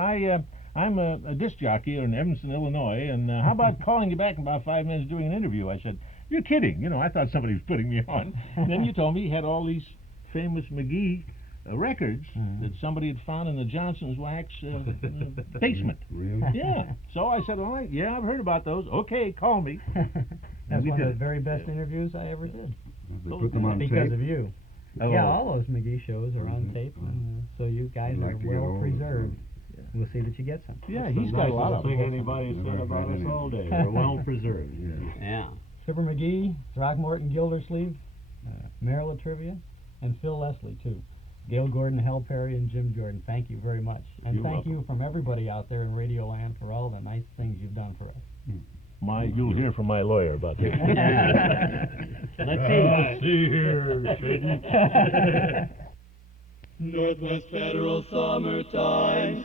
I'm a disc jockey in Evanston, Illinois, and how about calling you back in about 5 minutes doing an interview? I said, "You're kidding. You know, I thought somebody was putting me on." And then you told me he had all these famous McGee records that somebody had found in the Johnson's wax basement. Really? Yeah. So I said, "All right, I've heard about those. Okay, call me." That's one of the very best interviews I ever did. They put them on because tape? of you. Oh. Yeah, all those McGee shows are on tape, so you guys are well preserved. We'll see that you get some. Yeah, he's got a lot of thing anybody said about us all day. We're well preserved. Yeah. Fibber McGee, Throckmorton Gildersleeve, Merrill Trivia, and Phil Leslie, too. Gail Gordon, Hal Perry, and Jim Jordan, thank you very much. And thank you from everybody out there in Radio Land for all the nice things you've done for us. You'll hear from my lawyer about that. Let's see. See here, Shady. Northwest Federal Summertime.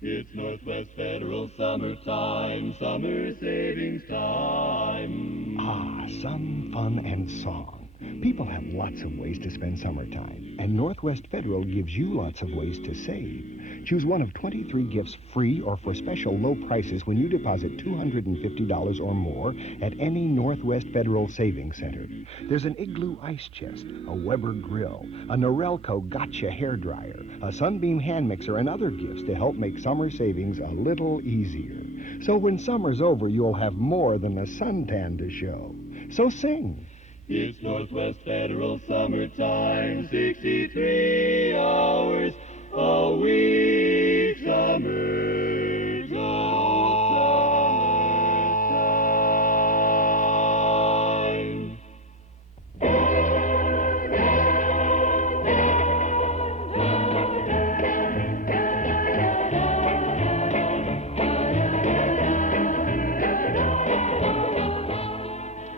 It's Northwest Federal Summertime, summer savings time. Ah, some fun and song. People have lots of ways to spend summertime, and Northwest Federal gives you lots of ways to save. Choose one of 23 gifts free or for special low prices when you deposit $250 or more at any Northwest Federal Savings Center. There's an Igloo ice chest, a Weber grill, a Norelco Gotcha hairdryer, a Sunbeam hand mixer, and other gifts to help make summer savings a little easier. So when summer's over, you'll have more than a suntan to show. So sing. It's Northwest Federal Summertime, 63 hours a week, summertime.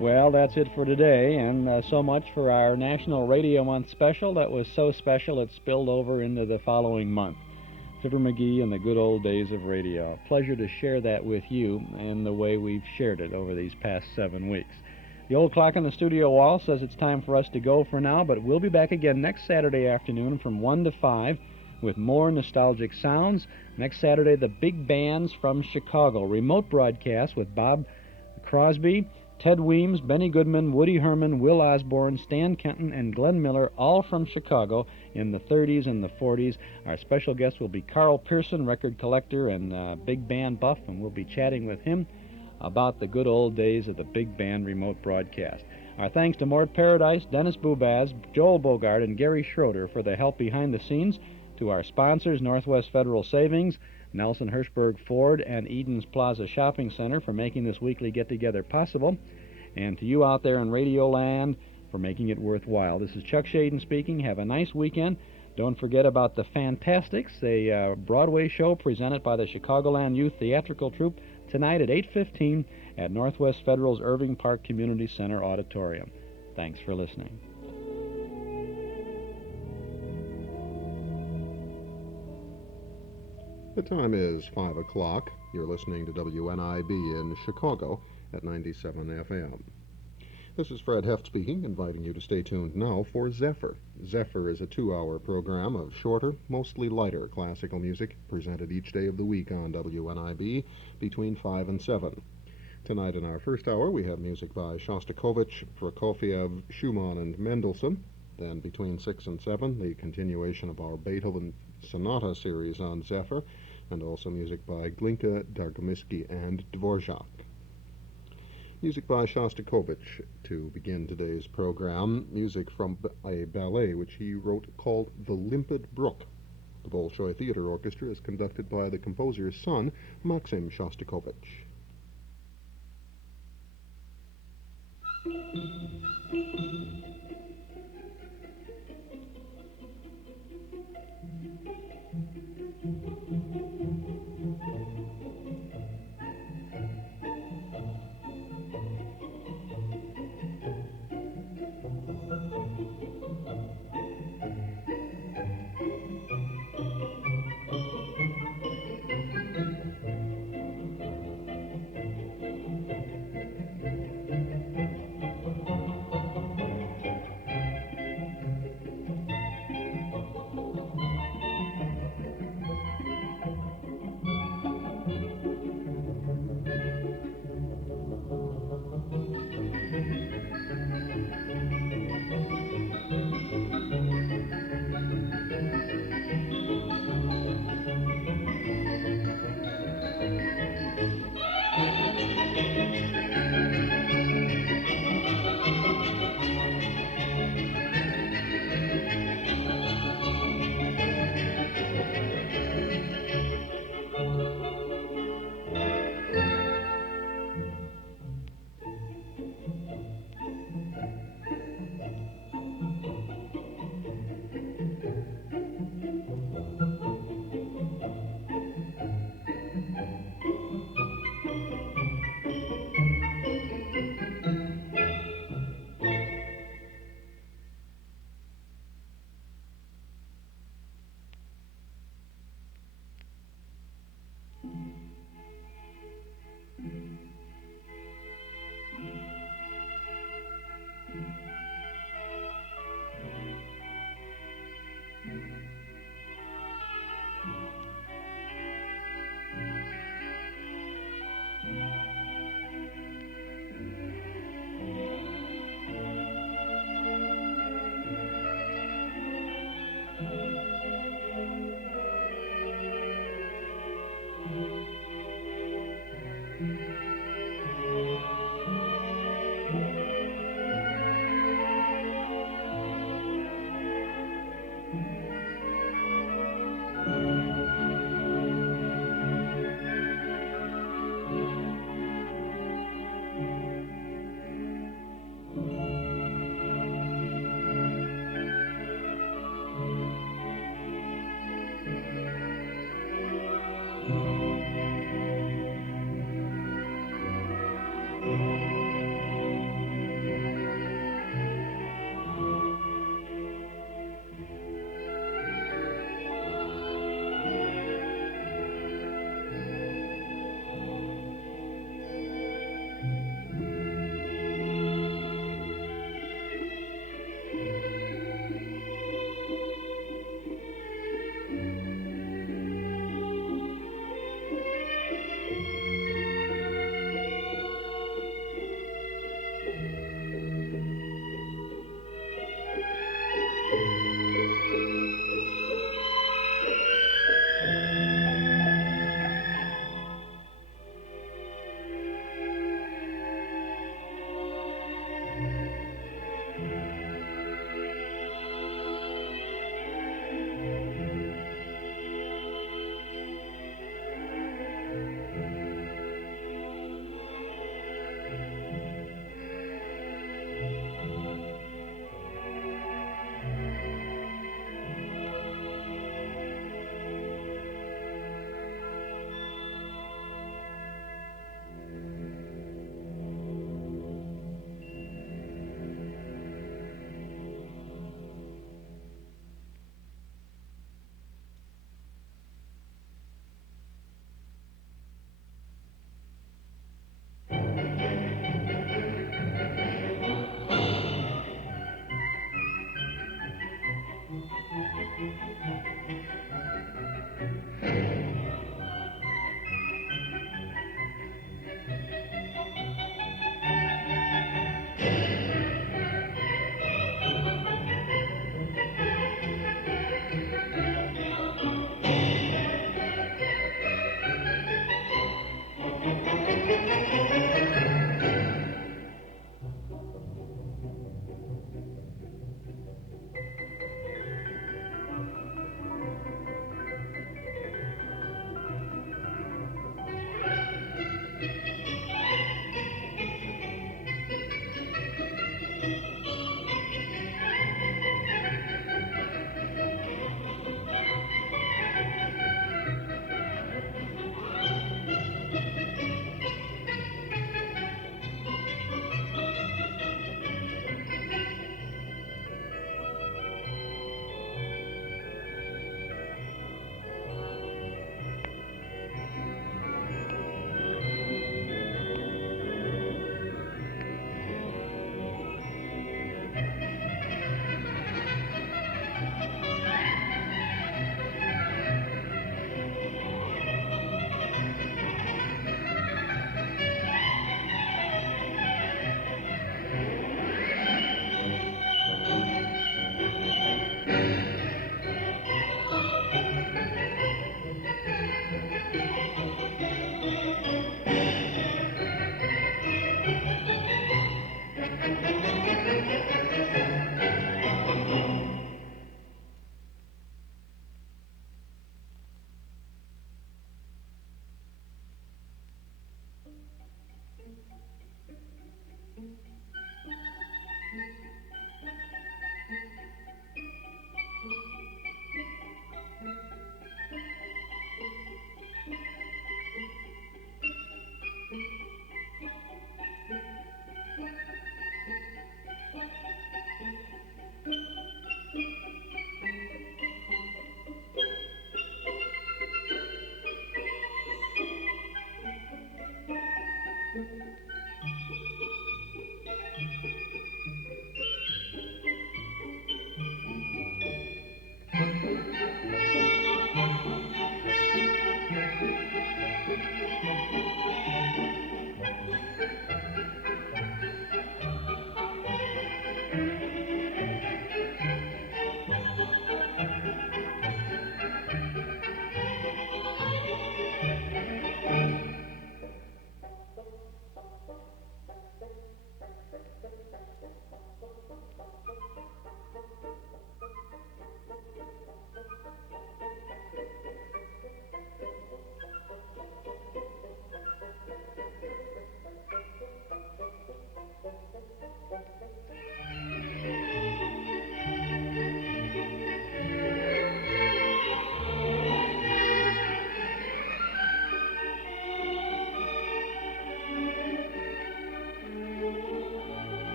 Well, that's it for today, and so much for our National Radio Month special that was so special it spilled over into the following month. Fibber McGee and the good old days of radio. Pleasure to share that with you in the way we've shared it over these past 7 weeks. The old clock on the studio wall says it's time for us to go for now, but we'll be back again next Saturday afternoon from 1 to 5 with more nostalgic sounds. Next Saturday, the big bands from Chicago. Remote broadcast with Bob Crosby, Ted Weems, Benny Goodman, Woody Herman, Will Osborne, Stan Kenton, and Glenn Miller, all from Chicago in the 30s and the 40s. Our special guest will be Carl Pearson, record collector and big band buff, and we'll be chatting with him about the good old days of the big band remote broadcast. Our thanks to Mort Paradise, Dennis Bubaz, Joel Bogart, and Gary Schroeder for the help behind the scenes, to our sponsors, Northwest Federal Savings, Nelson Hirschberg Ford, and Eden's Plaza Shopping Center for making this weekly get-together possible, and to you out there in Radio Land for making it worthwhile. This is Chuck Shaden speaking. Have a nice weekend. Don't forget about The Fantastics, a Broadway show presented by the Chicagoland Youth Theatrical Troupe tonight at 8:15 at Northwest Federal's Irving Park Community Center Auditorium. Thanks for listening. The time is 5 o'clock. You're listening to WNIB in Chicago at 97 FM. This is Fred Heft speaking, inviting you to stay tuned now for Zephyr. Zephyr is a 2-hour program of shorter, mostly lighter classical music presented each day of the week on WNIB between 5 and 7. Tonight in our first hour we have music by Shostakovich, Prokofiev, Schumann, and Mendelssohn. Then between 6 and 7, the continuation of our Beethoven Sonata series on Zephyr, and also music by Glinka, Dargomisky, and Dvorak. Music by Shostakovich to begin today's program, music from a ballet which he wrote called The Limpid Brook. The Bolshoi Theater Orchestra is conducted by the composer's son, Maxim Shostakovich.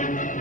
summer.